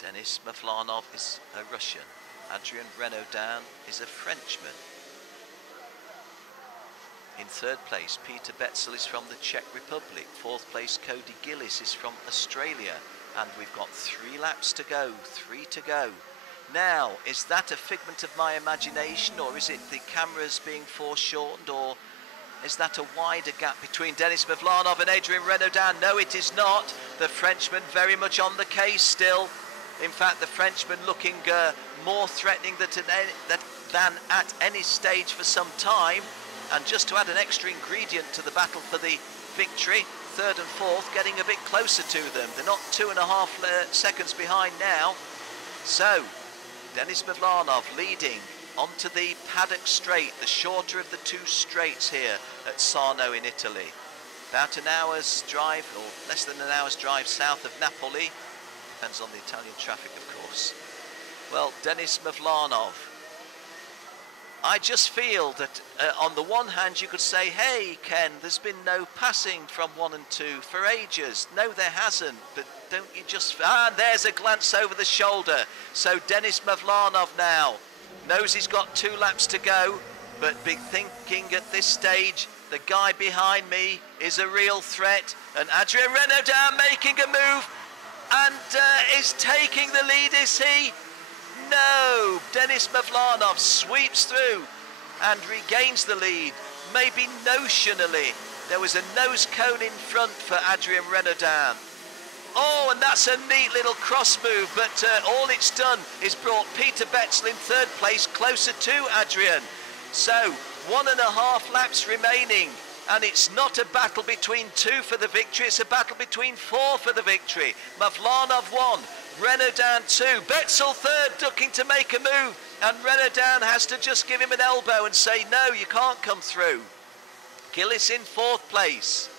Denis Mavlanov is a Russian. Adrien Renaudin is a Frenchman. In 3rd place, Peter Betzel is from the Czech Republic. 4th place, Cody Gillis is from Australia. And we've got 3 laps to go, 3 to go. Now, is that a figment of my imagination, or is it the cameras being foreshortened, or is that a wider gap between Denis Mavlanov and Adrien Renaudin? No, it is not. The Frenchman very much on the case still. In fact, the Frenchman looking more threatening than at any stage for some time. And just to add an extra ingredient to the battle for the victory, 3rd and 4th getting a bit closer to them. They're not 2.5 seconds behind now. So, Denis Mavlanov leading onto the paddock straight, the shorter of the 2 straights here at Sarno in Italy. About an hour's drive, or less than an hour's drive south of Napoli. Depends on the Italian traffic, of course. Well, Denis Mavlanov. I just feel that on the one hand you could say, hey Ken, there's been no passing from 1 and 2 for ages. No, there hasn't, but don't you just... And there's a glance over the shoulder. So Denis Mavlanov now knows he's got 2 laps to go, but be thinking at this stage, the guy behind me is a real threat. And Adrien Renaudin making a move and is taking the lead, is he? No, Denis Mavlanov sweeps through and regains the lead. Maybe notionally, there was a nose cone in front for Adrien Renaudin. Oh, and that's a neat little cross move, but all it's done is brought Peter Betzel in 3rd place closer to Adrien. So, 1.5 laps remaining, and it's not a battle between 2 for the victory, it's a battle between 4 for the victory. Mavlanov 1. Renaudin 2, Betzel 3rd, ducking to make a move, and Renaudin has to just give him an elbow and say, no, you can't come through. Gillis in 4th place.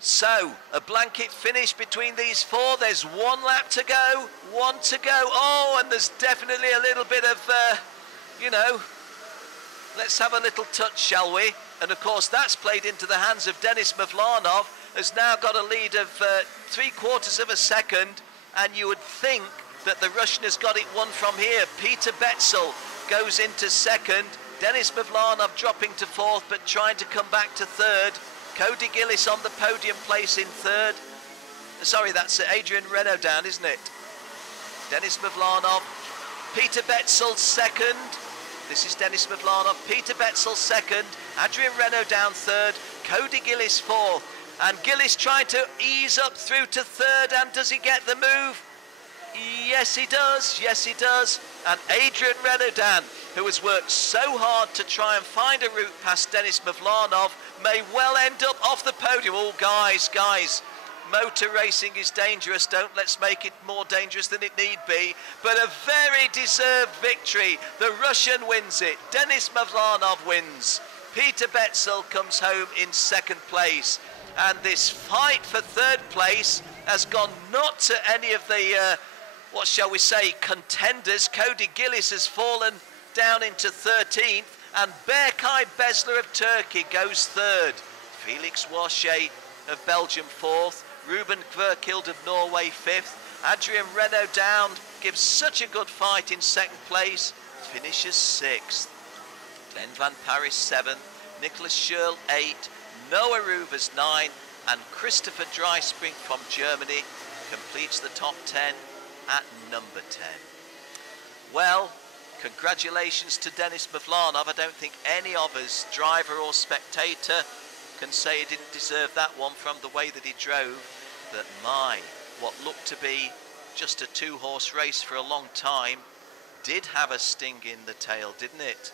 So, a blanket finish between these 4. There's 1 lap to go, 1 to go. Oh, and there's definitely a little bit of, you know, Let's have a little touch, shall we? And of course that's played into the hands of Denis Mavlanov, has now got a lead of 3/4 of a second, and you would think that the Russian has got it won from here. Peter Betzel goes into second, Denis Mavlanov dropping to fourth but trying to come back to third. Cody Gillis on the podium place in third. Sorry, that's Adrian Renaudin, isn't it? Denis Mavlanov, Peter Betzel second. This is Denis Mavlanov, Peter Betzel second, Adrian Renaudin third, Cody Gillis fourth. And Gillis trying to ease up through to third, and does he get the move? Yes he does, yes he does. And Adrian Renaudin, who has worked so hard to try and find a route past Denis Mavlanov, may well end up off the podium. Oh guys, motor racing is dangerous, let's make it more dangerous than it need be. But a very deserved victory. The Russian wins it, Denis Mavlanov wins. Peter Betzel comes home in second place. And this fight for third place has gone not to any of the, what shall we say, contenders. Cody Gillis has fallen down into 13th, and Berkay Besler of Turkey goes third. Felix Warchet of Belgium fourth, Ruben Kverkild of Norway fifth, Adrian Renaudin gives such a good fight in second place, finishes sixth. Glenn Van Paris seventh, Nicholas Schürl 8, Noah Ruvers 9, and Christopher Dreispring from Germany completes the top 10 at number 10. Well, congratulations to Denis Mavlanov. I don't think any of us, driver or spectator, can say he didn't deserve that one from the way that he drove. But my, what looked to be just a two-horse race for a long time did have a sting in the tail, didn't it?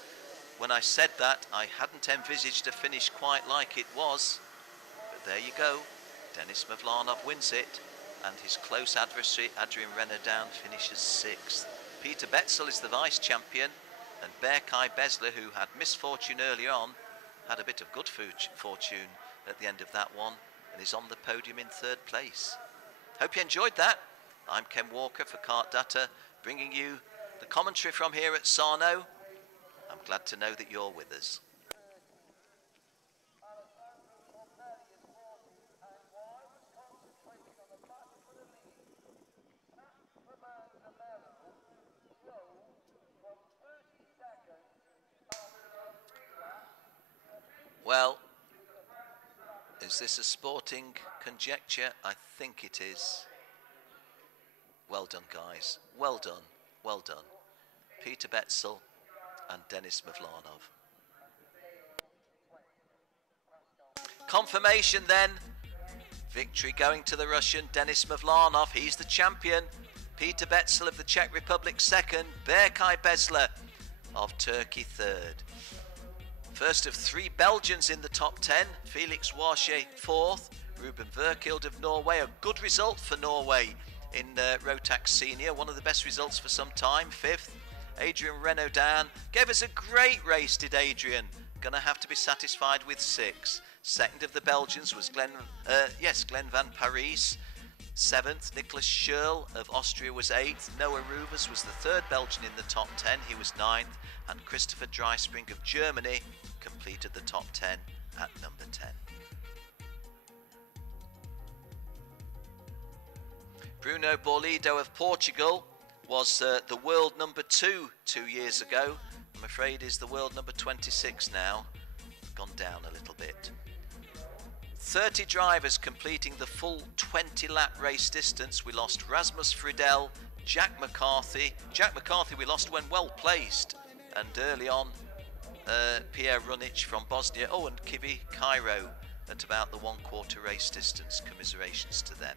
When I said that, I hadn't envisaged a finish quite like it was. But there you go. Denis Mavlanov wins it, and his close adversary, Adrian Renaudin, finishes sixth. Peter Betzel is the vice-champion, and Berkay Besler, who had misfortune earlier on, had a bit of good fortune at the end of that one, and is on the podium in third place. Hope you enjoyed that. I'm Ken Walker for KART-DATA, bringing you the commentary from here at Sarno. I'm glad to know that you're with us. Well, is this a sporting conjecture? I think it is. Well done, guys. Well done. Well done. Peter Betzel and Denis Mavlanov. Confirmation then. Victory going to the Russian, Denis Mavlanov. He's the champion. Peter Betzel of the Czech Republic second. Berkay Besler of Turkey third. First of three Belgians in the top 10. Felix Warchet fourth. Ruben Verkild of Norway. A good result for Norway in Rotax Senior. One of the best results for some time. Fifth. Adrian Renaudin gave us a great race, did Adrian. Gonna have to be satisfied with 6. Second of the Belgians was Glenn Van Paris. 7th, Nicholas Schürl of Austria was 8th. Noah Ruvers was the third Belgian in the top 10. He was 9th. And Christopher Dreispring of Germany completed the top 10 at number 10. Bruno Borlido of Portugal was the world number 2 years ago. I'm afraid is the world number 26 now. Gone down a little bit. 30 drivers completing the full 20-lap race distance. We lost Rasmus Friedel, Jack McCarthy. Jack McCarthy we lost when well placed. And early on, Pierre Runic from Bosnia. Oh, and Kivi Cairo at about the 1/4 race distance. Commiserations to them.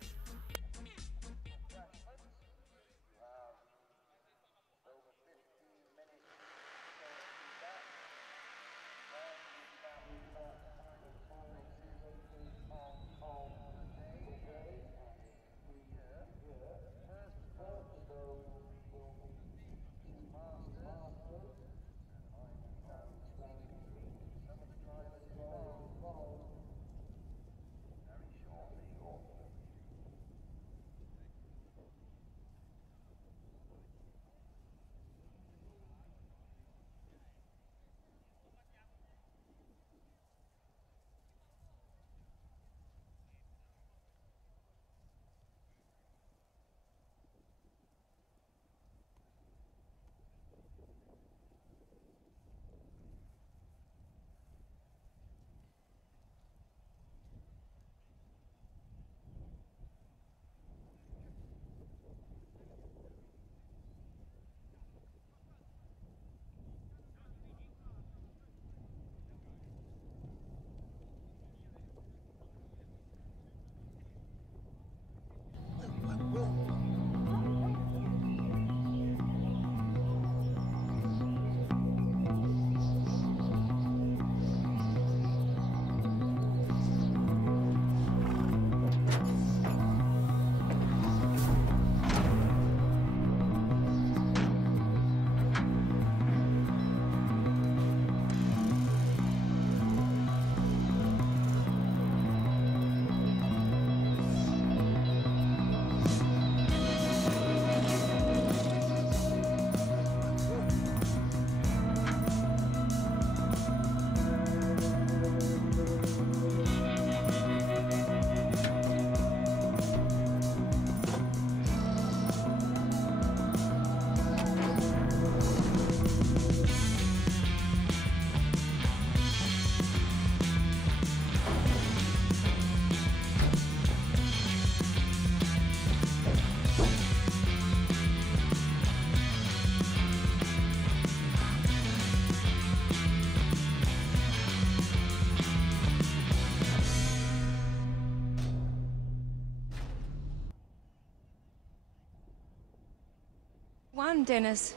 Won, Dennis.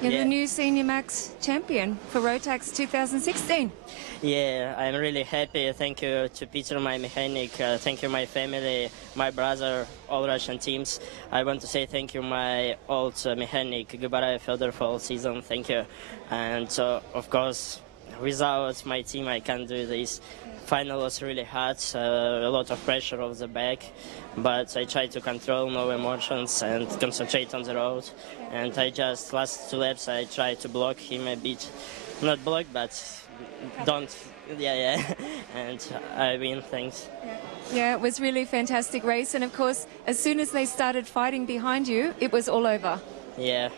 You're Yeah. the new Senior Max champion for Rotax 2016. Yeah, I'm really happy. Thank you to Peter, my mechanic. Thank you, my family, my brother, all Russian teams. I want to say thank you, my old mechanic, Gabara Fedor, for all season. Thank you. And of course, without my team, I can't do this. Final was really hard, a lot of pressure off the back, but I tried to control no emotions and concentrate on the road. And I just, last 2 laps, I tried to block him a bit. Not block, but don't, yeah. And I win, thanks. Yeah, it was really fantastic race. And of course, as soon as they started fighting behind you, it was all over. Yeah.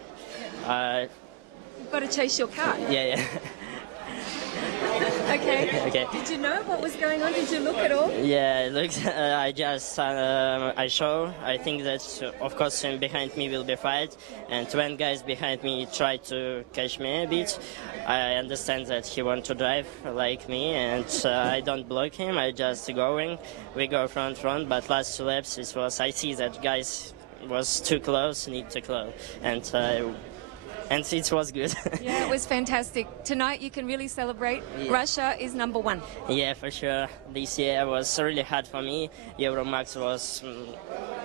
You've got to chase your car. Yeah. Okay. Okay. Did you know what was going on? Did you look at all? Yeah, look, I just, I think that, of course, behind me will be fight, and when guys behind me try to catch me a bit, I understand that he want to drive like me, and I don't block him, I just going, we go front, but last 2 laps, it was, I see that guys was too close, need to close, and it was good. Yeah, it was fantastic. Tonight you can really celebrate. Yeah. Russia is #1. Yeah, for sure. This year was really hard for me. Euromax was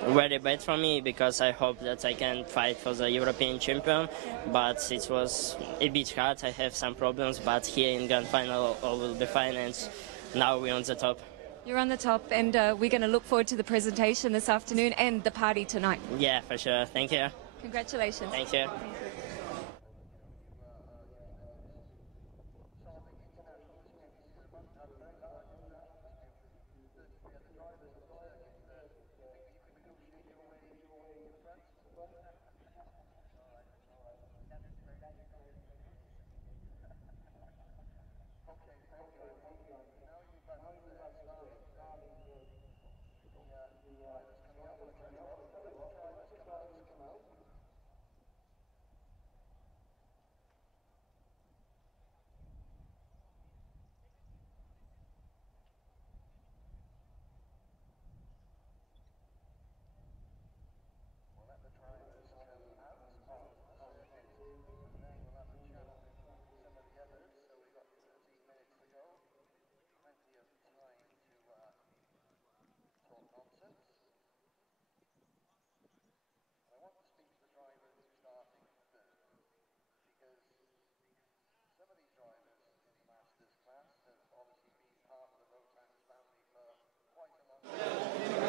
very bad for me because I hope that I can fight for the European champion, but it was a bit hard. I have some problems, but here in Grand Final all will be fine, and now we're on the top. You're on the top, and we're going to look forward to the presentation this afternoon and the party tonight. Yeah, for sure. Thank you. Congratulations. Thank you.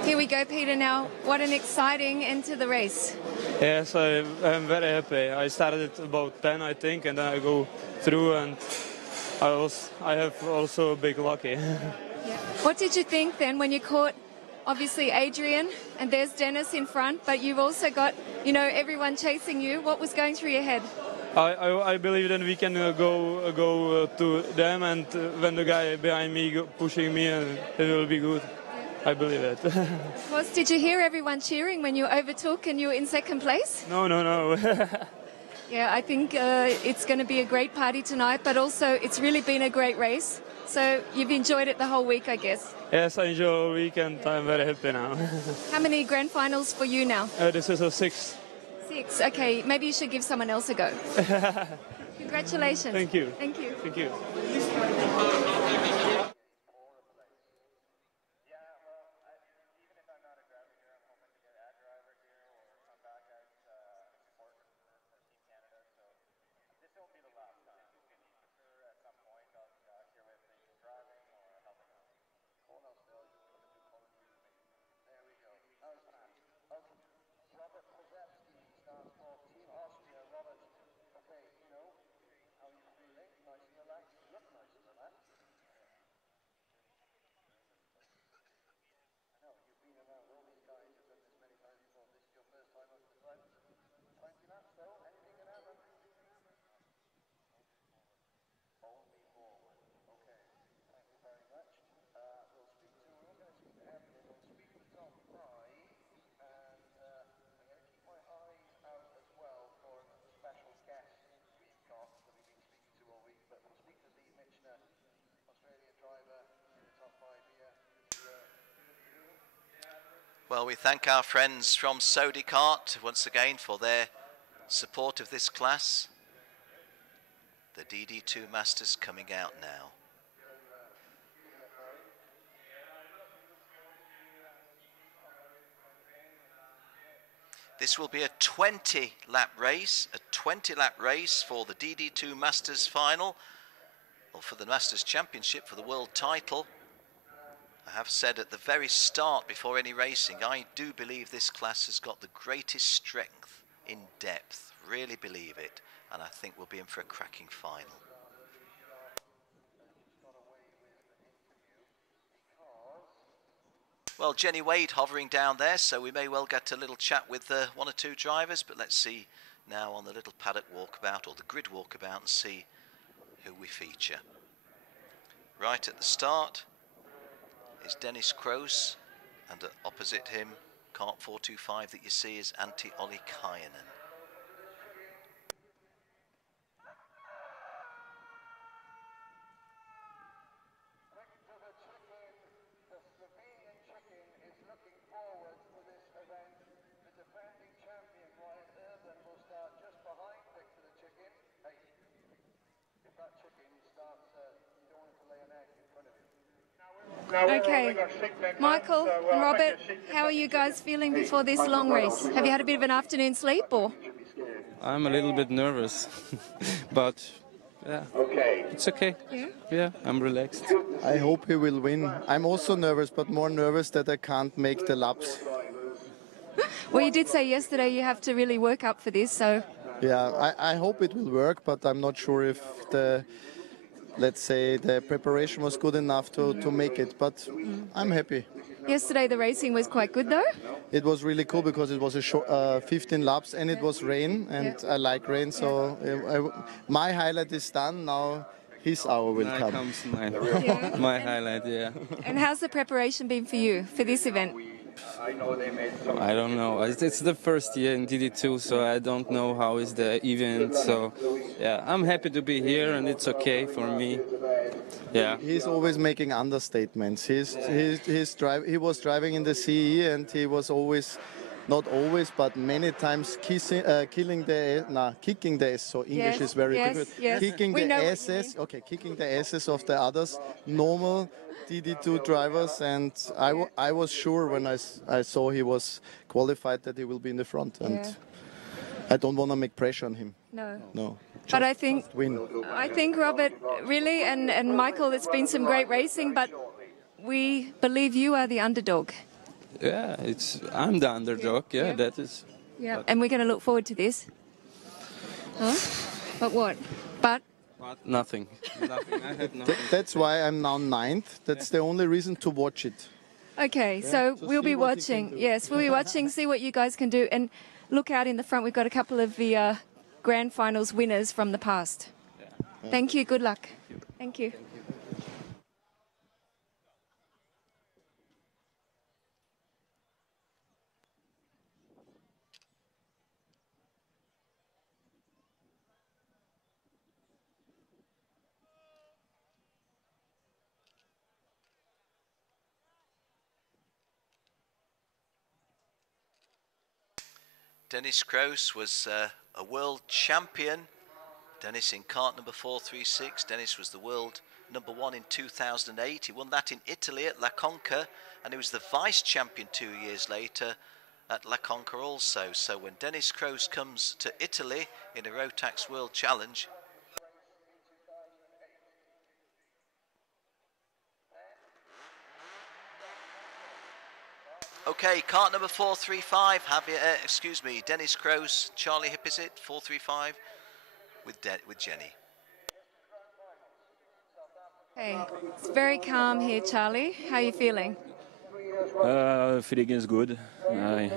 Here we go, Peter, now. What an exciting end to the race. Yes, I'm very happy. I started at about 10, I think, and then I go through, and I have also a big lucky. What did you think then when you caught, obviously, Adrian, and there's Dennis in front, but you've also got, everyone chasing you. What was going through your head? I believe that we can go to them, and when the guy behind me pushing me, it will be good. I believe it. Of course, did you hear everyone cheering when you overtook and you were in second place? No. Yeah, I think it's going to be a great party tonight, but also it's really been a great race. So you've enjoyed it the whole week, I guess. Yes, I enjoy the weekend. I'm very happy now. How many grand finals for you now? This is a 6. 6, okay. Maybe you should give someone else a go. Congratulations. Thank you. Thank you. Thank you. Well, we thank our friends from KART once again for their support of this class. The DD2 Masters coming out now. This will be a 20-lap race, for the DD2 Masters final, or for the Masters Championship, for the world title. I have said at the very start, before any racing, I do believe this class has got the greatest strength in depth, really believe it, and I think we'll be in for a cracking final. Well, Jenny Wade hovering down there, so we may well get a little chat with one or two drivers, but let's see now on the little paddock walkabout, or the grid walkabout, and see who we feature. Right at the start is Dennis Kroos, and opposite him, KART 425 that you see is Antti Ollikainen. Okay, Michael and Robert, how are you guys feeling before this long race? Have you had a bit of an afternoon sleep, or? I'm a little bit nervous, but yeah, it's okay. Yeah, I'm relaxed. I hope he will win. I'm also nervous, but more nervous that I can't make the laps. Well, you did say yesterday you have to really work up for this, so... Yeah, I hope it will work, but I'm not sure if the... Let's say the preparation was good enough to make it, but I'm happy. Yesterday the racing was quite good though? It was really cool because it was a short, 15 laps and it was rain, and I like rain, so my highlight is done. Now his hour will come. Comes my highlight, yeah. And how's the preparation been for you for this event? I don't know. It's the first year in DD2, so I don't know how is the event. So, yeah, I'm happy to be here, and it's okay for me. Yeah. He's always making understatements. He was driving in the CE, and he was always, not always, but many times kicking the S. So English is very difficult. Yes. Kicking the asses. Okay, kicking the asses of the others. Normal DD2 drivers, and I was sure when I saw he was qualified that he will be in the front, and I don't want to make pressure on him. No. But I think win. I think Robert, really, and Michael, it's been some great racing, but we believe you are the underdog. Yeah, I'm the underdog. Yeah, that is. Yeah, and we're going to look forward to this. Huh? But what? But. Nothing. I had nothing. That's why I'm now 9th. That's the only reason to watch it. Okay, so we'll be watching. Yes, we'll be watching, see what you guys can do. And look out in the front, we've got a couple of the Grand Finals winners from the past. Thank you, good luck. Thank you. Dennis Kroos was a world champion. Dennis in kart number 436. Dennis was the world number 1 in 2008. He won that in Italy at La Conca, and he was the vice champion 2 years later at La Conca also. So when Dennis Kroos comes to Italy in a Rotax World Challenge, okay, kart number 435, Dennis Kroos, Charlie Hip is it, 435, with Jenny. Hey, it's very calm here, Charlie. How are you feeling? Feeling is good. I'm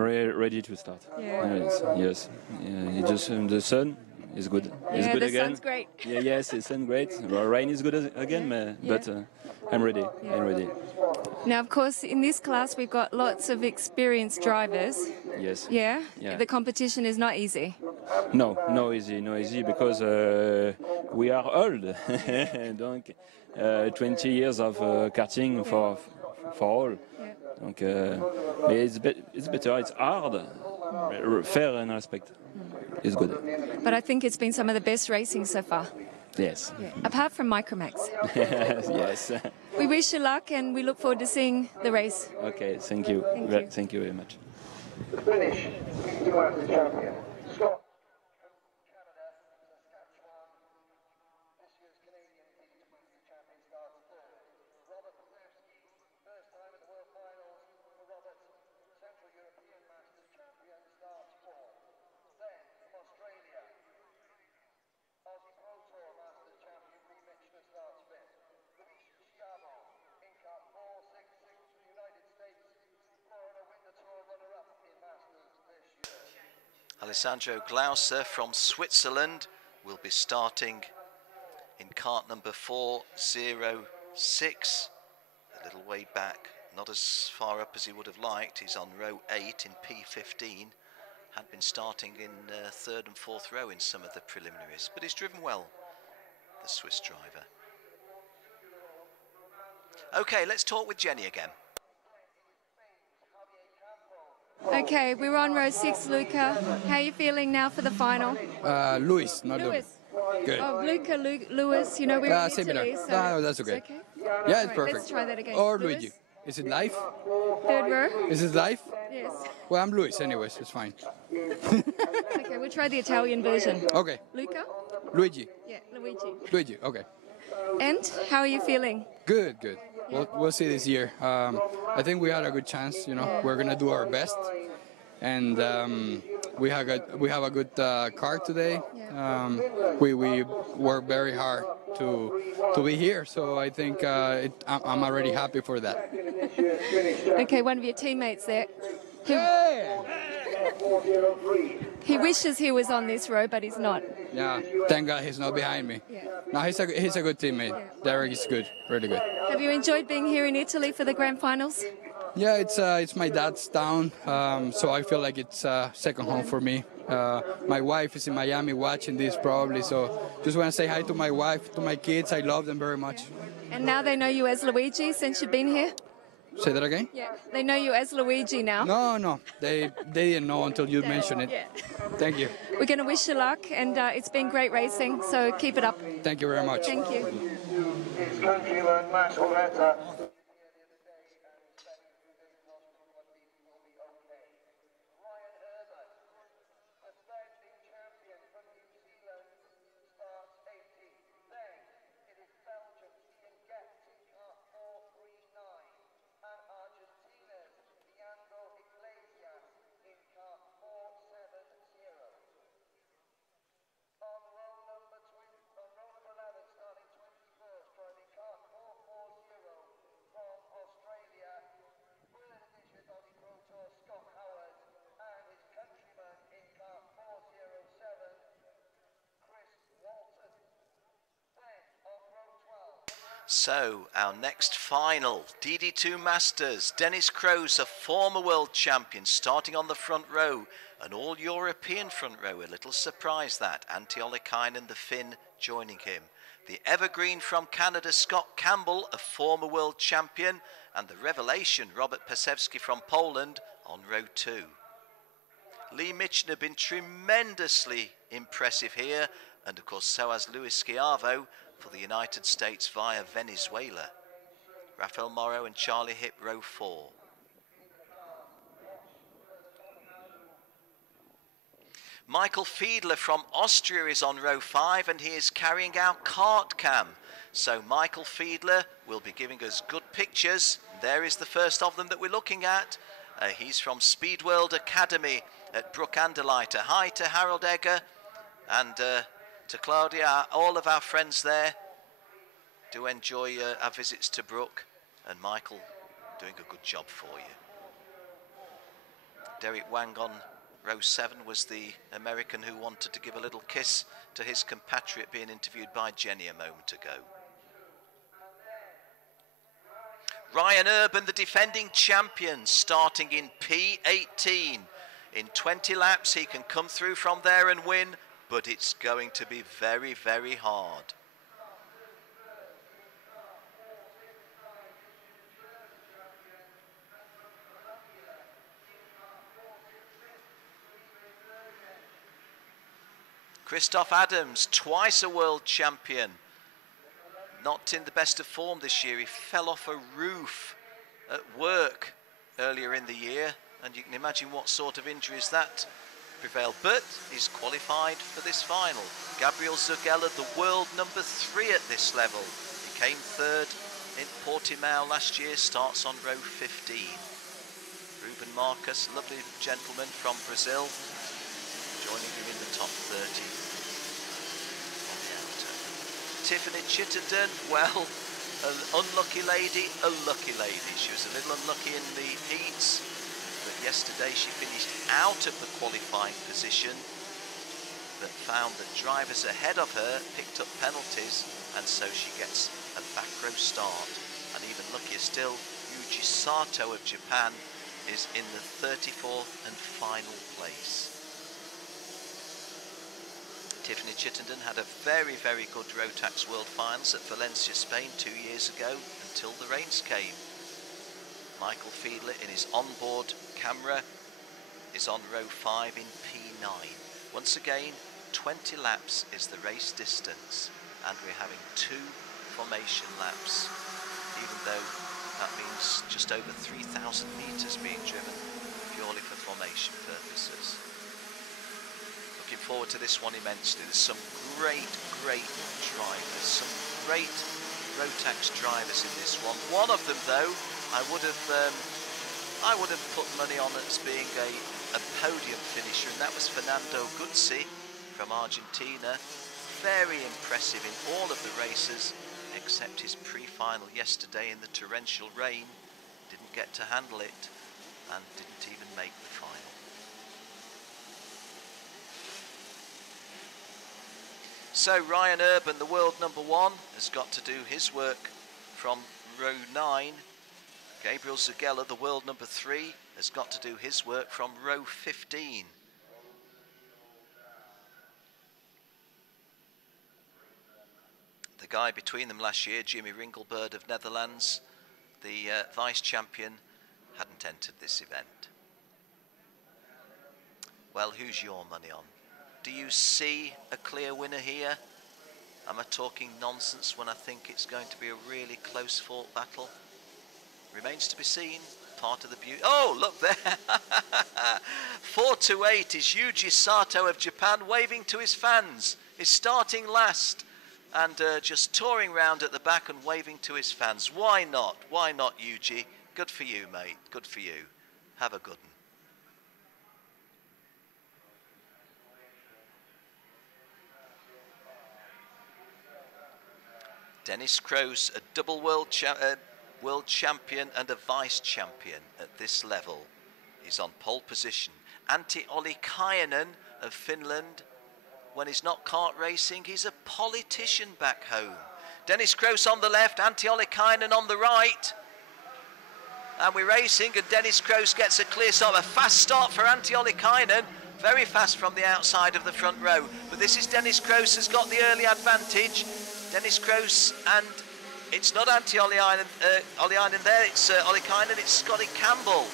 ready to start. Yes. Just the sun is good. It's good the again. sun's great. Yes, the sun great. Rain is good again, but I'm ready. I'm ready. Now, of course, in this class, we've got lots of experienced drivers. Yes. Yeah? The competition is not easy. No easy, because we are old. Donc, 20 years of karting for all. Donc, mais it's better. It's hard, fair and respect. It's good. But I think it's been some of the best racing so far. Yes. Yeah. Apart from Micromax. Yes. We wish you luck and we look forward to seeing the race. Okay, thank you. Thank you very much. The Finnish T2 champion, Scott. Alessandro Glauser from Switzerland will be starting in kart number 406. A little way back, not as far up as he would have liked. He's on row 8 in P15. Had been starting in third and fourth row in some of the preliminaries, but he's driven well, the Swiss driver. Okay, let's talk with Jenny again. Okay, we're on row 6, Luca. How are you feeling now for the final? Luis, not Lewis. Good. Oh, Luca, Lewis, you know, we're in similar. Italy, so No, that's okay. it's okay? Yeah, it's Right, perfect. let's try that again. Or Lewis? Luigi. Is it live? Third row? Is it live? Yes. Well, I'm Luis anyways, it's fine. Okay, we'll try the Italian version. Okay. Luca? Luigi. Yeah, Luigi. Luigi, okay. And how are you feeling? Good. We'll see this year. I think we had a good chance, you know. We're going to do our best. And we have a good car today. We work very hard to be here, so I think I'm already happy for that. Okay, one of your teammates there. He wishes he was on this row, but he's not. Yeah, thank God he's not behind me. Yeah. No, he's a good teammate. Derek is good, really good. Have you enjoyed being here in Italy for the grand finals? Yeah, it's my dad's town, so I feel like it's second home for me. My wife is in Miami watching this probably, so just want to say hi to my wife, to my kids. I love them very much. And now they know you as Luigi since you've been here? Say that again? Yeah, they know you as Luigi now. No, they didn't know until you mentioned it. Yeah. Thank you. We're going to wish you luck, and it's been great racing, so keep it up. Thank you very much. Thank you. His countryman, Max Horetta. So, our next final, DD2 Masters, Dennis Kroos, a former world champion, starting on the front row, an all-European front row, a little surprise that, Antti Ollikainen, the Finn, joining him. The evergreen from Canada, Scott Campbell, a former world champion, and the revelation, Robert Pasewski from Poland, on row 2. Lee Michner been tremendously impressive here, and of course so has Luis Schiavo for the United States via Venezuela. Rafael Morrow and Charlie Hipp, row 4. Michael Fiedler from Austria is on row 5, and he is carrying our kart cam. So Michael Fiedler will be giving us good pictures. There is the first of them that we're looking at. He's from Speed World Academy at Brook Anderleiter. Hi to Harold Egger and to Claudia, all of our friends there. Do enjoy our visits to Brook, and Michael doing a good job for you. Derek Wang on row 7 was the American who wanted to give a little kiss to his compatriot being interviewed by Jenny a moment ago. Ryan Urban, the defending champion, starting in P18. In 20 laps he can come through from there and win, but it's going to be very, very hard. Christoph Adams, twice a world champion. Not in the best of form this year. He fell off a roof at work earlier in the year, and you can imagine what sort of injuries that prevailed. But he's qualified for this final. Gabriel Zugella, the world number 3 at this level. He came third in Portimao last year, starts on row 15. Ruben Marcus, lovely gentleman from Brazil, joining him in the top 30. Tiffany Chittenden, well, an unlucky lady, a lucky lady. She was a little unlucky in the heats, but yesterday she finished out of the qualifying position, but found that drivers ahead of her picked up penalties, and so she gets a back row start. And even luckier still, Yuji Sato of Japan is in the 34th and final place. Tiffany Chittenden had a very, very good Rotax World Finals at Valencia, Spain 2 years ago, until the rains came. Michael Fiedler in his onboard camera is on row 5 in P9. Once again, 20 laps is the race distance, and we're having 2 formation laps, even though that means just over 3,000 meters being driven purely for formation purposes. Looking forward to this one immensely. There's some great drivers, some great Rotax drivers in this one. One of them, though, I would have put money on as being a podium finisher, and that was Fernando Guzzi from Argentina. Very impressive in all of the races, except his pre-final yesterday in the torrential rain. Didn't get to handle it, and didn't even make the final. So Ryan Urban, the world number 1, has got to do his work from row 9. Gabriel Zugella, the world number 3, has got to do his work from row 15. The guy between them last year, Jimmy Ringelbird of Netherlands, the vice champion, hadn't entered this event. Well, who's your money on? Do you see a clear winner here? Am I talking nonsense when I think it's going to be a really close fought battle? Remains to be seen. Part of the beauty. Oh, look there. 4-8 is Yuji Sato of Japan waving to his fans. He's starting last and just touring round at the back and waving to his fans. Why not? Why not, Yuji? Good for you, mate. Good for you. Have a good one. Dennis Kroos, a double world champion and a vice champion at this level. He's on pole position. Antti Ollikainen of Finland. When he's not kart racing, he's a politician back home. Dennis Kroos on the left, Antti Ollikainen on the right. And we're racing, and Dennis Kroos gets a clear start. A fast start for Antti Ollikainen. Very fast from the outside of the front row. But this is Dennis Kroos has got the early advantage. Dennis Kroos, and it's not Antti Ollikainen there, it's Ollikainen, it's Scotty Campbell.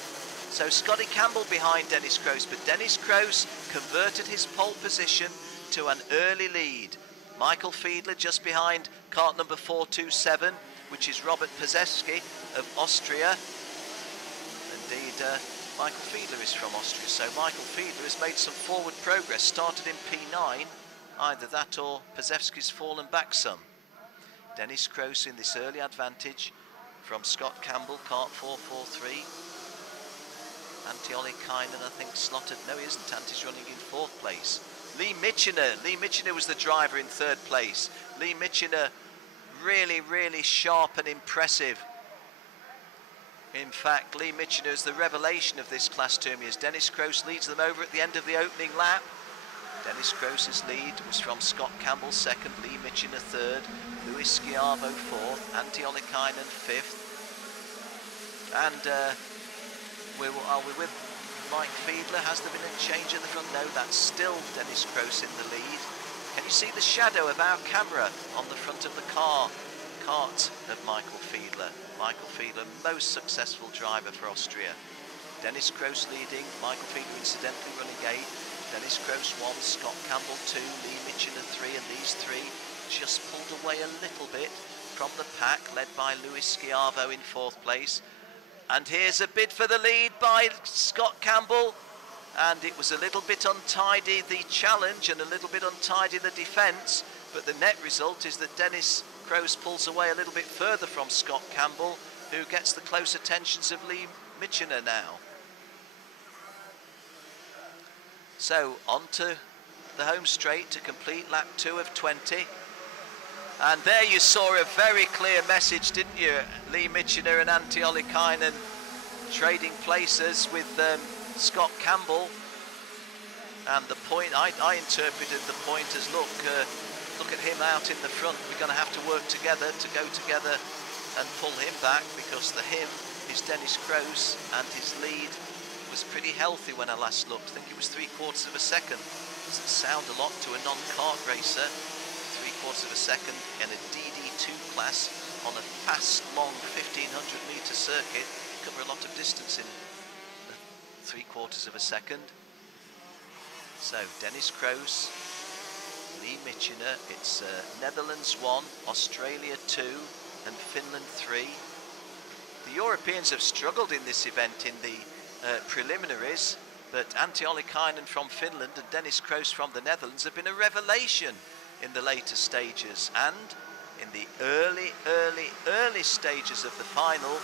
So Scotty Campbell behind Dennis Kroos, but Dennis Kroos converted his pole position to an early lead. Michael Fiedler just behind kart number 427, which is Robert Pazewski of Austria. Indeed, Michael Fiedler is from Austria, so Michael Fiedler has made some forward progress, started in P9. Either that or Pazewski's fallen back some. Dennis Kroos in this early advantage from Scott Campbell, kart 443. Antti Ollikainen, I think, slotted. No, he isn't. Antti's running in 4th place. Lee Michener was the driver in 3rd place. Lee Michener, really sharp and impressive. In fact, Lee Michener is the revelation of this class to me as Dennis Kroos leads them over at the end of the opening lap. Dennis Kroos' lead was from Scott Campbell 2nd, Lee Michener 3rd, Louis Schiavo 4th, Antti Ollikainen 5th. And are we with Mike Fiedler? Has there been a change in the front? No, that's still Dennis Kroos in the lead. Can you see the shadow of our camera on the front of the cart of Michael Fiedler? Michael Fiedler, most successful driver for Austria. Dennis Kroos leading, Michael Fiedler incidentally running 8th. Dennis Gross 1, Scott Campbell 2, Lee Mitchiner 3, and these three just pulled away a little bit from the pack, led by Luis Schiavo in 4th place. And here's a bid for the lead by Scott Campbell, and it was a little bit untidy, the challenge, and a little bit untidy the defence, but the net result is that Dennis Gross pulls away a little bit further from Scott Campbell, who gets the close attentions of Lee Mitchiner now. So on to the home straight to complete lap 2 of 20. And there you saw a very clear message, didn't you? Lee Mitchiner and Antti Ollikainen trading places with Scott Campbell. And the point, I interpreted the point as, look at him out in the front. We're going to have to work together to go together and pull him back, because the him is Dennis Gross, and his lead was pretty healthy when I last looked. I think it was 3/4 of a second. Doesn't sound a lot to a non-kart racer. 3/4 of a second in a DD2 class on a fast, long 1500 metre circuit. Cover a lot of distance in 3/4 of a second. So Dennis Gross, Lee Mitchiner, it's Netherlands 1, Australia 2, and Finland 3. The Europeans have struggled in this event in the preliminaries, but Antti Ollikainen from Finland and Dennis Gross from the Netherlands have been a revelation in the later stages, and in the early stages of the final,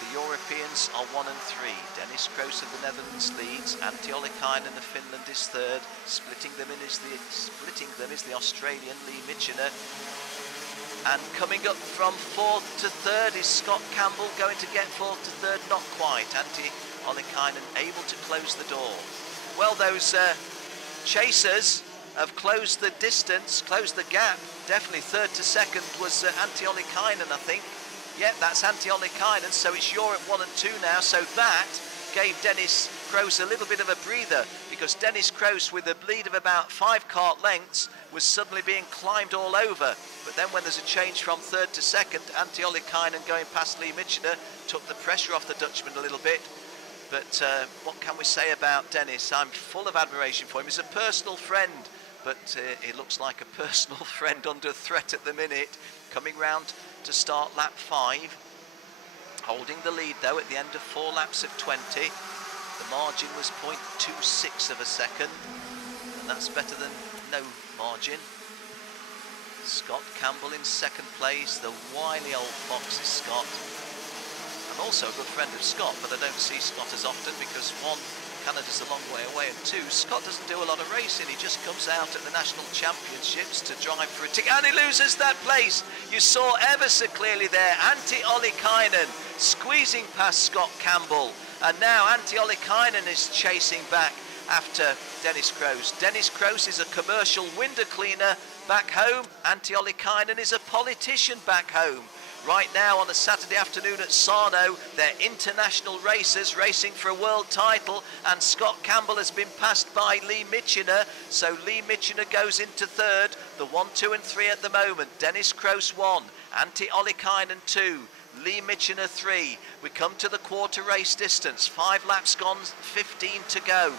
the Europeans are 1 and 3. Dennis Gross of the Netherlands leads, Antti Ollikainen of Finland is 3rd. Splitting them is the Australian Lee Mitchiner. And coming up from 4th to 3rd is Scott Campbell. Going to get 4th to 3rd, not quite. Antti Ollikainen able to close the door. Well, those chasers have closed the distance, closed the gap. Definitely 3rd to 2nd was Antti Ollikainen, I think. Yep, that's Antti Ollikainen, so it's Europe 1 and 2 now. So that gave Dennis Gross a little bit of a breather, because Dennis Gross, with a lead of about 5 kart lengths, was suddenly being climbed all over. But then when there's a change from 3rd to 2nd, Antti Ollikainen going past Lee Mitchiner took the pressure off the Dutchman a little bit. But what can we say about Dennis? I'm full of admiration for him. He's a personal friend, but he looks like a personal friend under threat at the minute. Coming round to start lap 5. Holding the lead though at the end of 4 laps of 20. The margin was 0.26 of a second, and that's better than no margin. Scott Campbell in 2nd place. The wily old fox is Scott. I'm also a good friend of Scott, but I don't see Scott as often because 1, Canada's a long way away, and 2, Scott doesn't do a lot of racing. He just comes out at the national championships to drive for a ticket, and he loses that place. You saw ever so clearly there Antti Ollikainen squeezing past Scott Campbell, and now Antti Ollikainen is chasing back after Dennis Gross. Dennis Gross is a commercial window cleaner back home. Antti Ollikainen is a politician back home. Right now on a Saturday afternoon at Sarno, they're international racers racing for a world title, and Scott Campbell has been passed by Lee Mitchiner, so Lee Mitchiner goes into 3rd. The 1, 2 and 3 at the moment. Dennis Gross 1, Antti Ollikainen 2, Lee Mitchiner 3. We come to the quarter race distance, 5 laps gone, 15 to go.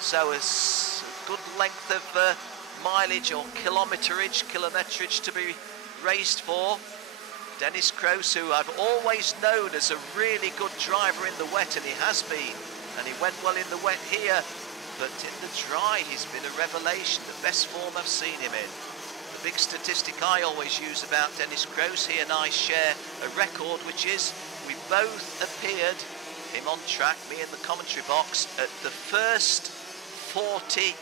So a good length of mileage or kilometrage to be raced for. Dennis Gross, who I've always known as a really good driver in the wet, and he has been, and he went well in the wet here, but in the dry he's been a revelation, the best form I've seen him in. The big statistic I always use about Dennis Gross, he and I share a record, which is we both appeared, him on track, me in the commentary box, at the first 40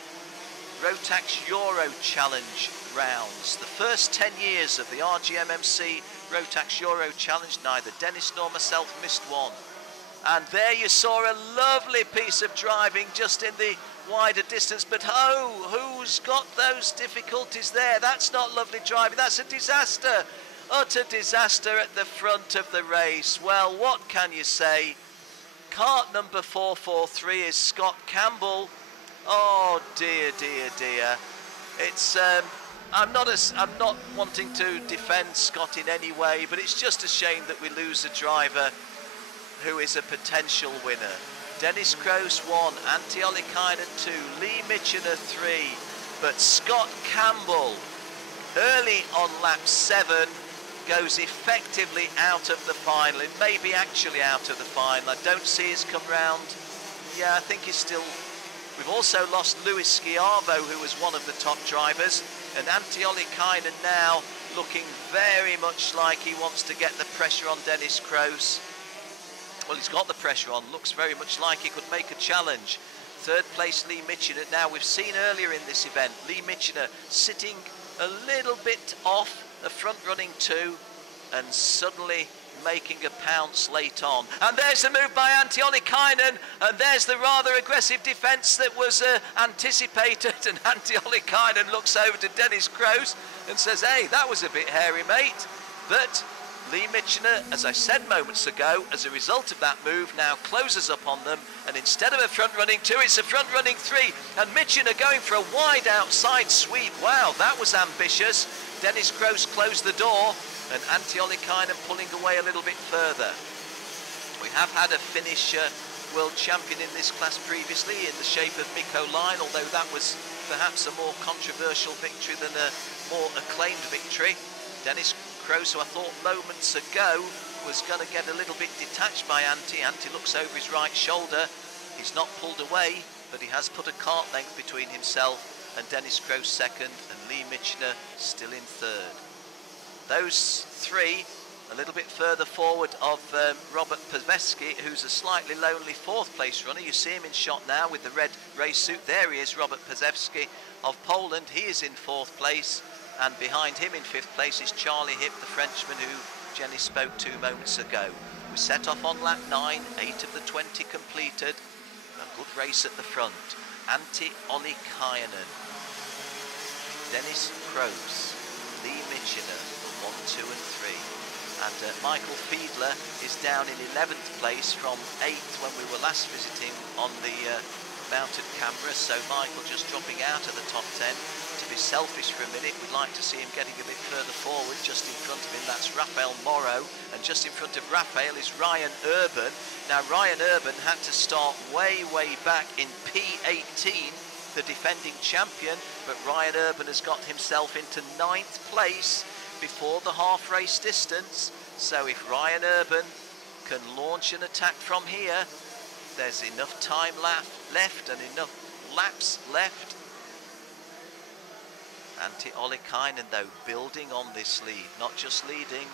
Rotax Euro Challenge rounds. The first 10 years of the RGMMC Rotax Euro Challenge, neither Dennis nor myself missed one. And there you saw a lovely piece of driving just in the wider distance, but who's got those difficulties there? That's not lovely driving, that's a disaster. Utter disaster at the front of the race. Well, what can you say? Kart number 443 is Scott Campbell. Oh dear, dear, dear. It's I'm not wanting to defend Scott in any way, but it's just a shame that we lose a driver who is a potential winner. Dennis Kroos 1, Antti Ollikainen 2, Lee Michener 3, but Scott Campbell, early on lap 7, goes effectively out of the final. It may be actually out of the final. I don't see it's come round. Yeah, I think he's still... We've also lost Luis Schiavo, who was one of the top drivers, and Antti Ollikainen now looking very much like he wants to get the pressure on Dennis Kroos. Well, he's got the pressure on, looks very much like he could make a challenge. Third place, Lee Michener. Now, we've seen earlier in this event, Lee Michener sitting a little bit off the front running 2 and suddenly making a pounce late on. And there's the move by Antti Ollikainen, and there's the rather aggressive defence that was anticipated, and Antti Ollikainen looks over to Dennis Kroos and says, hey, that was a bit hairy, mate. But Lee Michener, as I said moments ago, as a result of that move, now closes up on them, and instead of a front-running 2, it's a front-running 3, and Michener going for a wide outside sweep. Wow, that was ambitious. Dennis Kroos closed the door, and Antti Ollikainen pulling away a little bit further. We have had a Finnish world champion in this class previously in the shape of Mikko Line, although that was perhaps a more controversial victory than a more acclaimed victory. Dennis Kroos, who I thought moments ago was going to get a little bit detached by Antti. Antti looks over his right shoulder. He's not pulled away, but he has put a kart length between himself and Dennis Kroos second, and Lee Michener still in third. Those three a little bit further forward of Robert Pazewski, who's a slightly lonely fourth place runner. You see him in shot now with the red race suit. There he is, Robert Pazewski of Poland. He is in fourth place, and behind him in fifth place is Charlie Hipp, the Frenchman who Jenny spoke to moments ago. We set off on lap 9, 8 of the 20 completed. A good race at the front. Antti Ollikainen, Dennis Kroos, Lee Michener, 1, 2 and 3. And Michael Fiedler is down in 11th place from 8th when we were last visiting on the mounted camera. So Michael just dropping out of the top 10. To be selfish for a minute, we'd like to see him getting a bit further forward. Just in front of him, that's Raphael Morrow. And just in front of Raphael is Ryan Urban. Now Ryan Urban had to start way back in P18, the defending champion. But Ryan Urban has got himself into 9th place before the half race distance. So if Ryan Urban can launch an attack from here, there's enough time left and enough laps left. Antti Ollikainen though building on this lead, not just leading.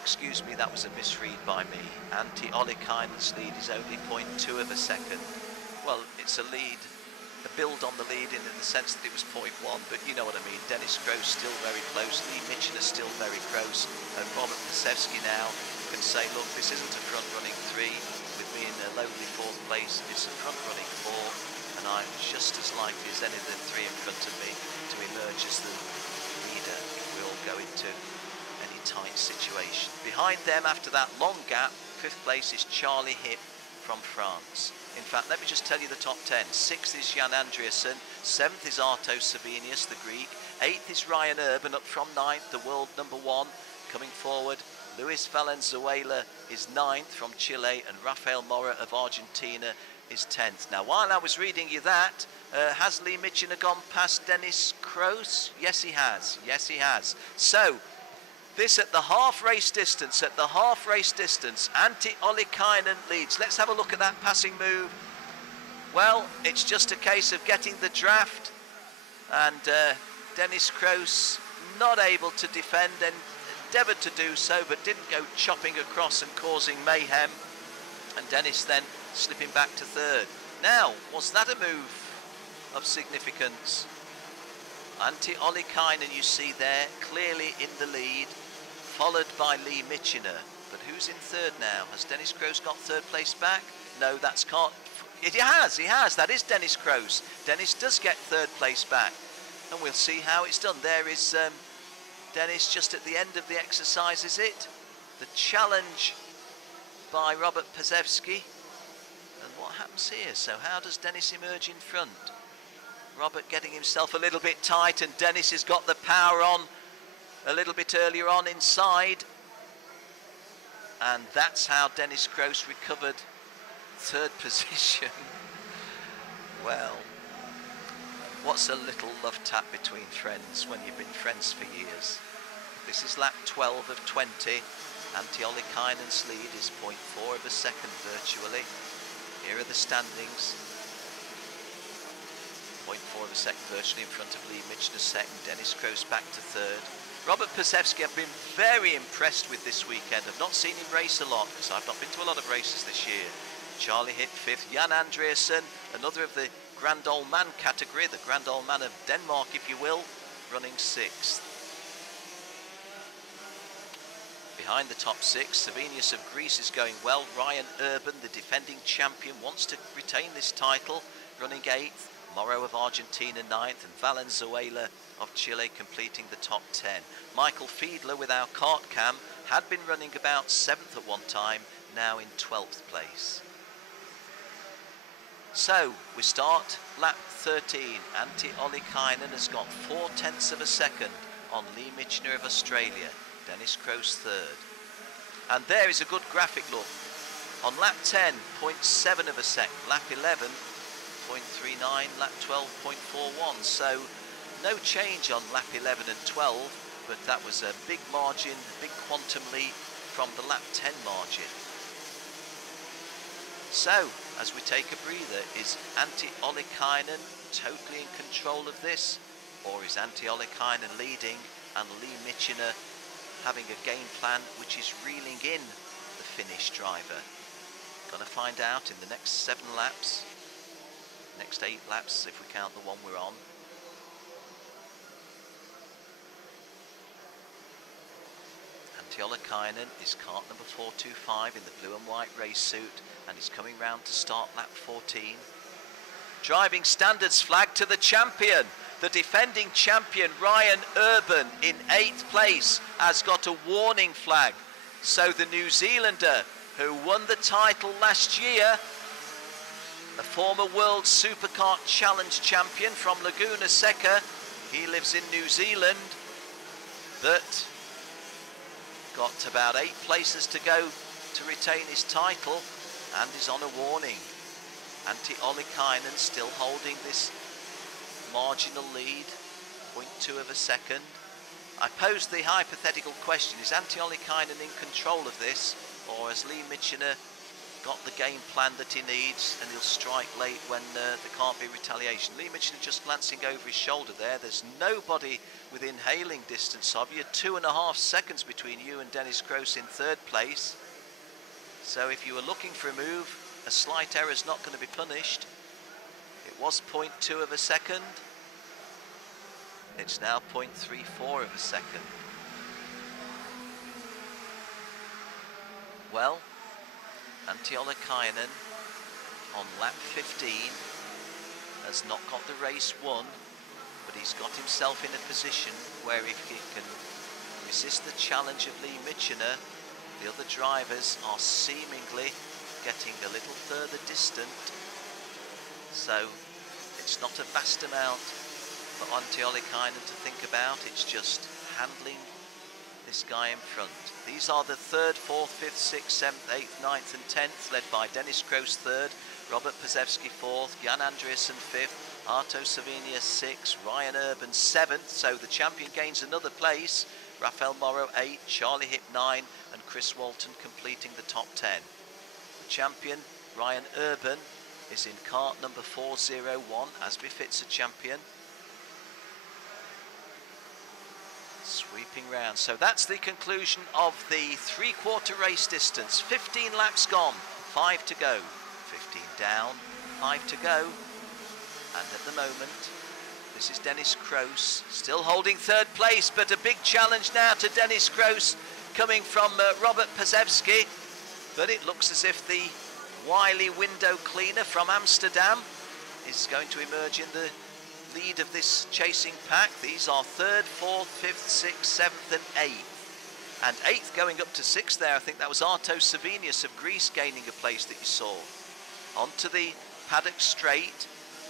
Excuse me, that was a misread by me. Antti Ollikainen's lead is only 0.2 of a second. Well, it's a lead, a build on the lead in the sense that it was 0.1, but you know what I mean. Dennis Kroos still very close, Lee Michener still very close, and Robert Pazewski now can say, look, this isn't a front-running 3 with me in a lonely 4th place, it's a front-running 4, and I'm just as likely as any of the 3 in front of me to emerge as the leader if we all go into any tight situation. Behind them, after that long gap, 5th place is Charlie Hipp from France. In fact, let me just tell you the top 10. 6th is Jan Andreasen, 7th is Arto Sabinius, the Greek, 8th is Ryan Urban up from 9th, the world number 1 coming forward. Luis Valenzuela is 9th from Chile, and Rafael Mora of Argentina is 10th. Now, while I was reading you that, has Lee Michener gone past Dennis Kroos? Yes, he has. Yes, he has. So, this at the half race distance, Antti Ollikainen leads. Let's have a look at that passing move. Well, it's just a case of getting the draft, and Dennis Kroos not able to defend and endeavoured to do so, but didn't go chopping across and causing mayhem, and Dennis then slipping back to 3rd. Now, was that a move of significance? Antti Ollikainen, you see there, clearly in the lead, followed by Lee Michener. But who's in 3rd now? Has Dennis Kroos got 3rd place back? No, that's KART. He has. That is Dennis Kroos. Dennis does get 3rd place back. And we'll see how it's done. There is Dennis just at the end of the exercise, is it? The challenge by Robert Pazewski. And what happens here? So how does Dennis emerge in front? Robert getting himself a little bit tight, and Dennis has got the power on a little bit earlier on inside. And that's how Dennis Kroos recovered third position. Well, what's a little love tap between friends when you've been friends for years? This is lap 12 of 20. Antti Ollikainen's lead is 0.4 of a second virtually. Here are the standings. 0.4 of a second virtually in front of Lee Michener second. Dennis Kroos back to third. Robert Pesevsky, I've been very impressed with this weekend. I've not seen him race a lot because I've not been to a lot of races this year. Charlie Hipp fifth. Jan Andreasen, another of the Grand Old Man category, the Grand Old Man of Denmark, if you will, running sixth. Behind the top six, Savinius of Greece is going well. Ryan Urban, the defending champion, wants to retain this title, running eighth. Morrow of Argentina ninth, and Valenzuela of Chile completing the top 10. Michael Fiedler with our kart cam had been running about 7th at one time, now in 12th place. So we start lap 13. Antti Ollikainen has got 0.4 of a second on Lee Michener of Australia. Dennis Kroos third. And there is a good graphic look. On lap 10, 0.7 of a second. Lap 11, 0.39. Lap 12, 0.41. So no change on lap 11 and 12, but that was a big margin, big quantum leap from the lap 10 margin. So, as we take a breather, is Antti Ollikainen totally in control of this? Or is Antti Ollikainen leading and Lee Michener having a game plan which is reeling in the Finnish driver? Gonna find out in the next 7 laps. Next 8 laps if we count the one we're on. Antti Ollikainen is kart number 425 in the blue and white race suit, and he's coming round to start lap 14. Driving standards flag to the champion. The defending champion Ryan Urban in 8th place has got a warning flag. So the New Zealander who won the title last year, a former World Superkart Challenge champion from Laguna Seca, he lives in New Zealand, that got about 8 places to go to retain his title and is on a warning. Antti Ollikainen still holding this marginal lead, 0.2 of a second. I posed the hypothetical question, is Antti Ollikainen in control of this, or has Lee Michener got the game plan that he needs and he'll strike late when there can't be retaliation? Lee Michener just glancing over his shoulder there. There's nobody within hailing distance of you. 2.5 seconds between you and Dennis Kroos in 3rd place. So if you were looking for a move, a slight error is not going to be punished. It was 0.2 of a second. It's now 0.34 of a second. Well, Antti Ollikainen on lap 15 has not got the race won, but he's got himself in a position where if he can resist the challenge of Lee Michener, the other drivers are seemingly getting a little further distant. So it's not a vast amount for Antti Ollikainen to think about. It's just handling this guy in front. These are the 3rd, 4th, 5th, 6th, 7th, 8th, 9th and 10th, led by Dennis Kroos 3rd, Robert Pesevsky 4th, Jan Andreasen 5th, Arto Savinius 6th, Ryan Urban 7th, so the champion gains another place, Rafael Morrow 8th, Charlie Hipp 9 and Chris Walton completing the top 10. The champion, Ryan Urban, is in kart number 401, as befits a champion. Sweeping round. So that's the conclusion of the 3/4 race distance. 15 laps gone, 5 to go. 15 down, 5 to go. And at the moment, this is Dennis Kroos, still holding 3rd place, but a big challenge now to Dennis Kroos coming from Robert Pesevsky. But it looks as if the wily window cleaner from Amsterdam is going to emerge in the lead of this chasing pack. These are 3rd, 4th, 5th, 6th, 7th and 8th. And 8th going up to 6th there, I think that was Arto Savinius of Greece gaining a place that you saw. Onto the paddock straight,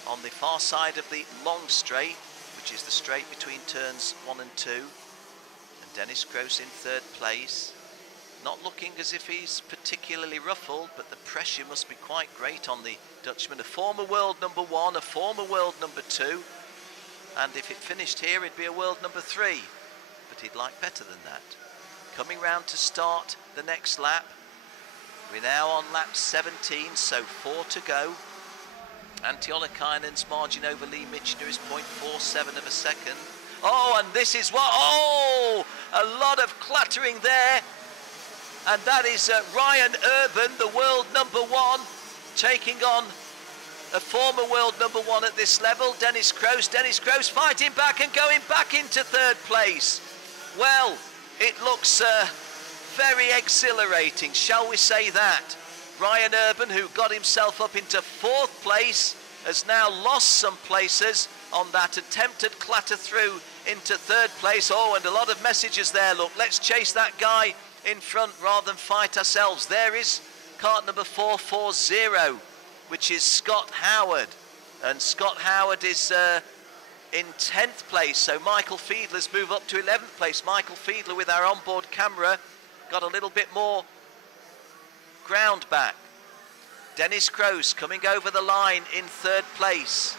on the far side of the long straight, which is the straight between turns 1 and 2. And Dennis Kroos in 3rd place. not looking as if he's particularly ruffled, but the pressure must be quite great on the Dutchman. A former world number 1, a former world number 2, and if it finished here, it'd be a world number 3, but he'd like better than that. Coming round to start the next lap. We're now on lap 17, so 4 to go. Antti Ollikainen's margin over Lee Michener is 0.47 of a second. Oh, and this is what, oh, a lot of clattering there. And that is Ryan Urban, the world number 1, taking on a former world number 1 at this level, Dennis Kroos. Dennis Kroos fighting back and going back into 3rd place. Well, it looks very exhilarating, shall we say that. Ryan Urban, who got himself up into 4th place, has now lost some places on that attempted clatter through into 3rd place. Oh, and a lot of messages there. Look, let's chase that guy in front rather than fight ourselves. There is kart number 440, which is Scott Howard. And Scott Howard is in 10th place. So Michael Fiedler's moved up to 11th place. Michael Fiedler with our onboard camera got a little bit more ground back. Dennis Kroos coming over the line in 3rd place.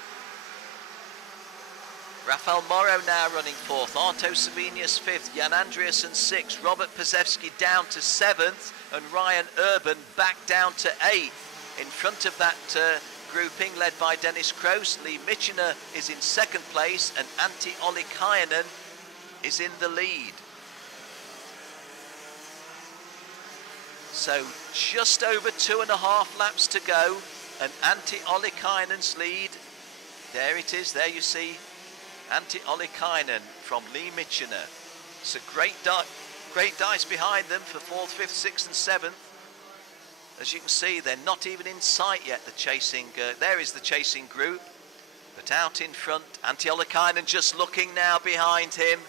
Rafael Morrow now running 4th. Arto Sabinius 5th. Jan Andreasen 6th. Robert Pazewski down to 7th. And Ryan Urban back down to 8th. In front of that grouping led by Dennis Kroos. Lee Michener is in 2nd place. And Antti Ollikainen is in the lead. So just over 2.5 laps to go, and Antti Ollikainen's lead. There it is, there you see Antti Ollikainen from Lee Michener. It's a great dice behind them for 4th, 5th, 6th and 7th. As you can see, they're not even in sight yet, the chasing, there is the chasing group. But out in front, Antti Ollikainen just looking now behind him.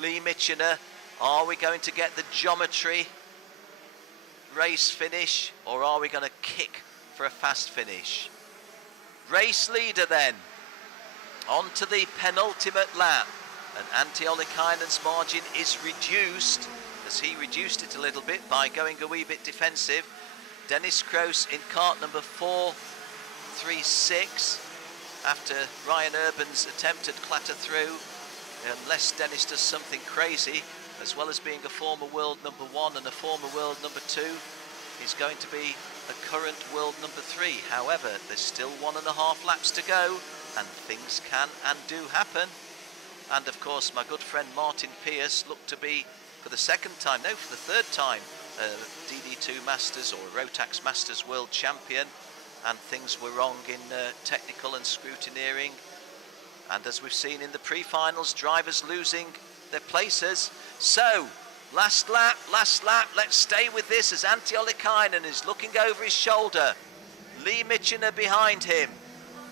Lee Michener, are we going to get the geometry race finish, or are we going to kick for a fast finish? Race leader then, on to the penultimate lap, and Antti Ollikainen's margin is reduced, as he reduced it a little bit by going a wee bit defensive. Dennis Kroos in kart number 436 after Ryan Urban's attempted clatter through, unless Dennis does something crazy. As well as being a former world number 1 and a former world number 2, he's going to be a current world number 3. However, there's still 1.5 laps to go, and things can and do happen. And of course, my good friend Martin Pearce looked to be, for the 3rd time, DD2 Masters or Rotax Masters World Champion, and things were wrong in technical and scrutineering. And as we've seen in the pre-finals, drivers losing their places. So, last lap, let's stay with this as Antti Ollikainen is looking over his shoulder. Lee Michener behind him.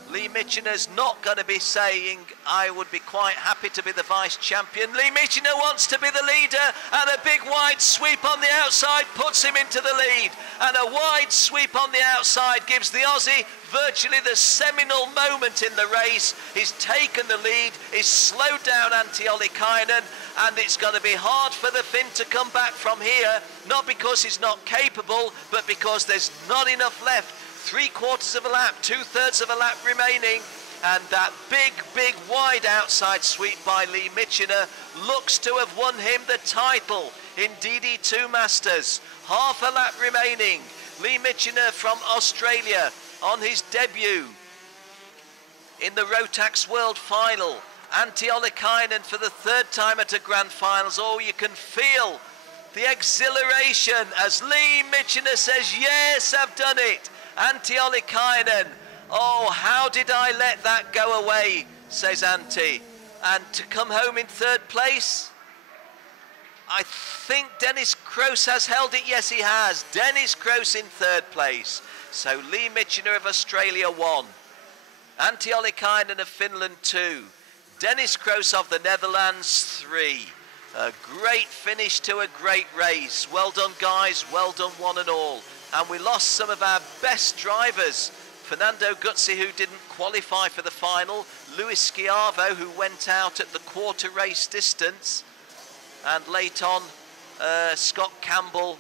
Lee Michener's not going to be saying, I would be quite happy to be the vice champion. Lee Michener wants to be the leader, and a big wide sweep on the outside puts him into the lead. And a wide sweep on the outside gives the Aussie virtually the seminal moment in the race. He's taken the lead, he's slowed down Antti Ollikainen, and it's going to be hard for the Finn to come back from here, not because he's not capable, but because there's not enough left. 3/4 of a lap, 2/3 of a lap remaining, and that big wide outside sweep by Lee Michener looks to have won him the title in DD2 Masters. Half a lap remaining. Lee Michener from Australia on his debut in the Rotax World Final. Antti Ollikainen for the 3rd time at a Grand Finals. Oh, you can feel the exhilaration as Lee Michener says, yes, I've done it. Antti Ollikainen, oh, how did I let that go away, says Antti. And to come home in 3rd place, I think Dennis Kroos has held it. Yes, he has. Dennis Kroos in 3rd place. So Lee Michener of Australia 1. Antti Ollikainen of Finland 2. Dennis Kroos of the Netherlands 3. A great finish to a great race. Well done, guys. Well done, one and all. And we lost some of our best drivers. Fernando Guzzi, who didn't qualify for the final. Luis Schiavo, who went out at the quarter race distance. And late on, Scott Campbell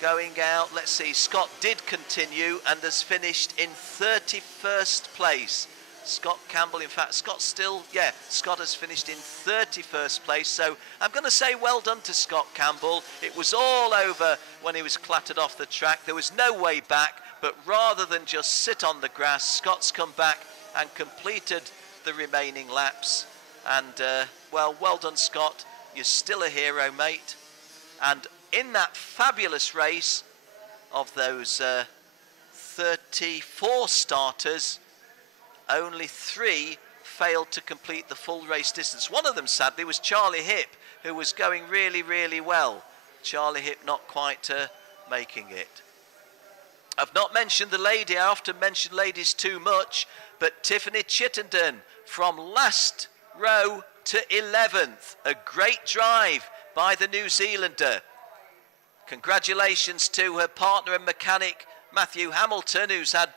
going out. Let's see, Scott did continue and has finished in 31st place. Scott Campbell, in fact, Scott has finished in 31st place. So I'm going to say well done to Scott Campbell. It was all over when he was clattered off the track. There was no way back, but rather than just sit on the grass, Scott's come back and completed the remaining laps. And, well done, Scott. You're still a hero, mate. And in that fabulous race of those 34 starters, only 3 failed to complete the full race distance. One of them, sadly, was Charlie Hipp, who was going really, really well. Charlie Hipp not quite making it. I've not mentioned the lady. I often mention ladies too much, but Tiffany Chittenden from last row to 11th. A great drive by the New Zealander. Congratulations to her partner and mechanic, Matthew Hamilton, who's had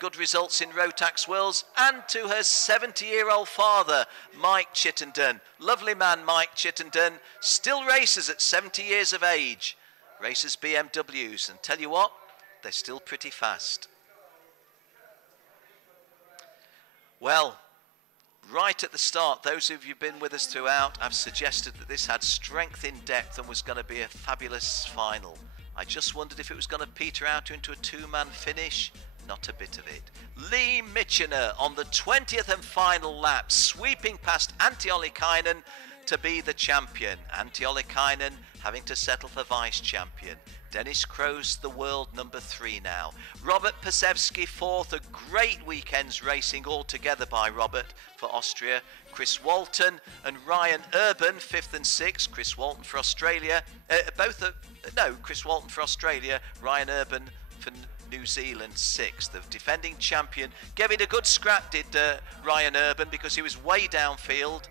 good results in Rotax Worlds, and to her 70-year-old father, Mike Chittenden. Lovely man, Mike Chittenden. Still races at 70 years of age. Races BMWs, and tell you what, they're still pretty fast. Well, right at the start, those of you who've been with us throughout, I've suggested that this had strength in depth and was going to be a fabulous final. I just wondered if it was going to peter out into a 2-man finish. Not a bit of it. Lee Michener on the 20th and final lap, sweeping past Antti Ollikainen to be the champion. Antti Ollikainen having to settle for vice champion. Dennis Kroes, the world number 3 now. Robert Pasewski 4th, a great weekend's racing altogether by Robert for Austria. Chris Walton and Ryan Urban 5th and 6th. Chris Walton for Australia. Chris Walton for Australia. Ryan Urban for New Zealand 6th. The defending champion gave it a good scrap, did Ryan Urban, because he was way downfield,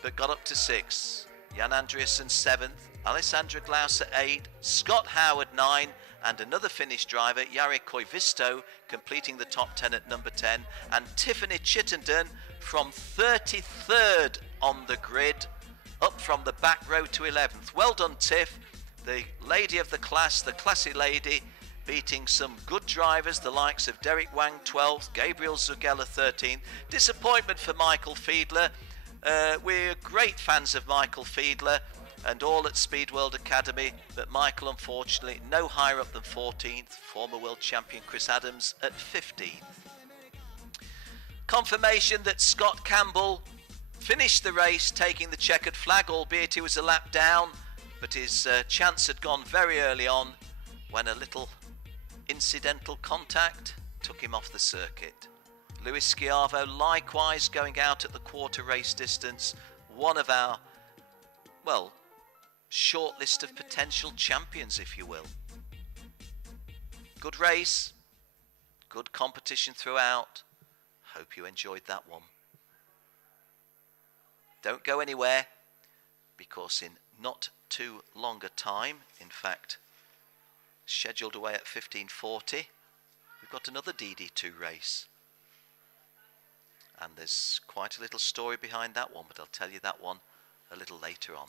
but got up to 6th. Jan Andreasen 7th. Alessandra Glauser 8, Scott Howard 9, and another Finnish driver, Jari Koivisto, completing the top 10 at number 10, and Tiffany Chittenden from 33rd on the grid, up from the back row to 11th. Well done, Tiff, the lady of the class, the classy lady, beating some good drivers, the likes of Derek Wang 12th, Gabriel Zugella 13th. Disappointment for Michael Fiedler. We're great fans of Michael Fiedler and all at Speed World Academy, but Michael, unfortunately, no higher up than 14th. Former world champion Chris Adams at 15th. Confirmation that Scott Campbell finished the race taking the checkered flag, albeit he was a lap down, but his chance had gone very early on when a little incidental contact took him off the circuit. Luis Schiavo likewise going out at the quarter race distance, one of our, well, short list of potential champions, if you will. Good race, good competition throughout. Hope you enjoyed that one. Don't go anywhere, because in not too long a time, in fact, scheduled away at 15:40, we've got another DD2 race. And there's quite a little story behind that one, but I'll tell you that one a little later on.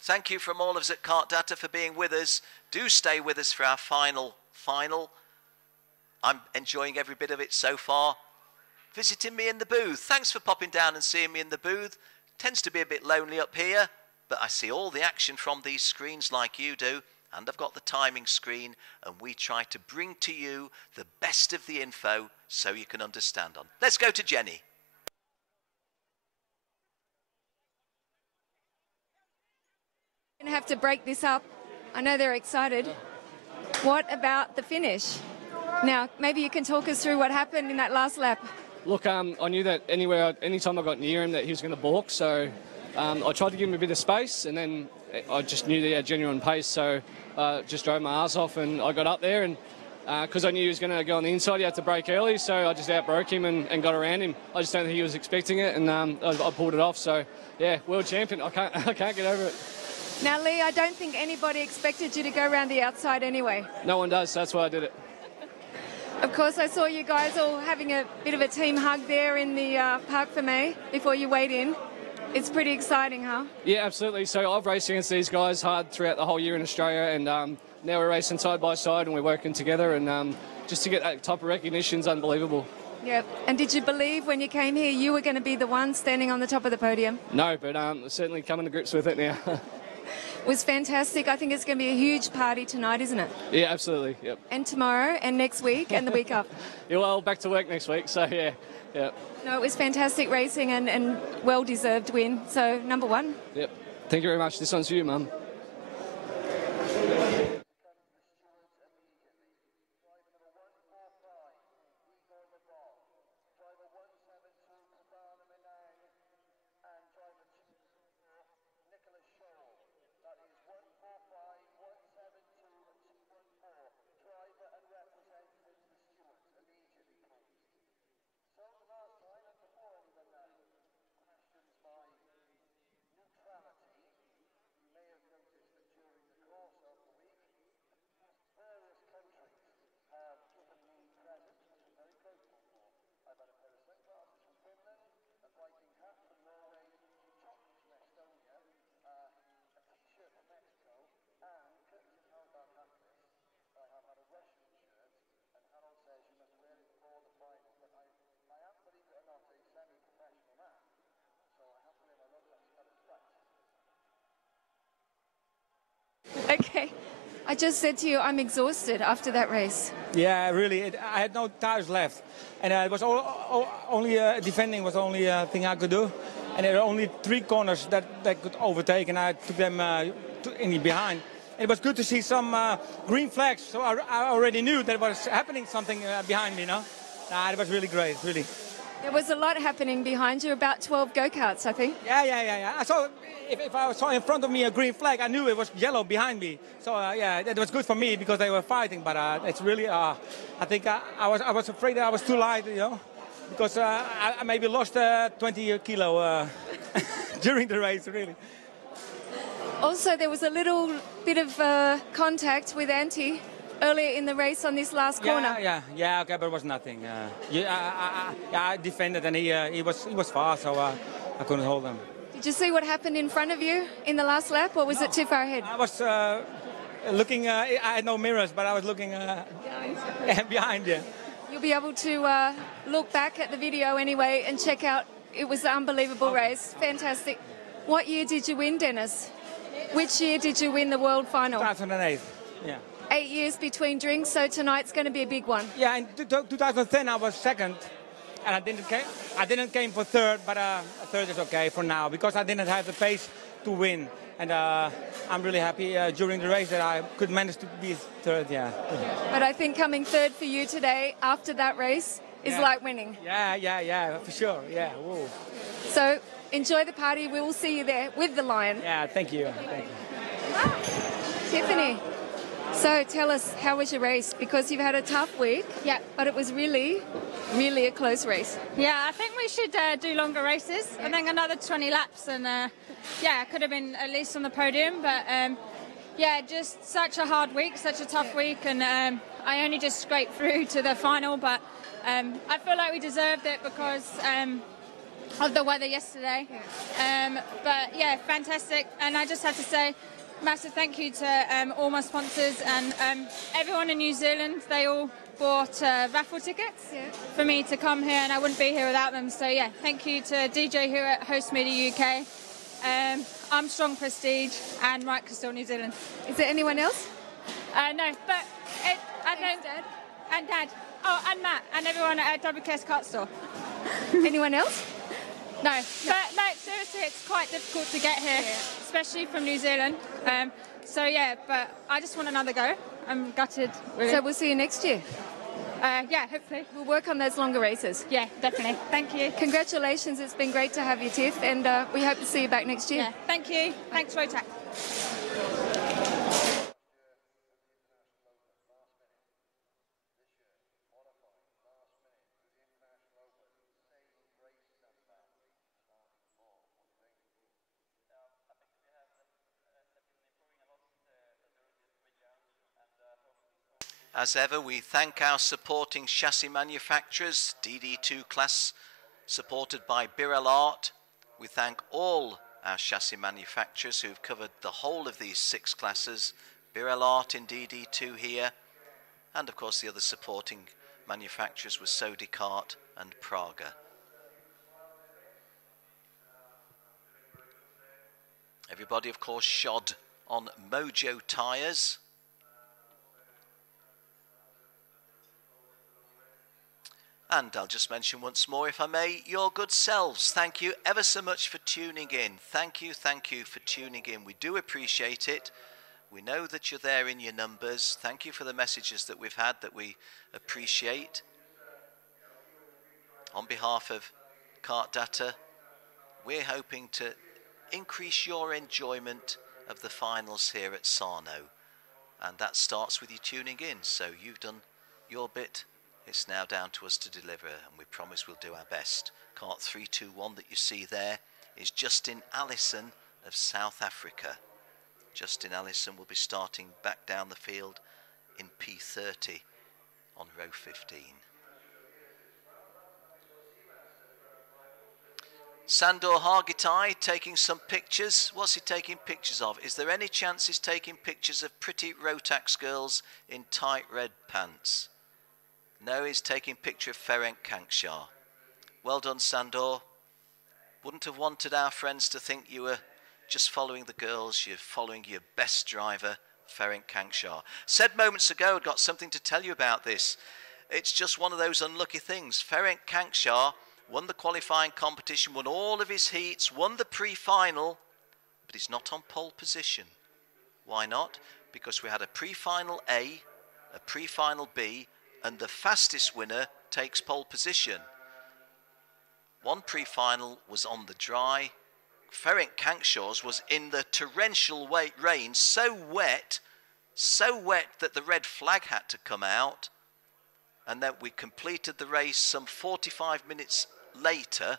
Thank you from all of us at KART-DATA for being with us. Do stay with us for our final. I'm enjoying every bit of it so far. Visiting me in the booth. Thanks for popping down and seeing me in the booth. Tends to be a bit lonely up here, but I see all the action from these screens like you do, and I've got the timing screen, and we try to bring to you the best of the info so you can understand on. Let's go to Jenny. We're going to have to break this up. I know they're excited. What about the finish? Now, maybe you can talk us through what happened in that last lap. Look, I knew that anytime I got near him that he was going to balk, so I tried to give him a bit of space, and then I just knew that he had genuine pace, so just drove my ass off, and I got up there, and because I knew he was going to go on the inside, he had to brake early, so I just outbroke him and got around him. I just don't think he was expecting it, and I pulled it off. So yeah, world champion. I can't get over it. Now, Lee, I don't think anybody expected you to go around the outside anyway. No one does, so that's why I did it. Of course, I saw you guys all having a bit of a team hug there in the Parc Fermé before you weighed in. It's pretty exciting, huh? Yeah, absolutely. So I've raced against these guys hard throughout the whole year in Australia, and now we're racing side by side and we're working together, and just to get that type of recognition is unbelievable. Yep. And did you believe when you came here you were going to be the one standing on the top of the podium? No, but certainly coming to grips with it now. It was fantastic. I think it's going to be a huge party tonight, isn't it? Yeah, absolutely. Yep. And tomorrow and next week and the week after. Yeah, well, back to work next week, so yeah. No, it was fantastic racing and well-deserved win. So, number one. Yep. Thank you very much. This one's for you, Mum. Okay. I just said to you, I'm exhausted after that race. Yeah, really. I had no tires left. And it was only defending was the only thing I could do. And there were only 3 corners that could overtake, and I took them in the behind. And it was good to see some green flags, so I already knew that was happening something behind me, no? It was really great, really. There was a lot happening behind you, about 12 go-karts, I think. Yeah. I saw, if I saw in front of me a green flag, I knew it was yellow behind me. So, yeah, that was good for me because they were fighting. But it's really, I think I was afraid that I was too light, you know, because I maybe lost 20 kilo during the race, really. Also, there was a little bit of contact with Antti earlier in the race on this last corner. Yeah, okay, but it was nothing. I defended, and he was fast, so I couldn't hold him. Did you see what happened in front of you in the last lap, or was it too far ahead? I was looking, I had no mirrors, but I was looking behind you. You'll be able to look back at the video anyway and check out. It was an unbelievable race. Fantastic. What year did you win, Dennis? Which year did you win the world final? 2008, yeah. 8 years between drinks, so tonight's going to be a big one. Yeah, in 2010 I was second, and I didn't came for third, but third is okay for now because I didn't have the pace to win, and I'm really happy during the race that I could manage to be third. Yeah. But I think coming third for you today after that race is like winning. Yeah, for sure. Yeah. Whoa. So enjoy the party. We will see you there with the lion. Yeah. Thank you. Tiffany. So tell us, how was your race? Because you've had a tough week. Yeah. But it was really, really a close race. Yeah, I think we should do longer races. Yeah. I think another 20 laps, and yeah, I could have been at least on the podium. But yeah, just such a hard week, such a tough week, and I only just scraped through to the final. But I feel like we deserved it because of the weather yesterday. Yeah. But yeah, fantastic. And I just have to say, massive thank you to all my sponsors and everyone in New Zealand. They all bought raffle tickets for me to come here, and I wouldn't be here without them. So yeah, thank you to DJ here at Host Media UK, Armstrong Prestige, and Mike Crystal New Zealand. Is there anyone else? No, but I know Dad and Dad. Oh, and Matt and everyone at WKS Kart Store. Anyone else? No, but no, seriously, it's quite difficult to get here, especially from New Zealand. So yeah, but I just want another go. I'm gutted, really. So we'll see you next year? Yeah, hopefully. We'll work on those longer races. Yeah, definitely. Thank you. Congratulations, it's been great to have you, Tiff, and we hope to see you back next year. Yeah, thank you. Thanks, Rotax. As ever, we thank our supporting chassis manufacturers, DD2 class, supported by Birel Art, We thank all our chassis manufacturers who've covered the whole of these 6 classes, Birel Art in DD2 here, and of course the other supporting manufacturers were Sodi KART and Praga. Everybody of course shod on Mojo tyres. And I'll just mention once more, if I may, your good selves. Thank you ever so much for tuning in. Thank you for tuning in. We do appreciate it. We know that you're there in your numbers. Thank you for the messages that we've had that we appreciate. On behalf of KART-DATA, we're hoping to increase your enjoyment of the finals here at Sarno. And that starts with you tuning in. So you've done your bit. It's now down to us to deliver, and we promise we'll do our best. KART 321 that you see there is Justin Allison of South Africa. Justin Allison will be starting back down the field in P30 on row 15. Sandor Hargitay taking some pictures. What's he taking pictures of? Is there any chance he's taking pictures of pretty Rotax girls in tight red pants? No, he's taking a picture of Ferenc Kankshar. Well done, Sandor. Wouldn't have wanted our friends to think you were just following the girls. You're following your best driver, Ferenc Kankshar. Said moments ago, I've got something to tell you about this. It's just one of those unlucky things. Ferenc Kankshar won the qualifying competition, won all of his heats, won the pre-final, but he's not on pole position. Why not? Because we had a pre-final A, a pre-final B, and the fastest winner takes pole position. One pre-final was on the dry. Ferenc Kankshar's was in the torrential rain, so wet that the red flag had to come out. And then we completed the race some 45 minutes later.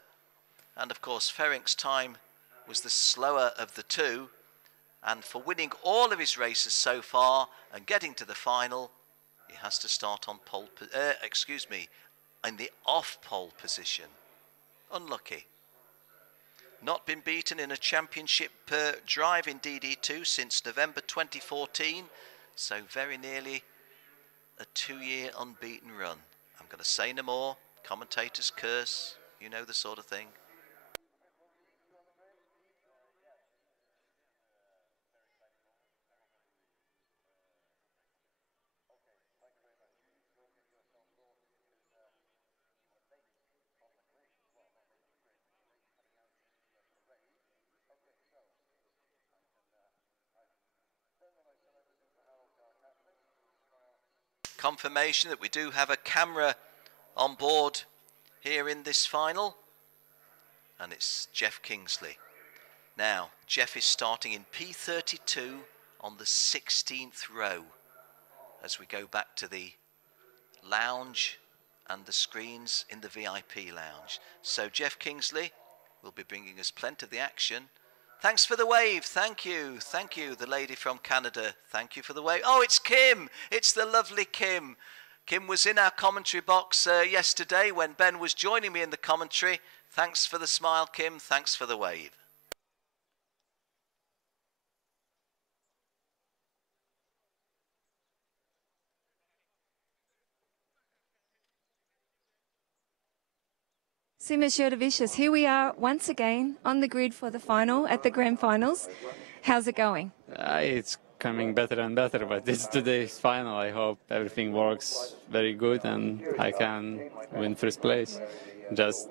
And of course, Ferenc's time was the slower of the two. And for winning all of his races so far and getting to the final, he has to start on in the off-pole position. Unlucky. Not been beaten in a championship drive in DD2 since November 2014, so very nearly a 2-year unbeaten run. I'm going to say no more. Commentators curse. You know the sort of thing. Confirmation that we do have a camera on board here in this final, and it's Jeff Kingsley. Now, Jeff is starting in P32 on the 16th row as we go back to the lounge and the screens in the VIP lounge. So Jeff Kingsley will be bringing us plenty of the action. Thanks for the wave. Thank you. Thank you, the lady from Canada. Thank you for the wave. Oh, it's Kim. It's the lovely Kim. Kim was in our commentary box yesterday when Ben was joining me in the commentary. Thanks for the smile, Kim. Thanks for the wave. See, Monsieur de Vicious, here we are once again on the grid for the final at the Grand Finals. How's it going? It's coming better and better, but it's today's final. I hope everything works very good and I can win first place. Just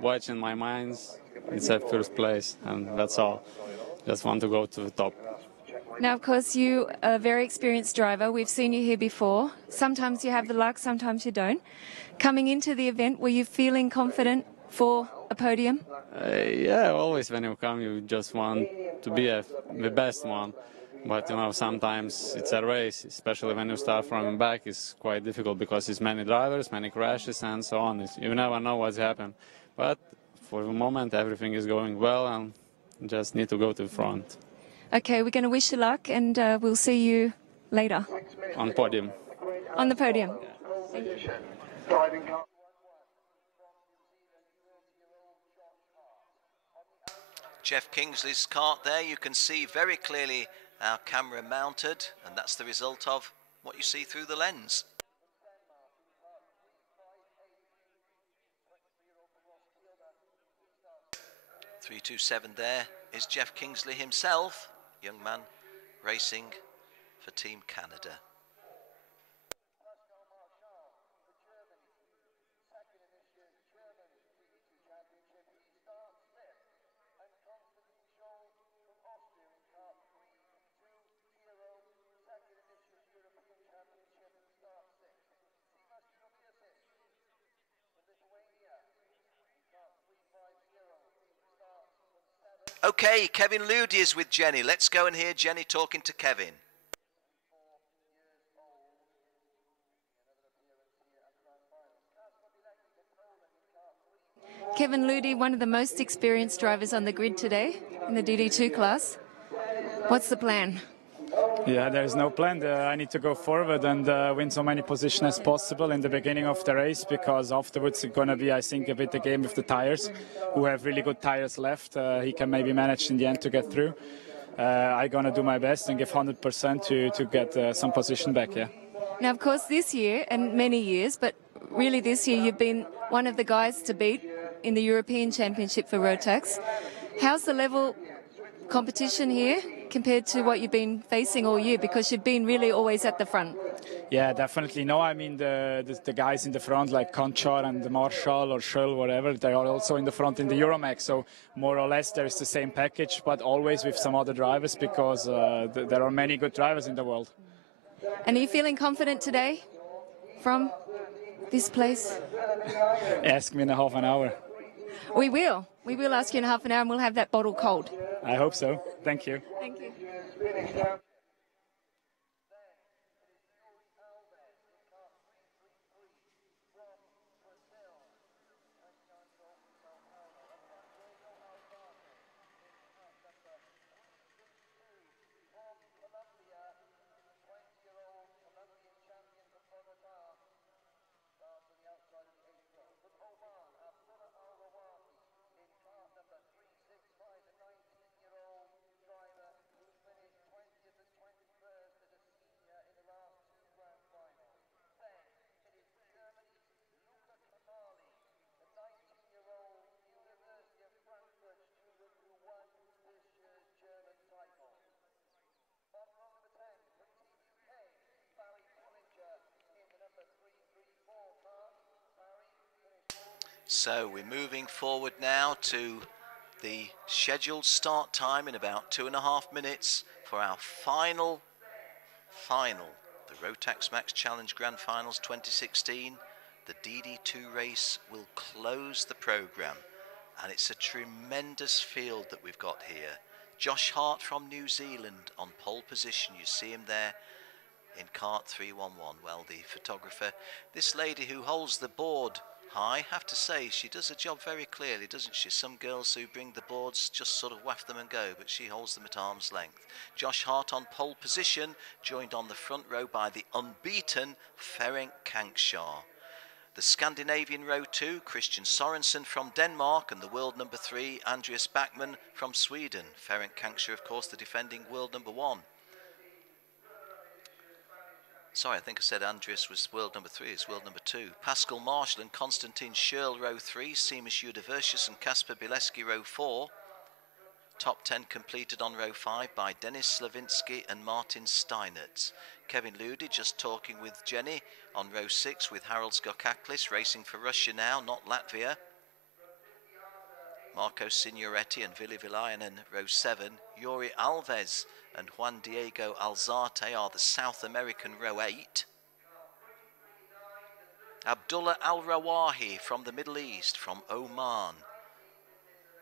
watching my minds, it's at first place, and that's all. Just want to go to the top. Now, of course, you are a very experienced driver. We've seen you here before. Sometimes you have the luck, sometimes you don't. Coming into the event, were you feeling confident for a podium? Yeah, always when you come, you just want to be the best one. But, you know, sometimes it's a race, especially when you start from the back. It's quite difficult because it's many drivers, many crashes, and so on. You never know what's happened. But for the moment, everything is going well, and just need to go to the front. Okay, we're going to wish you luck, and we'll see you later. On podium. On the podium. Thank you. Jeff Kingsley's kart there. You can see very clearly our camera mounted, and that's the result of what you see through the lens. 327 there is Jeff Kingsley himself, young man racing for Team Canada. Okay, Kevin Ludi is with Jenny. Let's go and hear Jenny talking to Kevin. Kevin Ludi, one of the most experienced drivers on the grid today in the DD2 class. What's the plan? Yeah, there's no plan. I need to go forward and win so many positions as possible in the beginning of the race, because afterwards it's going to be, I think, a bit the game with the tires. Who have really good tires left, he can maybe manage in the end to get through. I'm going to do my best and give 100% to get some position back, yeah. Now, of course, this year and many years, but really this year you've been one of the guys to beat in the European Championship for Rotax. How's the level competition here compared to what you've been facing all year, because you've been really always at the front? Yeah, definitely. No, I mean, the guys in the front, like Conchar and the Marshall or Scholl, whatever, they are also in the front in the Euromax. So more or less there is the same package, but always with some other drivers, because there are many good drivers in the world. And are you feeling confident today from this place? Ask me in a half an hour. We will. We will ask you in half an hour, and we'll have that bottle cold. I hope so. Thank you. Thank you. So we're moving forward now to the scheduled start time in about 2.5 minutes for our final, the Rotax Max Challenge Grand Finals 2016. The DD2 race will close the program, and it's a tremendous field that we've got here. Josh Hart from New Zealand on pole position. You see him there in kart 311. Well, the photographer, this lady who holds the board high, have to say she does her job very clearly, doesn't she? Some girls who bring the boards just sort of waft them and go, but she holds them at arm's length. Josh Hart on pole position, joined on the front row by the unbeaten Ferenc Kankshaw. The Scandinavian row 2, Christian Sorensen from Denmark, and the world number 3, Andreas Backman from Sweden. Ferenc Kankshaw, of course, the defending world number 1. Sorry, I think I said Andreas was world number 3, it's world number 2. Pascal Marshall and Konstantin Schürl, row 3. Seamus Judaversius and Kasper Bileski, row 4. Top 10 completed on row 5 by Denis Slavinsky and Martin Steinertz. Kevin Ludi just talking with Jenny on row 6 with Harold Skokaklis, racing for Russia now, not Latvia. Marco Signoretti and Vili Vilainen, row 7. Yuri Alves and Juan Diego Alzate are the South American row 8. Abdullah Al-Rawahi from the Middle East, from Oman.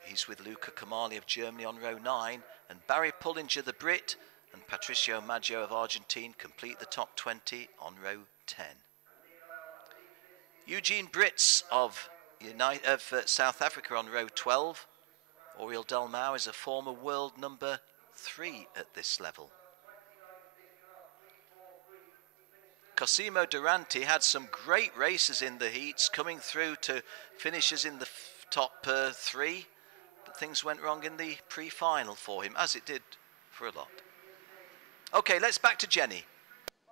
He's with Luca Kamali of Germany on row 9. And Barry Pullinger, the Brit, and Patricio Maggio of Argentine complete the top 20 on row 10. Eugene Brits of South Africa on row 12. Oriel Dalmau is a former world number 3 at this level. Cosimo Durante had some great races in the heats, coming through to finishes in the top 3. things went wrong in the pre-final for him, as it did for a lot. Okay, let's back to Jenny.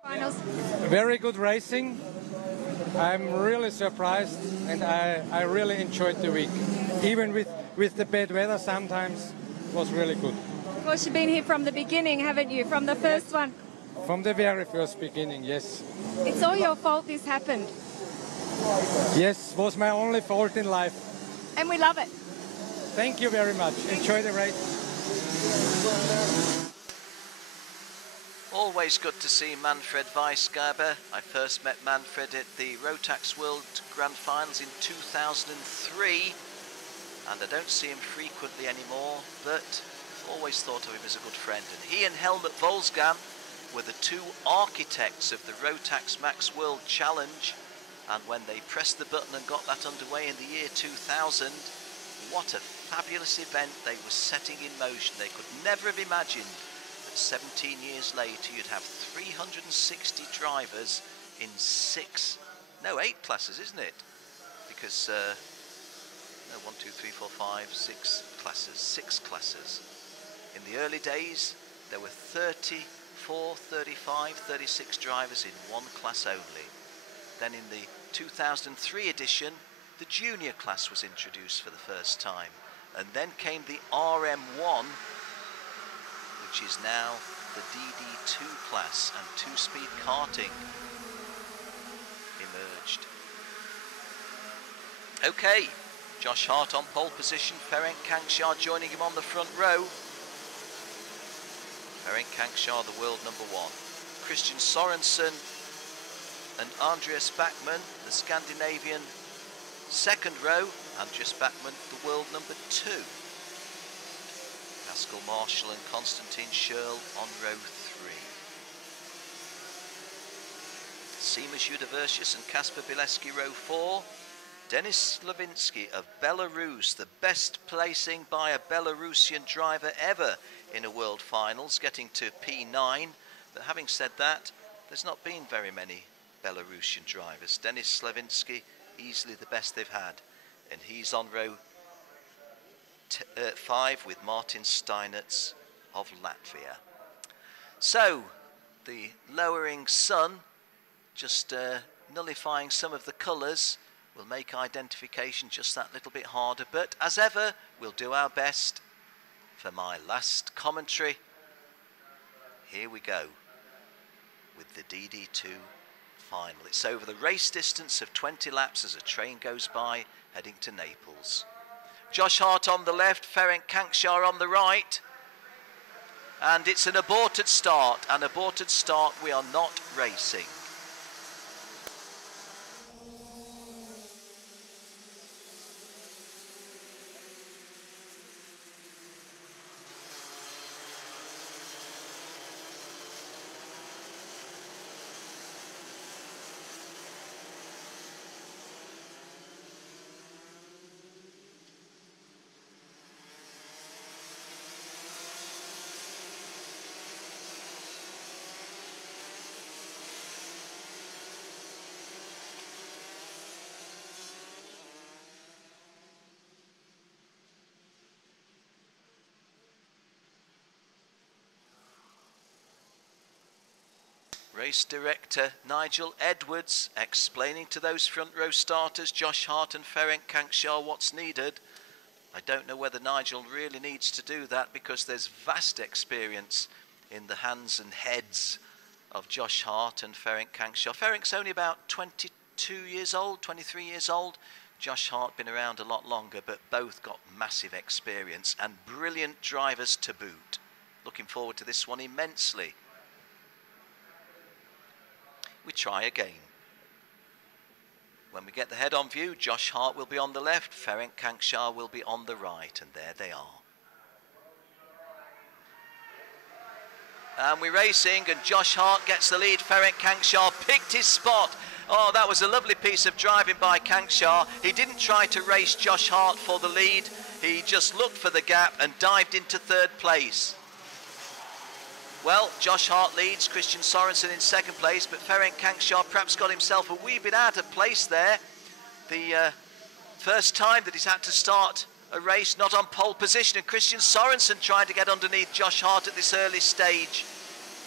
Finals. Very good racing. I'm really surprised, and I really enjoyed the week. Even with the bad weather sometimes, it was really good. Of course, you've been here from the beginning, haven't you? From the first one. From the very first beginning, yes. It's all your fault this happened. Yes, was my only fault in life. And we love it. Thank you very much. Enjoy the race. Always good to see Manfred Weisgerber. I first met Manfred at the Rotax World Grand Finals in 2003, and I don't see him frequently anymore, but always thought of him as a good friend. And he and Helmut Wolfsgam were the two architects of the Rotax Max World Challenge, and when they pressed the button and got that underway in the year 2000, what a fabulous event they were setting in motion. They could never have imagined that 17 years later you'd have 360 drivers in 8 classes, isn't it? Because, no, 1, 2, 3, 4, 5, 6 classes, 6 classes. In the early days, there were 34, 35, 36 drivers in one class only. Then in the 2003 edition, the junior class was introduced for the first time. And then came the RM1, which is now the DD2 class, and two-speed karting emerged. Okay, Josh Hart on pole position, Ferenc Kankshar joining him on the front row. Ferenc Kankshar, the world #1. Christian Sorensen and Andreas Backman, the Scandinavian second row. Andreas Backman, the world #2. Pascal Marshall and Konstantin Schürl on row 3. Seamus Udoversius and Kasper Bileski, row 4. Denis Slavinsky of Belarus, the best placing by a Belarusian driver ever in a World Finals, getting to P9. But having said that, there's not been very many Belarusian drivers. Denis Slavinsky, easily the best they've had. And he's on row 5 with Martin Steinertz of Latvia. So, the lowering sun, just nullifying some of the colours, will make identification just that little bit harder. But as ever, we'll do our best. For my last commentary, here we go with the DD2 final. It's over the race distance of 20 laps as a train goes by heading to Naples. Josh Hart on the left, Ferenc Kankshar on the right. And it's an aborted start. An aborted start, we are not racing. Race director Nigel Edwards explaining to those front row starters, Josh Hart and Ferenc Kankshar, what's needed. I don't know whether Nigel really needs to do that, because there's vast experience in the hands and heads of Josh Hart and Ferenc Kankshar. Ferenc's only about 22 years old, 23 years old. Josh Hart been around a lot longer, but both got massive experience and brilliant drivers to boot. Looking forward to this one immensely. We try again. When we get the head-on view, Josh Hart will be on the left, Ferenc Kankshar will be on the right, and there they are. And we're racing, and Josh Hart gets the lead. Ferenc Kankshar picked his spot. Oh, that was a lovely piece of driving by Kankshar. He didn't try to race Josh Hart for the lead. He just looked for the gap and dived into third place. Well, Josh Hart leads, Christian Sorensen in second place, but Ferenc Kankshar perhaps got himself a wee bit out of place there. The first time that he's had to start a race not on pole position, and Christian Sorensen trying to get underneath Josh Hart at this early stage.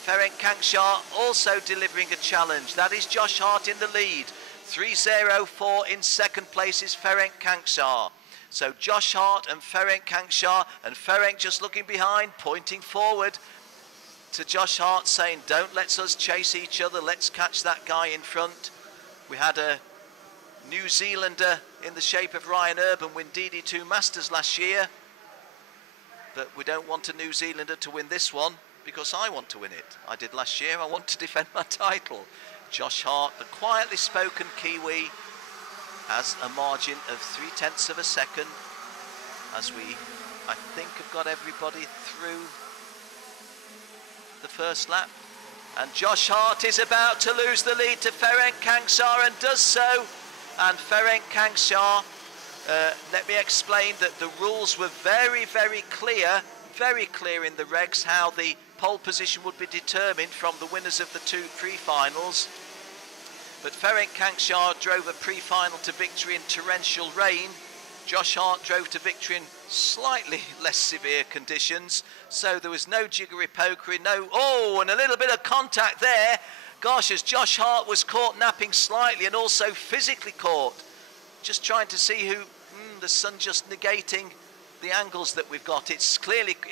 Ferenc Kanksha also delivering a challenge. That is Josh Hart in the lead. 3:04 in second place is Ferenc Kanksha. So Josh Hart and Ferenc Kanksha, and Ferenc just looking behind, pointing forward to Josh Hart, saying, don't let us chase each other, let's catch that guy in front. We had a New Zealander in the shape of Ryan Urban win DD2 Masters last year, but we don't want a New Zealander to win this one because I want to win it. I did last year, I want to defend my title. Josh Hart, the quietly spoken Kiwi, has a margin of 0.3 of a second as we, I think, have got everybody through the first lap. And Josh Hart is about to lose the lead to Ferenc Kanksha and does so. And Ferenc Kanksha, let me explain that the rules were very, very clear in the regs how the pole position would be determined from the winners of the two pre-finals. But Ferenc Kanksha drove a pre-final to victory in torrential rain. Josh Hart drove to victory in slightly less severe conditions. So there was no jiggery pokery, and a little bit of contact there. Gosh, as Josh Hart was caught napping slightly and also physically caught. Just trying to see who, the sun just negating the angles that we've got. It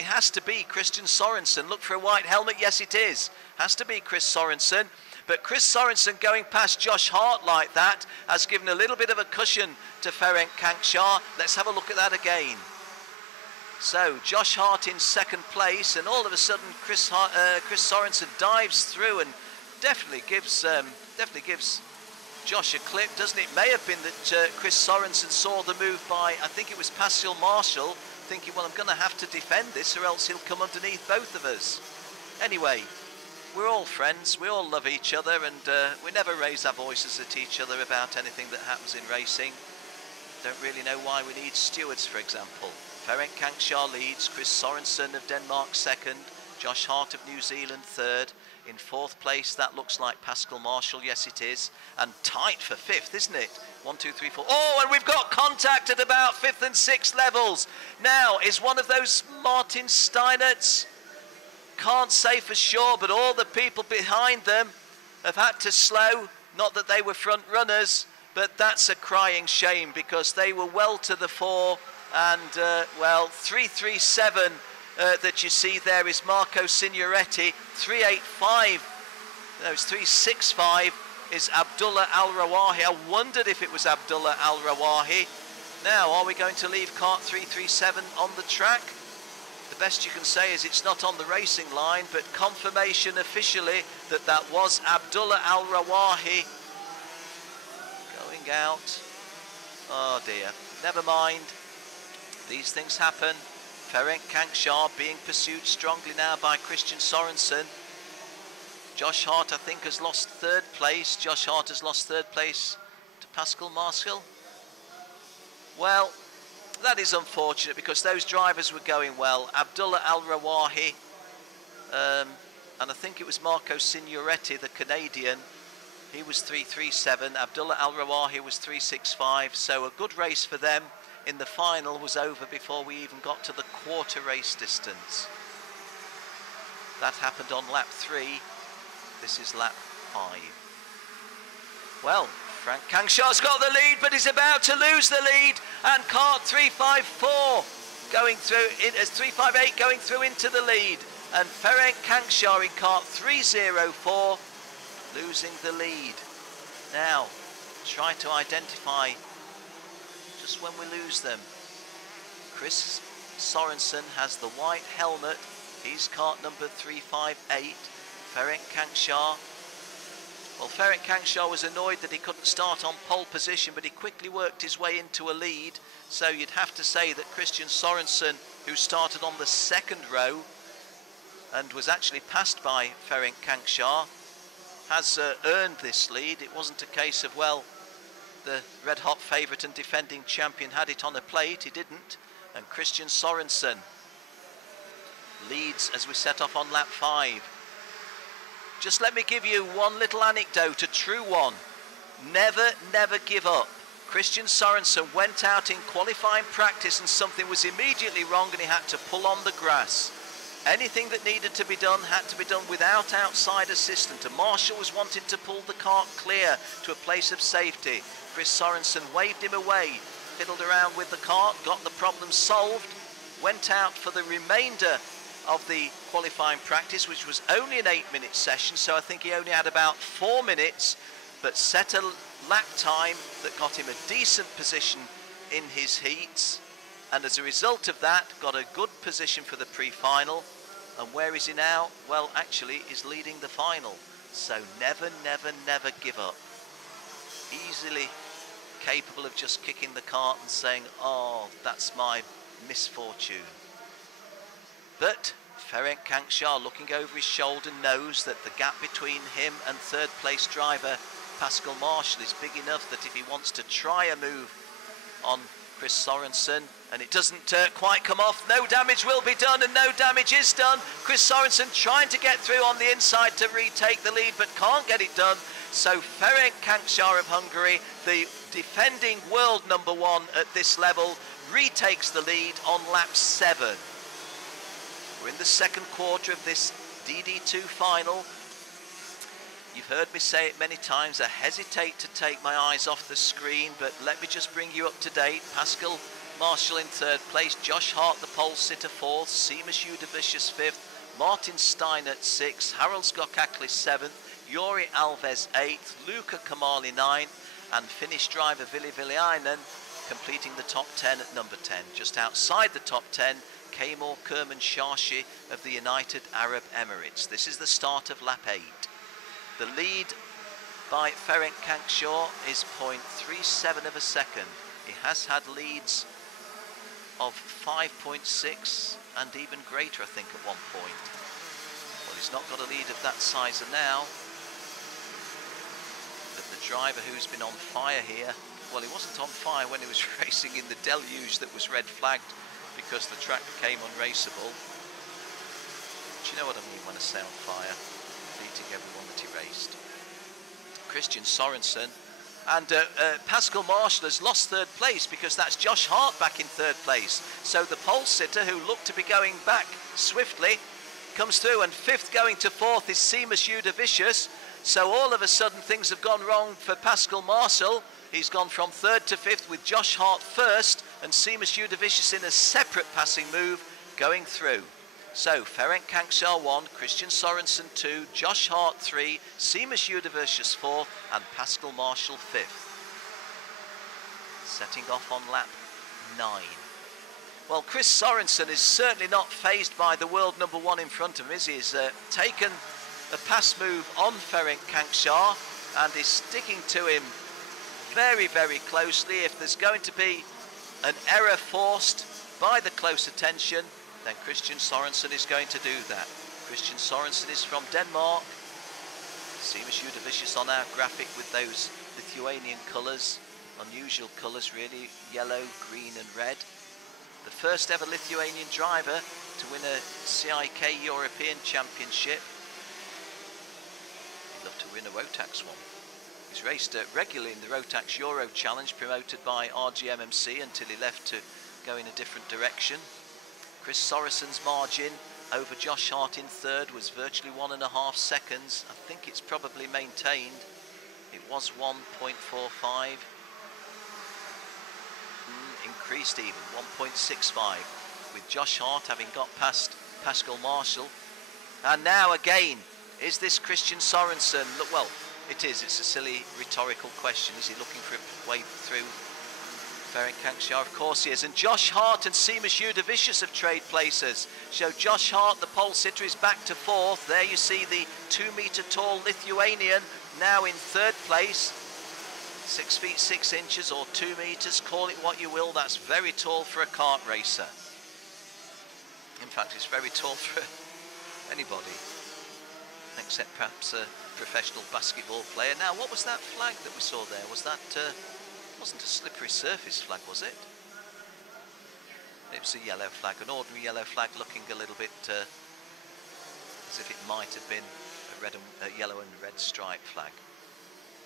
has to be Christian Sorensen. Look for a white helmet, yes it is. Has to be Chris Sorensen. But Chris Sorensen going past Josh Hart like that has given a little bit of a cushion to Ferenc Kanksha. Let's have a look at that again. So Josh Hart in second place, and all of a sudden Chris Sorensen dives through and definitely gives Josh a clip, doesn't it? May have been that Chris Sorensen saw the move by, I think it was Pascal Marshall, thinking, well, I'm going to have to defend this or else he'll come underneath both of us. Anyway, we're all friends, we all love each other, and we never raise our voices at each other about anything that happens in racing. Don't really know why we need stewards, for example. Ferenc Kanksha leads, Chris Sorensen of Denmark second, Josh Hart of New Zealand third. In fourth place, that looks like Pascal Marshall, yes it is. And tight for fifth, isn't it? 1, 2, 3, 4. Oh, and we've got contact at about fifth and sixth levels. Now, is one of those Martin Steinerts? Can't say for sure, but all the people behind them have had to slow. Not that they were front runners, but that's a crying shame because they were well to the fore. And, 337 that you see there is Marco Signoretti. 365 is Abdullah Al-Rawahi. I wondered if it was Abdullah Al-Rawahi. Now, are we going to leave kart 337 on the track? The best you can say is it's not on the racing line, but confirmation officially that that was Abdullah Al-Rawahi going out. Oh dear, never mind. These things happen. Ferenc Kanksha being pursued strongly now by Christian Sorensen. Josh Hart, I think, has lost third place. Josh Hart has lost third place to Pascal Marshall. Well, that is unfortunate because those drivers were going well. Abdullah Al-Rawahi, and I think it was Marco Signoretti, the Canadian. He was 337. Abdullah Al-Rawahi was 365. So a good race for them. In the final was over before we even got to the quarter race distance. That happened on lap 3. This is lap 5. Well, Ferenc Kanksha's got the lead, but he's about to lose the lead. And kart 354 going through, as 358 going through into the lead. And Ferenc Kanksha in kart 304 losing the lead. Now, try to identify just when we lose them. Chris Sorensen has the white helmet. He's kart number 358. Ferenc Kanksha. Well, Ferenc Kanksha was annoyed that he couldn't start on pole position, but he quickly worked his way into a lead. So you'd have to say that Christian Sorensen, who started on the second row and was actually passed by Ferenc Kanksha, has earned this lead. It wasn't a case of, well, the red-hot favourite and defending champion had it on a plate. He didn't. And Christian Sorensen leads as we set off on lap 5. Just let me give you one little anecdote, a true one. Never, never give up. Christian Sorensen went out in qualifying practice and something was immediately wrong and he had to pull on the grass. Anything that needed to be done had to be done without outside assistance. And Marshall was wanting to pull the cart clear to a place of safety. Chris Sorensen waved him away, fiddled around with the cart, got the problem solved, went out for the remainder of the qualifying practice, which was only an 8-minute session, so I think he only had about 4 minutes, but set a lap time that got him a decent position in his heats, and as a result of that got a good position for the pre-final. And where is he now? Well, actually he's leading the final, so never give up. Easily capable of just kicking the cart and saying, oh, that's my misfortune. But Ferenc Kankshar, looking over his shoulder, knows that the gap between him and third place driver Pascal Marshall is big enough that if he wants to try a move on Chris Sorensen and it doesn't quite come off, no damage will be done, and no damage is done. Chris Sorensen trying to get through on the inside to retake the lead but can't get it done. So Ferenc Kankshar of Hungary, the defending world #1 at this level, retakes the lead on lap 7. We're in the second quarter of this DD2 final. You've heard me say it many times, I hesitate to take my eyes off the screen, but let me just bring you up to date. Pascal Marshall in third place, Josh Hart the pole sitter 4th, Seamus Udavicius 5th, Martin Stein at 6th, Harold Skokakli 7th, Jori Alves 8th, Luca Kamali 9th, and Finnish driver Ville Villainen completing the top 10 at number 10. Just outside the top 10, Kaimur Kerman Shashi of the United Arab Emirates. This is the start of lap 8. The lead by Ferenc Kankshar is 0.37 of a second. He has had leads of 5.6 and even greater, I think, at one point. Well, he's not got a lead of that size now. But the driver who's been on fire here, well, he wasn't on fire when he was racing in the deluge that was red flagged because the track became unraceable. But you know what I mean when I say on fire, beating everyone that he raced. Christian Sorensen and Pascal Marshall has lost third place because that's Josh Hart back in third place. So the pole sitter, who looked to be going back swiftly, comes through, and 5th going to 4th is Seamus Udavicius. So all of a sudden things have gone wrong for Pascal Marshall. He's gone from 3rd to 5th with Josh Hart 1st and Seamus Udavicius in a separate passing move going through. So Ferenc Kankshar 1, Christian Sorensen 2, Josh Hart 3, Seamus Udavicius 4th and Pascal Marshall 5th. Setting off on lap 9. Well, Chris Sorensen is certainly not fazed by the world #1 in front of him, is he? He's taken a pass move on Ferenc Kankshar and is sticking to him very, very closely. If there's going to be an error forced by the close attention, then Christian Sorensen is going to do that. Christian Sorensen is from Denmark. Seamus Udavicius on our graphic with those Lithuanian colours, unusual colours really, yellow, green and red. The first ever Lithuanian driver to win a CIK European Championship. He'd love to win a Rotax one. He's raced regularly in the Rotax Euro Challenge promoted by RGMMC until he left to go in a different direction. Chris Sorensen's margin over Josh Hart in third was virtually 1.5 seconds. I think it's probably maintained. It was 1.45. Increased even, 1.65, with Josh Hart having got past Pascal Marshall. And now again, is this Christian Sorensen? Look, well, it is. It's a silly rhetorical question. Is he looking for a way through Ferenc Kankshar? Of course he is. And Josh Hart and Seamus Udavicius have trade places. So Josh Hart, the pole sitter, is back to 4th. There you see the 2-metre tall Lithuanian now in 3rd place. 6 feet 6 inches or 2 meters, call it what you will. That's very tall for a kart racer. In fact, it's very tall for anybody, except perhaps a professional basketball player. Now, what was that flag that we saw there? Was that, wasn't a slippery surface flag, was it? It was a yellow flag, an ordinary yellow flag, looking a little bit as if it might have been a yellow and red stripe flag.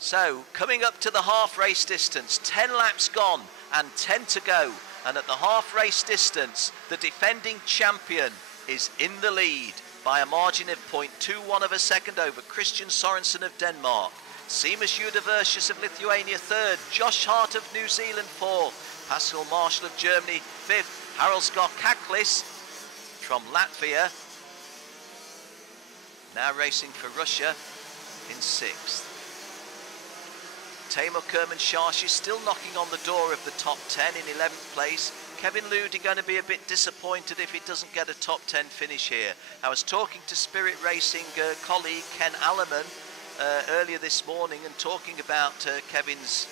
So, coming up to the half race distance, 10 laps gone and 10 to go. And at the half race distance, the defending champion is in the lead by a margin of 0.21 of a second over Christian Sorensen of Denmark. Seamus Udeversius of Lithuania third, Josh Hart of New Zealand fourth, Pascal Marshall of Germany fifth, Harold Kaklis from Latvia, now racing for Russia, in sixth. Taimur Kermanshah is still knocking on the door of the top 10 in 11th place. Kevin Ludi going to be a bit disappointed if he doesn't get a top 10 finish here. I was talking to Spirit Racing colleague Ken Alleman earlier this morning and talking about Kevin's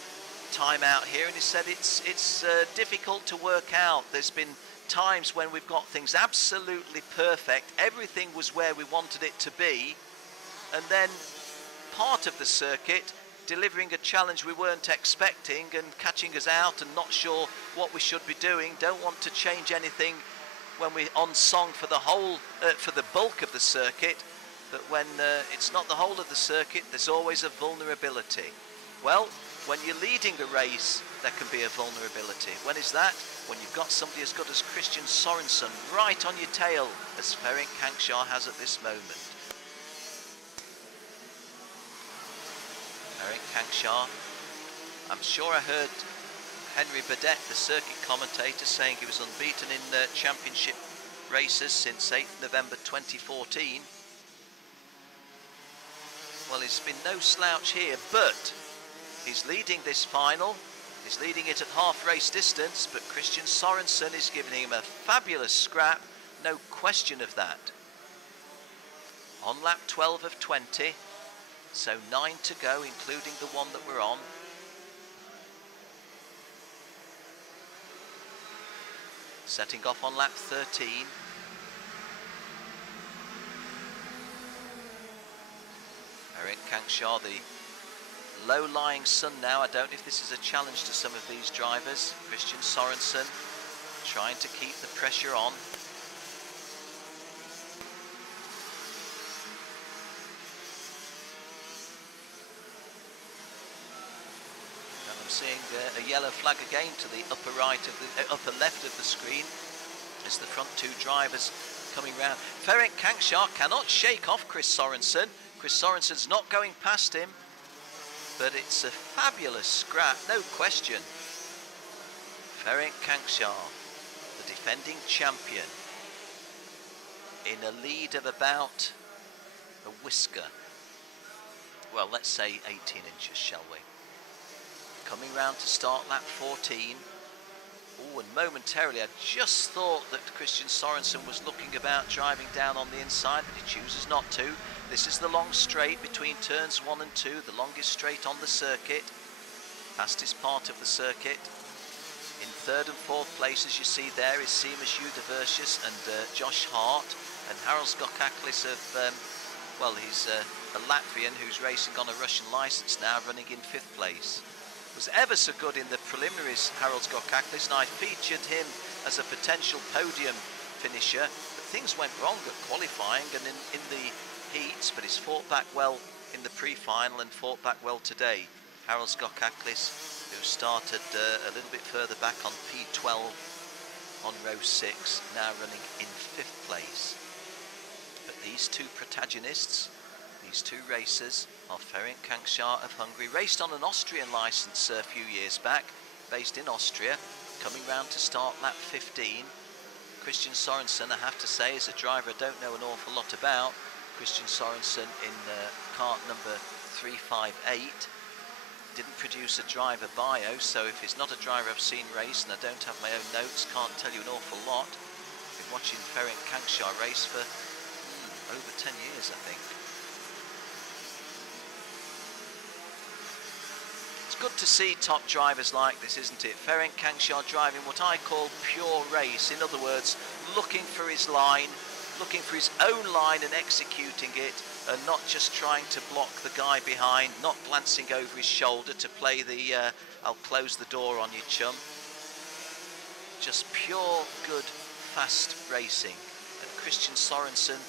time out here, and he said it's difficult to work out. There's been times when we've got things absolutely perfect, everything was where we wanted it to be, and then part of the circuit delivering a challenge we weren't expecting and catching us out and not sure what we should be doing. Don't want to change anything when we're on song for the whole, for the bulk of the circuit, but when it's not the whole of the circuit, there's always a vulnerability. Well, when you're leading a race, there can be a vulnerability. When is that? When you've got somebody as good as Christian Sorensen right on your tail, as Ferenc Kankshaw has at this moment. Ferenc Kankshaw, I'm sure I heard Henry Burdett, the circuit commentator, saying he was unbeaten in championship races since 8th November 2014. Well, he's been no slouch here, but he's leading this final. He's leading it at half race distance, but Christian Sorensen is giving him a fabulous scrap, no question of that. On lap 12 of 20, so 9 to go, including the one that we're on. Setting off on lap 13. Ferenc Kankshaw, the low-lying sun now. I don't know if this is a challenge to some of these drivers. Christian Sorensen trying to keep the pressure on. And I'm seeing a yellow flag again to the upper right of the upper left of the screen as the front two drivers coming round. Ferenc Kankshaw cannot shake off Chris Sorensen. Chris Sorensen's not going past him, but it's a fabulous scrap, no question. Ferenc Kankshaw, the defending champion, in a lead of about a whisker. Well, let's say 18 inches, shall we? Coming round to start lap 14. Oh, and momentarily I just thought that Christian Sorensen was looking about driving down on the inside, but he chooses not to. This is the long straight between turns 1 and 2, the longest straight on the circuit, fastest part of the circuit. In third and fourth place, as you see there, is Seamus Udeversius and Josh Hart, and Harold Skokaklis of, well, he's a Latvian who's racing on a Russian license now, running in 5th place. Was ever so good in the preliminaries, Harold Skokaklis, and I featured him as a potential podium finisher, but things went wrong at qualifying and in the heats, but he's fought back well in the pre-final and fought back well today. Harold Skokaklis, who started a little bit further back on P12 on row 6, now running in 5th place. But these two protagonists, these two racers, are Ferenc Kankshaw of Hungary, raced on an Austrian licence a few years back, based in Austria, coming round to start lap 15. Christian Sorensen, I have to say, is a driver I don't know an awful lot about. Christian Sorensen in kart number 358. Didn't produce a driver bio, so if he's not a driver I've seen race and I don't have my own notes, can't tell you an awful lot. Been watching Ferenc Kankshaw race for over 10 years, I think. It's good to see top drivers like this, isn't it? Ferenc Kankshaw driving what I call pure race. In other words, looking for his line, looking for his own line and executing it, and not just trying to block the guy behind, not glancing over his shoulder to play the I'll close the door on you, chum. Just pure, good, fast racing. And Christian Sorensen,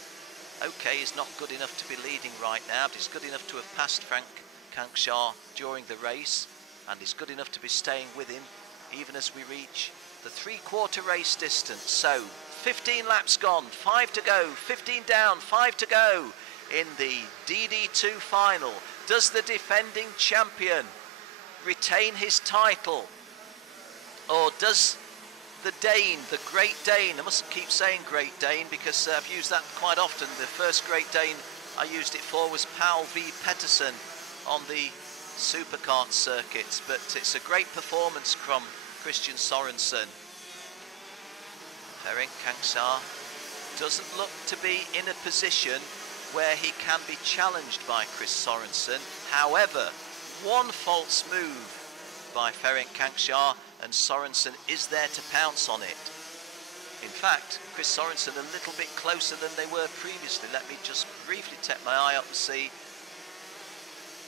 okay, is not good enough to be leading right now, but he's good enough to have passed Ferenc Kankshaw during the race, and is good enough to be staying with him even as we reach the three-quarter race distance. So 15 laps gone, 5 to go, 15 down, 5 to go in the DD2 final. Does the defending champion retain his title, or does the Dane, the Great Dane, I mustn't keep saying Great Dane because I've used that quite often. The first Great Dane I used it for was Paul V. Pettersson on the Superkart circuits, but it's a great performance from Christian Sorensen. Ferenc Kankshaw doesn't look to be in a position where he can be challenged by Chris Sorensen. However, one false move by Ferenc Kankshaw and Sorensen is there to pounce on it. In fact, Chris Sorensen a little bit closer than they were previously. Let me just briefly take my eye up and see.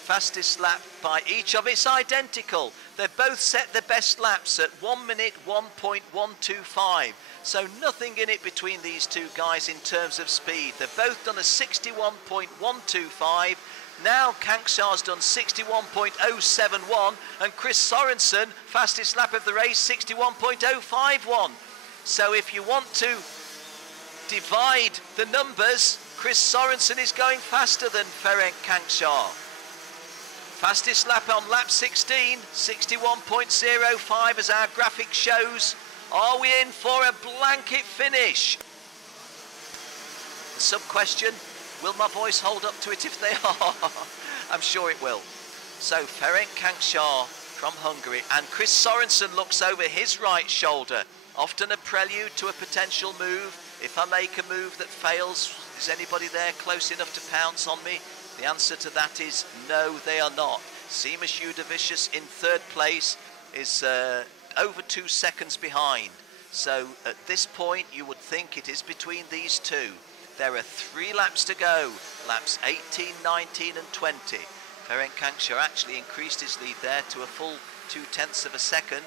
Fastest lap by each of it's identical. They've both set the best laps at 1 minute 1.125. So nothing in it between these two guys in terms of speed. They've both done a 61.125. Now Kankshaw's done 61.071, and Chris Sorensen, fastest lap of the race, 61.051. So if you want to divide the numbers, Chris Sorensen is going faster than Ferenc Kankshaw. Fastest lap on lap 16, 61.05 as our graphic shows. Are we in for a blanket finish? The sub-question, will my voice hold up to it if they are? I'm sure it will. So Ferenc Kankshaw from Hungary, and Chris Sorensen looks over his right shoulder. Often a prelude to a potential move. If I make a move that fails, is anybody there close enough to pounce on me? The answer to that is no, they are not. Seamus Udavicius in third place is over 2 seconds behind. So at this point, you would think it is between these two. There are 3 laps to go, laps 18, 19 and 20. Ferenc Kankshaw actually increased his lead there to a full 0.2 of a second.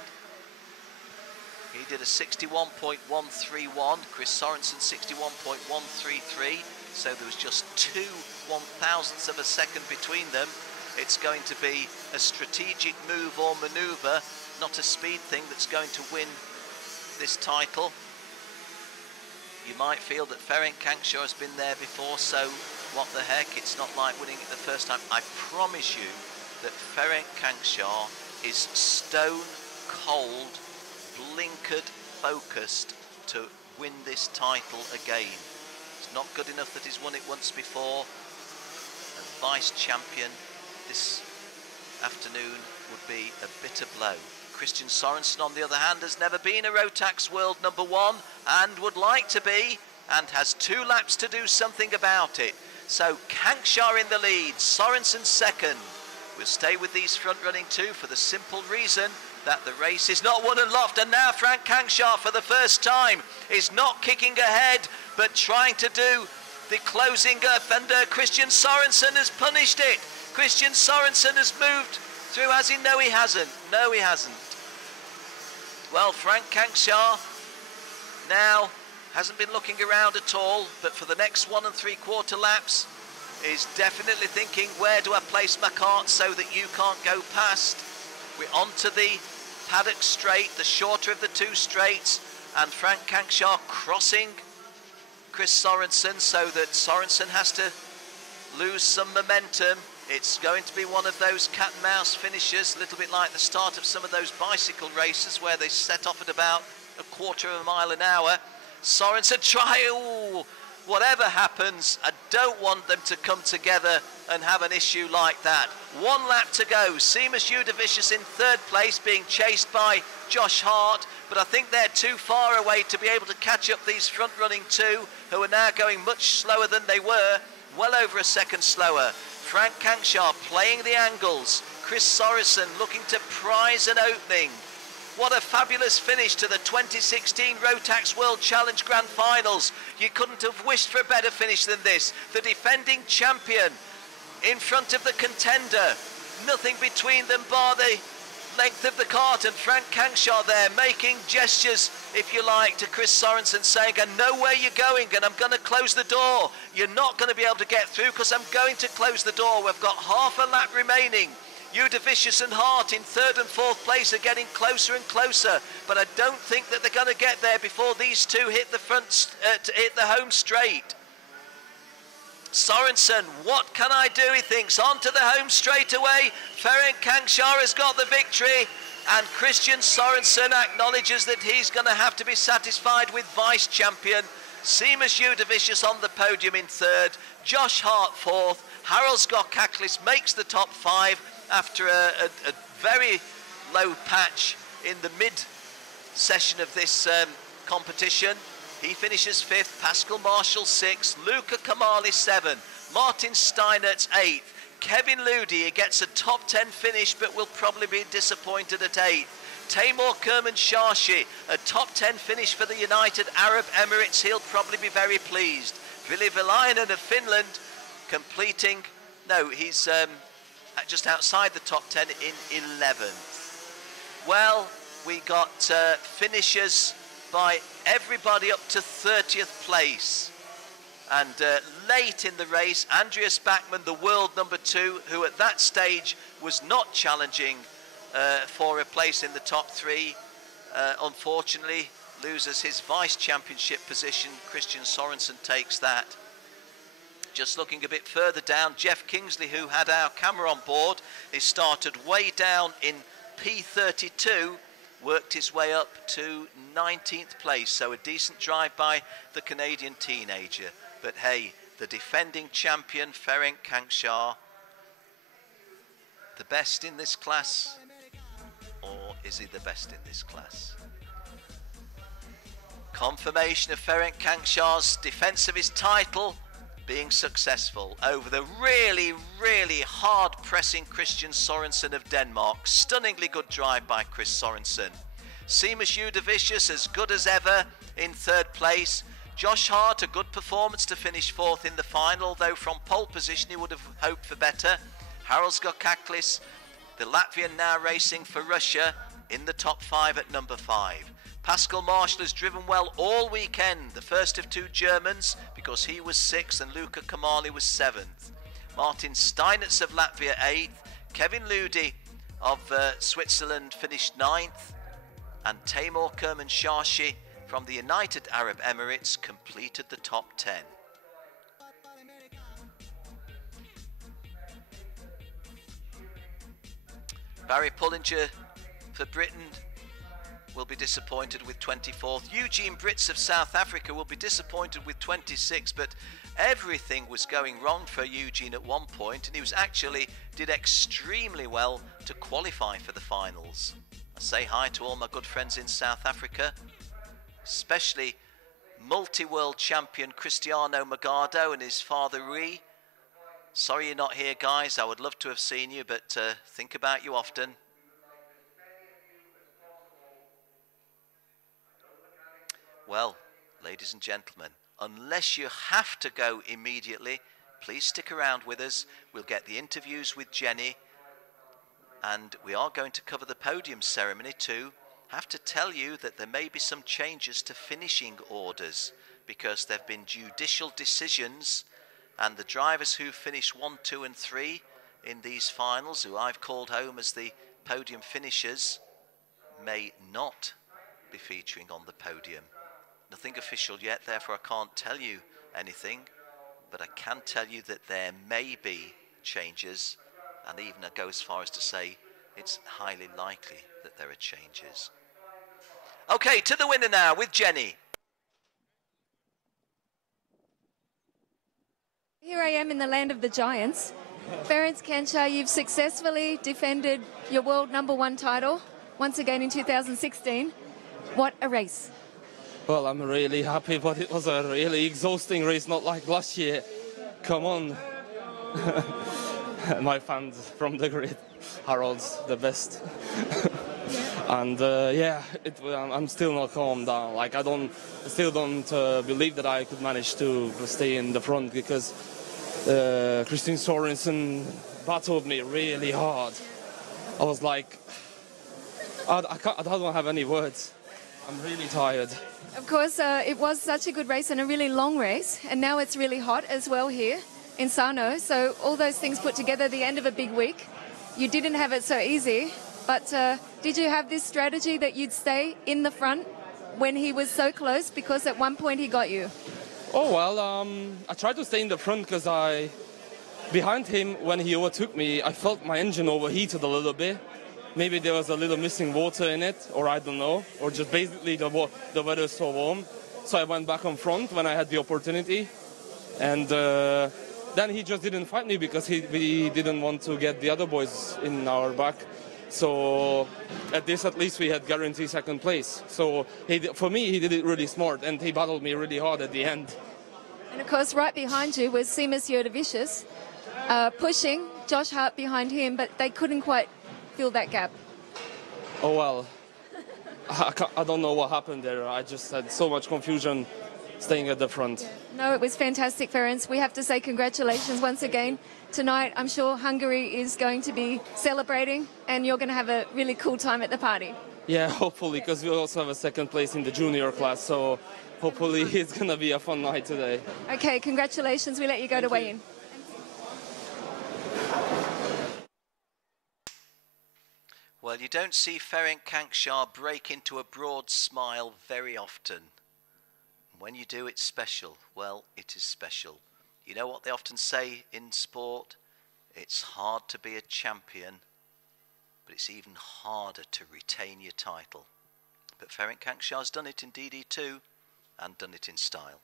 He did a 61.131, Chris Sorensen 61.133, so there was just 2 1/1000ths of a second between them. It's going to be a strategic move or manoeuvre, not a speed thing, that's going to win this title. You might feel that Ferenc Kankshaw has been there before, so what the heck, it's not like winning it the first time. I promise you that Ferenc Kankshaw is stone cold, blinkered focused to win this title again. It's not good enough that he's won it once before, and vice champion this afternoon would be a bitter blow. Christian Sorensen, on the other hand, has never been a Rotax World #1 and would like to be, and has 2 laps to do something about it. So Kankshaw in the lead, Sorensen second. We'll stay with these front-running two for the simple reason that the race is not won and lost. And now Ferenc Kankshaw, for the first time, is not kicking ahead, but trying to do the closing up, and Christian Sorensen has punished it. Christian Sorensen has moved through, has he? No, he hasn't. No, he hasn't. Well, Ferenc Kankshaw now hasn't been looking around at all, but for the next 1 3/4 laps is definitely thinking, where do I place my cart so that you can't go past? We're onto the paddock straight, the shorter of the 2 straights, and Ferenc Kankshaw crossing Chris Sorensen so that Sorensen has to lose some momentum. It's going to be one of those cat and mouse finishes, a little bit like the start of some of those bicycle races where they set off at about 1/4 mile an hour. Sorensen whatever happens, I don't want them to come together and have an issue like that. 1 lap to go. Seamus Udavicius in third place, being chased by Josh Hart, but I think they're too far away to be able to catch up these front-running 2, who are now going much slower than they were, well over a second slower. Ferenc Kankshaw playing the angles. Chris Sorensen looking to prize an opening. What a fabulous finish to the 2016 Rotax World Challenge Grand Finals. You couldn't have wished for a better finish than this. The defending champion in front of the contender. Nothing between them bar the length of the cart, and Frank Kangshaw there making gestures, if you like, to Chris Sorensen, saying, I know where you're going and I'm going to close the door. You're not going to be able to get through because I'm going to close the door. We've got half a lap remaining. Udavicius and Hart in third and fourth place are getting closer and closer, but I don't think that they're going to get there before these two hit the hit the home straight. Sorensen, what can I do, he thinks, onto the home straight away. Ferenc Kangshaw has got the victory, and Christian Sorensen acknowledges that he's going to have to be satisfied with vice champion. Seamus Udavicius on the podium in third, Josh Hart fourth, Harold Skokaklis makes the top five after a very low patch in the mid-session of this competition. He finishes fifth, Pascal Marshall sixth, Luca Kamali seventh, Martin Steinert's eighth, Kevin Ludi, he gets a top 10 finish but will probably be disappointed at eighth. Teimur Kermanshahshi, a top 10 finish for the United Arab Emirates, he'll probably be very pleased. Ville Vilainen of Finland completing, no, he's just outside the top 10 in 11th. Well, we got finishers by everybody up to 30th place. And late in the race, Andreas Bachmann, the world number 2, who at that stage was not challenging for a place in the top 3, unfortunately loses his vice championship position. Christian Sorensen takes that. Just looking a bit further down, Jeff Kingsley, who had our camera on board, he started way down in P32, worked his way up to 19th place, so a decent drive by the Canadian teenager. But hey, the defending champion, Ferenc Kangshaw, the best in this class, or is he the best in this class? Confirmation of Ferenc Kangshaw's defence of his title being successful over the really, really hard-pressing Christian Sorensen of Denmark. Stunningly good drive by Chris Sorensen. Seamus Udavicius as good as ever in third place. Josh Hart, a good performance to finish fourth in the final, although from pole position he would have hoped for better. Harold Skokaklis, the Latvian now racing for Russia, in the top 5 at number 5. Pascal Marshall has driven well all weekend, the first of 2 Germans, because he was 6th and Luca Kamali was 7th. Martin Steinertz of Latvia 8th, Kevin Ludi of Switzerland finished 9th, and Teimur Kermanshahshi from the United Arab Emirates completed the top 10. Barry Pullinger for Britain will be disappointed with 24th. Eugene Brits of South Africa will be disappointed with 26th, but everything was going wrong for Eugene at one point, and he was actually did extremely well to qualify for the finals. I say hi to all my good friends in South Africa, especially multi-world champion Cristiano Magado and his father Ree. Sorry you're not here, guys. I would love to have seen you, but think about you often. Well, ladies and gentlemen, unless you have to go immediately, please stick around with us. We'll get the interviews with Jenny, and we are going to cover the podium ceremony too. Have to tell you that there may be some changes to finishing orders because there have been judicial decisions, and the drivers who finished 1, 2 and 3 in these finals, who I've called home as the podium finishers, may not be featuring on the podium. Nothing official yet, therefore I can't tell you anything, but I can tell you that there may be changes, and even I go as far as to say it's highly likely that there are changes. Okay, to the winner now with Jenny. Here I am in the land of the giants. Ferenc Kangshaw, you've successfully defended your world #1 title once again in 2016. What a race. Well, I'm really happy, but it was a really exhausting race, not like last year. Come on. My fans from the grid, Harold's the best. And yeah, I'm still not calmed down. Like I still don't believe that I could manage to stay in the front because Christian Sorensen battled me really hard. I was like I don't have any words. I'm really tired. Of course, it was such a good race and a really long race, and now it's really hot as well here in Sarno. So all those things put together, the end of a big week, you didn't have it so easy. But did you have this strategy that you'd stay in the front when he was so close? Because at one point he got you. Oh, well, I tried to stay in the front because behind him, when he overtook me, I felt my engine overheated a little bit. Maybe there was a little missing water in it, or I don't know, or just basically the weather is so warm. So I went back on front when I had the opportunity. And then he just didn't fight me because we didn't want to get the other boys in our back. So at least we had guaranteed second place. So for me, he did it really smart, and he battled me really hard at the end. And of course, right behind you was Seamus Yodavicius, pushing Josh Hart behind him, but they couldn't quite fill that gap. Oh, well, I don't know what happened there. I just had so much confusion staying at the front. Yeah. No, it was fantastic, Ferenc. We have to say congratulations once again. Tonight, I'm sure Hungary is going to be celebrating, and you're going to have a really cool time at the party. Yeah, hopefully, because we also have a second place in the junior class, so hopefully it's going to be a fun night today. Okay, congratulations. We let you go to weigh in. Well, you don't see Ferenc Kankshar break into a broad smile very often. When you do, it's special. Well, it is special. You know what they often say in sport? It's hard to be a champion, but it's even harder to retain your title. But Ferenc Kankshar's done it in DD2 and done it in style.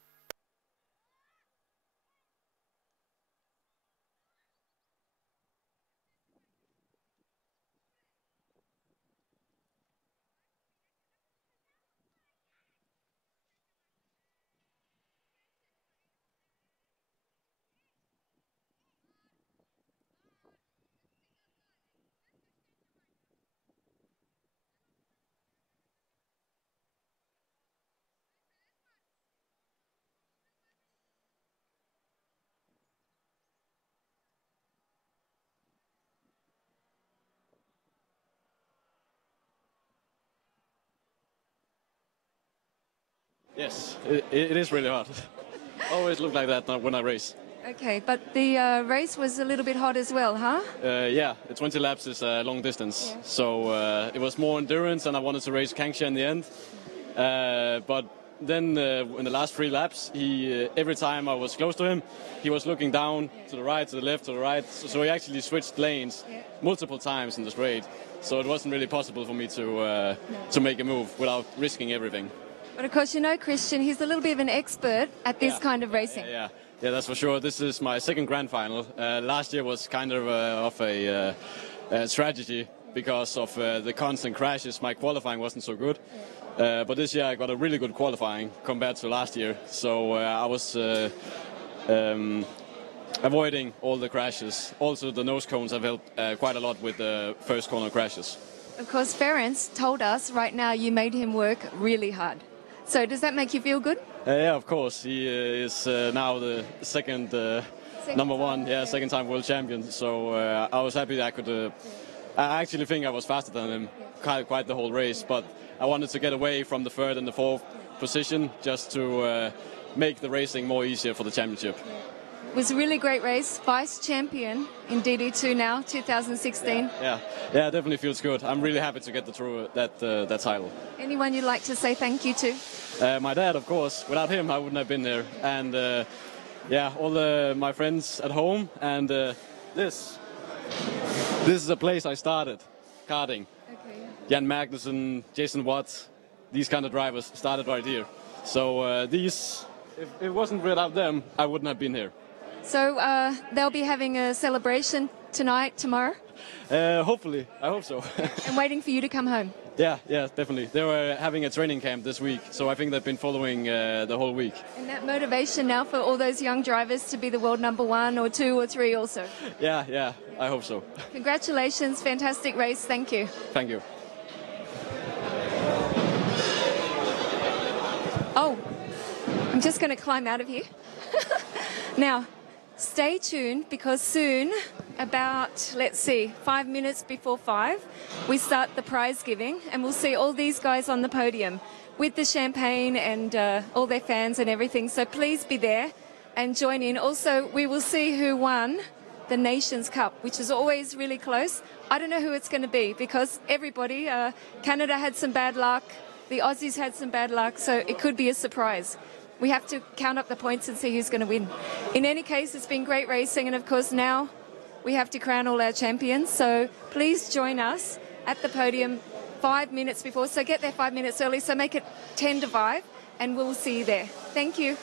Yes, it is really hard. Always look like that when I race. Okay, but the race was a little bit hot as well, huh? Yeah, 20 laps is a long distance. Yeah. So it was more endurance, and I wanted to race Kankshar in the end. But then in the last 3 laps, every time I was close to him, he was looking down to the right, to the left, to the right. So he actually switched lanes multiple times in the straight. So it wasn't really possible for me to make a move without risking everything. But of course, you know, Christian, he's a little bit of an expert at this kind of racing. Yeah, that's for sure. This is my second grand final. Last year was kind of a strategy because of the constant crashes. My qualifying wasn't so good. But this year I got a really good qualifying compared to last year. So I was avoiding all the crashes. Also, the nose cones have helped quite a lot with the first corner crashes. Of course, Ferenc told us right now you made him work really hard. So does that make you feel good? Yeah, of course. He is now the second number one, second time world champion. So I was happy that I could. I actually think I was faster than him quite the whole race, but I wanted to get away from the third and the fourth position just to make the racing more easier for the championship. It was a really great race. Vice champion in DD2 now, 2016. Yeah, definitely feels good. I'm really happy to get that title. Anyone you'd like to say thank you to? My dad, of course. Without him, I wouldn't have been there. And all my friends at home. And this is a place I started karting. Okay. Jan Magnussen, Jason Watts, these kind of drivers started right here. So if it wasn't without them, I wouldn't have been here. So they'll be having a celebration tonight, tomorrow? Hopefully, I hope so. And waiting for you to come home? Yeah, definitely. They were having a training camp this week, so I think they've been following the whole week. And that motivation now for all those young drivers to be the world number 1 or 2 or 3 also? Yeah, I hope so. Congratulations, fantastic race, thank you. Thank you. Oh, I'm just going to climb out of here. Now, stay tuned because soon about, let's see, 5 minutes before 5, we start the prize giving, and we'll see all these guys on the podium with the champagne and all their fans and everything. So please be there and join in. Also, we will see who won the Nations Cup, which is always really close. I don't know who it's going to be because everybody, Canada had some bad luck, the Aussies had some bad luck, so it could be a surprise. We have to count up the points and see who's going to win. In any case, it's been great racing, and of course now we have to crown all our champions. So please join us at the podium 5 minutes before. So get there 5 minutes early, so make it 10 to 5, and we'll see you there. Thank you.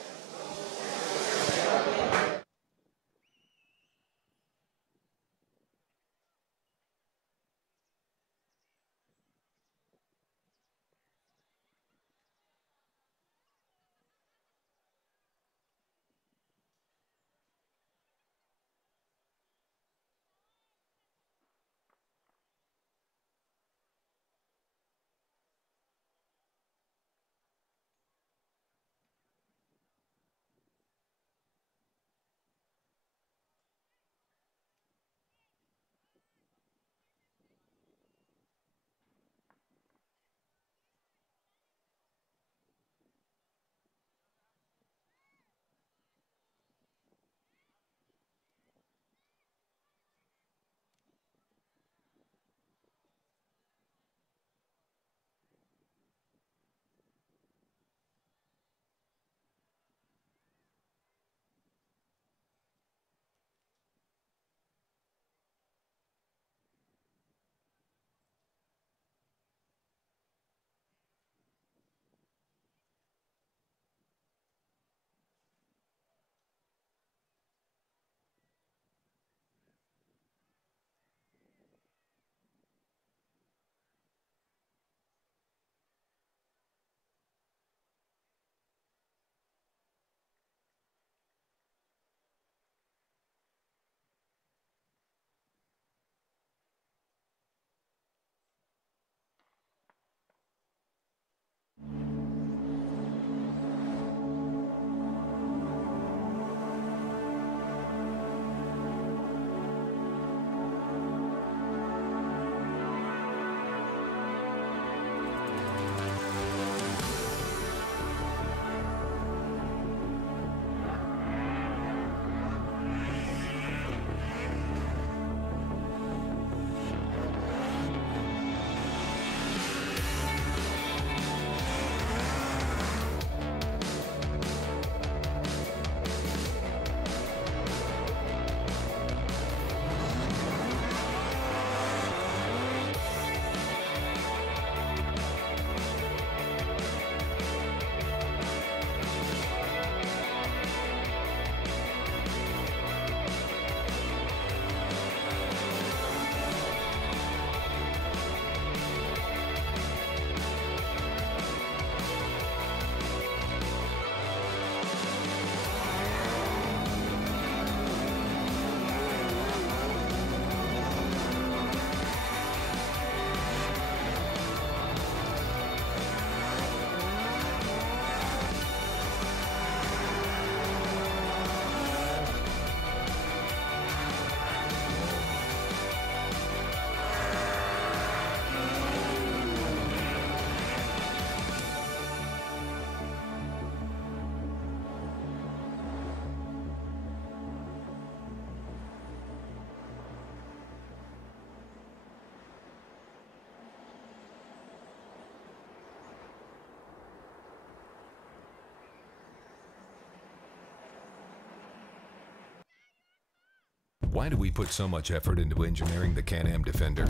Why do we put so much effort into engineering the Can-Am Defender?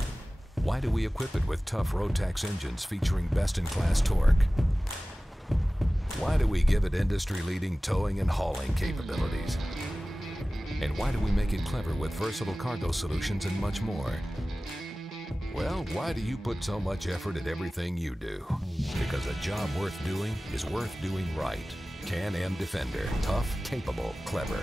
Why do we equip it with tough Rotax engines featuring best-in-class torque? Why do we give it industry-leading towing and hauling capabilities? And why do we make it clever with versatile cargo solutions and much more? Well, why do you put so much effort at everything you do? Because a job worth doing is worth doing right. Can-Am Defender. Tough, capable, clever.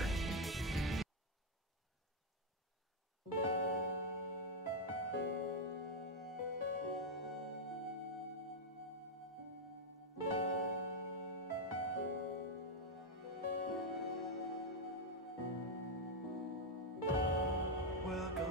Welcome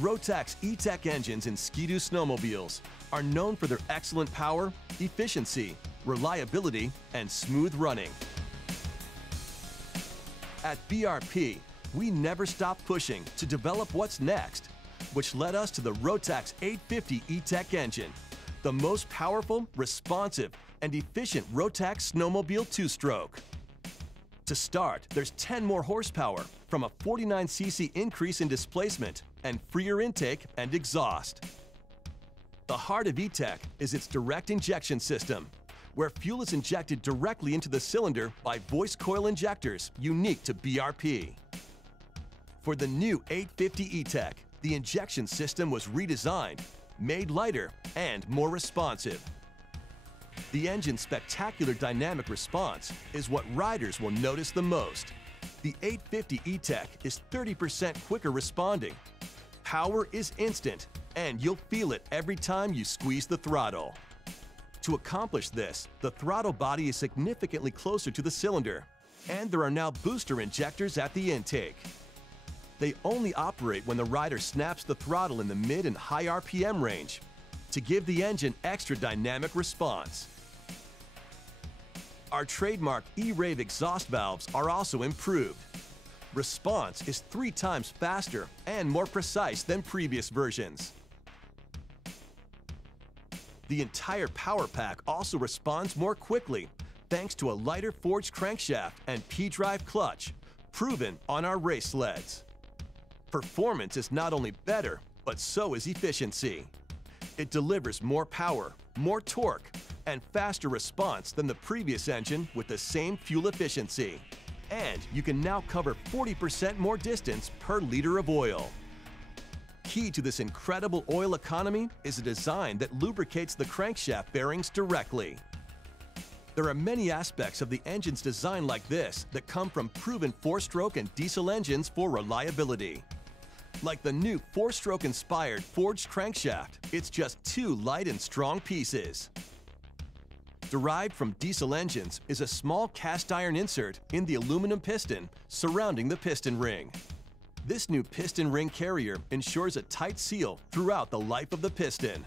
Rotax E-Tech engines in Ski-Doo snowmobiles are known for their excellent power, efficiency, reliability, and smooth running. At BRP, we never stop pushing to develop what's next, which led us to the Rotax 850 E-Tech engine, the most powerful, responsive, and efficient Rotax snowmobile two-stroke. To start, there's 10 more horsepower from a 49cc increase in displacement and freer intake and exhaust. The heart of E-Tech is its direct injection system, where fuel is injected directly into the cylinder by voice coil injectors unique to BRP. For the new 850 E-Tech, the injection system was redesigned, made lighter, and more responsive. The engine's spectacular dynamic response is what riders will notice the most. The 850 E-Tech is 30% quicker responding. Power is instant, and you'll feel it every time you squeeze the throttle. To accomplish this, the throttle body is significantly closer to the cylinder, and there are now booster injectors at the intake. They only operate when the rider snaps the throttle in the mid and high RPM range to give the engine extra dynamic response. Our trademark E-Rave exhaust valves are also improved. Response is 3 times faster and more precise than previous versions. The entire power pack also responds more quickly thanks to a lighter forged crankshaft and P-drive clutch, proven on our race sleds. Performance is not only better, but so is efficiency. It delivers more power, more torque, and faster response than the previous engine with the same fuel efficiency. And you can now cover 40% more distance per liter of oil. Key to this incredible oil economy is a design that lubricates the crankshaft bearings directly. There are many aspects of the engine's design like this that come from proven 4-stroke and diesel engines for reliability. Like the new 4-stroke inspired forged crankshaft, it's just 2 light and strong pieces. Derived from diesel engines is a small cast iron insert in the aluminum piston surrounding the piston ring. This new piston ring carrier ensures a tight seal throughout the life of the piston.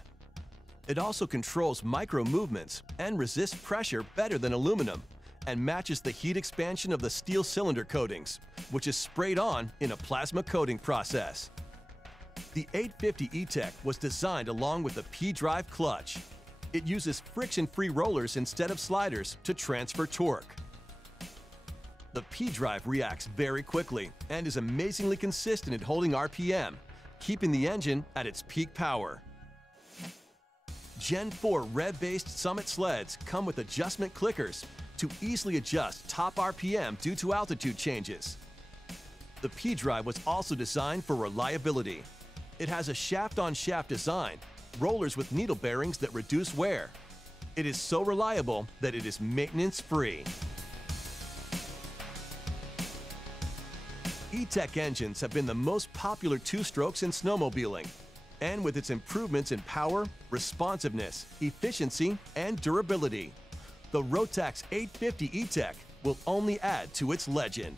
It also controls micro movements and resists pressure better than aluminum, and matches the heat expansion of the steel cylinder coatings, which is sprayed on in a plasma coating process. The 850 E-Tech was designed along with a P-drive clutch. It uses friction-free rollers instead of sliders to transfer torque. The P-drive reacts very quickly and is amazingly consistent at holding RPM, keeping the engine at its peak power. Gen 4 rev-based Summit sleds come with adjustment clickers to easily adjust top RPM due to altitude changes. The P-drive was also designed for reliability. It has a shaft-on-shaft design, rollers with needle bearings that reduce wear. It is so reliable that it is maintenance-free. E-Tech engines have been the most popular two-strokes in snowmobiling, and with its improvements in power, responsiveness, efficiency, and durability, the Rotax 850 E-Tech will only add to its legend.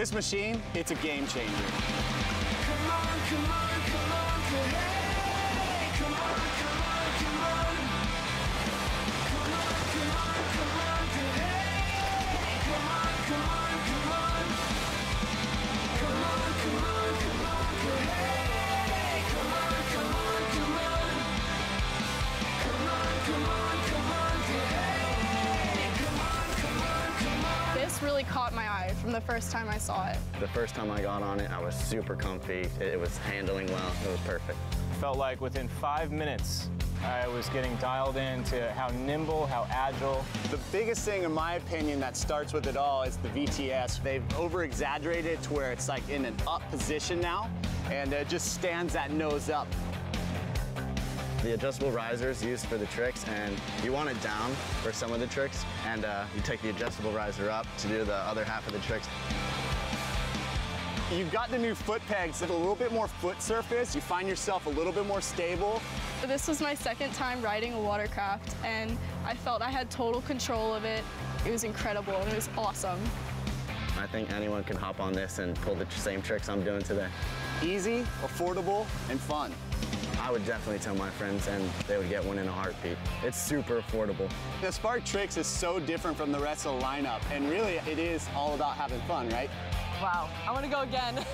This machine, it's a game changer. Come on, come on, come on, hey, come on, come on, come on. Come on, come on, come on, hey, come on, come on, come on. Come on, come on, come on, hey, come on, come on, come on. Come on, come on, come on, hey, come on, come on, come on. This really caught my eye from the first time I saw it. The first time I got on it, I was super comfy. It was handling well. It was perfect. Felt like within 5 minutes, I was getting dialed into how nimble, how agile. The biggest thing, in my opinion, that starts with it all is the VTS. They've over-exaggerated it to where it's like in an up position now, and it just stands that nose up. The adjustable riser is used for the tricks, and you want it down for some of the tricks, and you take the adjustable riser up to do the other half of the tricks. You've got the new foot pegs with a little bit more foot surface. You find yourself a little bit more stable. This was my second time riding a watercraft, and I felt I had total control of it. It was incredible, and it was awesome. I think anyone can hop on this and pull the same tricks I'm doing today. Easy, affordable, and fun. I would definitely tell my friends, and they would get one in a heartbeat. It's super affordable. The Spark Tricks is so different from the rest of the lineup, and really it is all about having fun, right? Wow, I want to go again.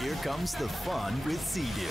Here comes the fun with Sea-Doo.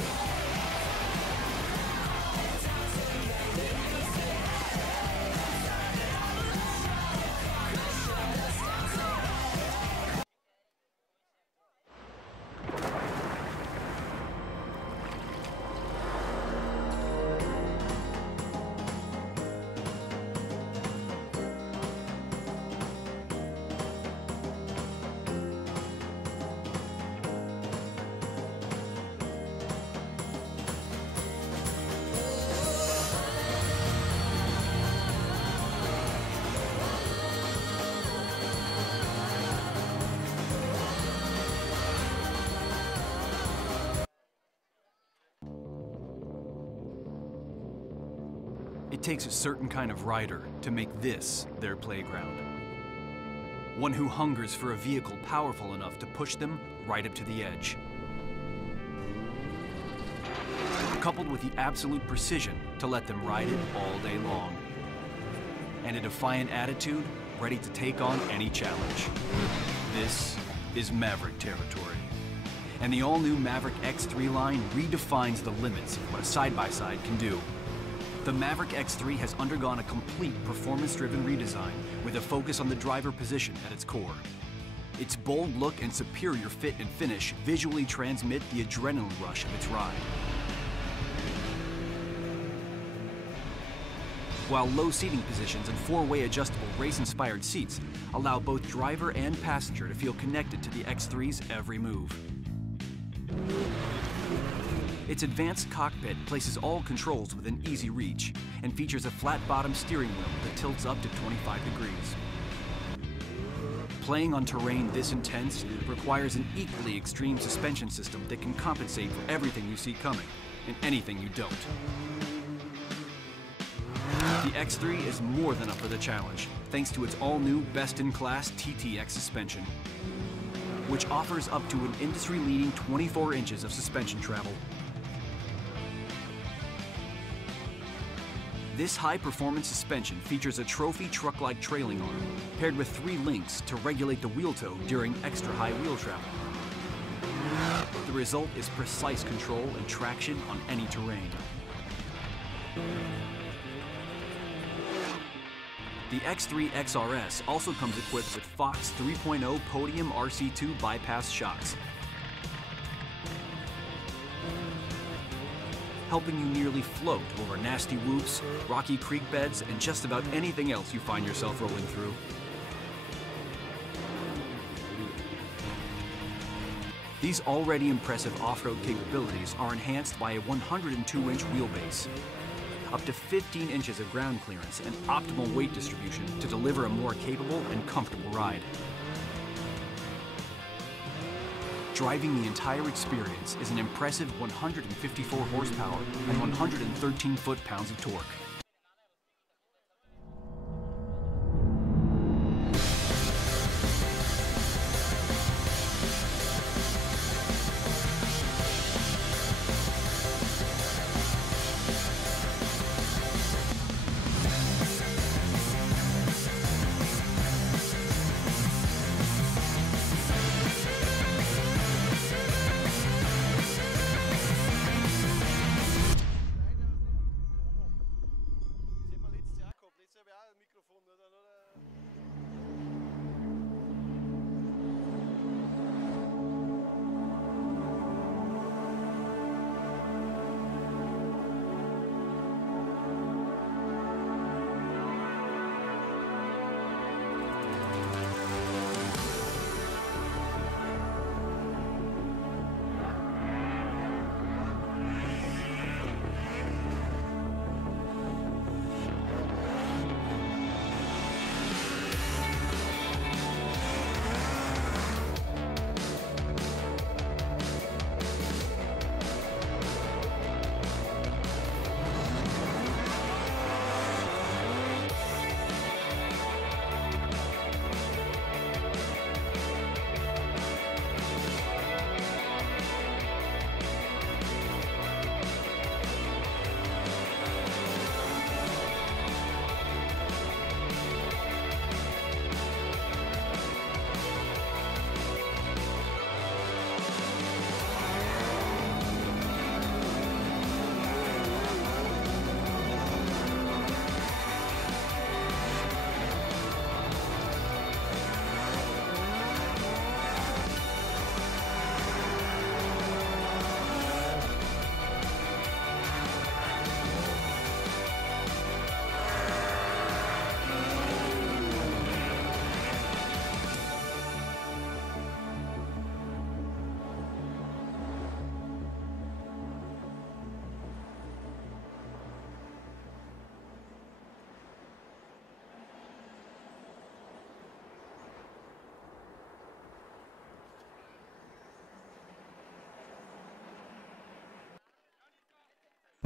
It takes a certain kind of rider to make this their playground. One who hungers for a vehicle powerful enough to push them right up to the edge. Coupled with the absolute precision to let them ride it all day long. And a defiant attitude ready to take on any challenge. This is Maverick territory. And the all-new Maverick X3 line redefines the limits of what a side-by-side can do. The Maverick X3 has undergone a complete performance-driven redesign with a focus on the driver position at its core. Its bold look and superior fit and finish visually transmit the adrenaline rush of its ride. While low seating positions and four-way adjustable race-inspired seats allow both driver and passenger to feel connected to the X3's every move. Its advanced cockpit places all controls within easy reach and features a flat-bottom steering wheel that tilts up to 25 degrees. Playing on terrain this intense requires an equally extreme suspension system that can compensate for everything you see coming and anything you don't. The X3 is more than up for the challenge, thanks to its all-new best-in-class TTX suspension, which offers up to an industry-leading 24 inches of suspension travel. This high-performance suspension features a trophy truck-like trailing arm, paired with 3 links to regulate the wheel toe during extra high wheel travel. The result is precise control and traction on any terrain. The X3 XRS also comes equipped with Fox 3.0 Podium RC2 bypass shocks, helping you nearly float over nasty whoops, rocky creek beds, and just about anything else you find yourself rolling through. These already impressive off-road capabilities are enhanced by a 102-inch wheelbase, up to 15 inches of ground clearance, and optimal weight distribution to deliver a more capable and comfortable ride. Driving the entire experience is an impressive 154 horsepower and 113 foot-pounds of torque.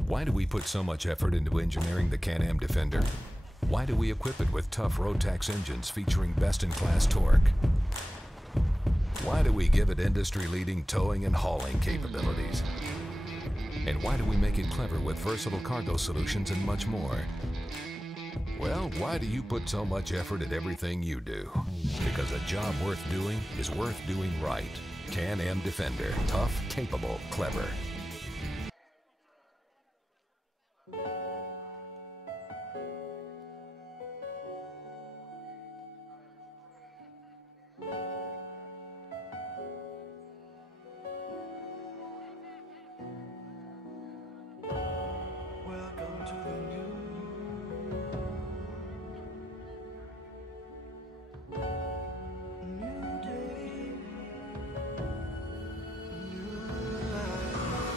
Why do we put so much effort into engineering the Can-Am Defender? Why do we equip it with tough Rotax engines featuring best-in-class torque? Why do we give it industry-leading towing and hauling capabilities? And why do we make it clever with versatile cargo solutions and much more? Well, why do you put so much effort at everything you do? Because a job worth doing is worth doing right. Can-Am Defender. Tough, capable, clever. Welcome to the new day, new life.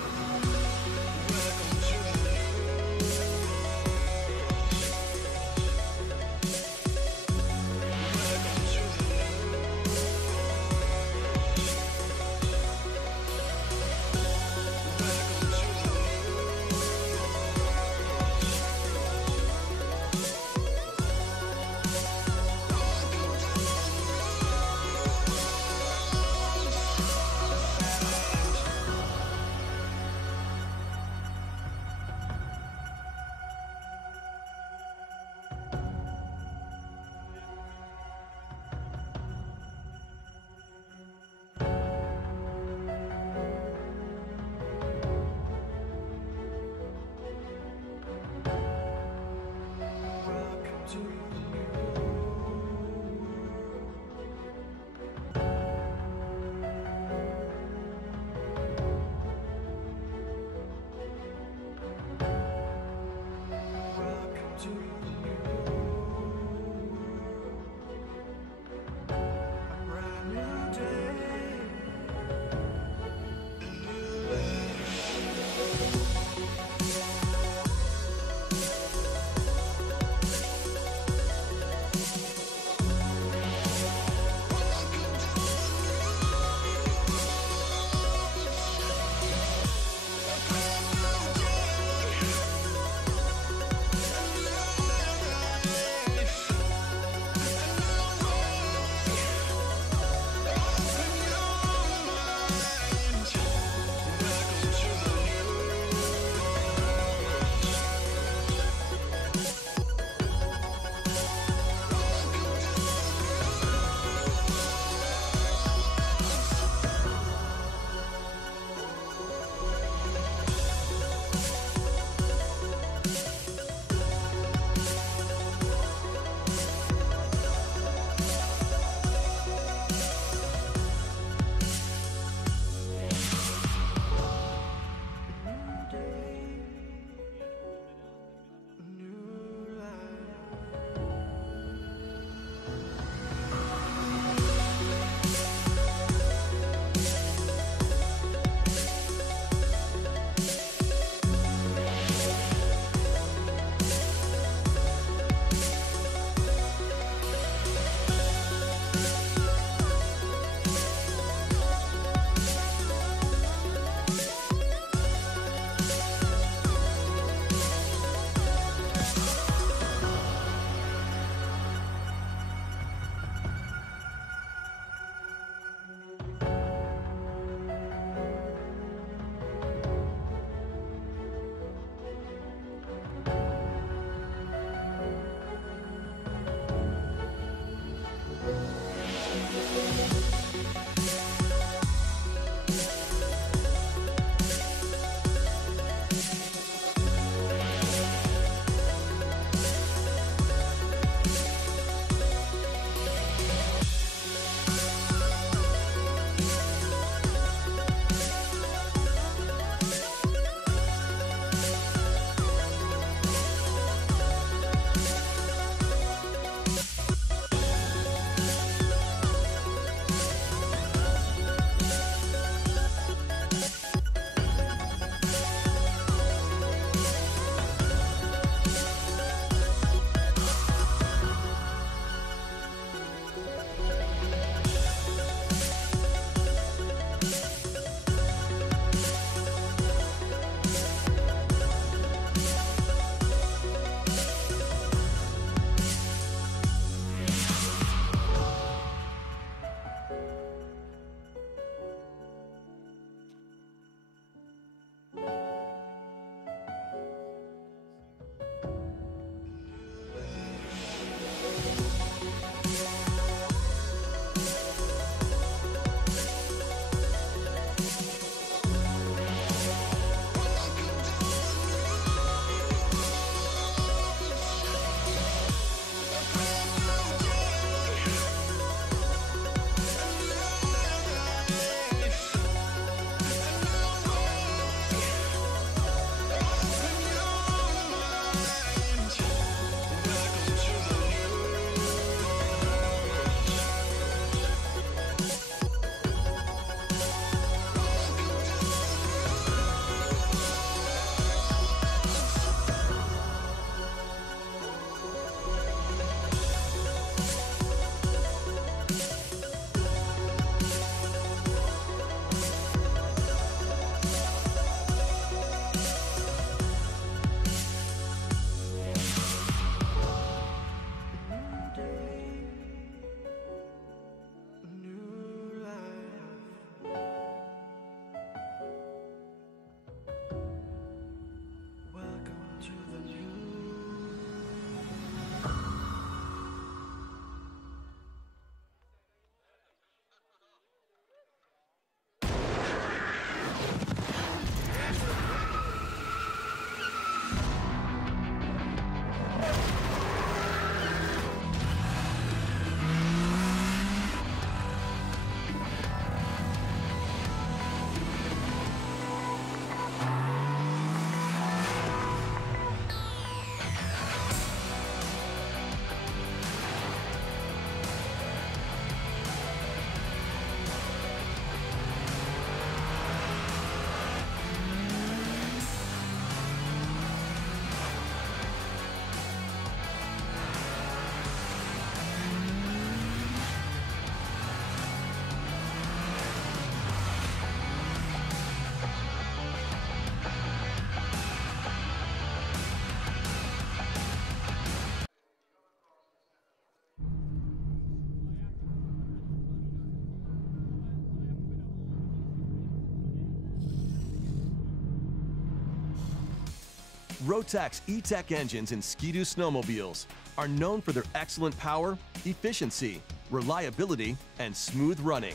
Rotax E-Tech engines in Ski-Doo snowmobiles are known for their excellent power, efficiency, reliability, and smooth running.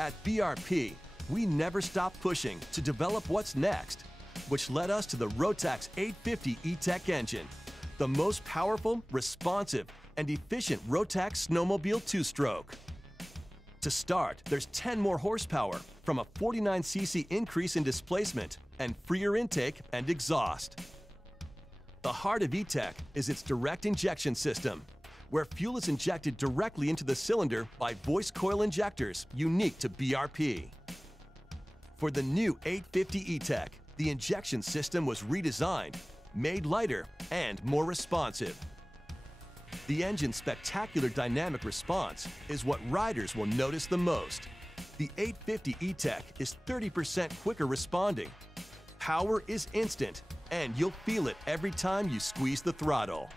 At BRP, we never stop pushing to develop what's next, which led us to the Rotax 850 E-Tech engine, the most powerful, responsive, and efficient Rotax snowmobile two-stroke. To start, there's 10 more horsepower from a 49cc increase in displacement and freer intake and exhaust. The heart of E-Tech is its direct injection system, where fuel is injected directly into the cylinder by voice coil injectors unique to BRP. For the new 850 E-Tech, the injection system was redesigned, made lighter, and more responsive. The engine's spectacular dynamic response is what riders will notice the most. The 850 E-Tech is 30% quicker responding. Power is instant, and you'll feel it every time you squeeze the throttle.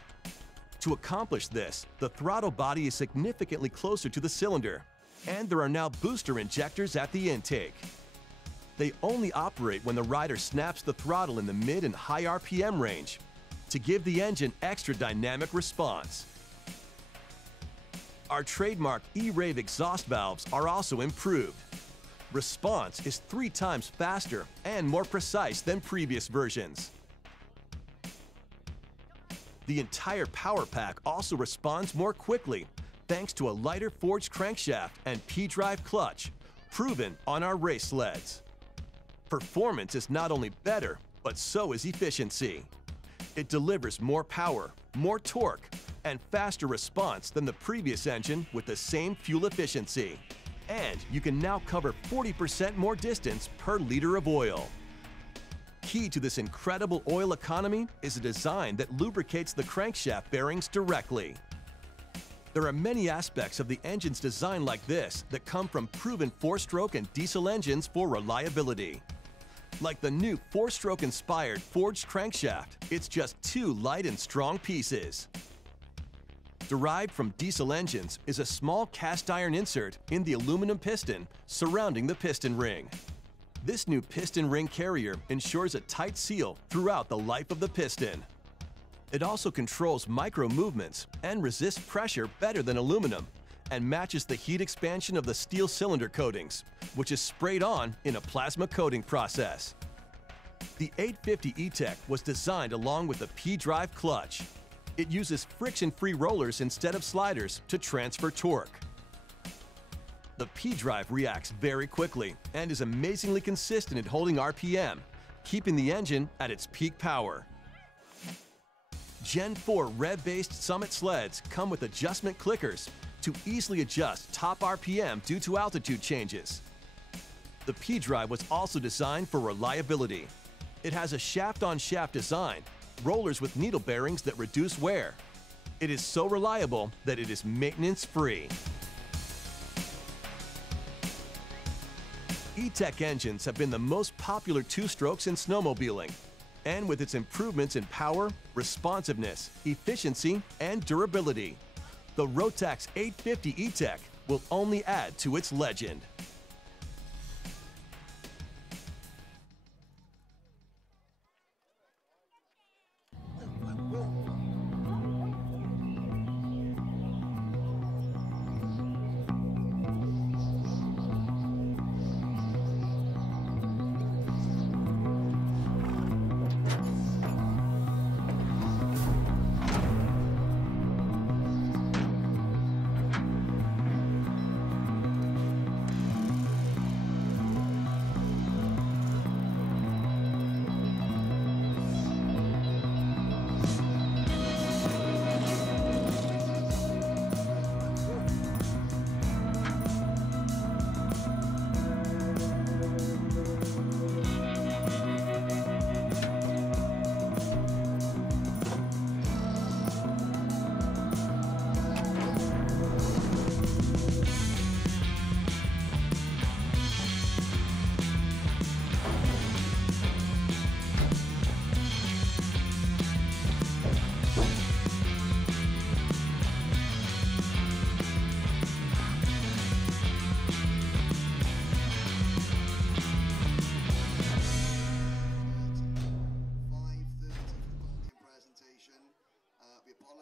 To accomplish this, the throttle body is significantly closer to the cylinder, and there are now booster injectors at the intake. They only operate when the rider snaps the throttle in the mid and high RPM range to give the engine extra dynamic response. Our trademark E-Rave exhaust valves are also improved. Response is 3 times faster and more precise than previous versions. The entire power pack also responds more quickly thanks to a lighter forged crankshaft and P-drive clutch, proven on our race sleds. Performance is not only better, but so is efficiency. It delivers more power, more torque, and faster response than the previous engine with the same fuel efficiency. And you can now cover 40% more distance per liter of oil. Key to this incredible oil economy is a design that lubricates the crankshaft bearings directly. There are many aspects of the engine's design like this that come from proven 4-stroke and diesel engines for reliability. Like the new 4-stroke inspired forged crankshaft, it's just 2 light and strong pieces. Derived from diesel engines is a small cast iron insert in the aluminum piston surrounding the piston ring. This new piston ring carrier ensures a tight seal throughout the life of the piston. It also controls micro movements and resists pressure better than aluminum and matches the heat expansion of the steel cylinder coatings, which is sprayed on in a plasma coating process. The 850 E-Tech was designed along with a P-drive clutch. It uses friction-free rollers instead of sliders to transfer torque. The P-drive reacts very quickly and is amazingly consistent at holding RPM, keeping the engine at its peak power. Gen 4 red-based Summit sleds come with adjustment clickers to easily adjust top RPM due to altitude changes. The P-drive was also designed for reliability. It has a shaft-on-shaft design, rollers with needle bearings that reduce wear. It is so reliable that it is maintenance-free. E-Tech engines have been the most popular two-strokes in snowmobiling, and with its improvements in power, responsiveness, efficiency, and durability, the Rotax 850 E-Tech will only add to its legend.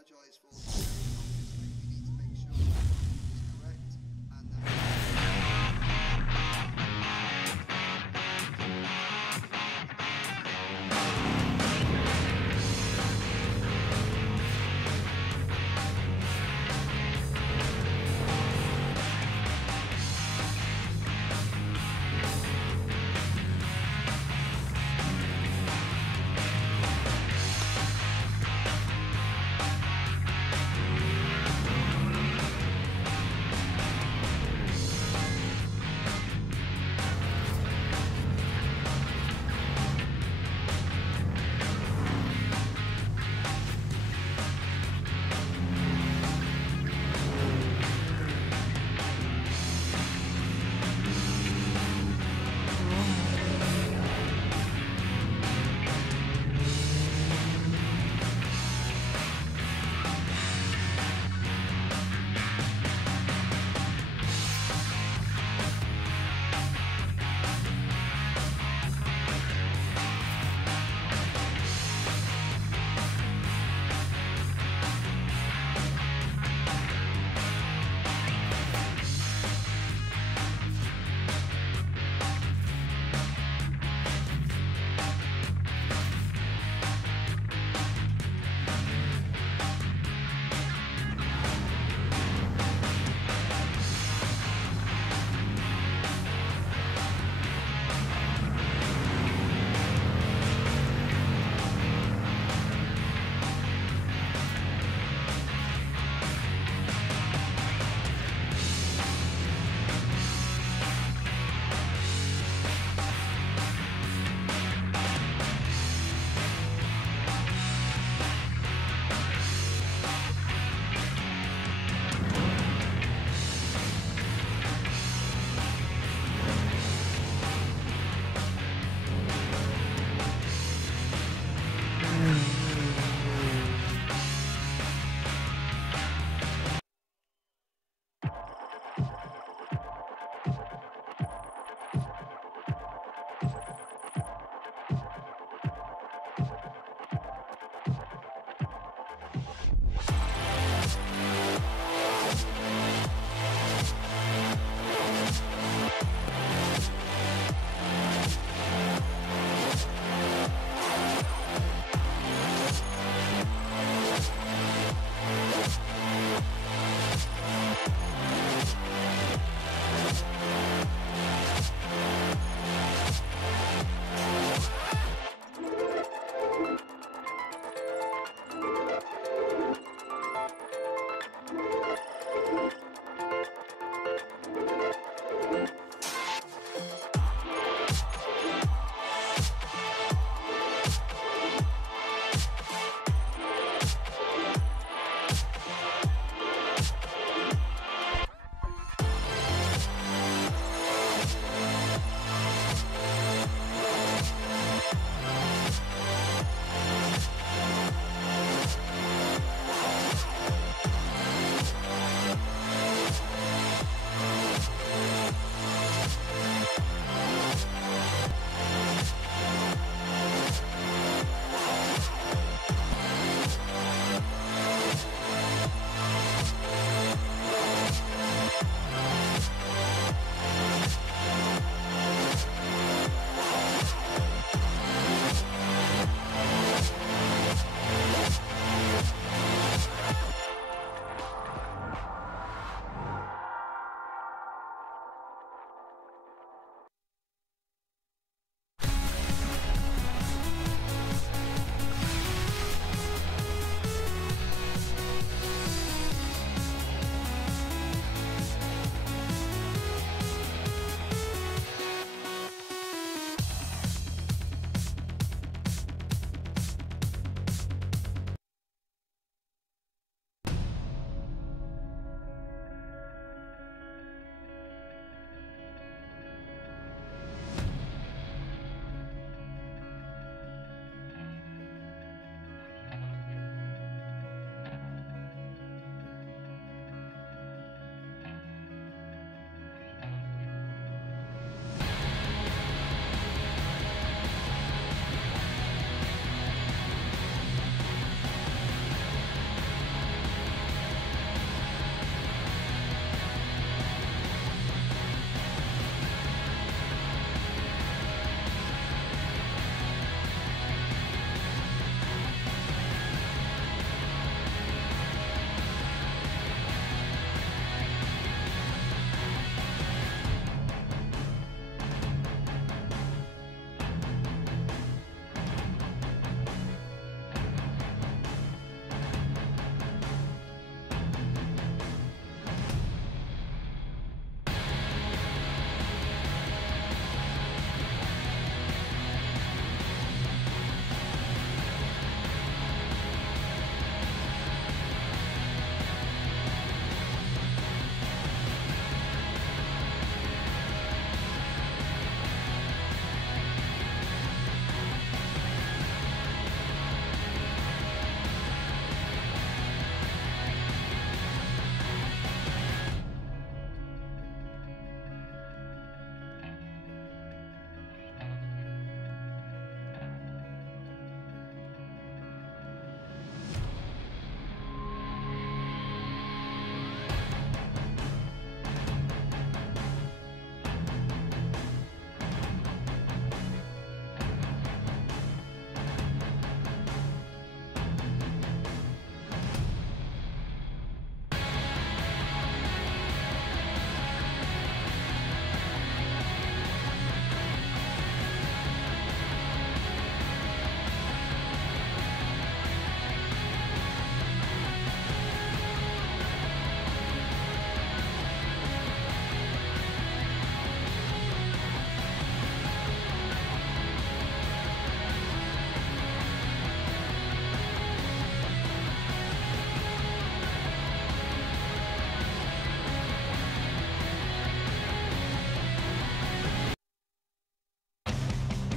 apologise for. Obviously, we need to make sure that it's correct and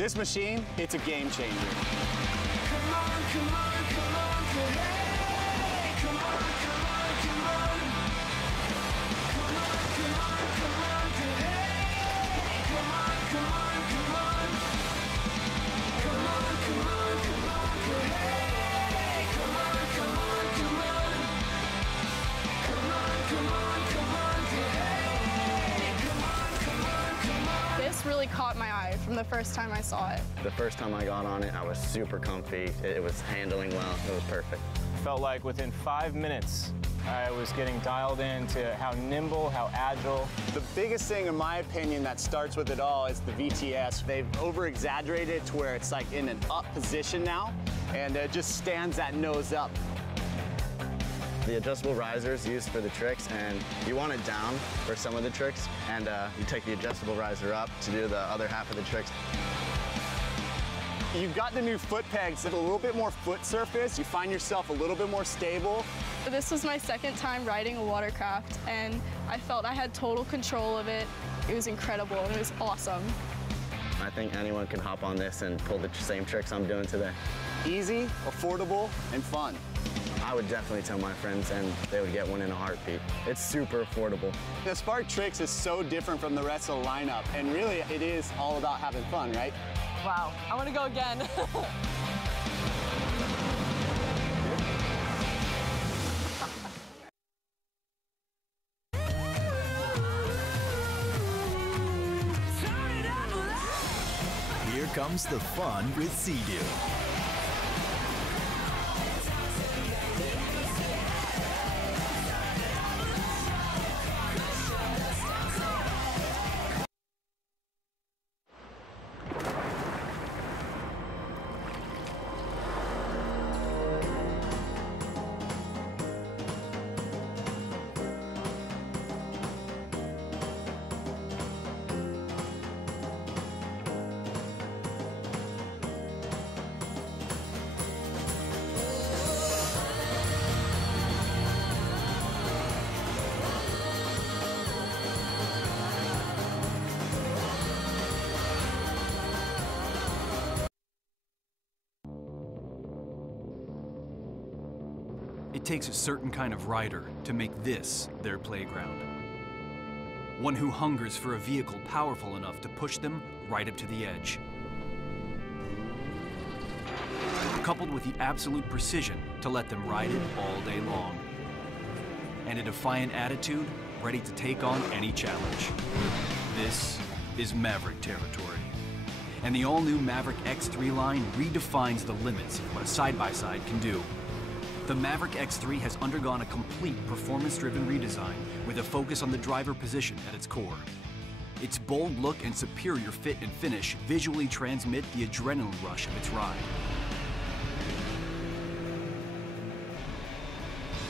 This machine, it's a game changer. Come on, come on, come on, hey! Come on, come on, come on. Come on, come on, come on, hey! Come on, come on, come on. Come on, come on, come on, hey! Come on, come on, come on. Come on, come on, come on, hey! Come on, come on, come on. This really caught my eye from the first time I saw it. The first time I got on it, I was super comfy. It was handling well. It was perfect. Felt like within 5 minutes, I was getting dialed into how nimble, how agile. The biggest thing, in my opinion, that starts with it all is the VTS. They've over-exaggerated it to where it's like in an up position now, and it just stands that nose up. The adjustable riser is used for the tricks, and you want it down for some of the tricks, and you take the adjustable riser up to do the other half of the tricks. You've got the new foot pegs with a little bit more foot surface. You find yourself a little bit more stable. This was my second time riding a watercraft, and I felt I had total control of it. It was incredible, and it was awesome. I think anyone can hop on this and pull the same tricks I'm doing today. Easy, affordable, and fun. I would definitely tell my friends, and they would get one in a heartbeat. It's super affordable. The Spark Tricks is so different from the rest of the lineup, and really it is all about having fun, right? Wow, I want to go again. Here comes the fun with Sea-Doo. It takes a certain kind of rider to make this their playground. One who hungers for a vehicle powerful enough to push them right up to the edge. Coupled with the absolute precision to let them ride it all day long. And a defiant attitude ready to take on any challenge. This is Maverick territory. And the all-new Maverick X3 line redefines the limits of what a side-by-side can do. The Maverick X3 has undergone a complete performance-driven redesign with a focus on the driver position at its core. Its bold look and superior fit and finish visually transmit the adrenaline rush of its ride.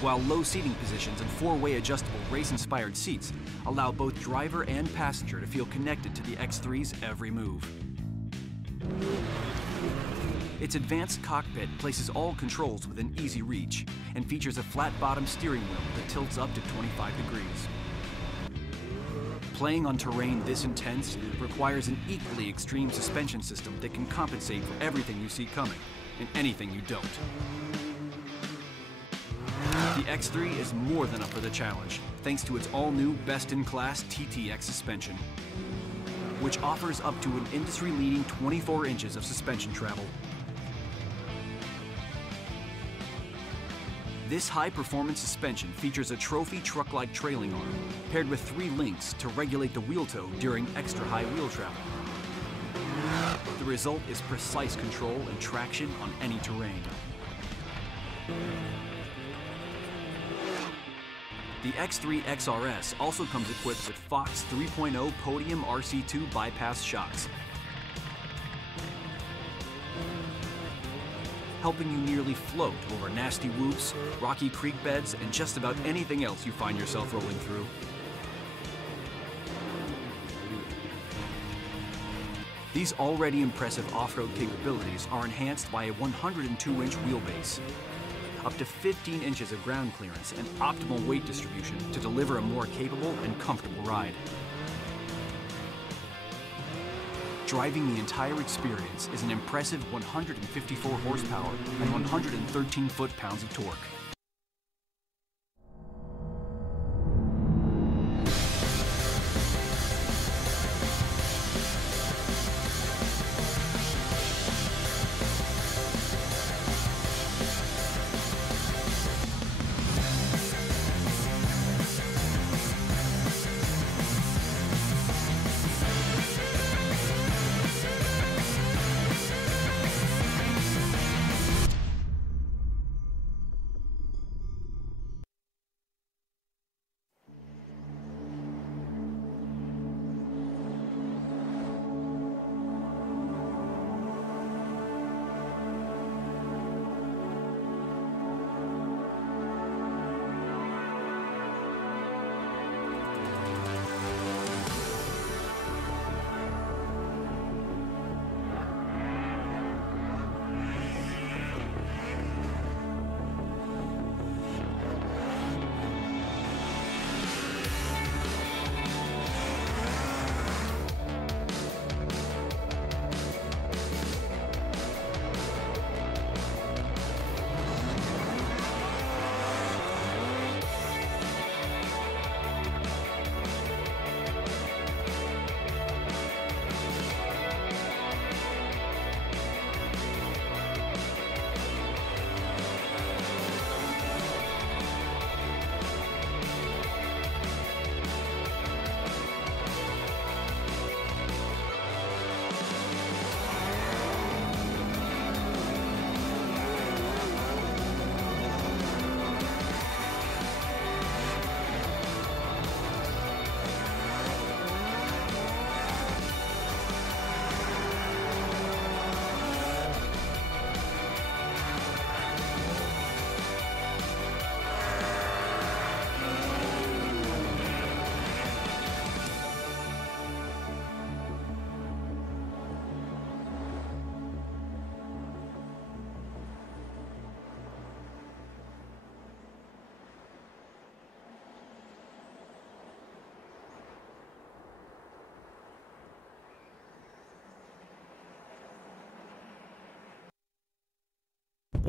While low seating positions and four-way adjustable race-inspired seats allow both driver and passenger to feel connected to the X3's every move. Its advanced cockpit places all controls within easy reach and features a flat-bottom steering wheel that tilts up to 25 degrees. Playing on terrain this intense requires an equally extreme suspension system that can compensate for everything you see coming and anything you don't. The X3 is more than up for the challenge, thanks to its all-new best-in-class TTX suspension, which offers up to an industry-leading 24 inches of suspension travel. This high-performance suspension features a trophy truck-like trailing arm, paired with 3 links to regulate the wheel toe during extra-high wheel travel. The result is precise control and traction on any terrain. The X3 XRS also comes equipped with Fox 3.0 Podium RC2 bypass shocks, helping you nearly float over nasty whoops, rocky creek beds, and just about anything else you find yourself rolling through. These already impressive off-road capabilities are enhanced by a 102-inch wheelbase, up to 15 inches of ground clearance and optimal weight distribution to deliver a more capable and comfortable ride. Driving the entire experience is an impressive 154 horsepower and 113 foot-pounds of torque.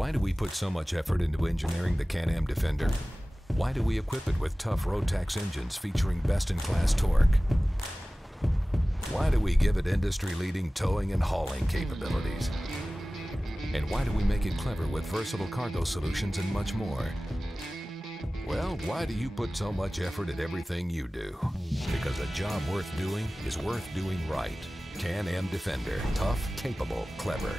Why do we put so much effort into engineering the Can-Am Defender? Why do we equip it with tough Rotax engines featuring best-in-class torque? Why do we give it industry-leading towing and hauling capabilities? And why do we make it clever with versatile cargo solutions and much more? Well, why do you put so much effort at everything you do? Because a job worth doing is worth doing right. Can-Am Defender. Tough, capable, clever.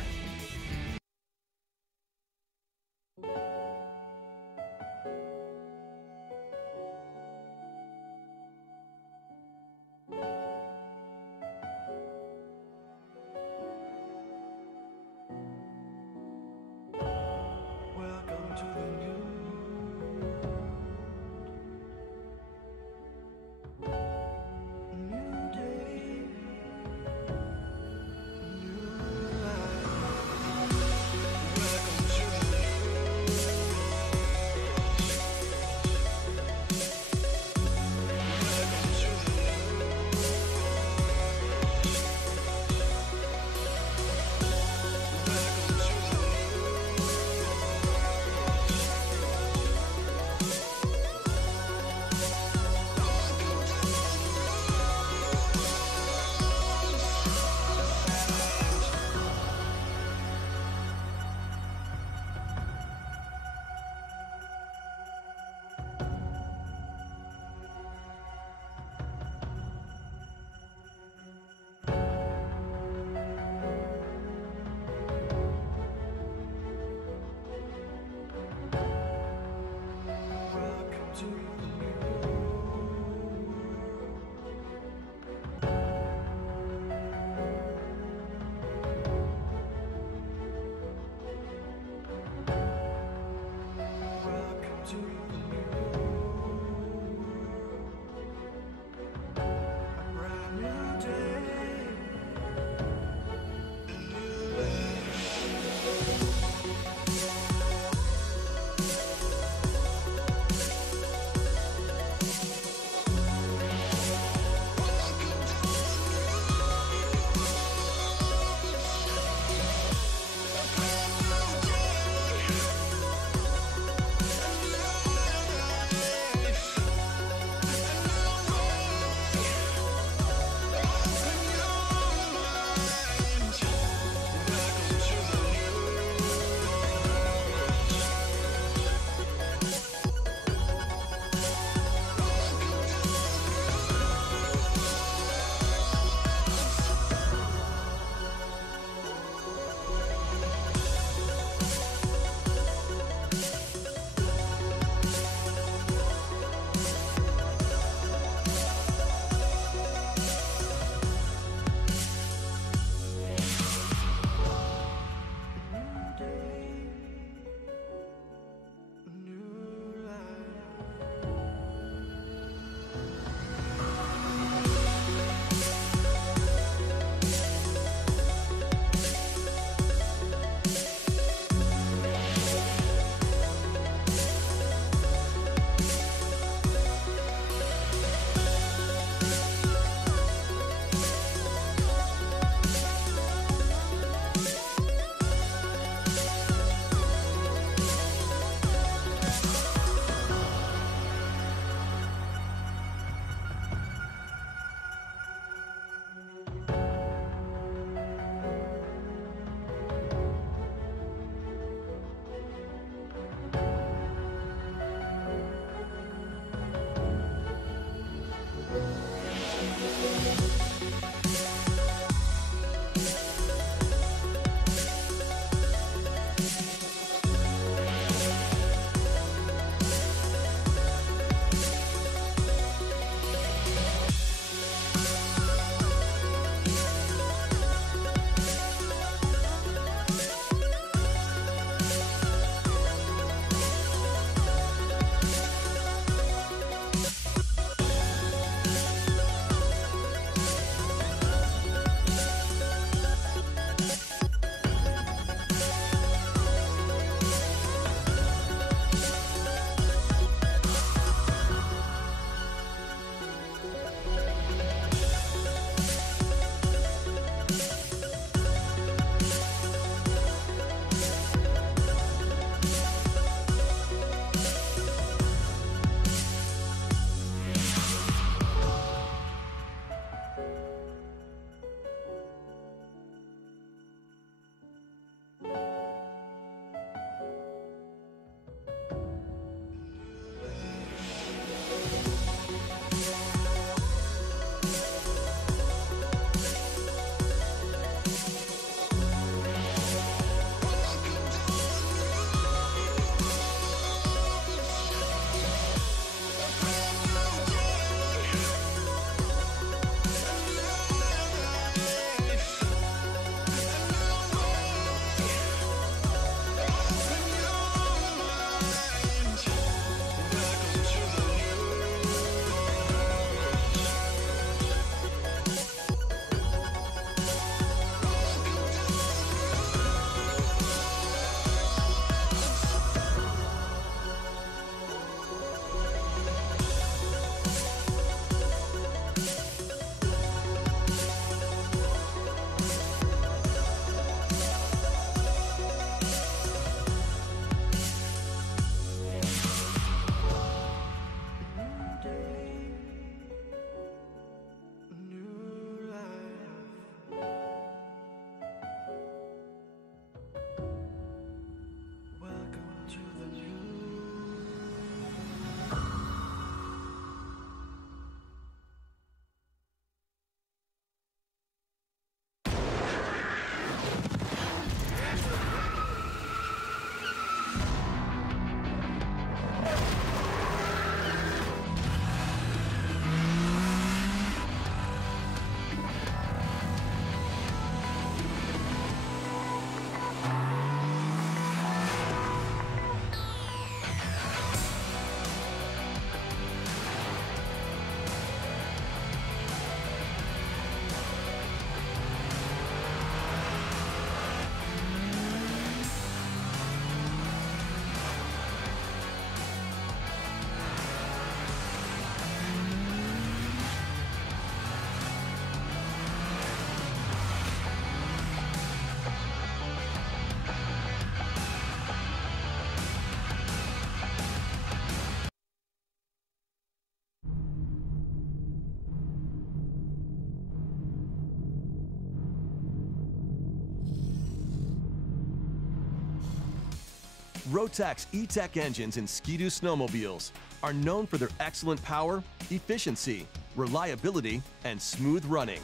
Rotax E-Tech engines in Ski-Doo snowmobiles are known for their excellent power, efficiency, reliability, and smooth running.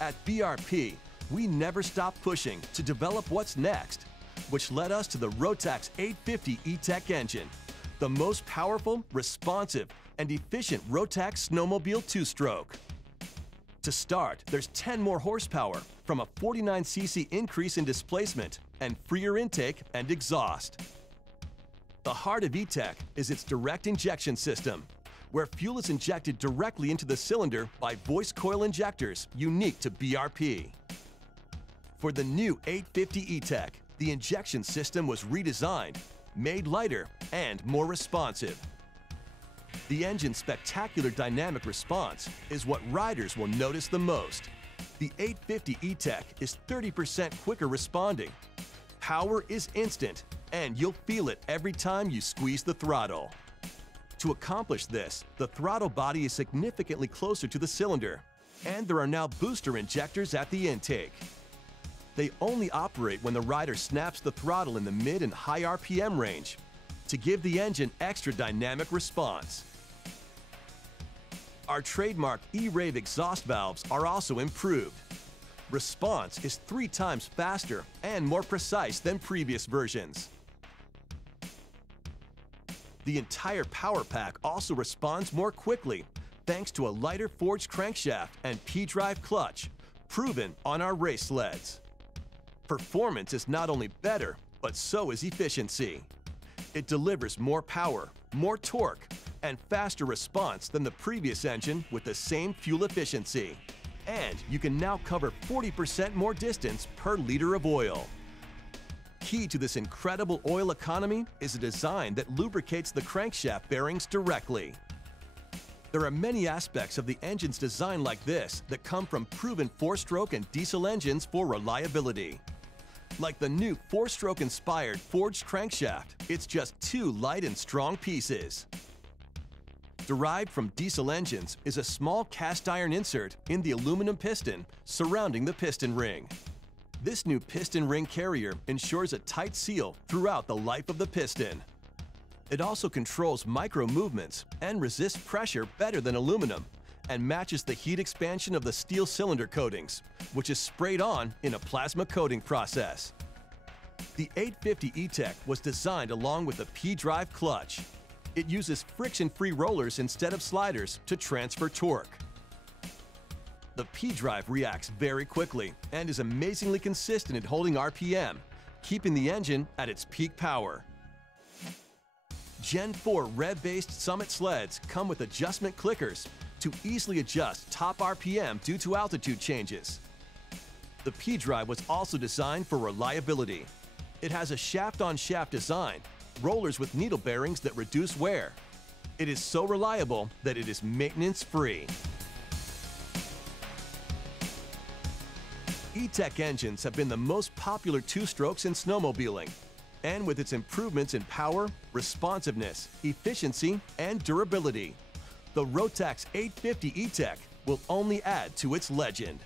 At BRP, we never stop pushing to develop what's next, which led us to the Rotax 850 E-Tech engine, the most powerful, responsive, and efficient Rotax snowmobile two-stroke. To start, there's 10 more horsepower from a 49cc increase in displacement and freer intake and exhaust. The heart of E-Tech is its direct injection system, where fuel is injected directly into the cylinder by voice coil injectors unique to BRP. For the new 850 E-Tech, the injection system was redesigned, made lighter, and more responsive. The engine's spectacular dynamic response is what riders will notice the most. The 850 E-Tech is 30% quicker responding. Power is instant, and you'll feel it every time you squeeze the throttle. To accomplish this, the throttle body is significantly closer to the cylinder, and there are now booster injectors at the intake. They only operate when the rider snaps the throttle in the mid and high RPM range to give the engine extra dynamic response. Our trademark E-Rave exhaust valves are also improved. Response is 3 times faster and more precise than previous versions. The entire power pack also responds more quickly thanks to a lighter forged crankshaft and P-drive clutch, proven on our race sleds. Performance is not only better, but so is efficiency. It delivers more power, more torque, and faster response than the previous engine with the same fuel efficiency. And you can now cover 40% more distance per liter of oil. Key to this incredible oil economy is a design that lubricates the crankshaft bearings directly. There are many aspects of the engine's design like this that come from proven 4-stroke and diesel engines for reliability. Like the new 4-stroke inspired forged crankshaft, it's just 2 light and strong pieces. Derived from diesel engines is a small cast iron insert in the aluminum piston surrounding the piston ring. This new piston ring carrier ensures a tight seal throughout the life of the piston. It also controls micro movements and resists pressure better than aluminum and matches the heat expansion of the steel cylinder coatings, which is sprayed on in a plasma coating process. The 850 E-Tech was designed along with a P-drive clutch. It uses friction-free rollers instead of sliders to transfer torque. The P-drive reacts very quickly and is amazingly consistent at holding RPM, keeping the engine at its peak power. Gen 4 rev-based Summit sleds come with adjustment clickers to easily adjust top RPM due to altitude changes. The P-drive was also designed for reliability. It has a shaft-on-shaft design, rollers with needle bearings that reduce wear. It is so reliable that it is maintenance-free. E-Tech engines have been the most popular two-strokes in snowmobiling, and with its improvements in power, responsiveness, efficiency, and durability, the Rotax 850 E-Tech will only add to its legend.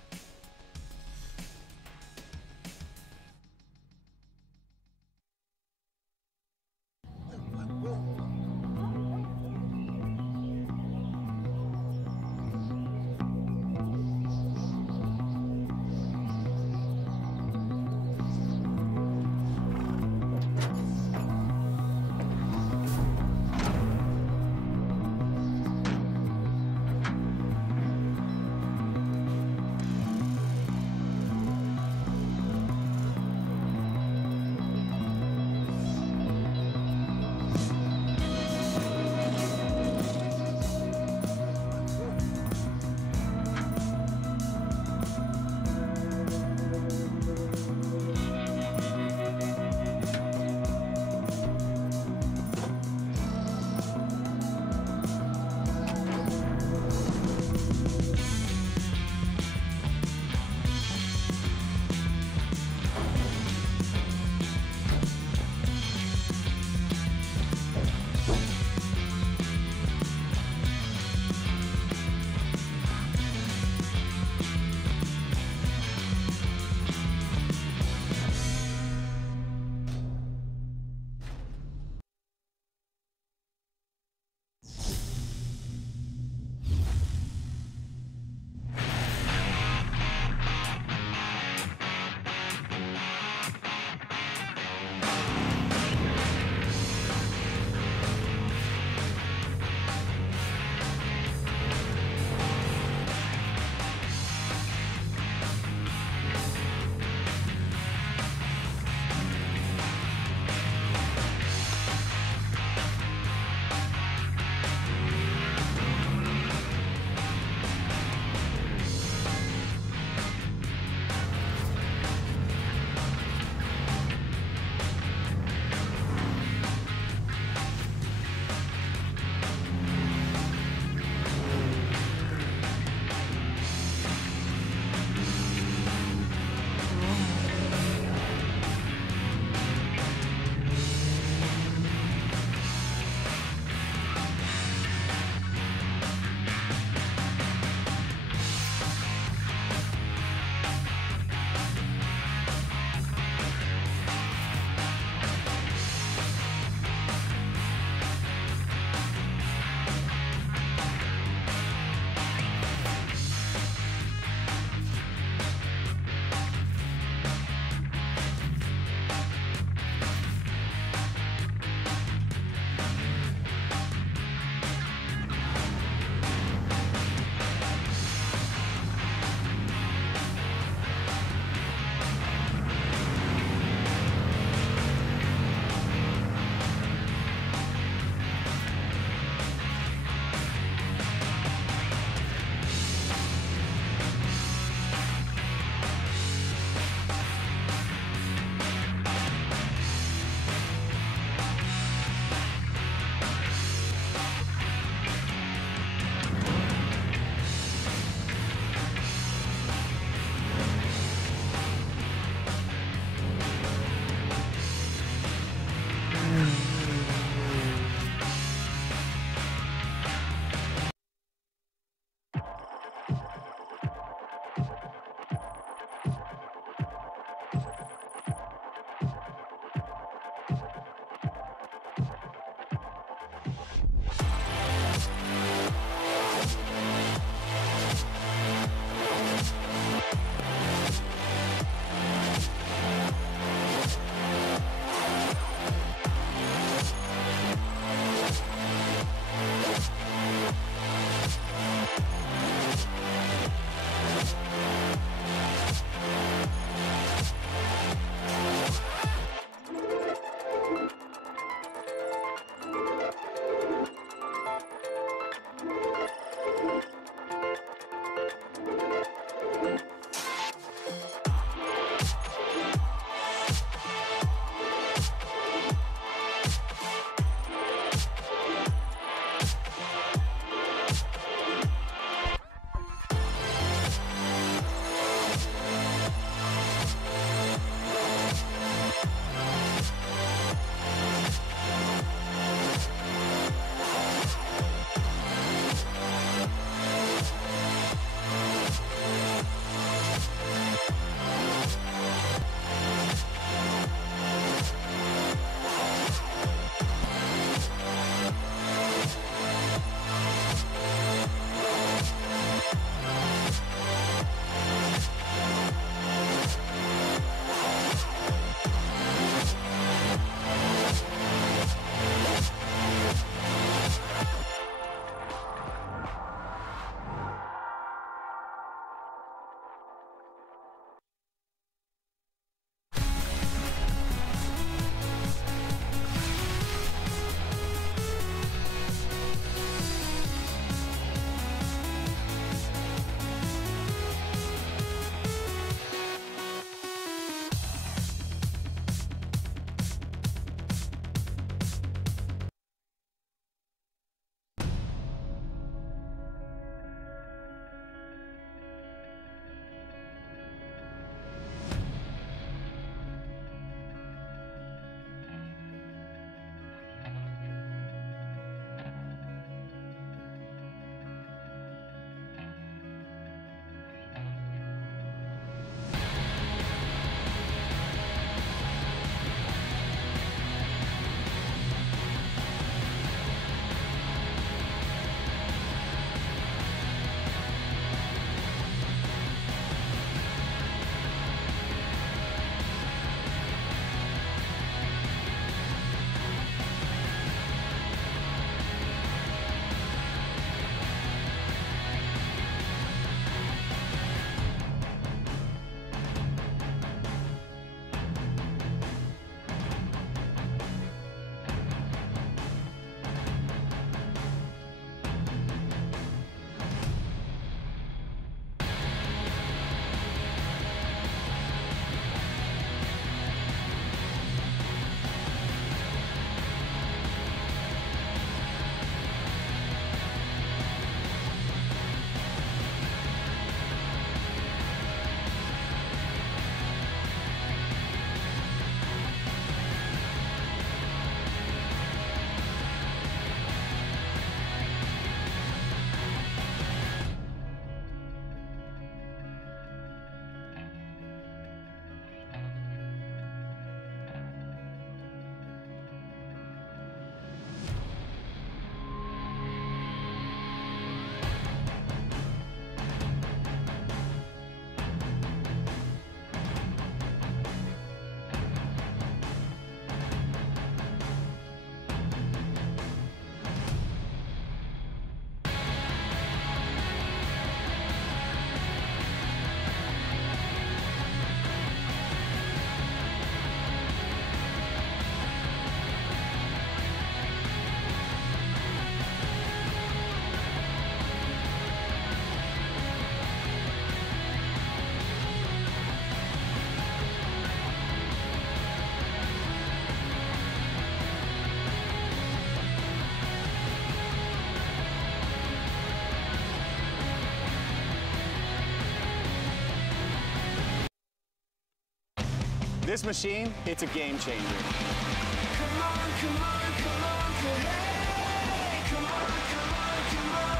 This machine, it's a game changer. Come on, come on, come on, hey, come on, come on, come on. Come on,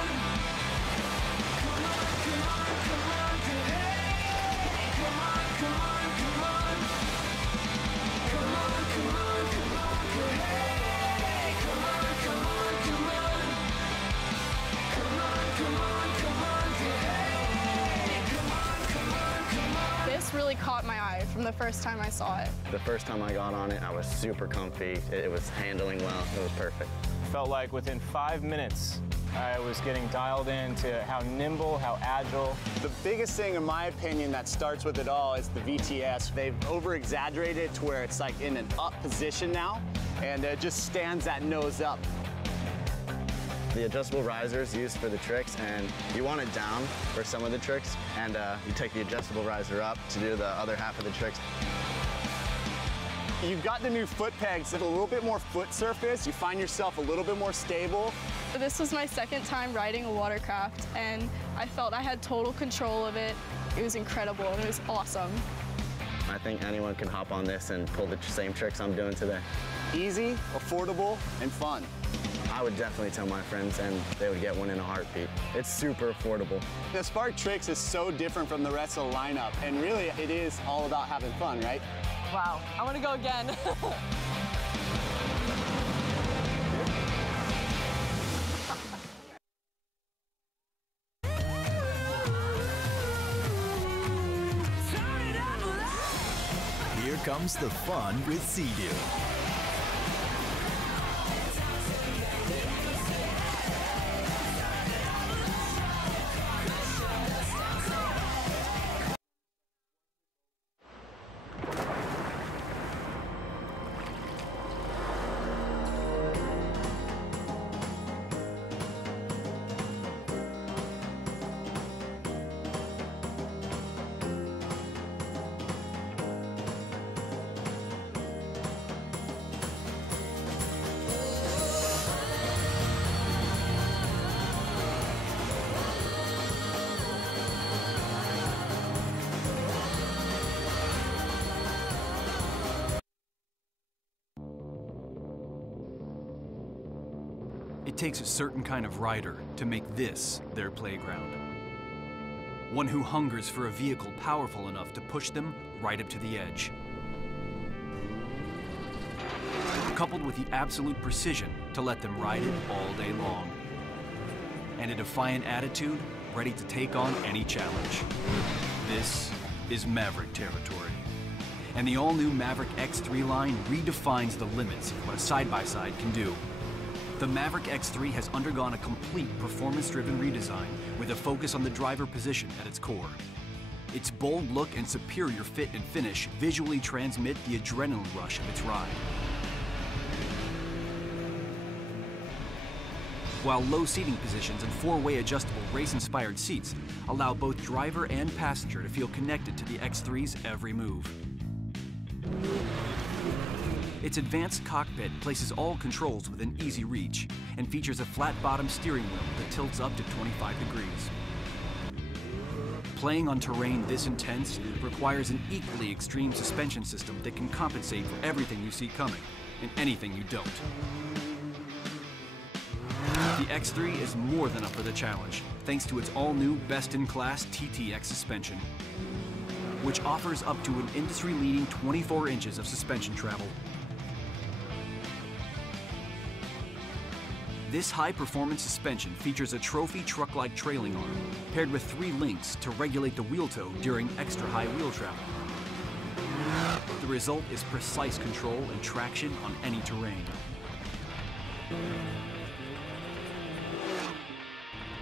come on, come on, hey, come on, come on, come on. Come on, come on, come on, hey, come on, come on, come on. Come on, come on, come on, hey, come on, come on, come on. This really caught my eye from the first time I saw it. The first time I got on it, I was super comfy. It was handling well. It was perfect. Felt like within 5 minutes, I was getting dialed into how nimble, how agile. The biggest thing, in my opinion, that starts with it all is the VTS. They've over-exaggerated to where it's like in an up position now, and it just stands that nose up. The adjustable riser is used for the tricks, and you want it down for some of the tricks, and you take the adjustable riser up to do the other half of the tricks. You've got the new foot pegs with a little bit more foot surface. You find yourself a little bit more stable. This was my second time riding a watercraft, and I felt I had total control of it. It was incredible, and it was awesome. I think anyone can hop on this and pull the same tricks I'm doing today. Easy, affordable, and fun. I would definitely tell my friends, and they would get one in a heartbeat. It's super affordable. The Spark Tricks is so different from the rest of the lineup, and really it is all about having fun, right? Wow, I want to go again. Here comes the fun with Sea-Doo. It takes a certain kind of rider to make this their playground. One who hungers for a vehicle powerful enough to push them right up to the edge. Coupled with the absolute precision to let them ride it all day long. And a defiant attitude ready to take on any challenge. This is Maverick territory. And the all-new Maverick X3 line redefines the limits of what a side-by-side can do. The Maverick X3 has undergone a complete performance-driven redesign with a focus on the driver position at its core. Its bold look and superior fit and finish visually transmit the adrenaline rush of its ride. While low seating positions and four-way adjustable race-inspired seats allow both driver and passenger to feel connected to the X3's every move. Its advanced cockpit places all controls within easy reach and features a flat-bottom steering wheel that tilts up to 25 degrees. Playing on terrain this intense requires an equally extreme suspension system that can compensate for everything you see coming and anything you don't. The X3 is more than up for the challenge, thanks to its all-new best-in-class TTX suspension, which offers up to an industry-leading 24 inches of suspension travel. This high-performance suspension features a trophy truck-like trailing arm, paired with 3 links to regulate the wheel toe during extra-high wheel travel. The result is precise control and traction on any terrain.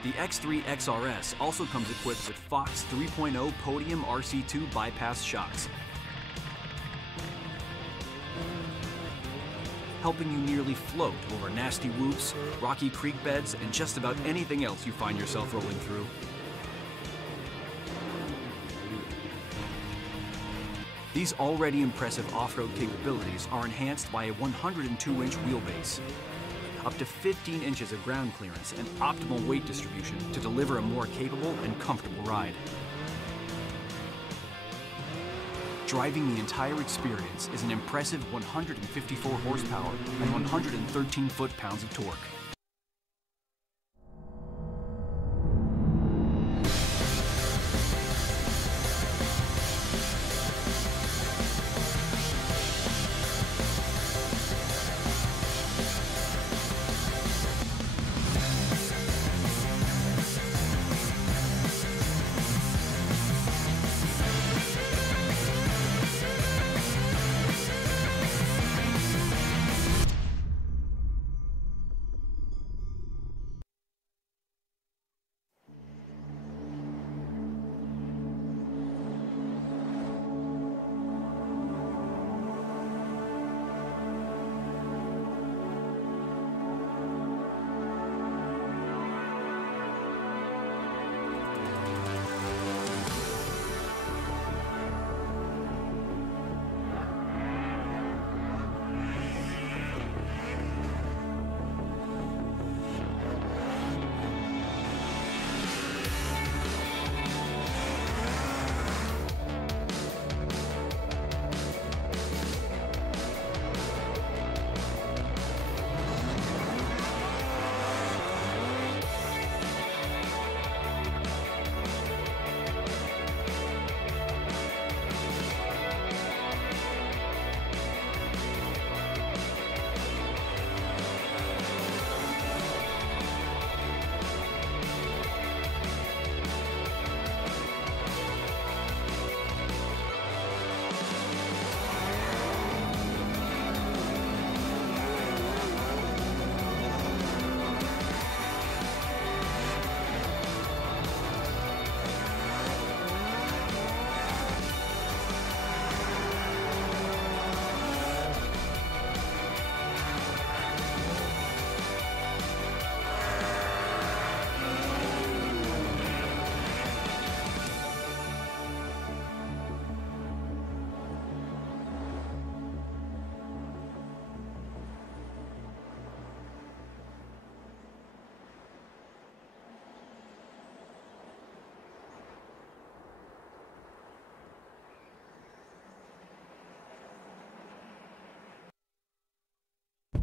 The X3 XRS also comes equipped with Fox 3.0 Podium RC2 bypass shocks, helping you nearly float over nasty whoops, rocky creek beds, and just about anything else you find yourself rolling through. These already impressive off-road capabilities are enhanced by a 102-inch wheelbase, up to 15 inches of ground clearance and optimal weight distribution to deliver a more capable and comfortable ride. Driving the entire experience is an impressive 154 horsepower and 113 foot-pounds of torque.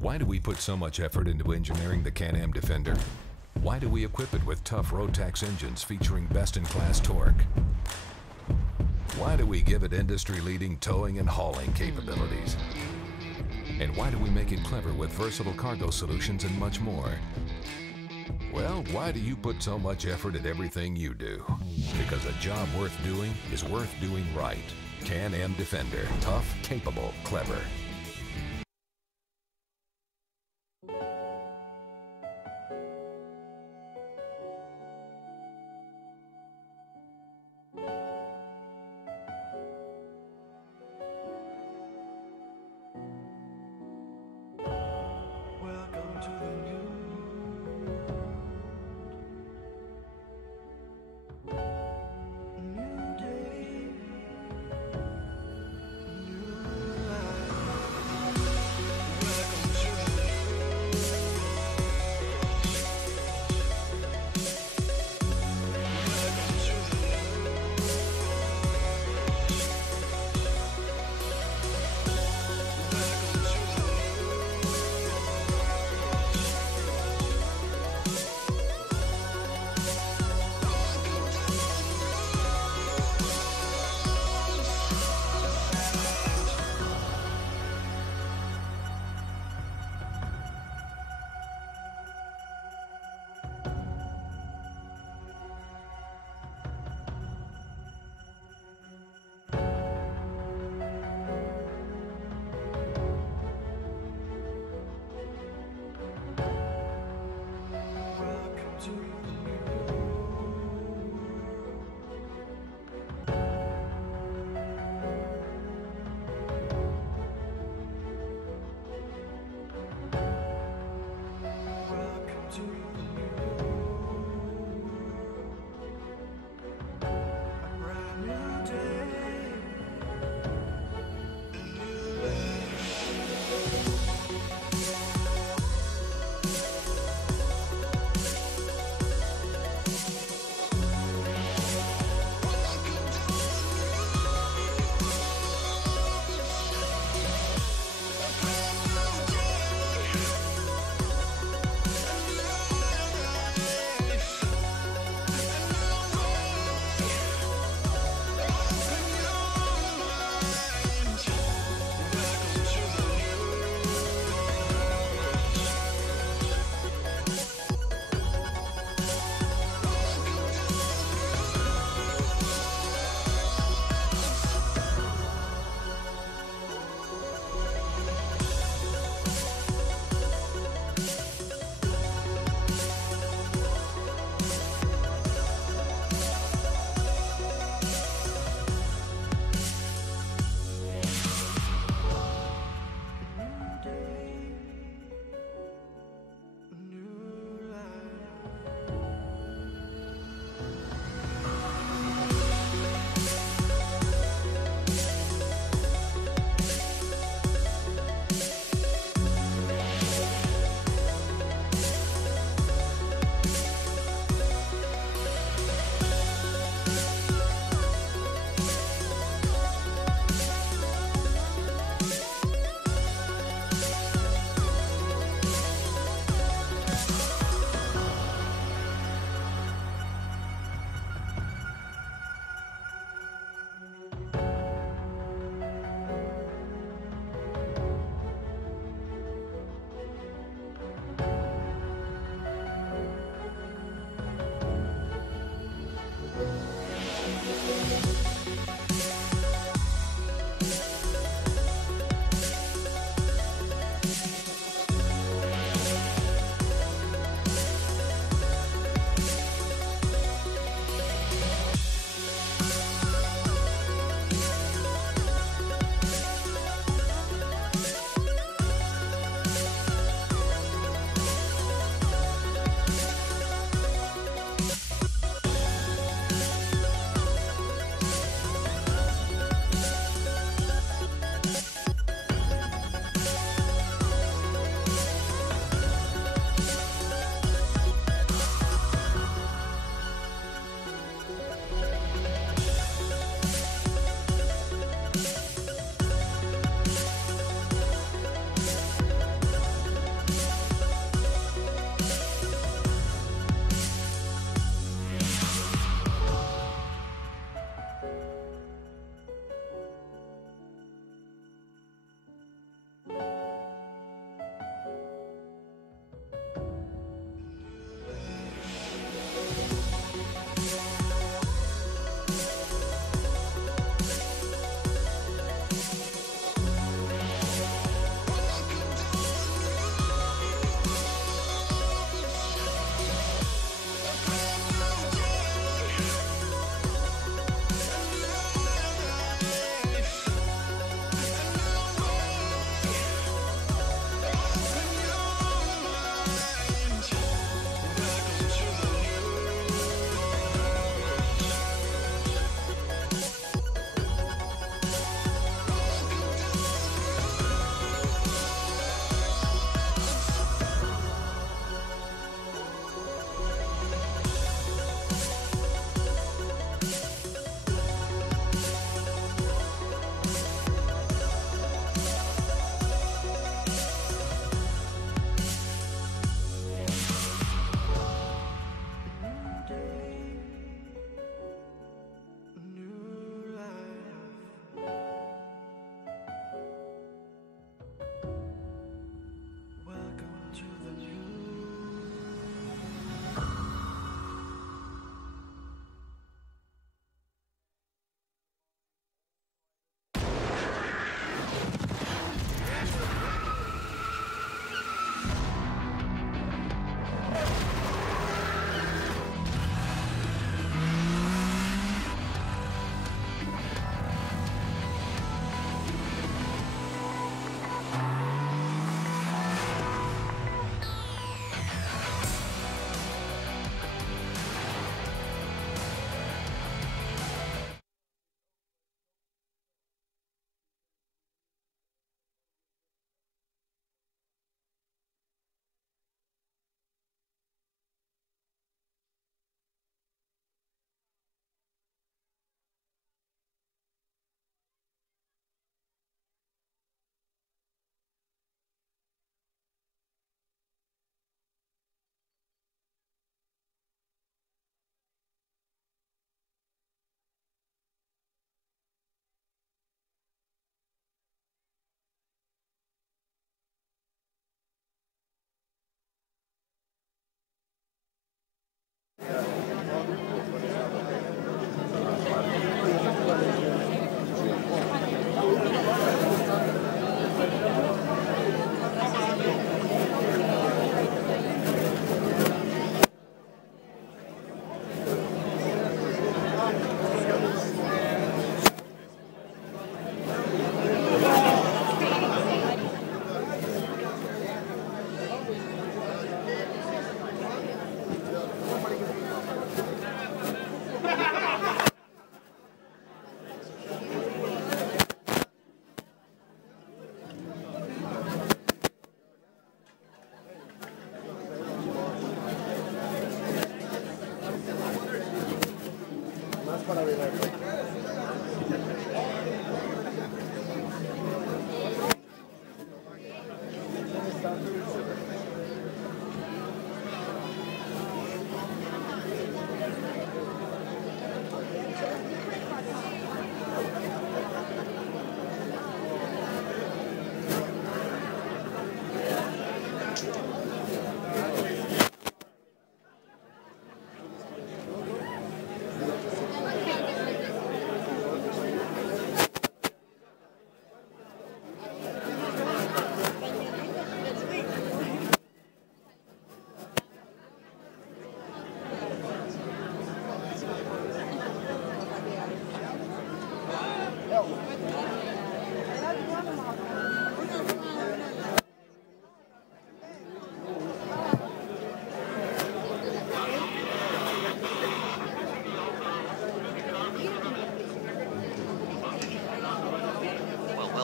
Why do we put so much effort into engineering the Can-Am Defender? Why do we equip it with tough Rotax engines featuring best-in-class torque? Why do we give it industry-leading towing and hauling capabilities? And why do we make it clever with versatile cargo solutions and much more? Well, why do you put so much effort at everything you do? Because a job worth doing is worth doing right. Can-Am Defender. Tough, capable, clever.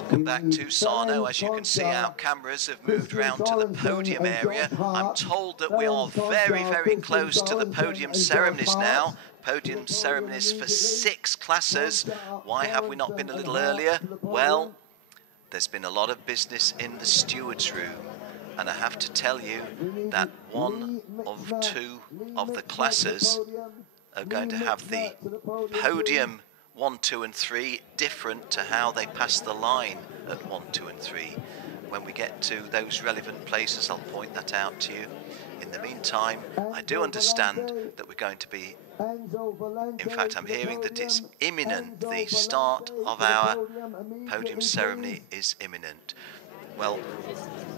Welcome back to Sarno. As you can see, our cameras have moved round to the podium area. I'm told that we are very, very close to the podium ceremonies now. Podium ceremonies for 6 classes. Why have we not been a little earlier? Well, there's been a lot of business in the stewards' room. And I have to tell you that 1 of 2 of the classes are going to have the podium 1, 2 and 3 different to how they pass the line at 1, 2 and 3. When we get to those relevant places, I'll point that out to you. In the meantime, I do understand that we're going to be, in fact, I'm hearing that it's imminent. The start of our podium ceremony is imminent. Well,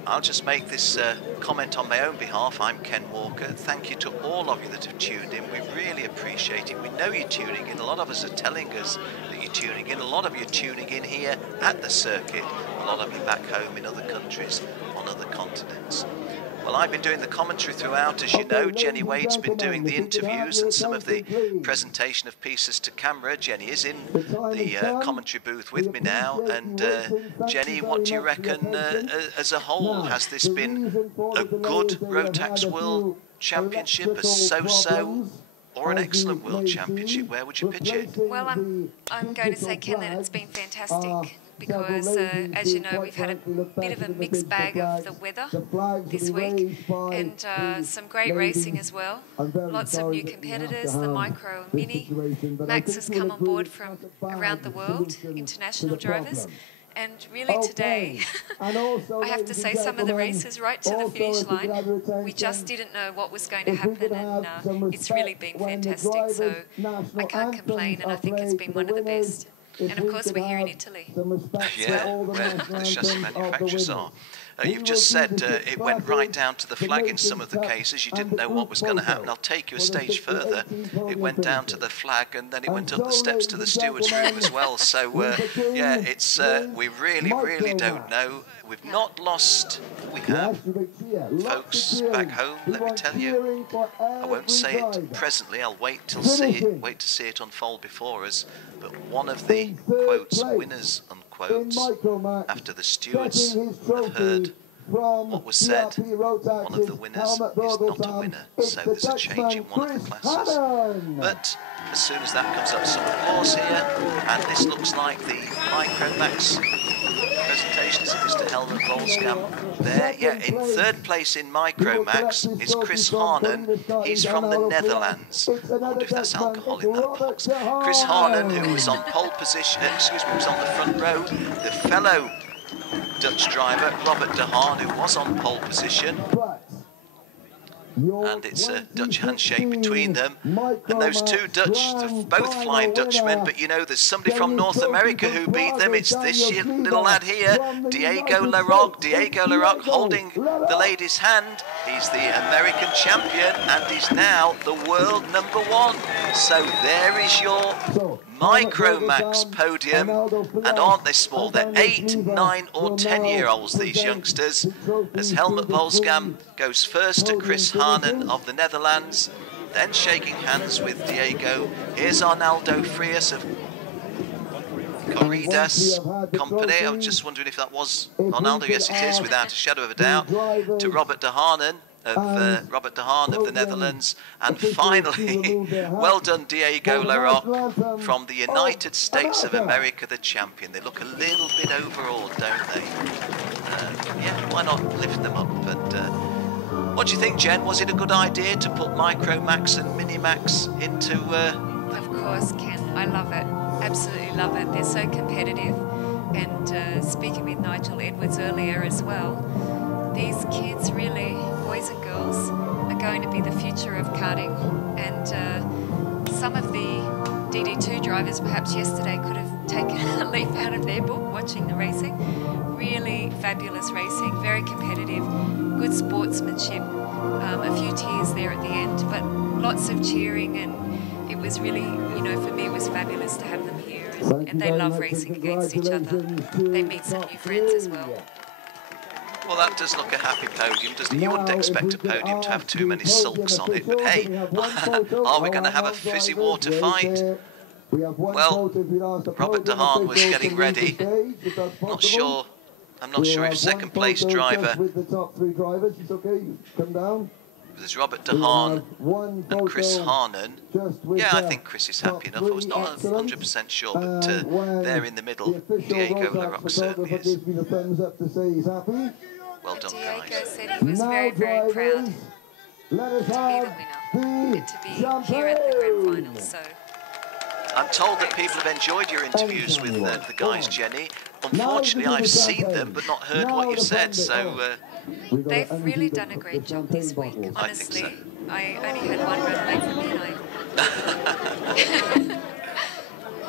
I'll just make this comment on my own behalf. I'm Ken Walker. Thank you to all of you that have tuned in. We really appreciate it. We know you're tuning in. A lot of us are telling us that you're tuning in. A lot of you are tuning in here at the circuit. A lot of you back home in other countries, on other continents. Well, I've been doing the commentary throughout. As you know, Jenny Wade's been doing the interviews and some of the presentation of pieces to camera. Jenny is in the commentary booth with me now. And Jenny, what do you reckon as a whole? Has this been a good Rotax World Championship, a so-so, or an excellent World Championship? Where would you pitch it? Well, I'm going to say, Ken, that it's been fantastic. Because, as you know, we've had a bit of a mixed bag of the weather this week and some great racing as well. Lots of new competitors, the micro and mini. Max has come on board from around the world, international drivers. And really today, I have to say some of the races right to the finish line, we just didn't know what was going to happen, and it's really been fantastic. So I can't complain, and I think it's been one of the best. And of course we're here in Italy. Yeah, where the chassis manufacturers are. You've just said it went right down to the flag in some of the cases. You didn't know what was going to happen. I'll take you a stage further. It went down to the flag and then it went up the steps to the steward's room as well. So, yeah, it's we really, really don't know. We've not lost. We have folks back home. Let me tell you. I won't say it presently. I'll wait till wait to see it unfold before us. But one of the quotes winners unquotes after the stewards have heard what was said, one of the winners is not a winner. So there's a change in one of the classes. But as soon as that comes up, some applause here, and this looks like the Micromax presentations of Mr. Helmut Volskamp there. Yeah, in 3rd place in Micromax is Chris Harnan. He's from the Netherlands. I wonder if that's alcohol in that box. Chris Harnan, who was on pole position, was on the front row. The fellow Dutch driver, Robert de Haan, who was on pole position. And it's a Dutch handshake between them. And those 2 Dutch, both flying Dutchmen, but you know, there's somebody from North America who beat them. It's this little lad here, Diego Larocque. Diego Larocque holding the lady's hand. He's the American champion, and he's now the world #1. So there is your Micromax podium. And aren't they small? They're 8, 9 or 10-year-olds, these youngsters. As Helmut Volskamp goes first to Chris Harnan of the Netherlands, then shaking hands with Diego. Here's Arnaldo Frias of Corridas Company. I was just wondering if that was Arnaldo. Yes, it is, without a shadow of a doubt. To Robert de Haan of the Netherlands, and finally, well done, Diego Larocque from the United States of America, the champion. They look a little bit overawed, don't they? Yeah, why not lift them up? And what do you think, Jen? Was it a good idea to put Micromax and Minimax into? Of course, Ken. I love it. Absolutely love it. They're so competitive. And speaking with Nigel Edwards earlier as well, these kids really, boys and girls, are going to be the future of karting. And some of the DD2 drivers perhaps yesterday could have taken a leaf out of their book watching the racing. Really fabulous racing, very competitive, good sportsmanship, a few tears there at the end, but lots of cheering, and it was really, you know, for me it was fabulous to have them here, and they love racing against each other. They meet some new friends as well. Well, that does look a happy podium, doesn't it? You wouldn't expect a podium to have too many sulks on it, but hey, are we going to have a fizzy water fight? Well, Robert de Haan was getting ready. Not sure. I'm not sure if second place driver. There's Robert de Haan and Chris Harnan. Yeah, I think Chris is happy enough. I was not 100% sure, but there in the middle, Diego Larocque certainly is. Well done, Diego guys. said he was very, very proud to be the winner and to be here at the grand final. So I'm told that people have enjoyed your interviews with the guys, Jenny. Unfortunately, I've seen them but not heard what you've said, so... they've really done a great job this week. Honestly, I only had one run away from me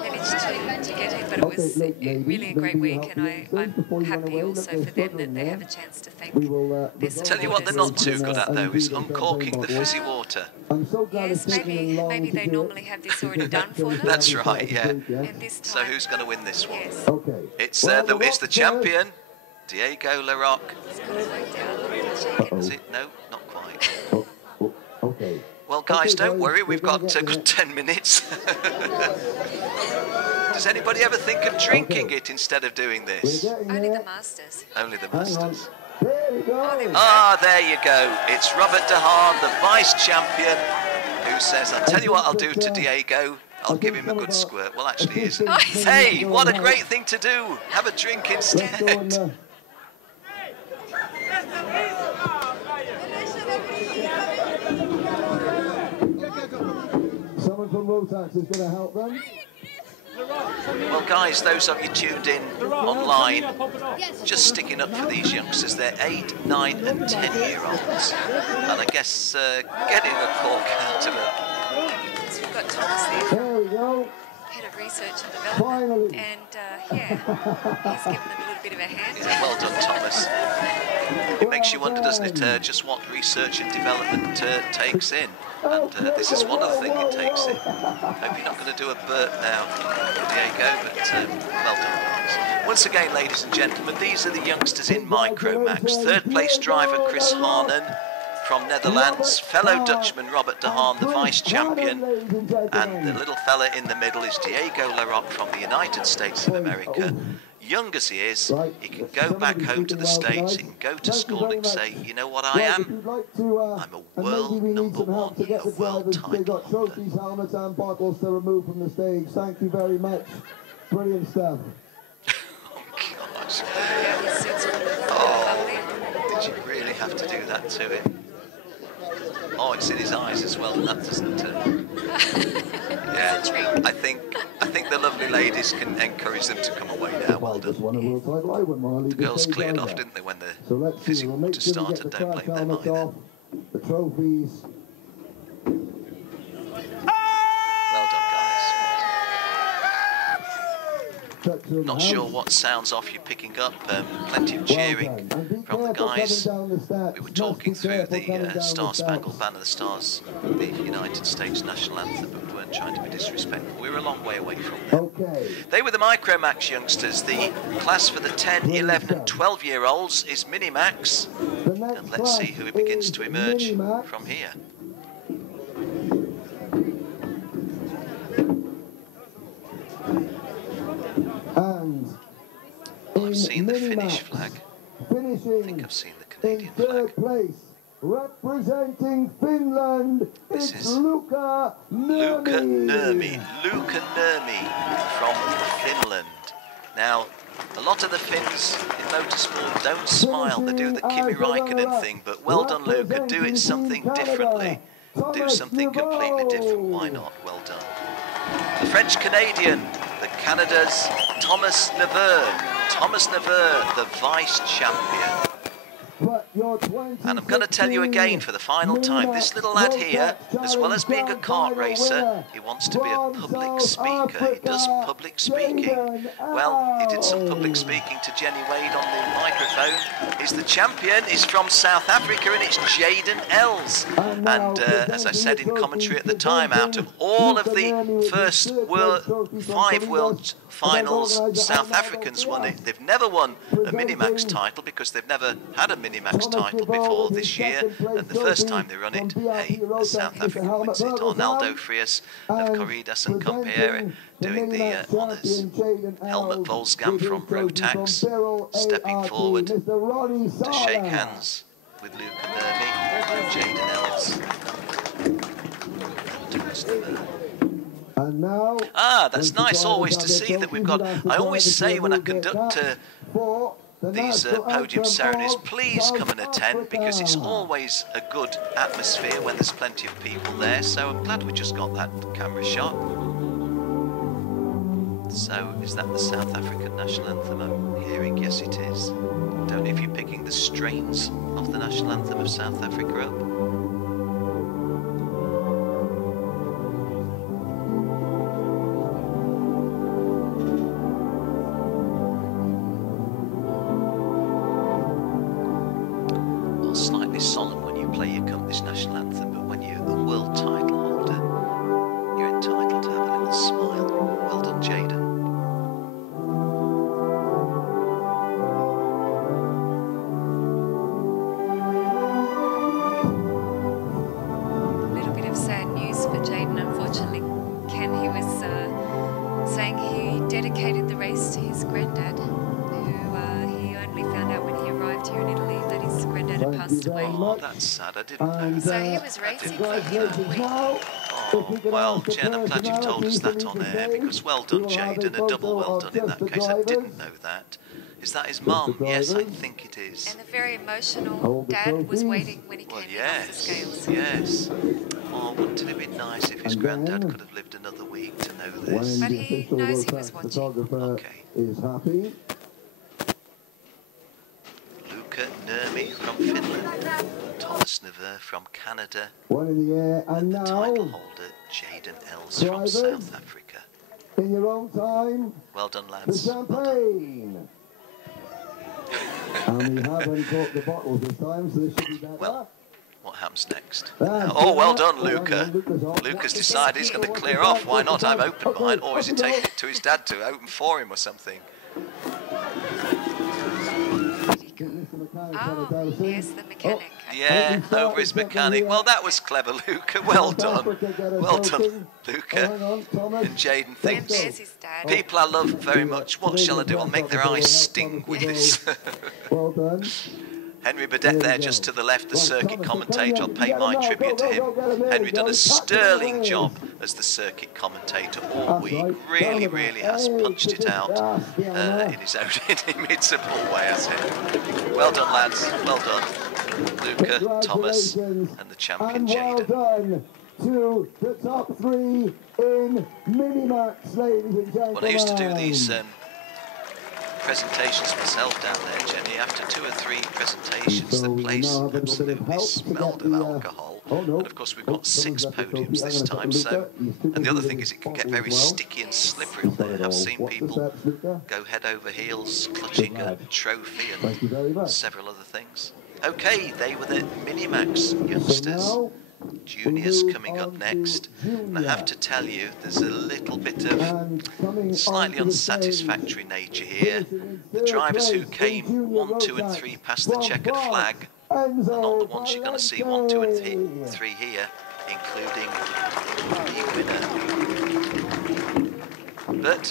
and I managed to get in, but it was really a great week, and I'm happy also for them that they have a chance to thank their supporters. Tell you what they're not too good at, though, is uncorking the fizzy water. Yes, maybe they normally have this already done for them. That's right, yeah. And this time, So who's going to win this one? yes. It's the champion, Diego Larocque. Is it? No, not quite. Well, guys, don't worry. We've got a good 10 minutes. Does anybody ever think of drinking it instead of doing this? Only the masters. Only the masters. Ah, there you go. It's Robert de Haan, the vice champion, who says, I'll tell you what I'll do to Diego. I'll give him a good squirt. Well, actually, he isn't. Hey, what a great thing to do. Have a drink instead. Someone from Rotax is going to help them. Well, guys, those of you tuned in online, just sticking up for these youngsters. They're 8, 9 and 10-year-olds. And I guess getting a cork out of it. So we've got Thomas there, head of research and development, and yeah, he's given them a little bit of a hand. Yeah, well done, Thomas. It makes you wonder, doesn't it, just what research and development takes in. And this is one of the things it takes in. Hope you're not going to do a burp now, Diego, but well done, guys. Once again, ladies and gentlemen, these are the youngsters in Micromax. Third place driver Chris Harnan from Netherlands, fellow Dutchman Robert de Haan, the vice champion, and the little fella in the middle is Diego Larocque from the United States of America. Young as he is, he can go back home to the States, he can go to school and say, you know what I am? I'm a world number one, a world title holder. Trophies, helmets and bottles to remove from the stage. Thank you very much. Brilliant stuff. Oh, gosh. Oh, did you really have to do that to him? Oh, it's in his eyes as well, and that doesn't... yeah, I think the lovely ladies can encourage them to come away now. Well done. The girls cleared off, didn't they, when the fizzy water started? Don't blame them either. The trophies. Well done, guys. Not sure what sounds off you're picking up. Plenty of cheering from the guys. We were talking through the Star Spangled Banner, the Stars, the United States national anthem, but we weren't trying to be disrespectful. We were a long way away from them. They were the Micromax youngsters. The class for the 10, 11 and 12-year-olds is Minimax. And let's see who begins to emerge from here. And I've seen the Finnish flag. I think I've seen the Canadian flag. Third place, representing Finland, this it's is Luka Nurmi. Luka Nurmi from Finland. Now, a lot of the Finns in motorsport don't smile. They do the Kimi Raikkonen thing, but well done, Luka. Do it something differently. Do something completely different. Why not? Well done. The French-Canadian, the Canada's Thomas Neveu. Thomas Neveu, the vice champion. And I'm going to tell you again for the final time, this little lad here, as well as being a kart racer, he wants to be a public speaker. He does public speaking. Well, he did some public speaking to Jenny Wade on the microphone. He's the champion, he's from South Africa, and it's Jaden Els. And as I said in commentary at the time, out of all of the first 5 world finals, South Africans won it. They've never won a Minimax title because they've never had a Minimax title before this year. And the first time they run it, hey, a South African wins it. Arnaldo Frias of Corridas and Compere doing the honours. Helmut Volskamp from Rotax stepping forward to shake hands with Luca Nurmi and Jaden Ellis. Ah, that's nice always to see that we've got... I always say when I conduct these podium ceremonies, please come and attend, because it's always a good atmosphere when there's plenty of people there. So I'm glad we just got that camera shot. So, is that the South African national anthem I'm hearing? Yes, it is. Don't know if you're picking the strains of the national anthem of South Africa up. Well, slightly solemn when you play your company's national anthem, but when you're the world title holder, you're entitled to have a little smile. Well done, Jaden. A little bit of sad news for Jaden, unfortunately. Ken, he was saying he dedicated the race to his granddad, who he only found out when he arrived here in Italy that his granddad had passed away. Oh, that's sad. I didn't know that. So he was racing for him all week. Oh, well, Jen, I'm glad you've told us that on air, because well done, Jaden, a double well done in that case. I didn't know that. Is that his mum? Yes, I think it is. And a very emotional dad was waiting when he came in off the scales. Yes. Oh, wouldn't it have been nice if his granddad could have lived another week to know this? But he knows he was watching. Okay. Is happy. Luca Nurmi from Finland, Thomas Neveu from Canada, One in the air, and the now, title holder Jaden Els from South Africa. in your own time, Well done, the lads. champagne. And we haven't caught the bottles this time, so this should be better. Well, what happens next? Oh, well done, Luca. Luca's decided he's going to clear off. Why not? I've opened mine. Or is he taking it to his dad to open for him or something? Oh, yes, the mechanic. Yeah, over his mechanic. Well, that was clever, Luca. Well done. Well done, Luca. And Jaden thinks, there's his dad. people I love very much. What shall I do? I'll make their eyes sting with this. Well done. Henry Burdett there just to the left, the circuit commentator. I'll pay my tribute to him. Henry done a sterling job as the circuit commentator all week. Really, really has punched it out in his own inimitable way, has he? Well done, lads. Well done. Luca, Thomas, and the champion Well Jaden. done to the top three in Minimax, ladies and gentlemen. Well, I used to do these presentations myself down there, Jenny. After 2 or 3 presentations, the place absolutely smelled of alcohol. And of course, we've got 6 podiums this time. So, and the other thing is, it can get very sticky and slippery on there. I've seen people go head over heels, clutching a trophy and several other things. Okay, they were the Minimax youngsters. Juniors coming up next, and I have to tell you, there's a little bit of slightly unsatisfactory nature here. The drivers who came 1, 2 and 3 past the checkered flag are not the ones you're going to see 1, 2 and 3 here, including the winner. But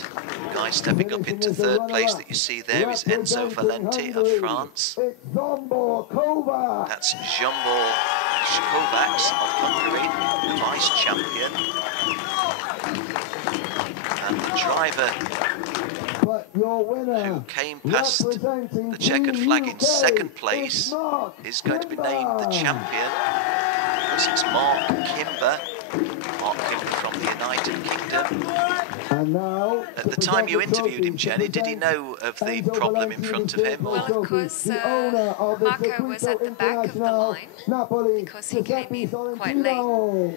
the guy stepping up into 3rd place that you see there is Enzo Valenti of France. That's Jean-Paul Kovacs of Hungary, the vice champion. And the driver who came past the checkered flag in 2nd place is going to be named the champion, because it's Mark Kimber. Mark Kimber from the United Kingdom. At the time you interviewed him, Jenny, did he know of the problem in front of him? Well, of course, Marco was at the back of the line because he came in quite late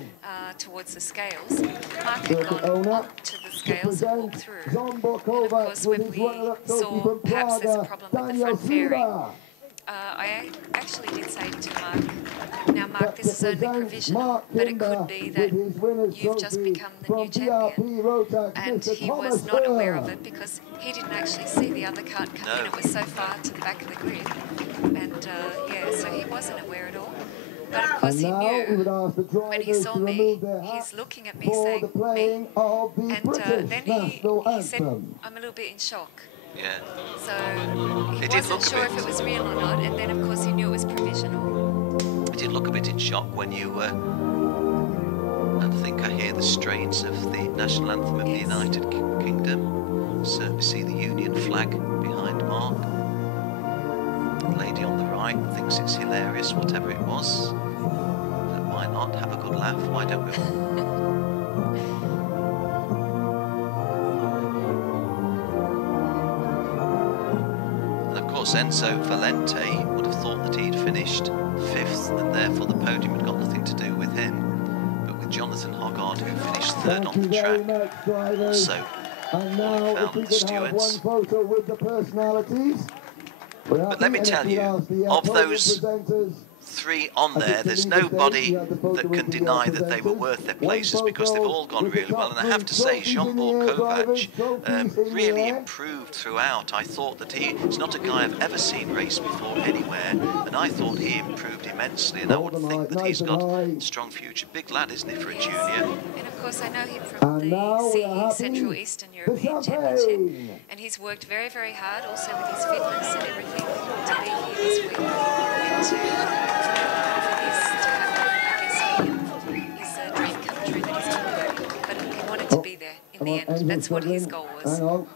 towards the scales. Marco had gone up to the scales and walked through. And of course, when we saw perhaps there's a problem with the front fairing, I actually did say to Mark, now Mark, this is only provisional, but it could be that you've just become the new champion. And he was not aware of it because he didn't actually see the other cart come in. It was so far to the back of the grid. And yeah, so he wasn't aware at all. But of course he knew when he saw me, he's looking at me saying, me. And then he said, I'm a little bit in shock. Yeah. So he wasn't sure if it was real or not, and then of course he knew it was provisional. I did look a bit in shock when you, I think I hear the strains of the national anthem of the United Kingdom. Certainly see the Union flag behind Mark. The lady on the right thinks it's hilarious, whatever it was. But why not have a good laugh? Why don't we all? Enzo Valente would have thought that he'd finished 5th and therefore the podium had got nothing to do with him. But with Jonathan Hoggard, who finished 3rd on the track, also found the stewards. But let me tell you, of those 3 on there, there's nobody that can deny that they were worth their places because they've all gone really well. And I have to say, Jean-Paul Kovac really improved throughout. I thought that he's not a guy I've ever seen race before anywhere, and I thought he improved immensely, and I would think that he's got a strong future. Big lad, isn't he, for a junior? And of course, I know him from the CE, Central Eastern European Championship, and he's worked very, very hard also with his fitness and everything to be here this week. And for this to happen, I guess for him, is a dream come true that he's talking about. But he wanted to be there in the end. That's what his goal was. Well,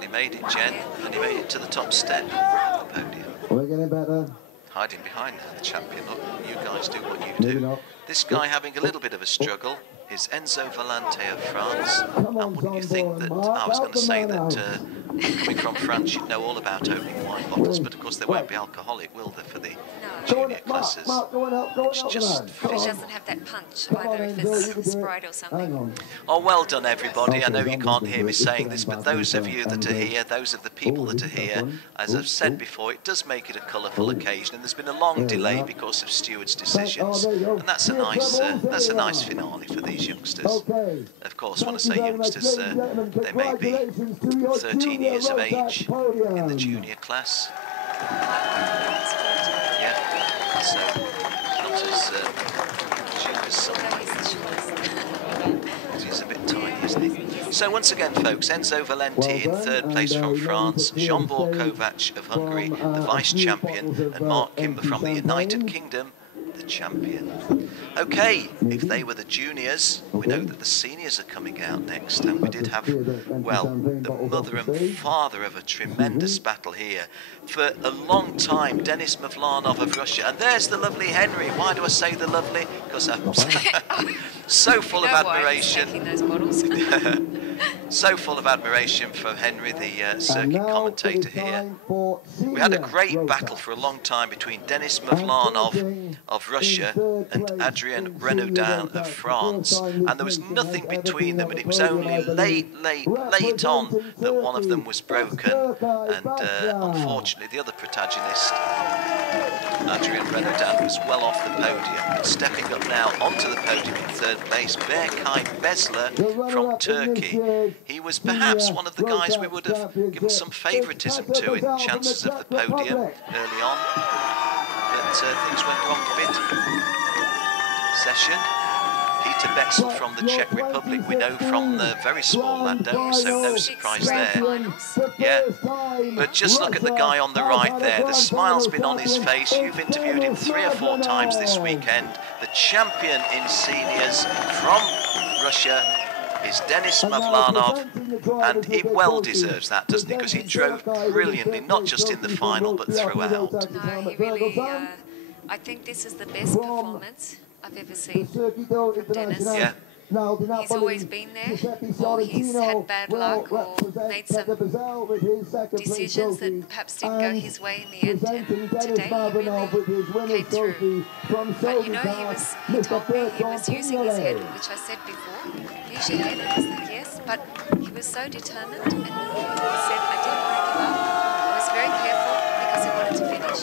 he made it, Jen, and he made it to the top step of the podium. We're getting better. Hiding behind now, the champion. Look, you guys do what you do. This guy having a little bit of a struggle is Enzo Valente of France. And wouldn't you think that, I was going to say that coming from France, you'd know all about opening wine bottles, but of course they won't be alcoholic, will they, for the junior classes? It's just... It doesn't have that punch either if it's Sprite or something. Oh, well done, everybody. I know you can't hear me saying this, but those of you that are here, those of the people that are here, as I've said before, it does make it a colourful occasion, and there's been a long delay because of stewards' decisions, and that's a nice finale for these youngsters. Of course, when I say youngsters, they may be 13 years of age in the junior class. Yeah, so not as young as some. He's a bit tiny, isn't he? So once again, folks, Enzo Valente in 3rd place from France, Jean-Paul Kovac of Hungary, the vice-champion, and Mark Kimber from the United Kingdom, the champion. Okay, if they were the juniors, we know that the seniors are coming out next, and we did have, well, the mother and father of a tremendous battle here. For a long time, Denis Mavlanov of Russia, and there's the lovely Henry. Why do I say the lovely? Because I'm so full of admiration. So full of admiration for Henry, the circuit commentator here. We had a great battle for a long time between Denis Mavlanov of Russia and Adrien Renaudin of France, and there was nothing between them, and it was only late on that one of them was broken, and unfortunately the other protagonist, Adrien Renaudin, was well off the podium. But stepping up now onto the podium in 3rd place, Berkay Besler from Turkey. He was perhaps one of the guys we would have given some favouritism to in chances of the podium early on, but things went wrong mid-session. Peter Betzel from the Czech Republic, we know from the very small lad, don't we? So no surprise there. Yeah, but just look at the guy on the right there. The smile's been on his face. You've interviewed him 3 or 4 times this weekend. The champion in seniors from Russia is Denis Mavlanov, and he well deserves that, doesn't he? Because he drove brilliantly, not just in the final, but throughout. No, he really, I think this is the best performance I've ever seen from Denis. Yeah. He's always been there, or he's had bad luck, or made some decisions that perhaps didn't go his way in the end, and today he really came through. But you know, he told me he was using his head, which I said before. Use your head, and I said yes, but he was so determined, and he said, I didn't want to give up. I was very careful, because he wanted to finish.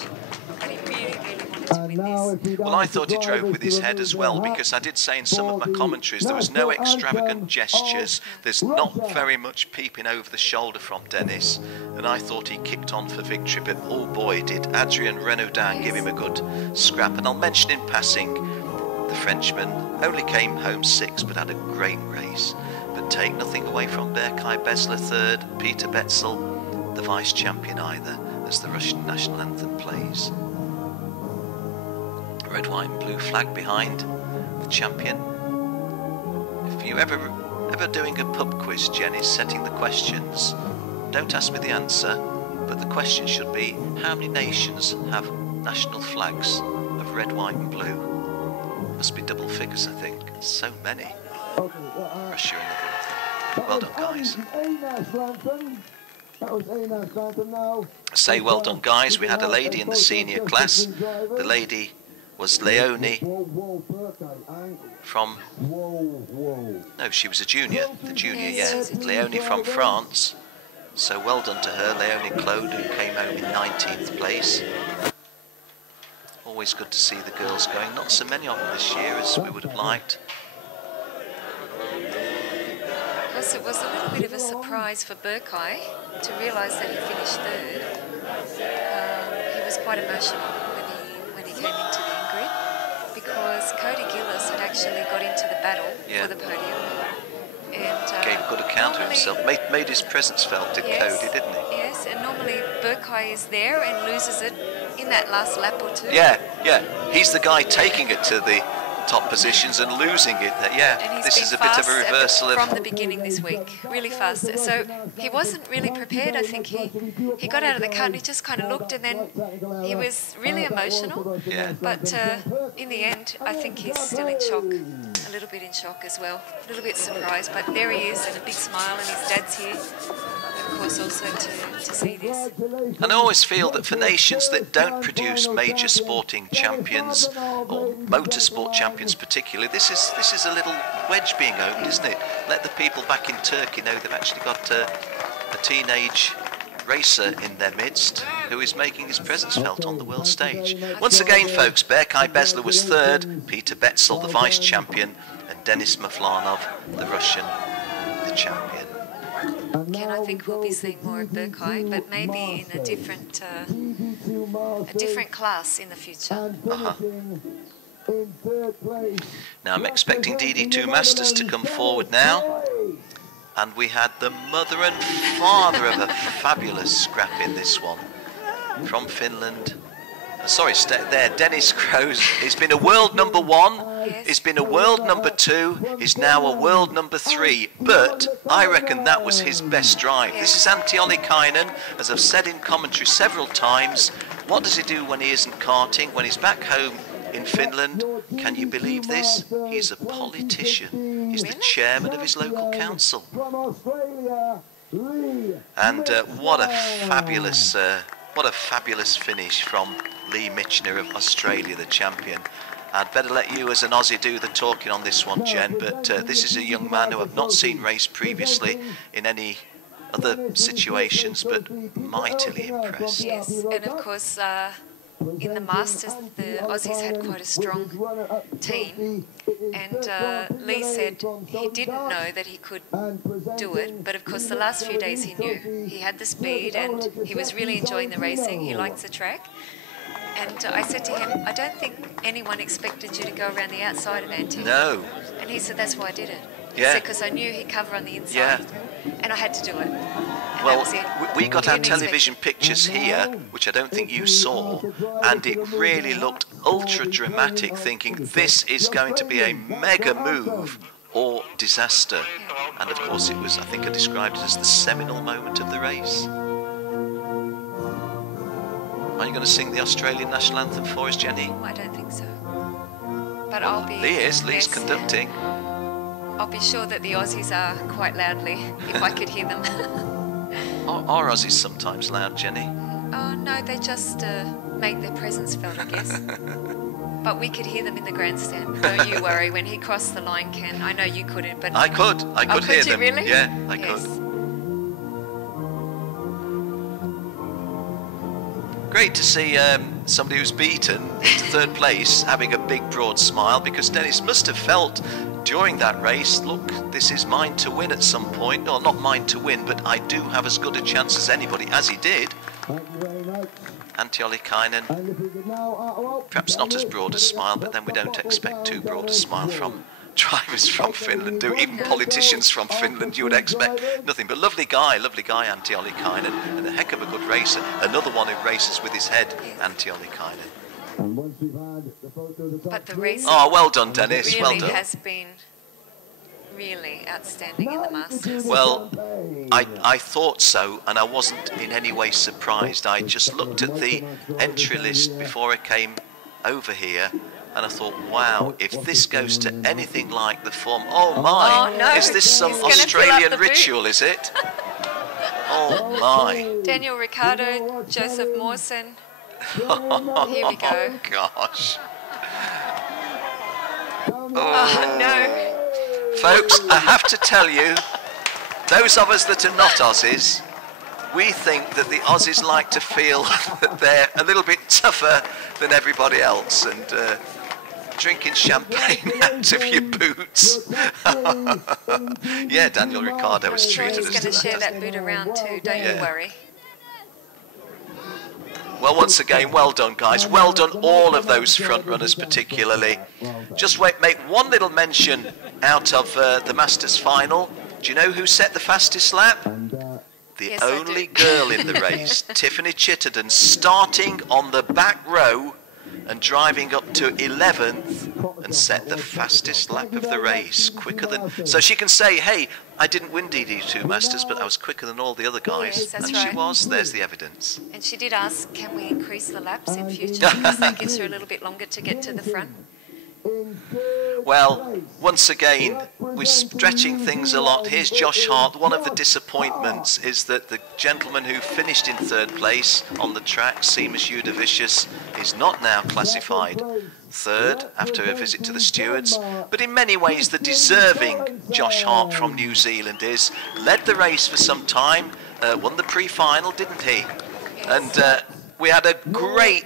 But he really, really wanted to win this. Well, I thought he drove with his head as well, because I did say in some of my commentaries there was no extravagant gestures. There's not very much peeping over the shoulder from Dennis, and I thought he kicked on for victory. But oh boy, did Adrien Renaudin give him a good scrap. And I'll mention in passing, the Frenchman only came home 6th, but had a great race. But take nothing away from Berkay Besler 3rd, Peter Betzel, the vice-champion either, as the Russian national anthem plays. Red, white and blue flag behind the champion. If you're ever doing a pub quiz, Jenny's setting the questions, don't ask me the answer, but the question should be, how many nations have national flags of red, white and blue? Must be double figures, I think. So many. Russia in the blue. Well done, guys. I say well done, guys. We had a lady in the senior class. The lady was Leonie from... No, she was a junior. The junior, yeah. Leonie from France. So well done to her, Leonie Claude, who came home in 19th place. Always good to see the girls going. Not so many of them this year as we would have liked. Yes, it was a little bit of a surprise for Berkay to realise that he finished 3rd. He was quite emotional when he came into the in-grid, because Cody Gillis had actually got into the battle for the podium. And, gave a good account of himself. Made his presence felt, did Cody, didn't he? Yes, and normally Berkay is there and loses it in that last lap or two. Yeah, yeah. He's the guy taking it to the top positions and losing it. Yeah, this is a bit of a reversal from the beginning this week, really fast. So he wasn't really prepared. I think he got out of the car and he just kind of looked, and then he was really emotional. Yeah. But in the end, I think he's still in shock, a little bit in shock as well, a little bit surprised. But there he is, and a big smile, and his dad's here, of course, also to see this. And I always feel that for nations that don't produce major sporting champions, or motorsport champions particularly, this is a little wedge being opened, isn't it? Let the people back in Turkey know they've actually got a teenage racer in their midst who is making his presence felt on the world stage. Once again, folks, Berkay Besler was 3rd, Peter Betzel, the vice-champion, and Denis Maflanov, the Russian, the champion. Ken, I think we'll be seeing more of Berkay, but maybe in a different class in the future. Now I'm expecting DD2 Masters to come forward now, and we had the mother and father of a fabulous scrap in this one from Finland. Sorry, there, Dennis Kroes. He's been a world number 1, he's been a world number 2, he's now a world number 3, but I reckon that was his best drive. This is Antti Ollikainen, as I've said in commentary several times. What does he do when he isn't karting? When he's back home in Finland, can you believe this? He's a politician. He's the chairman of his local council. And what a fabulous finish from Lee Michener of Australia, the champion. I'd better let you as an Aussie do the talking on this one, Jen, but this is a young man who I've not seen race previously in any other situations, but mightily impressed. Yes, and of course, in the Masters, the Aussies had quite a strong team, and Lee said he didn't know that he could do it, but of course the last few days he knew. He had the speed and he was really enjoying the racing, he likes the track. And I said to him, I don't think anyone expected you to go around the outside of Antti. No. And he said, that's why I did it. He Yeah. said, because I knew he'd cover on the inside. Yeah. And I had to do it. And Well, that was it. we got our Didn't expect television pictures here, which I don't think you saw, and it really looked ultra dramatic, thinking this is going to be a mega move or disaster. And of course it was, I think I described it as the seminal moment of the race. Are you going to sing the Australian national anthem for us, Jenny? I don't think so. But I'll be... Lee's yes, conducting. I'll be sure that the Aussies are quite loudly, if I could hear them. Are Aussies sometimes loud, Jenny? Oh, no, they just make their presence felt, I guess. But we could hear them in the grandstand. Don't you worry, when he crossed the line, Ken. I know you couldn't, but... I could hear could you them. Really? Yeah, I yes. could. Great to see somebody who's beaten into third place having a big broad smile, because Dennis must have felt during that race, look, this is mine to win at some point. Or not mine to win, but I do have as good a chance as anybody, as he did. Antti Ollikainen, perhaps not as broad a smile, but then we don't expect too broad a smile from drivers from Finland, do even politicians from Finland. You would expect nothing but lovely guy, Antti Ollikainen, and a heck of a good racer. Another one who races with his head, Antti Ollikainen. But the race well done, Dennis. really Well done. has been really outstanding in the Masters. Well, I thought so, and I wasn't in any way surprised. I just looked at the entry list before I came over here, and I thought, wow, if this goes to anything like the form, oh my, no, is this some he's gonna fill up Australian the boot. ritual, is it? Oh my. Daniel Ricciardo, Joseph Mawson. Here we go. Oh gosh. Oh no. Folks, I have to tell you, those of us that are not Aussies, we think that the Aussies like to feel that they're a little bit tougher than everybody else, and drinking champagne out of your boots. Yeah, Daniel Ricciardo has treated He's us to going to share that. that boot around too, don't you worry. Well, once again, well done, guys. Well done, all of those front runners particularly. Just make one little mention out of the Masters final. Do you know who set the fastest lap? The only girl in the race, Tiffany Chittenden, starting on the back row and driving up to 11th and set the fastest lap of the race, quicker than... So she can say, hey, I didn't win DD2 Masters, but I was quicker than all the other guys. Yes, that's and right. she was. There's the evidence. And she did ask, can we increase the laps in future? Because that gives her a little bit longer to get to the front. Well, once again, we're stretching things a lot. Here's Josh Hart. One of the disappointments is that the gentleman who finished in third place on the track, Seamus Udavicius, is not now classified third after a visit to the stewards. But in many ways, the deserving Josh Hart from New Zealand is. Led the race for some time, won the pre-final, didn't he? And we had a great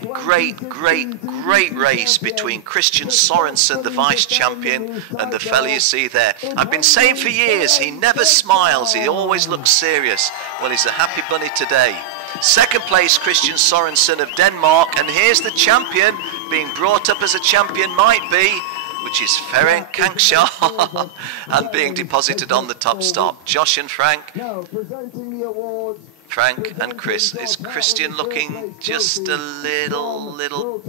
race between Christian Sorensen, the vice-champion, and the fella you see there. I've been saying for years, he never smiles, he always looks serious. Well, he's a happy bunny today. Second place, Christian Sorensen of Denmark, and here's the champion, being brought up as a champion might be, which is Ferenc Kankshar, and being deposited on the top stop. Josh and Frank. Frank and Chris. Is Christian looking just a little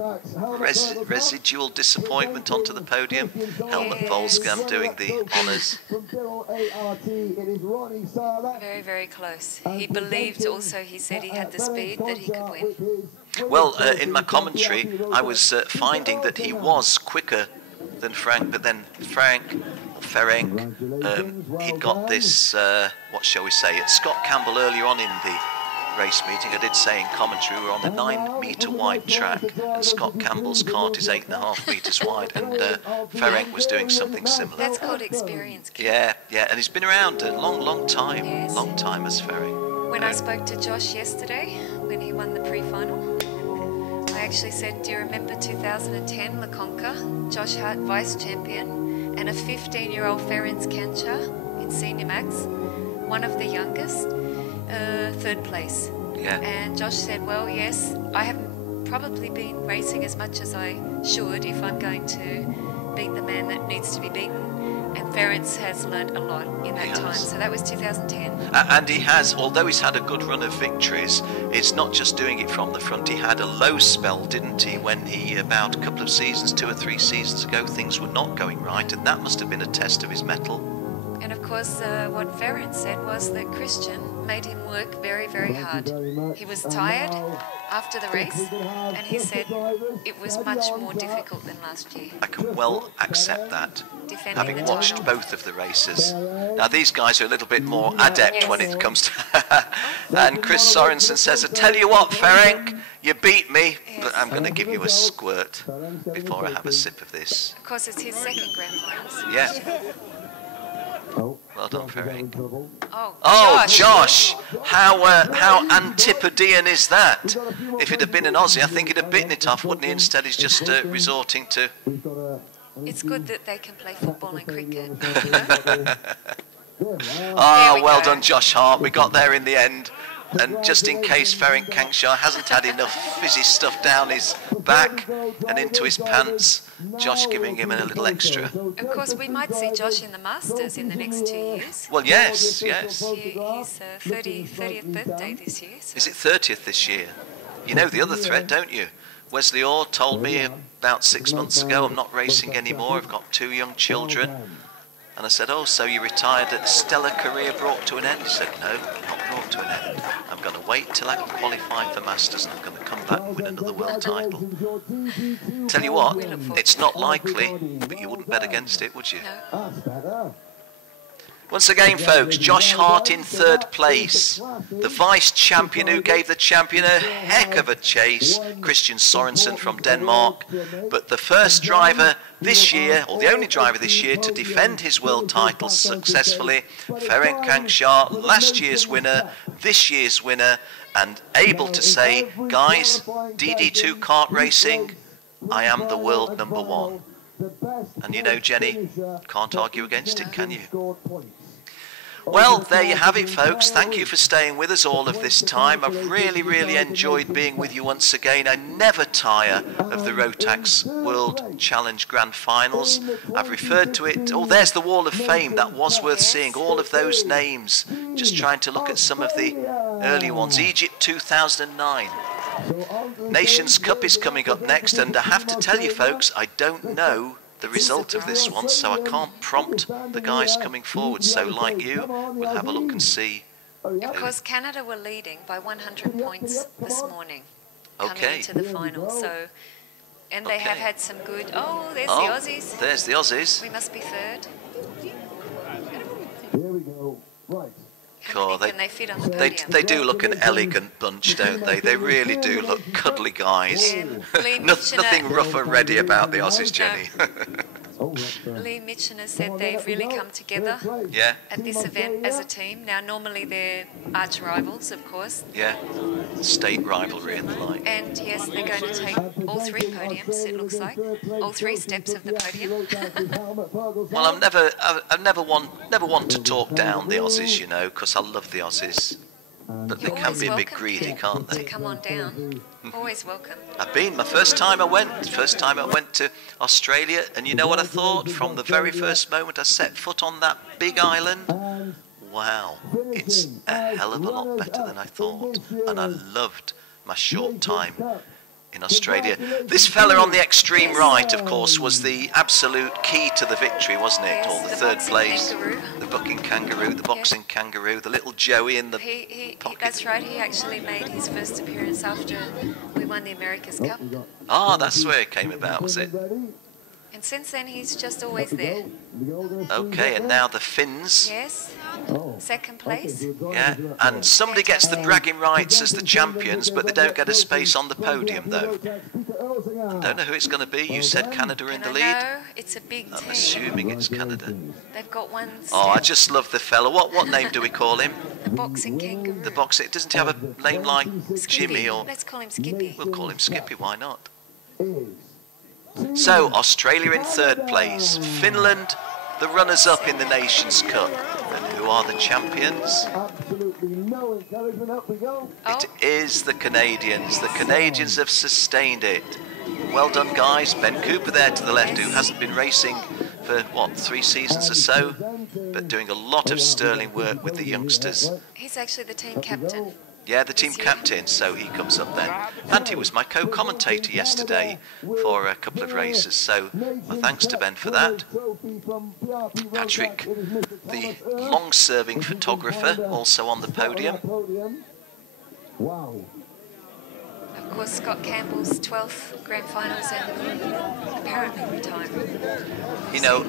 residual disappointment onto the podium? Helmut Volskamp doing the honours. Very, very close. He believed also, he said he had the speed that he could win. Well, in my commentary, I was finding that he was quicker than Frank, but then Ferenc, he'd got this, what shall we say, it's Scott Campbell earlier on in the race meeting. I did say in commentary we were on a 9-metre wide track, and Scott Campbell's kart is 8.5 metres wide, and Ferenc was doing something similar. That's called experience. Yeah, and he's been around a long time, long time as Ferenc. When I spoke to Josh yesterday, when he won the pre-final, I actually said, do you remember 2010 La Conca, Josh Hart vice champion, and a 15-year-old Ferenc Kankshar in Senior Max, one of the youngest, third place. Yeah. And Josh said, well, yes, I haven't probably been racing as much as I should if I'm going to beat the man that needs to be beaten. And Ferenc has learned a lot in that time. So that was 2010. And he has, although he's had a good run of victories, it's not just doing it from the front. He had a low spell, didn't he, when he, about a couple of seasons, 2 or 3 seasons ago, things were not going right, and that must have been a test of his mettle. And of course, what Ferenc said was that Christian made him work very, very hard. He was tired after the race, and he said it was much more difficult than last year. I can well accept that, Defending having the watched title. both of the races. Now, these guys are a little bit more adept when it comes to... And Chris Sorensen says, I tell you what, Ferenc, you beat me, but I'm going to give you a squirt before I have a sip of this. Of course, it's his second Grand Finals. Yeah. Well done, Ferenc. Oh, Josh! How Antipodean is that? If it had been an Aussie, I think he'd have bitten it off, wouldn't he? Instead, he's just resorting to... It's good that they can play football and cricket. Ah, well done, Josh Hart. We got there in the end. And just in case Ferenc Kankshaw hasn't had enough fizzy stuff down his back and into his pants, Josh giving him a little extra. Of course, we might see Josh in the Masters in the next 2 years. Well, yes. His 30th birthday this year. So. Is it 30th this year? You know the other threat, don't you? Wesley Orr told me about 6 months ago, I'm not racing anymore, I've got 2 young children. And I said, oh, so you retired at a stellar career brought to an end? He said, no, not brought to an end. I'm going to wait till I can qualify for Masters and I'm going to come back and win another world title. Tell you what, it's not likely, but you wouldn't bet against it, would you? No. Once again, folks, Josh Hart in 3rd place. The vice-champion who gave the champion a heck of a chase, Christian Sorensen from Denmark. But the first driver this year, or the only driver this year, to defend his world title successfully, Ferenc Kankshaw, last year's winner, this year's winner, and able to say, guys, DD2 kart racing, I am the world #1. And you know, Jenny, can't argue against it, can you? Well, there you have it, folks. Thank you for staying with us all of this time. I've really enjoyed being with you once again. I never tire of the Rotax World Challenge Grand Finals. I've referred to it. Oh, there's the Wall of Fame. That was worth seeing. All of those names. Just trying to look at some of the early ones. Egypt 2009. Nations Cup is coming up next, and I have to tell you, folks, I don't know the result of this one, so I can't prompt the guys coming forward. So like you, we'll have a look and see. Of course, Canada were leading by 100 points this morning coming into the final. So, and they have had some good... Oh, there's the Aussies. There's the Aussies. We must be 3rd. Here we go. Right. God, they do look an elegant bunch, don't they? They really do look cuddly guys. Nothing rough and ready about the Aussies, Jenny. Lee Mitchener said they've really come together at this event as a team. Now, normally they're arch rivals, of course. Yeah, state rivalry and the like. And yes, they're going to take all 3 podiums, it looks like. All 3 steps of the podium. Well, I've never want to talk down the Aussies, you know, because I love the Aussies. But they can be a bit greedy, can't they? To come on down. Always welcome. I've been. My first time I went to Australia, and you know what I thought? From the very first moment I set foot on that big island, wow, it's a hell of a lot better than I thought. And I loved my short time in Australia. This fella on the extreme right, of course, was the absolute key to the victory, wasn't it? Or the 3rd place. The bucking kangaroo, the boxing kangaroo, the little Joey in the pocket. That's right, he actually made his first appearance after we won the America's Cup. Ah, that's where it came about, was it? And since then, he's just always there. Okay, and now the Finns. Yes. 2nd place. Yeah, and somebody gets the bragging rights as the champions, but they don't get a space on the podium, though. I don't know who it's going to be. You said Canada in the lead? No, it's a big team. I'm assuming it's Canada. They've got one step. Oh, I just love the fella. What name do we call him? The boxing kangaroo. The boxing. Doesn't he have a name like Jimmy or... Let's call him Skippy. We'll call him Skippy, why not? So, Australia in 3rd place. Finland, the runners-up in the Nations Cup. And who are the champions? It is the Canadians. The Canadians have sustained it. Well done, guys. Ben Cooper there to the left, who hasn't been racing for, what, 3 seasons or so? But doing a lot of sterling work with the youngsters. He's actually the team captain. Yeah, the team captain, so he comes up then. And he was my co-commentator yesterday for a couple of races, so my thanks to Ben for that. Patrick, the long-serving photographer, also on the podium. Of course, Scott Campbell's 12th grand finals and apparently retiring. You know,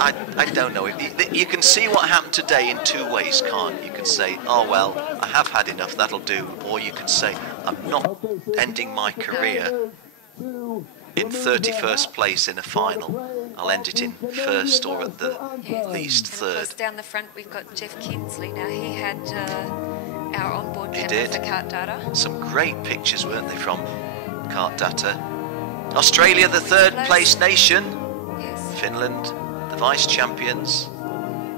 I don't know. You can see what happened today in 2 ways, can't you? You can say, oh, well, I have had enough, that'll do. Or you can say, I'm not ending my career. in 31st place in a final. I'll end it in first or at the least And of third. course, down the front, we've got Jeff Kinsley. Now, he had our onboard He camera did. for KART-DATA. Some great pictures, weren't they, from KART-DATA. Australia, the third place nation. Yes. Finland, the vice champions.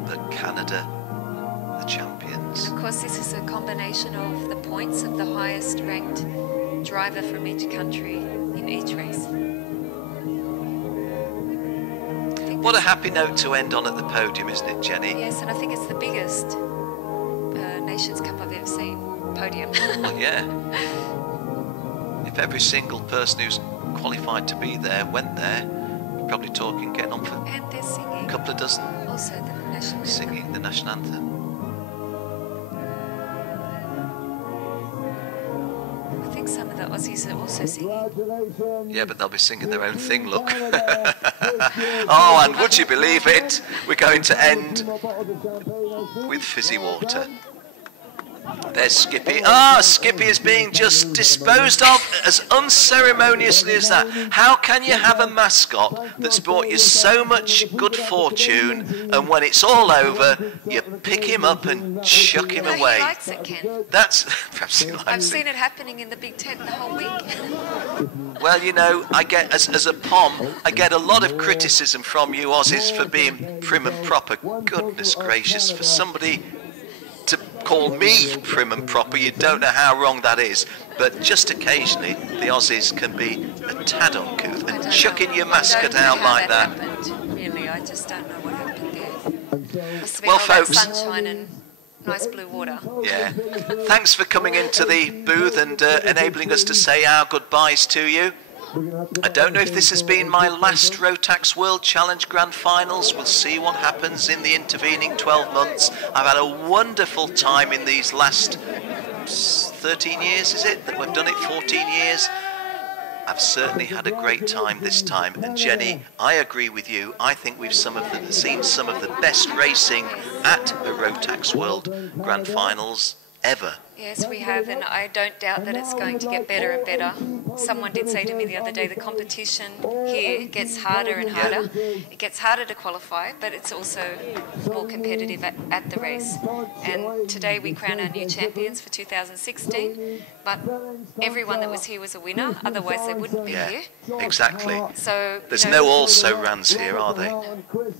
But Canada, the champions. And of course, this is a combination of the points of the highest ranked driver from each country in each race. What a happy note to end on at the podium, isn't it, Jenny? Yes, and I think it's the biggest Nations Cup I've ever seen. Podium. Well, yeah. If every single person who's qualified to be there went there, we're probably talking getting on for And they're singing. a couple of dozen. Also the national anthem. Singing the national anthem. I think some of the Aussies are also singing. Yeah, but they'll be singing their own thing, look. Oh, and would you believe it? We're going to end with fizzy water. There's Skippy. Ah, Skippy is being just disposed of as unceremoniously as that. How can you have a mascot that's brought you so much good fortune, and when it's all over, you pick him up and chuck him away? He likes it, Ken. That's perhaps he likes I've it. seen it happening in the Big Tent the whole week. Well, you know, I get as a POM, I get a lot of criticism from you Aussies for being prim and proper. Goodness gracious, for somebody to call me prim and proper, you don't know how wrong that is. But just occasionally, the Aussies can be a tad uncouth, and chucking your mascot out like that. Really, I just don't know what happened there. Must have been Well, all that folks. sunshine and nice blue water. Yeah. Thanks for coming into the booth and enabling us to say our goodbyes to you. I don't know if this has been my last Rotax World Challenge Grand Finals. We'll see what happens in the intervening 12 months. I've had a wonderful time in these last 13 years, is it? That we've done it, 14 years. I've certainly had a great time this time. And Jenny, I agree with you. I think we've seen some of the best racing at a Rotax World Grand Finals ever. Yes, we have, and I don't doubt that it's going to get better and better. Someone did say to me the other day, the competition here gets harder and harder. It gets harder to qualify, but it's also more competitive at the race. And today we crown our new champions for 2016, but everyone that was here was a winner, otherwise they wouldn't be here. Exactly. So there's no also-rans here, are they?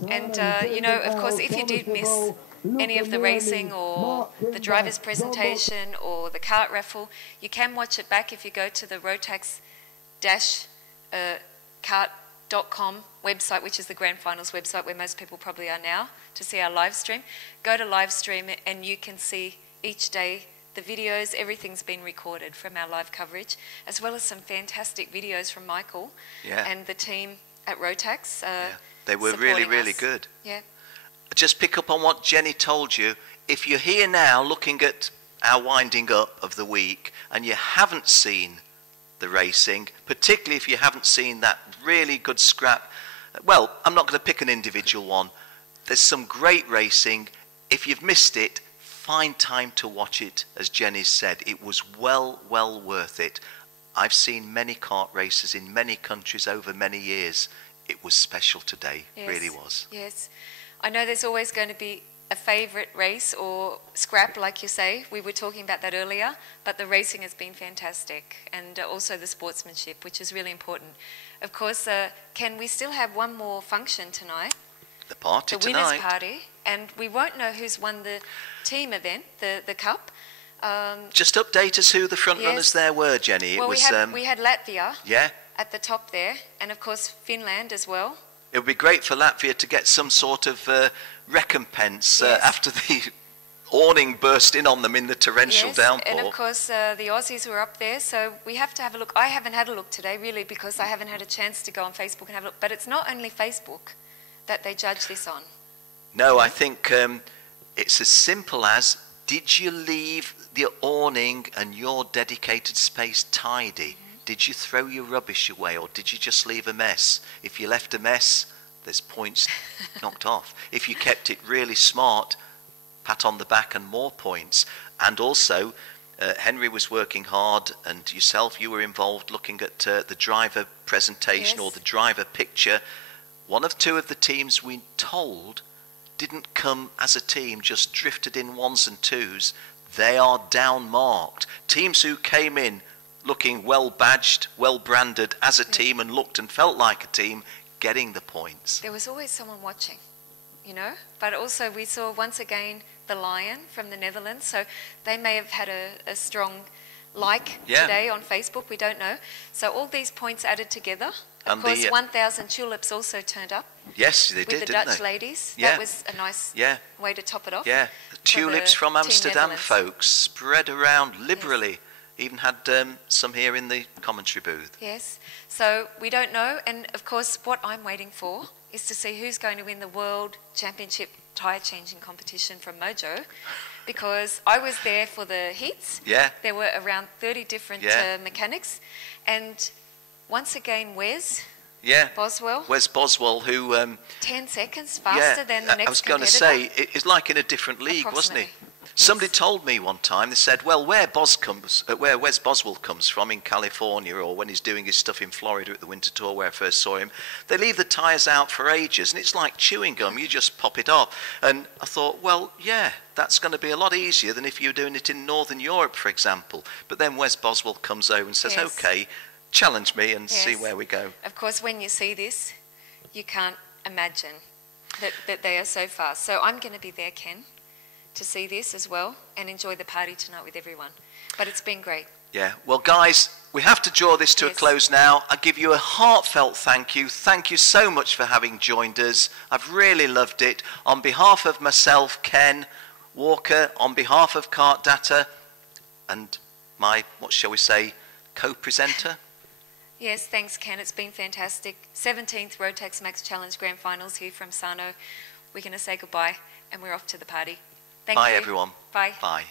And, you know, of course, if you did miss any of the racing or the driver's presentation or the kart raffle, you can watch it back if you go to the Rotax-kart.com website, which is the Grand Finals website where most people probably are now, to see our live stream. Go to live stream and you can see each day the videos. Everything's been recorded from our live coverage, as well as some fantastic videos from Michael and the team at Rotax. They were really, really us. good. Yeah. Just pick up on what Jenny told you. If you're here now looking at our winding up of the week and you haven't seen the racing, particularly if you haven't seen that really good scrap, well, I'm not going to pick an individual one. There's some great racing. If you've missed it, find time to watch it. As Jenny said, it was well worth it. I've seen many kart races in many countries over many years. It was special today, really was. Yes. I know there's always going to be a favourite race or scrap, like you say. We were talking about that earlier, but the racing has been fantastic, and also the sportsmanship, which is really important. Of course, Ken, we still have one more function tonight. The party tonight. The winners' party, and we won't know who's won the team event, the cup. Just update us who the front runners there were, Jenny. Well, it was, we had Latvia yeah. at the top there, and of course Finland as well. It would be great for Latvia to get some sort of recompense after the awning burst in on them in the torrential downpour. And of course the Aussies were up there, so we have to have a look. I haven't had a look today, really, because I haven't had a chance to go on Facebook and have a look. But it's not only Facebook that they judge this on. No, I think it's as simple as, did you leave the awning and your dedicated space tidy? Did you throw your rubbish away, or did you just leave a mess? If you left a mess, there's points knocked off. If you kept it really smart, pat on the back and more points. And also, Henry was working hard, and yourself, you were involved looking at the driver presentation or the driver picture, one of two of the teams we told didn't come as a team, just drifted in ones and twos. They are down marked. Teams who came in looking well badged, well branded as a team and looked and felt like a team, getting the points. There was always someone watching, you know, but also we saw once again the Lion from the Netherlands, so they may have had a strong today on Facebook, we don't know. So all these points added together. Of course, 1,000 tulips also turned up. Yes, they did, with the didn't Dutch they? ladies. Yeah. That was a nice way to top it off. Yeah, the tulips from Team Amsterdam, Netherlands. folks, spread around liberally. Even had some here in the commentary booth. Yes, so we don't know, and of course what I'm waiting for is to see who's going to win the World Championship tyre changing competition from Mojo, because I was there for the heats. Yeah. There were around 30 different mechanics, and once again Wes Boswell. Wes Boswell, who 10 seconds faster than the next I was going to competitor. say, it's like in a different league, wasn't he? Somebody told me one time, they said, well, where Wes Boswell comes from in California, or when he's doing his stuff in Florida at the Winter Tour where I first saw him, they leave the tyres out for ages, and it's like chewing gum, you just pop it off. And I thought, well, yeah, that's going to be a lot easier than if you were doing it in Northern Europe, for example. But then Wes Boswell comes over and says, okay, challenge me and see where we go. Of course, when you see this, you can't imagine that they are so fast. So I'm going to be there, Ken, to see this as well and enjoy the party tonight with everyone. But it's been great. Yeah, well, guys, we have to draw this to a close now. I give you a heartfelt thank you. Thank you so much for having joined us. I've really loved it. On behalf of myself, Ken Walker, on behalf of KART-DATA, and my, what shall we say, co-presenter. Yes, thanks, Ken. It's been fantastic. 17th Rotax Max Challenge Grand Finals here from Sarno. We're going to say goodbye and we're off to the party. Thank you. Bye, everyone. Bye. Bye.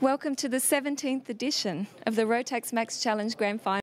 Welcome to the 17th edition of the Rotax Max Challenge Grand Final.